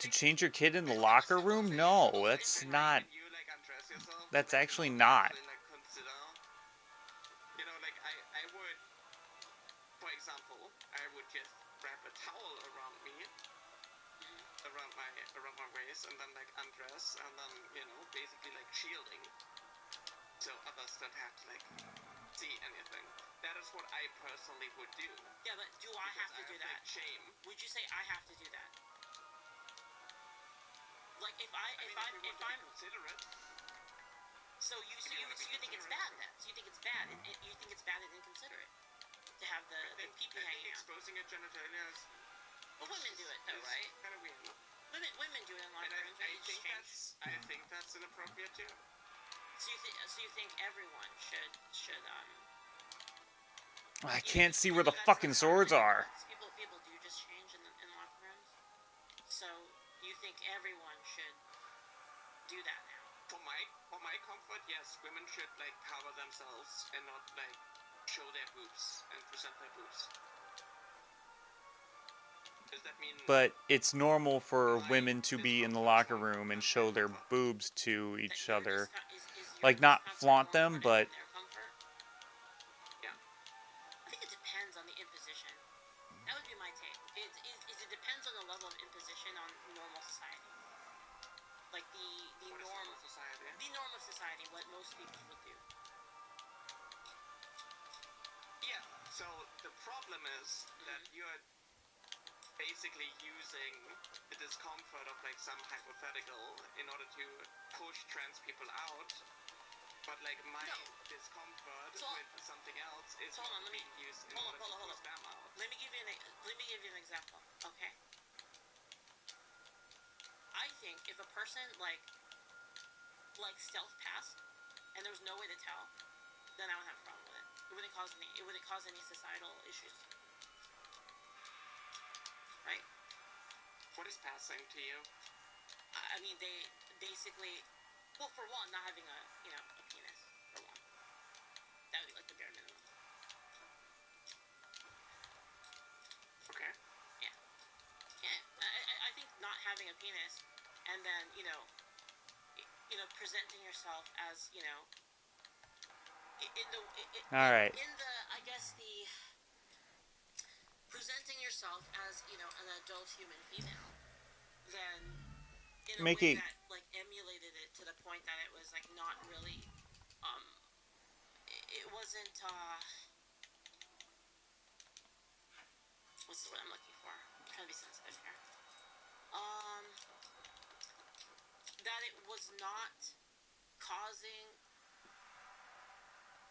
To change your kid in the locker room? No, that's not... When you like undress yourself, That's like, actually you not. actually, like consider, like I would, for example, I would just wrap a towel around me, around my waist, and then like undress, and then basically like shielding, so others don't have to like see anything. That is what I personally would do. Yeah, but do I have to do that? Like, shame. Would you say I have to do that? Like if I'm considerate. So you think it's bad then? So you think it's bad? You think it's bad and inconsiderate to have the pee-pee hanging out? Exposing your genitalia is... But women do it though, right? Kind of weird. Women do it in locker rooms. I think that's inappropriate too. So you think everyone should I can't see where the fucking swords are. People do just change in locker rooms. So you think everyone should do that now? For my comfort, yes, women should like cover themselves and not like show their boobs and present their boobs. Does that mean? But it's normal for women to be in the locker room and show their boobs to each other. Like, not flaunt them, but... Yeah. I think it depends on the imposition. That would be my take. It depends on the level of imposition on normal society. Like the normal society. The normal society, what most people would do. Yeah. So the problem is that you're basically using the discomfort of like some hypothetical in order to push trans people out, but like my discomfort with something else is being used in order to push them out. Let me give you an example, okay? I think if a person like stealth passed and there was no way to tell, then I would have a problem with it. It wouldn't cause any societal issues, right? What is passing to you? I mean, they basically, well, for one, not having a penis, for one. That would be like the bare minimum. Okay. Yeah. Yeah. I think not having a penis, and then presenting yourself as All right. in the I guess the presenting yourself as an adult human female, then in a way Making that like emulated it to the point that it was like not really um it wasn't what's the word I'm looking for? I'm trying to be sensitive here. That it was not causing.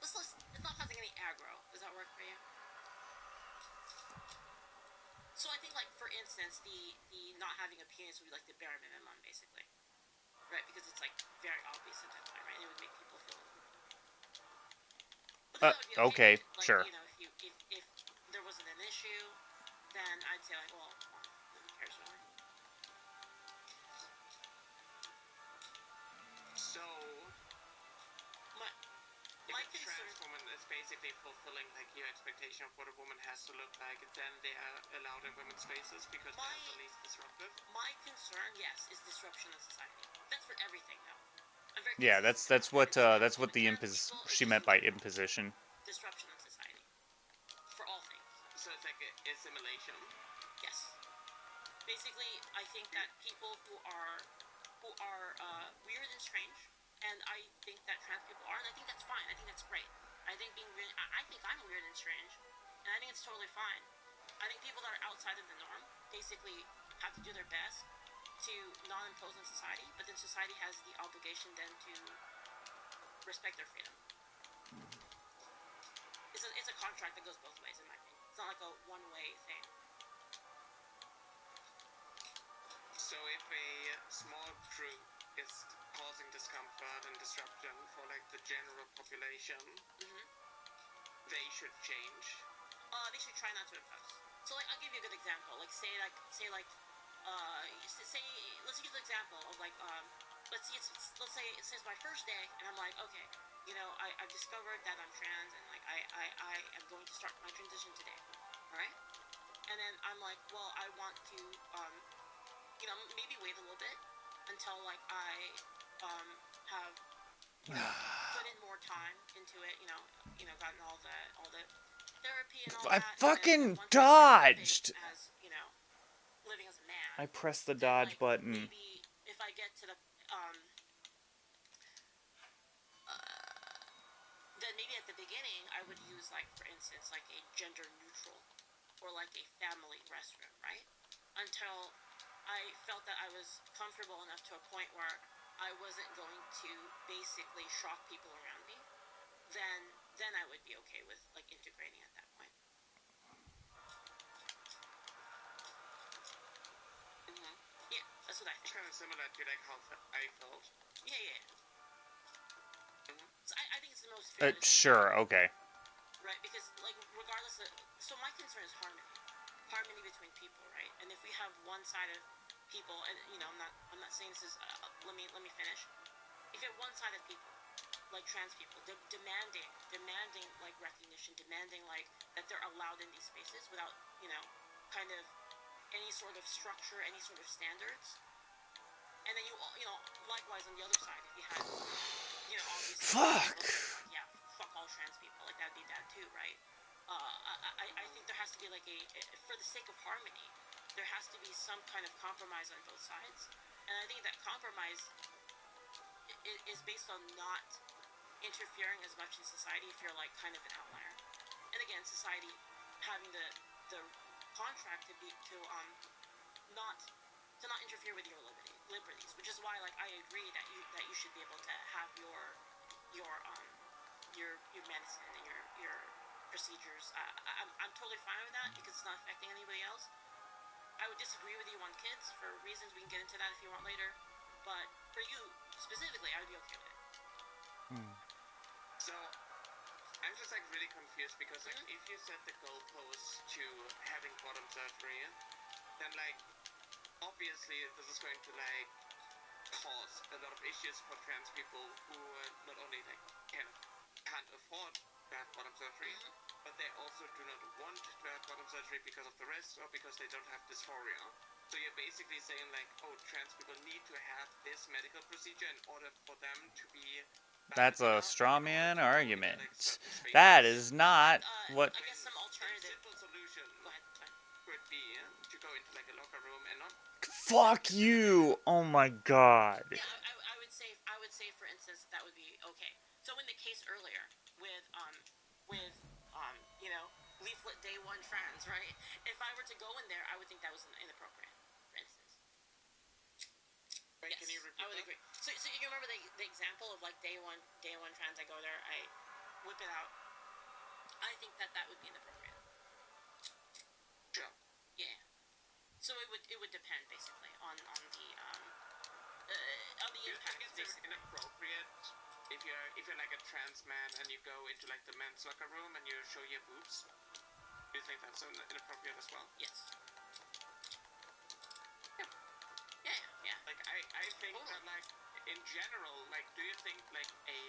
It's not causing any aggro. Does that work for you? So I think, like, for instance, the not having a penis would be like the bare minimum, basically, right? Because it's like very obvious at that point, right? And it would make people feel uncomfortable. But then I would be okay, with it. Like, sure. If there wasn't an issue, then I'd say like, well, who cares really? So, My if a concern. trans woman is basically fulfilling like your expectation of what a woman has to look like, then they are allowed in women's spaces because they're the least disruptive. My concern, yes, is disruption in society. That's for everything, though. I'm very Yeah, consistent that's with what everything. the Trans people, it she doesn't meant by matter. imposition. Disruption in society for all things. So it's like assimilation. Yes. Basically, I think that people who are weird and strange, and I think that trans people are, and I think that's fine. I think that's great. I think being weird. I think I'm weird and strange, and I think it's totally fine. I think people that are outside of the norm basically have to do their best to not impose on society, but then society has the obligation then to respect their freedom. It's a contract that goes both ways, in my opinion. It's not like a one-way thing. So if a small group is causing discomfort and disruption for like the general population, they should change. They should try not to impose. So like, I'll give you a good example. Like say let's use the example of like let's say it's my first day and I'm like, okay, I've discovered that I'm trans and like I am going to start my transition today. Alright? And then I'm like, well, I want to maybe wait a little bit until like I have put in more time into it, gotten all the therapy and all I that. fucking And then, once I start dodged. living as living as a man. I pressed the then, dodge like, button. Maybe if I get to the then maybe at the beginning I would use like, for instance, like a gender neutral or like a family restroom, right? Until I felt that I was comfortable enough to a point where I wasn't going to basically shock people around me. Then I would be okay with like integrating at that point. Yeah, that's what I think. Kind of similar to like how I felt. Yeah. So I think it's the most fair. Sure, okay. Right, because like regardless of, so my concern is harmony between people, right? And if we have one side of people, and I'm not saying this is let me finish. If you have one side of people, like trans people, demanding like recognition, demanding like that they're allowed in these spaces without kind of any sort of structure, any sort of standards, and then likewise on the other side, if you had obviously Fuck. like, yeah, fuck all trans people, like that'd be bad too, right? I think there has to be like for the sake of harmony, there has to be some kind of compromise on both sides, and I think that compromise is based on not interfering as much in society if you're like kind of an outlier, and again, society having the contract to not interfere with your liberties, which is why like I agree that you should be able to have your medicine and your procedures. I'm totally fine with that because it's not affecting anybody else. I would disagree with you on kids for reasons we can get into that if you want later, but for you specifically, I would be okay with it. So I'm just just like really confused because like if you set the goalpost to having bottom surgery, then like obviously this is going to like cause a lot of issues for trans people who not only like can't afford to have bottom surgery, but they also do not want to have bottom surgery because of the risk or because they don't have dysphoria. So you're basically saying like, oh, trans people need to have this medical procedure in order for them to be. That's a straw man argument. That That is not what. I guess some alternative. simple solution Go ahead. Sorry. could be to go into like a locker room and not. Fuck you! Oh my god. Yeah, I would say, for instance, that would be okay. So in the case earlier with leaflet day one trans, right? If I were to go in there, I would think that was inappropriate, for instance. Wait, Yes, can you repeat I would that? agree. So you remember the example of like day one trans? I go there, I whip it out. I think that would be inappropriate. Sure. Yeah. So it would depend basically on the Do you think impact. it's just Basically. inappropriate if you're like a trans man and you go into like the men's locker room and you show your boobs? Do you think that's inappropriate as well? Yes. Yeah. Like I think that like in general, like do you think like a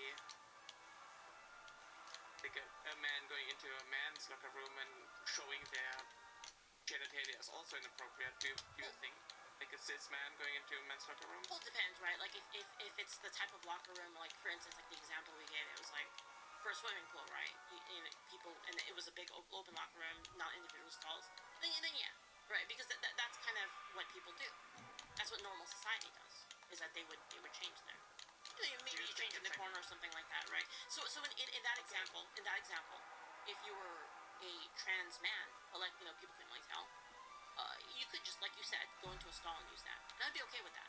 man going into a man's locker room and showing their genitalia is also inappropriate? Do you think like a cis man going into a men's locker room? Well, it depends, right? Like if it's the type of locker room, like for instance, like the example we gave, it was like for a swimming pool, right? People, and it was a big open locker room, not individual stalls. Then yeah, right? Because that's kind of what people do. That's what normal society does. Is that they would change there. Maybe you change in the corner or something like that, right? So in that example, if you were a trans man, but like people couldn't really tell, you could just like you said go into a stall and use that, and I'd be okay with that.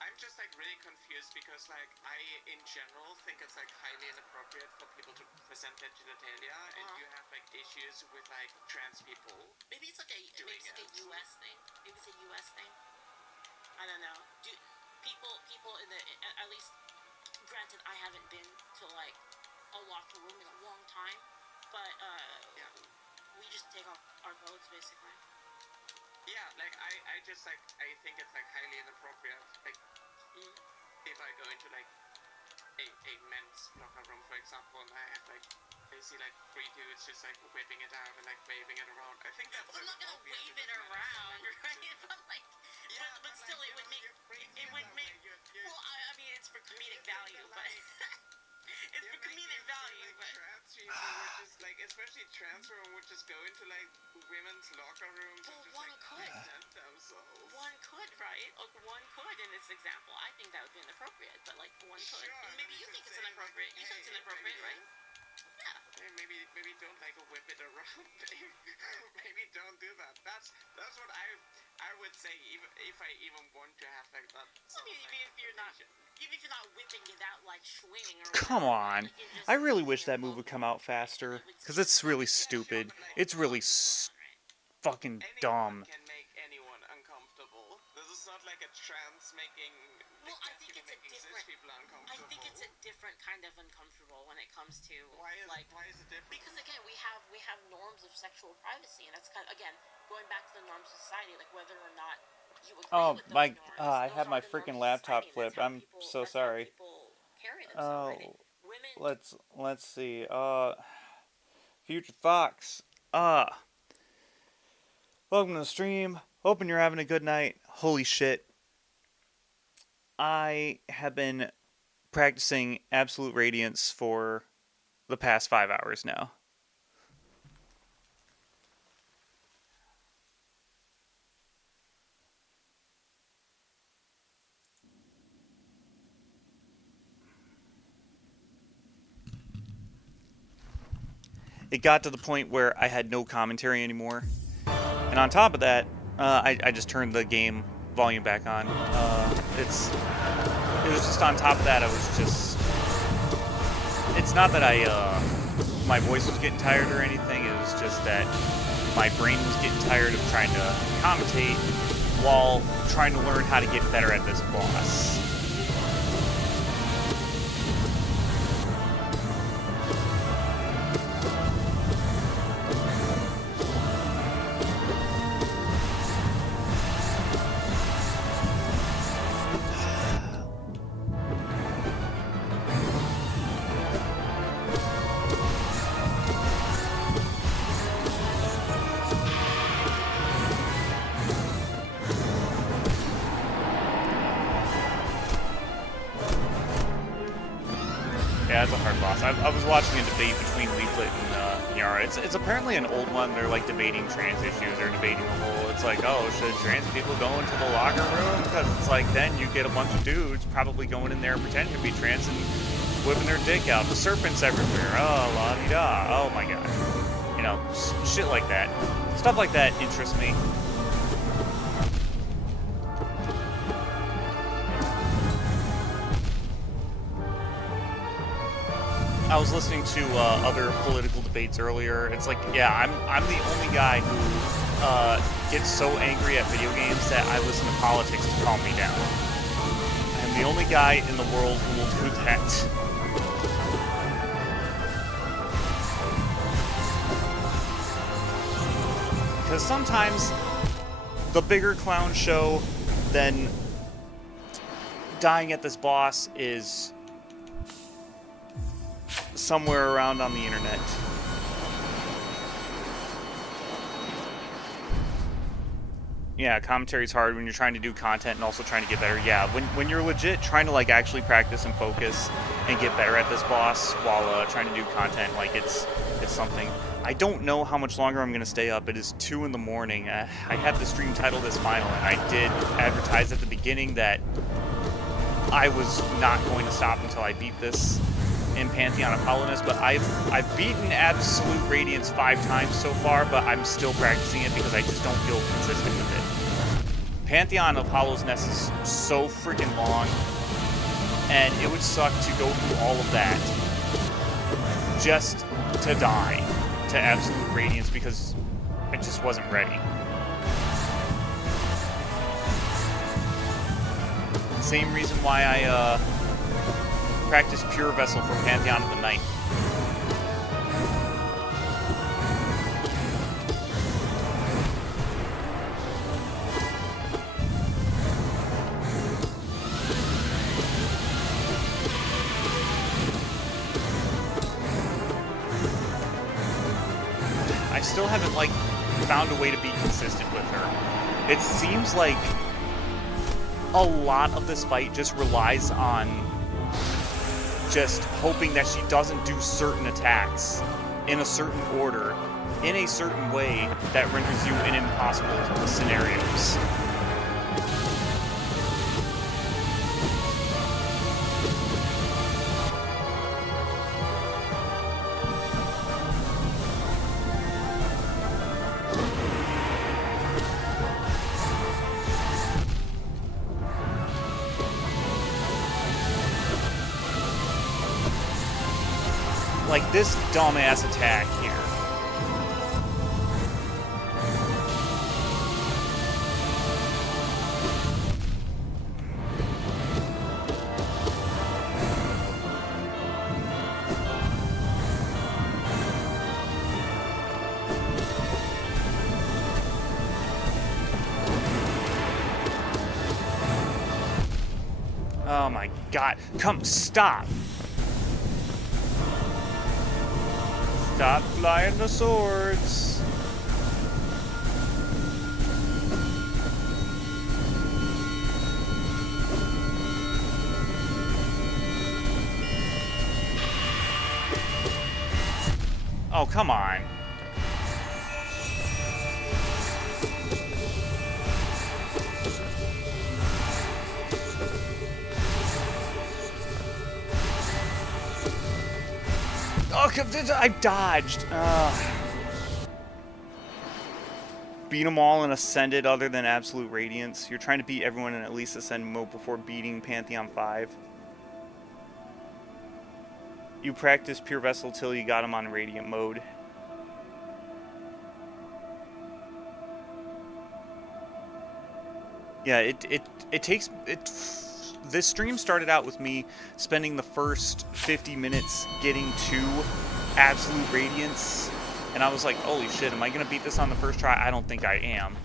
I'm just like really confused because like I in general think it's like highly inappropriate for people to present their genitalia and you have like issues with like trans people. Maybe it's like a US thing. Maybe it's a US thing. I don't know. Do people in the at least, granted, I haven't been to like a locker room in a long time, but we just take off our clothes basically. Yeah, like I just like I think it's like highly inappropriate. Like if I go into like a men's locker room, for example, and I have like I see like 3 dudes just like whipping it out and like waving it around. I think that's Well, I'm not gonna wave it around, right? But like, but still, it would make. Well, I mean, it's for comedic value, but it's for comedic value, but. Trans people would just like, especially trans women would just go into like women's locker rooms and just One like could. present themselves. One could, right? Like one could in this example. I think that would be inappropriate, but like one could. Sure, And maybe you think it's inappropriate. You said it's inappropriate, right? Yeah. Maybe don't like whip it around. Maybe don't do that. That's what I would say if I even want to have like that. Even if you're not whipping it out like swinging or Come whatever, on. like, you're just I really wish using that your move would clothes. come out faster. Because it's really stupid. It's really fucking dumb. Anyone can make anyone uncomfortable. This is not like a trans making. Well, I think making it's a cis different. people I uncomfortable. think it's a different kind of uncomfortable when it comes to Why is it different? because again we have norms of sexual privacy, and that's kind of again going back to the norms of society, like whether or not you agree Oh, with those my- norms. I those had are my the norms freaking of laptop society, and flipped. that's how I'm people- so that's how sorry. people carry themselves, right? Women. Let's see. Future Fox. Welcome to the stream. Hoping you're having a good night. Holy shit. I have been practicing Absolute Radiance for the past 5 hours now. It got to the point where I had no commentary anymore. And on top of that, I just turned the game volume back on. It was just on top of that, I was just... It's not that my voice was getting tired or anything, it was just that my brain was getting tired of trying to commentate while trying to learn how to get better at this boss. this. I was watching a debate between Leaflet and Yara. It's apparently an old one. They're like debating trans issues. They're debating the whole. It's like, oh, should trans people go into the locker room? Because it's like then you get a bunch of dudes probably going in there pretending to be trans and whipping their dick out. The serpents everywhere. Oh, la di da. Oh my god. You know, shit like that. Stuff like that interests me. I was listening to other political debates earlier. It's like, yeah, I'm the only guy who gets so angry at video games that I listen to politics to calm me down. I'm the only guy in the world who will do that. Because sometimes the bigger clown show than dying at this boss is somewhere around on the internet. Yeah, commentary's hard when you're trying to do content and also trying to get better. Yeah, when you're legit trying to like actually practice and focus and get better at this boss while trying to do content, like it's something. I don't know how much longer I'm going to stay up. It is 2 in the morning. I have the stream titled as final, and I did advertise at the beginning that I was not going to stop until I beat this in Pantheon of Hollowness, but I've beaten Absolute Radiance 5 times so far, but I'm still practicing it because I just don't feel consistent with it. Pantheon of Hollowness is so freaking long, and it would suck to go through all of that just to die to Absolute Radiance because I just wasn't ready. Same reason why I practice Pure Vessel for Pantheon of the Night. I still haven't like found a way to be consistent with her. It seems like a lot of this fight just relies on just hoping that she doesn't do certain attacks in a certain order, in a certain way that renders you in impossible scenarios. Like this dumbass attack here. Oh my god. Come, stop. Stop flying the swords. Oh, come on. Oh, I dodged. Beat them all in Ascended other than Absolute Radiance. You're trying to beat everyone in at least Ascended mode before beating Pantheon 5. You practice Pure Vessel till you got him on Radiant mode. Yeah, it takes... This stream started out with me spending the first 50 minutes getting to Absolute Radiance, and I was like, holy shit, am I going to beat this on the first try? I don't think I am.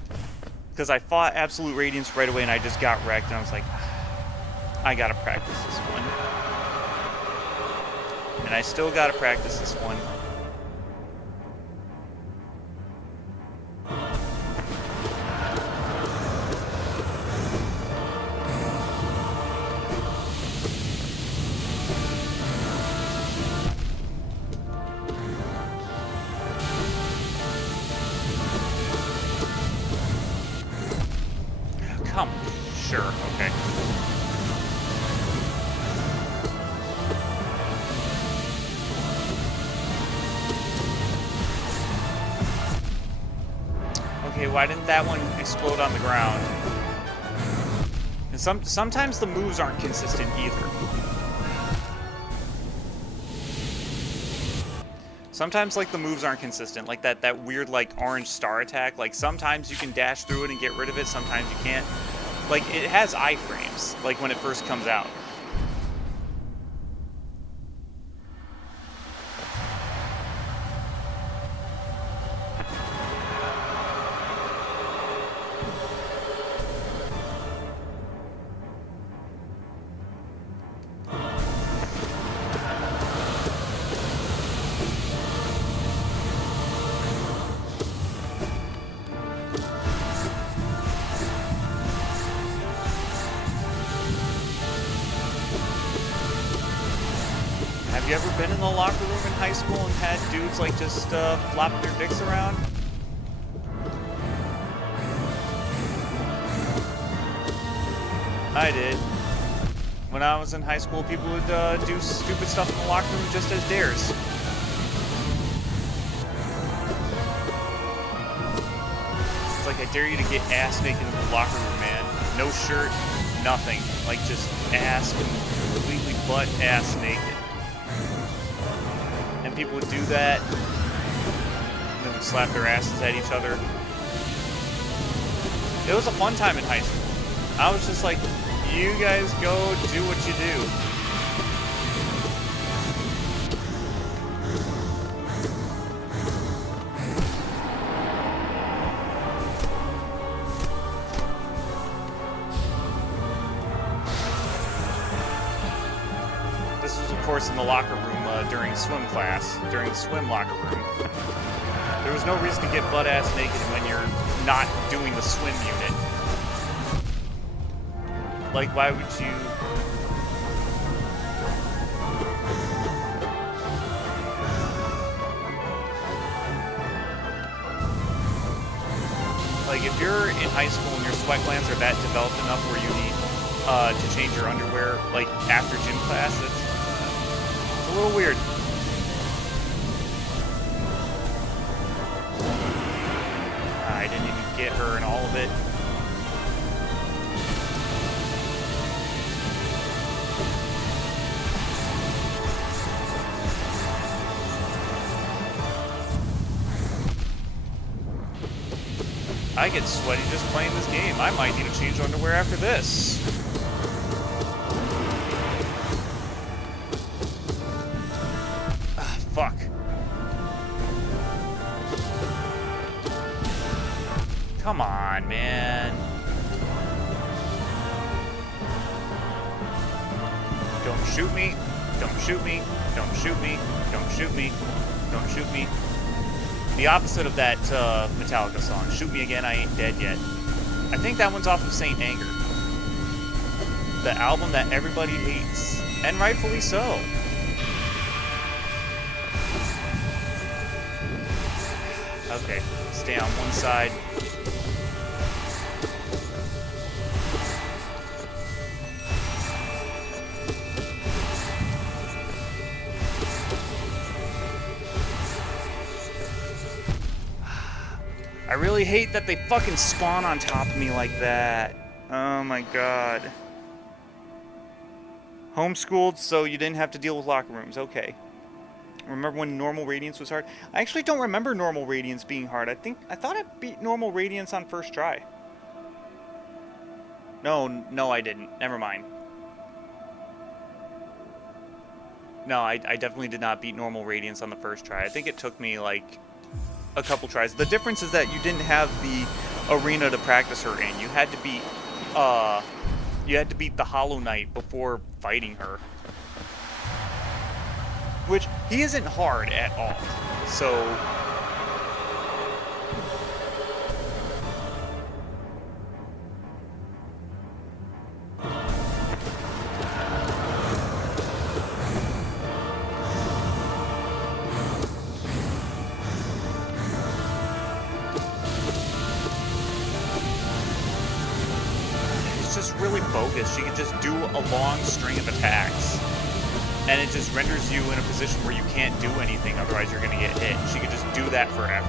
Because I fought Absolute Radiance right away and I just got wrecked, and I was like, I gotta practice this one. And I still gotta practice this one. Come. Sure, okay. Okay, why didn't that one explode on the ground? And sometimes the moves aren't consistent either. Sometimes, like, the moves aren't consistent. Like, that weird, like, orange star attack. Like, sometimes you can dash through it and get rid of it. Sometimes you can't. Like, it has iframes, like, when it first comes out. Have you ever been in the locker room in high school and had dudes, like, just flopping their dicks around? I did. When I was in high school, people would do stupid stuff in the locker room just as dares. It's like, I dare you to get ass naked in the locker room, man. No shirt, nothing. Like, just ass, completely butt ass naked. And people would do that, and they would slap their asses at each other. It was a fun time in high school. I was just like, you guys go do what you do. This was, of course, in the locker room during swim class, during the swim locker room. There was no reason to get butt-ass naked when you're not doing the swim unit. Like, why would you... Like, if you're in high school and your sweat glands are that developed enough where you need to change your underwear, like, after gym class, it's a little weird. I didn't even get her in all of it. I get sweaty just playing this game. I might need to change underwear after this. Ah, fuck. Come on, man. Don't shoot me. Don't shoot me. Don't shoot me. Don't shoot me. Don't shoot me. The opposite of that Metallica song, Shoot Me Again, I Ain't Dead Yet. I think that one's off of Saint Anger. The album that everybody hates. And rightfully so. Okay, stay on one side. I really hate that they fucking spawn on top of me like that. Oh my god. Homeschooled, so you didn't have to deal with locker rooms. Okay. Remember when normal radiance was hard? I actually don't remember normal radiance being hard. I thought I beat normal radiance on first try. No, I didn't. Never mind. No, I definitely did not beat normal radiance on the first try. I think it took me, like, a couple tries. The difference is that you didn't have the arena to practice her in. You had to beat the Hollow Knight before fighting her. Which, he isn't hard at all. So... really bogus. She could just do a long string of attacks, and it just renders you in a position where you can't do anything, otherwise you're gonna get hit. She could just do that forever.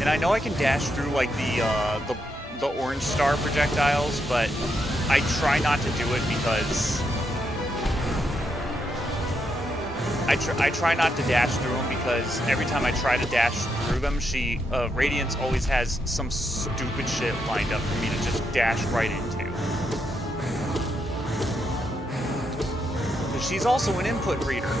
And I know I can dash through like the orange star projectiles, but I try not to do it because I try not to dash through them because every time I try to dash through them, Radiance always has some stupid shit lined up for me to just dash right into. Because she's also an input reader.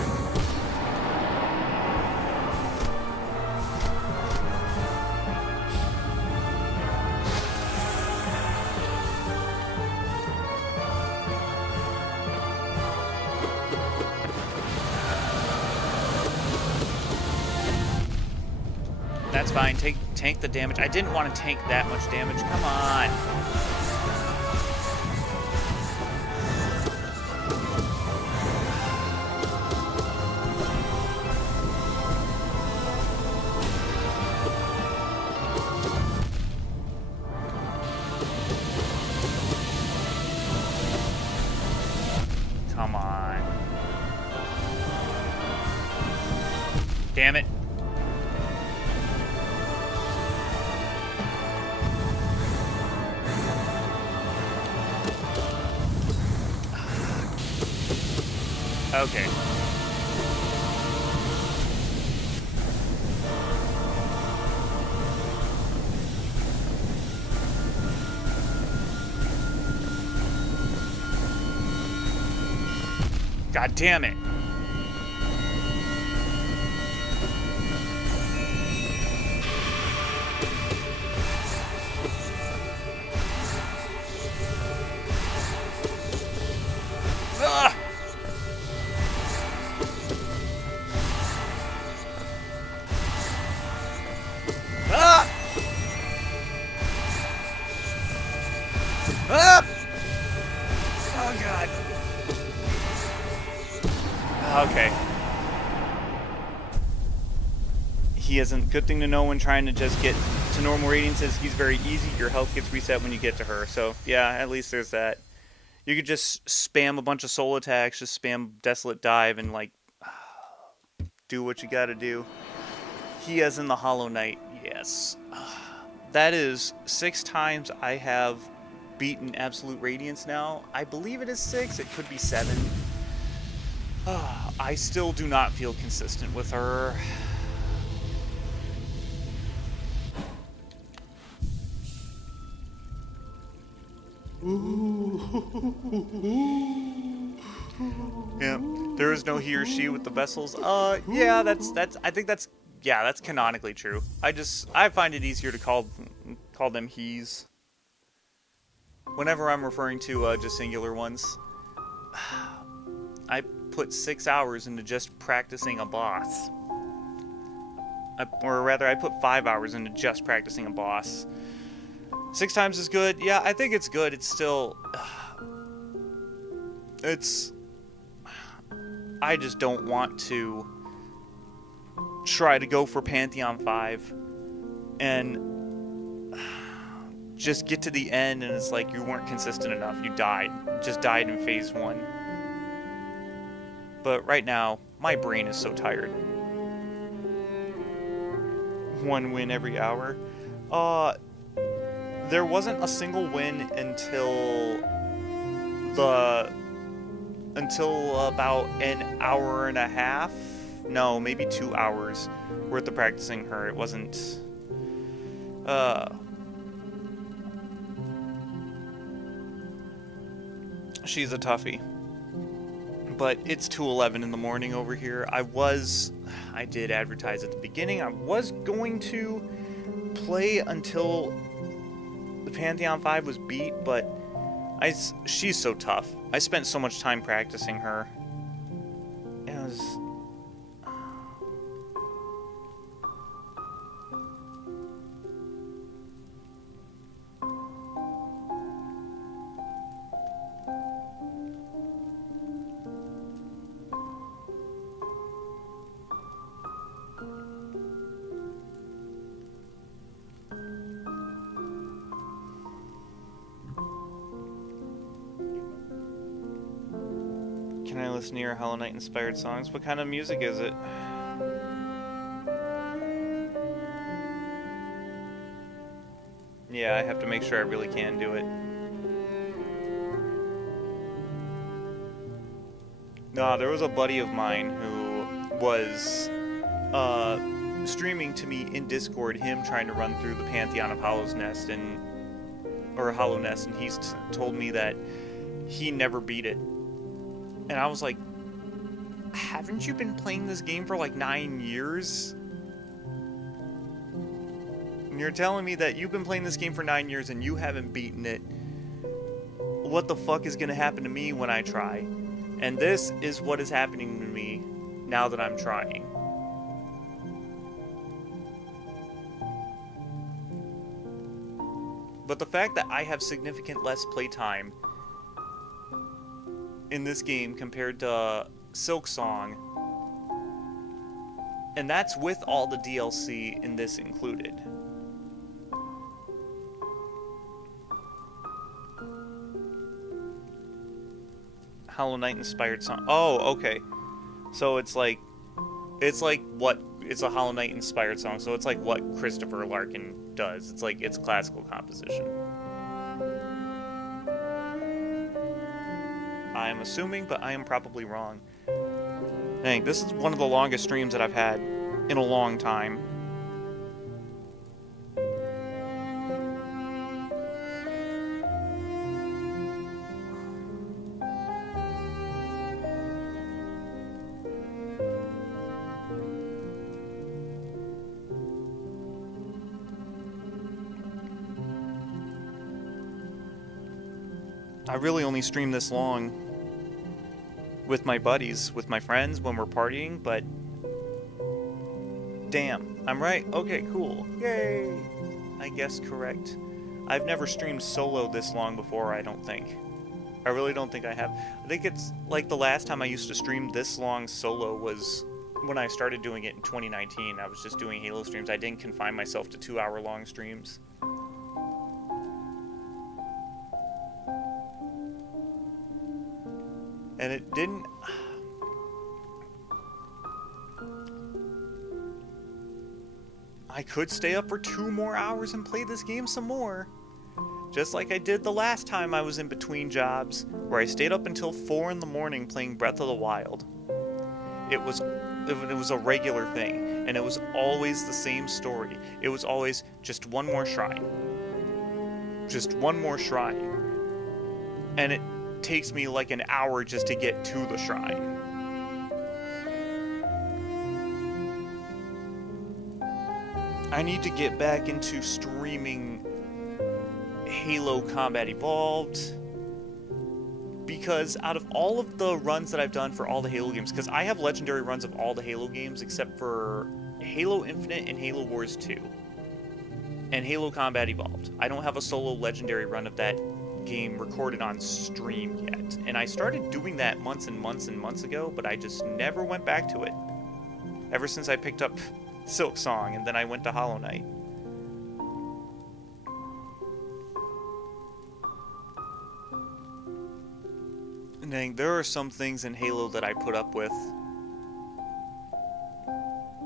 That's fine. Tank the damage. I didn't want to tank that much damage. Come on. Come on. Damn it. Okay. God damn it. Ugh! Ah! Ah! Oh god. Okay. He isn't. Good thing to know when trying to just get to normal radiance is he's very easy. Your health gets reset when you get to her. So yeah, at least there's that. You could just spam a bunch of soul attacks, just spam Desolate Dive and like do what you gotta do. He is in the Hollow Knight, yes. That is 6 times I have beaten Absolute Radiance now. I believe it is 6, it could be 7. I still do not feel consistent with her. Yeah, there is no he or she with the vessels. Yeah, I think that's canonically true. I find it easier to call them he's whenever I'm referring to just singular ones. I put 6 hours into just practicing a boss. Or rather, I put 5 hours into just practicing a boss. 6 times is good. Yeah, I think it's good. It's still... I just don't want to try to go for Pantheon 5 and just get to the end and it's like you weren't consistent enough. You died. Just died in phase 1. But right now, my brain is so tired. 1 win every hour. There wasn't a single win until about an hour and a half. No, maybe 2 hours worth of practicing her. It wasn't. She's a toughie. But it's 2:11 in the morning over here. I did advertise at the beginning. I was going to play until the Pantheon 5 was beat, but she's so tough. I spent so much time practicing her. It was... can I listen to your Hollow Knight inspired songs? What kind of music is it? Yeah, I have to make sure I really can do it. Nah, there was a buddy of mine who was streaming to me in Discord, him trying to run through the Pantheon of Hollow's Nest or Hollow Nest, and he's told me that he never beat it. And I was like, haven't you been playing this game for like 9 years? And you're telling me that you've been playing this game for 9 years and you haven't beaten it. What the fuck is gonna happen to me when I try? And this is what is happening to me now that I'm trying. But the fact that I have significant less playtime in this game compared to Silksong, and that's with all the DLC in this included. Hollow Knight inspired song. Oh, okay. So it's a Hollow Knight inspired song. So it's like what Christopher Larkin does. It's like it's classical composition. I'm assuming, but I am probably wrong. Dang, this is one of the longest streams that I've had in a long time. I really only stream this long with my buddies, with my friends when we're partying, but damn, I'm right? Okay, cool. Yay! I guess correct. I've never streamed solo this long before, I don't think. I really don't think I have. I think it's like the last time I used to stream this long solo was when I started doing it in 2019. I was just doing Halo streams. I didn't confine myself to 2-hour long streams. And it didn't... I could stay up for 2 more hours and play this game some more. Just like I did the last time I was in between jobs, where I stayed up until 4 in the morning playing Breath of the Wild. It was a regular thing, and it was always the same story. It was always just one more shrine. Just one more shrine. And it takes me like an hour just to get to the shrine. I need to get back into streaming Halo Combat Evolved, because out of all of the runs that I've done for all the Halo games, because I have legendary runs of all the Halo games except for Halo Infinite and Halo Wars 2 and Halo Combat Evolved. I don't have a solo legendary run of that game recorded on stream yet, and I started doing that months and months and months ago, but I just never went back to it ever since I picked up Silksong and then I went to Hollow Knight. And dang, there are some things in Halo that I put up with.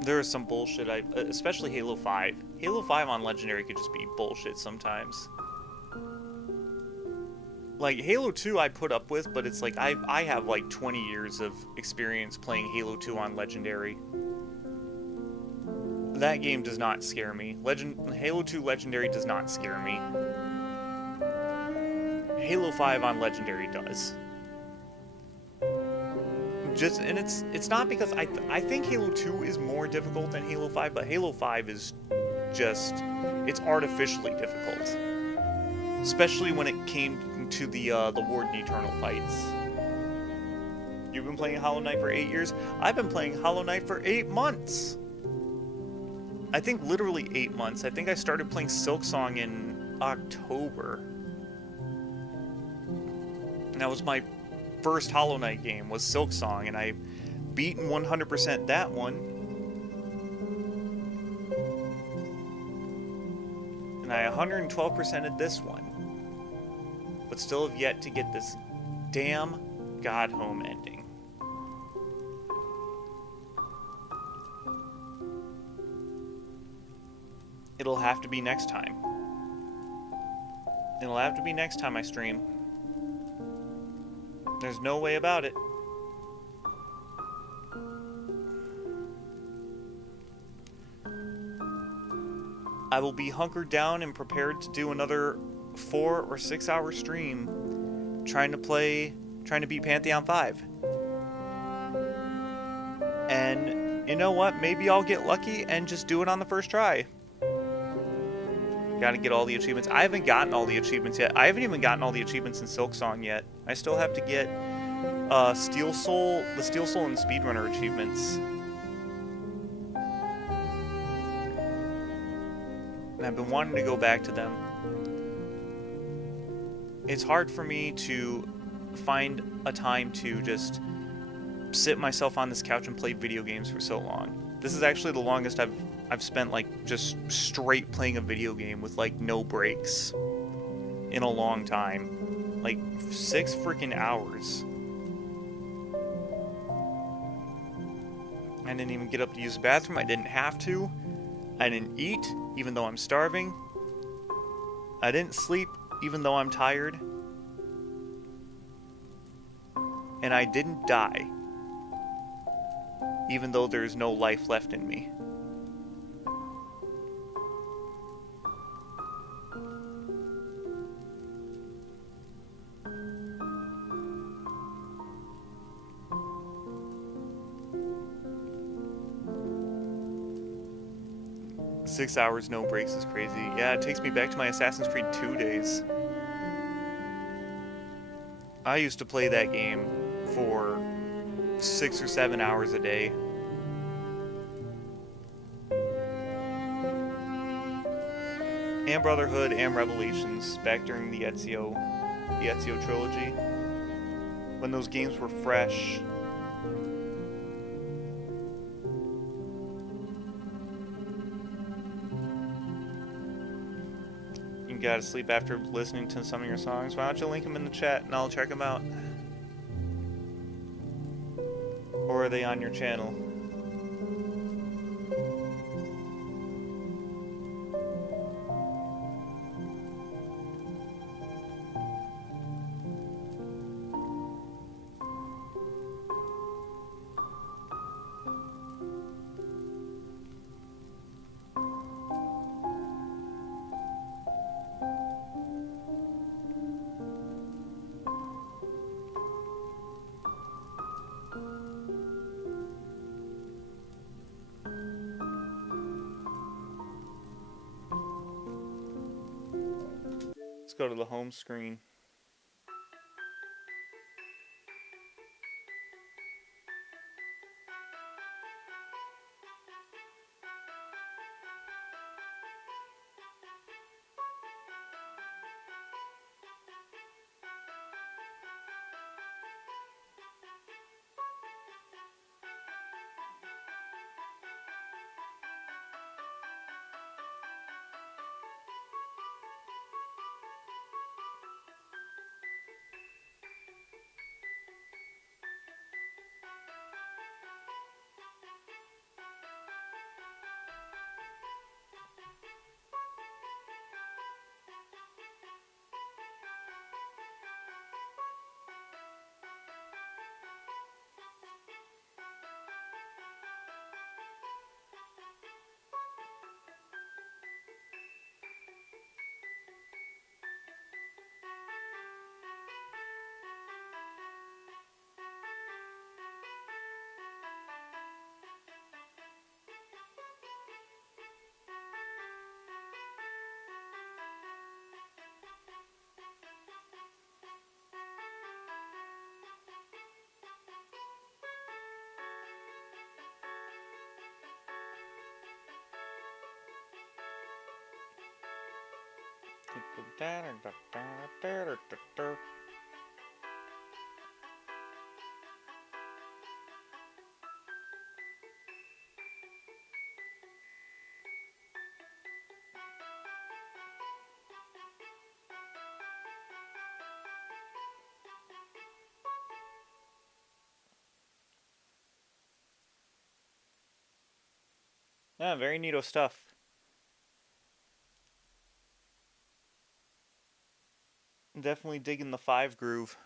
There is some bullshit, especially Halo 5. Halo 5 on Legendary could just be bullshit sometimes. Like, Halo 2 I put up with, but it's like, I have like 20 years of experience playing Halo 2 on Legendary. That game does not scare me. Halo 2 Legendary does not scare me. Halo 5 on Legendary does. And it's not because I think Halo 2 is more difficult than Halo 5, but Halo 5 is just, it's artificially difficult. Especially when it came to the Warden Eternal fights. You've been playing Hollow Knight for 8 years? I've been playing Hollow Knight for 8 months! I think literally 8 months. I think I started playing Silksong in October. And that was my first Hollow Knight game, was Silksong, and I've beaten 100% that one. And I 112%ed this one. But still have yet to get this damn God Home ending. it'll have to be next time. It'll have to be next time I stream. There's no way about it. I will be hunkered down and prepared to do another 4 or 6 hour stream trying to beat Pantheon 5. And you know what? Maybe I'll get lucky and just do it on the first try. Gotta get all the achievements. I haven't gotten all the achievements yet. I haven't even gotten all the achievements in Silksong yet. I still have to get the Steel Soul and Speedrunner achievements. And I've been wanting to go back to them. It's hard for me to find a time to just sit myself on this couch and play video games for so long. This is actually the longest I've spent like just straight playing a video game with like no breaks in a long time. Like 6 freaking hours. I didn't even get up to use the bathroom. I didn't have to. I didn't eat even though I'm starving. I didn't sleep even though I'm tired. And I didn't die even though there's no life left in me. Six hours, no breaks is crazy. Yeah, it takes me back to my Assassin's Creed 2 days. I used to play that game for 6 or 7 hours a day. And Brotherhood and Revelations back during the Ezio trilogy. When those games were fresh. You gotta sleep after listening to some of your songs. Why don't you link them in the chat and I'll check them out? Or are they on your channel? Let's go to the home screen. Yeah, very neato stuff. Definitely digging the 5 groove.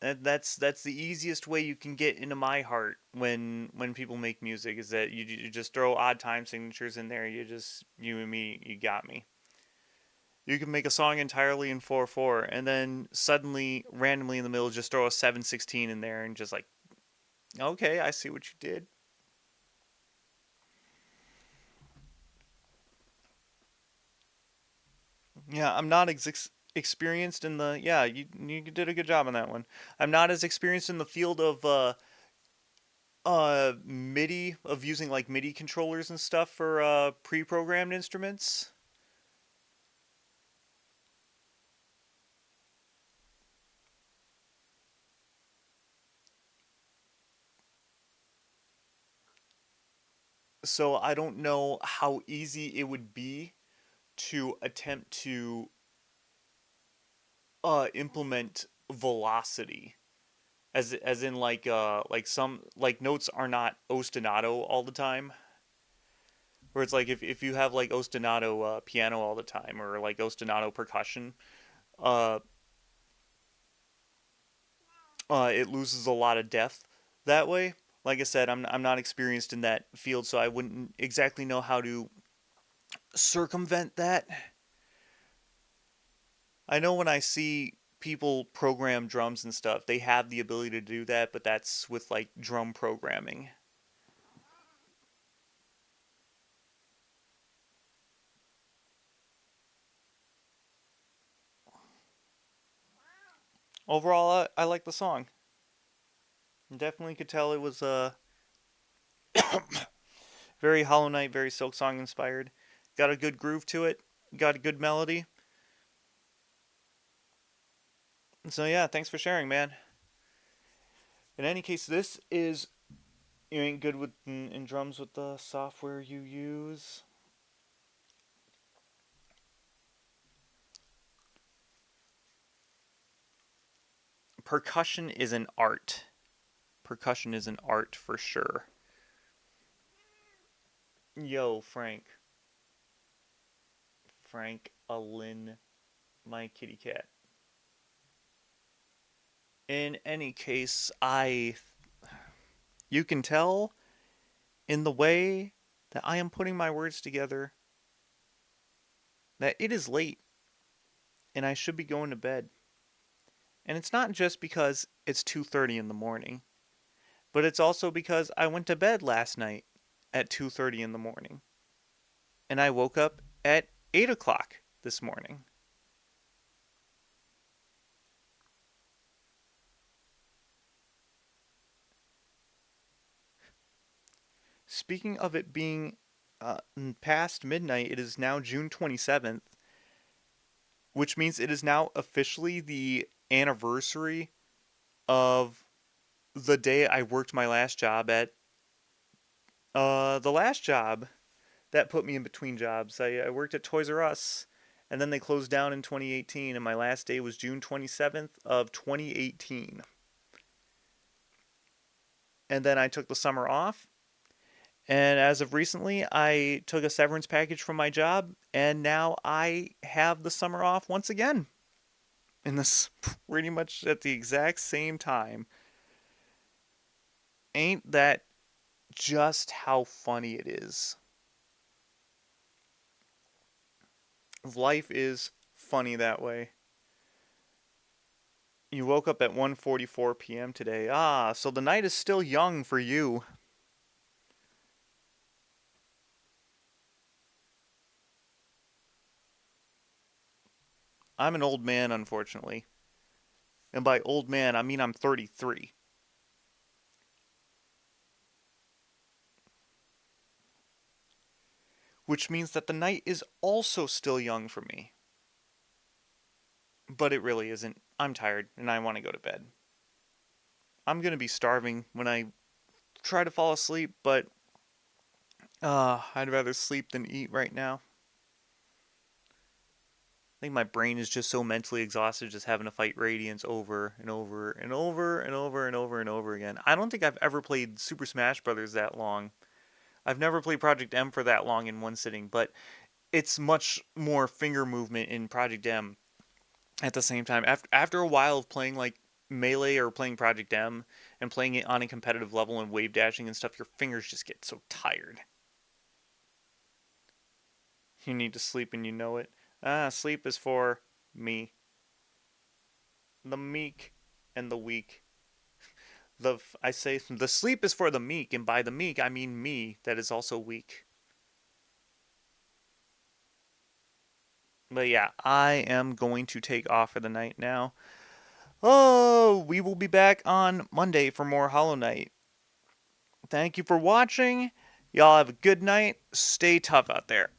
That's the easiest way you can get into my heart when people make music is that you just throw odd time signatures in there. You and me, you got me. You can make a song entirely in 4/4 and then suddenly randomly in the middle just throw a 7/16 in there and just like, okay, I see what you did. Yeah, I'm not experienced in the yeah, you did a good job on that one. I'm not as experienced in the field of MIDI of using like MIDI controllers and stuff for pre-programmed instruments. So I don't know how easy it would be to attempt to implement velocity as in like some like notes are not ostinato all the time. Where it's like if you have like ostinato piano all the time or like ostinato percussion, uh it loses a lot of depth that way. Like I said, I'm not experienced in that field, so I wouldn't exactly know how to circumvent that. I know when I see people program drums and stuff, they have the ability to do that, but that's with like drum programming. Overall, I like the song. Definitely could tell it was very Hollow Knight, very Silk Song inspired. Got a good groove to it. Got a good melody. So yeah, thanks for sharing, man. In any case, this is you ain't good with in drums with the software you use. Percussion is an art. Percussion is an art for sure. Yo, Frank. Frank Alin, my kitty cat. In any case, you can tell in the way that I am putting my words together that it is late and I should be going to bed. And it's not just because it's 2:30 in the morning, but it's also because I went to bed last night at 2:30 in the morning and I woke up at 8 o'clock this morning. Speaking of it being past midnight, it is now June 27th, which means it is now officially the anniversary of the day I worked my last job at the last job that put me in between jobs. I worked at Toys R Us and then they closed down in 2018 and my last day was June 27th of 2018. And then I took the summer off and as of recently I took a severance package from my job and now I have the summer off once again. In this pretty much at the exact same time. Ain't that just how funny it is? Life is funny that way. You woke up at 1:44 p.m. today. Ah, so the night is still young for you. I'm an old man, unfortunately. And by old man, I mean I'm 33. Which means that the night is also still young for me. But it really isn't. I'm tired and I want to go to bed. I'm going to be starving when I try to fall asleep, but I'd rather sleep than eat right now. I think my brain is just so mentally exhausted just having to fight Radiance over and over and over and over and over and over again. I don't think I've ever played Super Smash Brothers that long. I've never played Project M for that long in one sitting, but it's much more finger movement in Project M at the same time. After a while of playing like Melee or playing Project M and playing it on a competitive level and wave dashing and stuff, your fingers just get so tired. You need to sleep and you know it. Sleep is for me. The meek and the weak. I say the sleep is for the meek, and by the meek I mean me that is also weak. But yeah, I am going to take off for the night now. Oh, we will be back on Monday for more Hollow Knight. Thank you for watching. Y'all have a good night. Stay tough out there.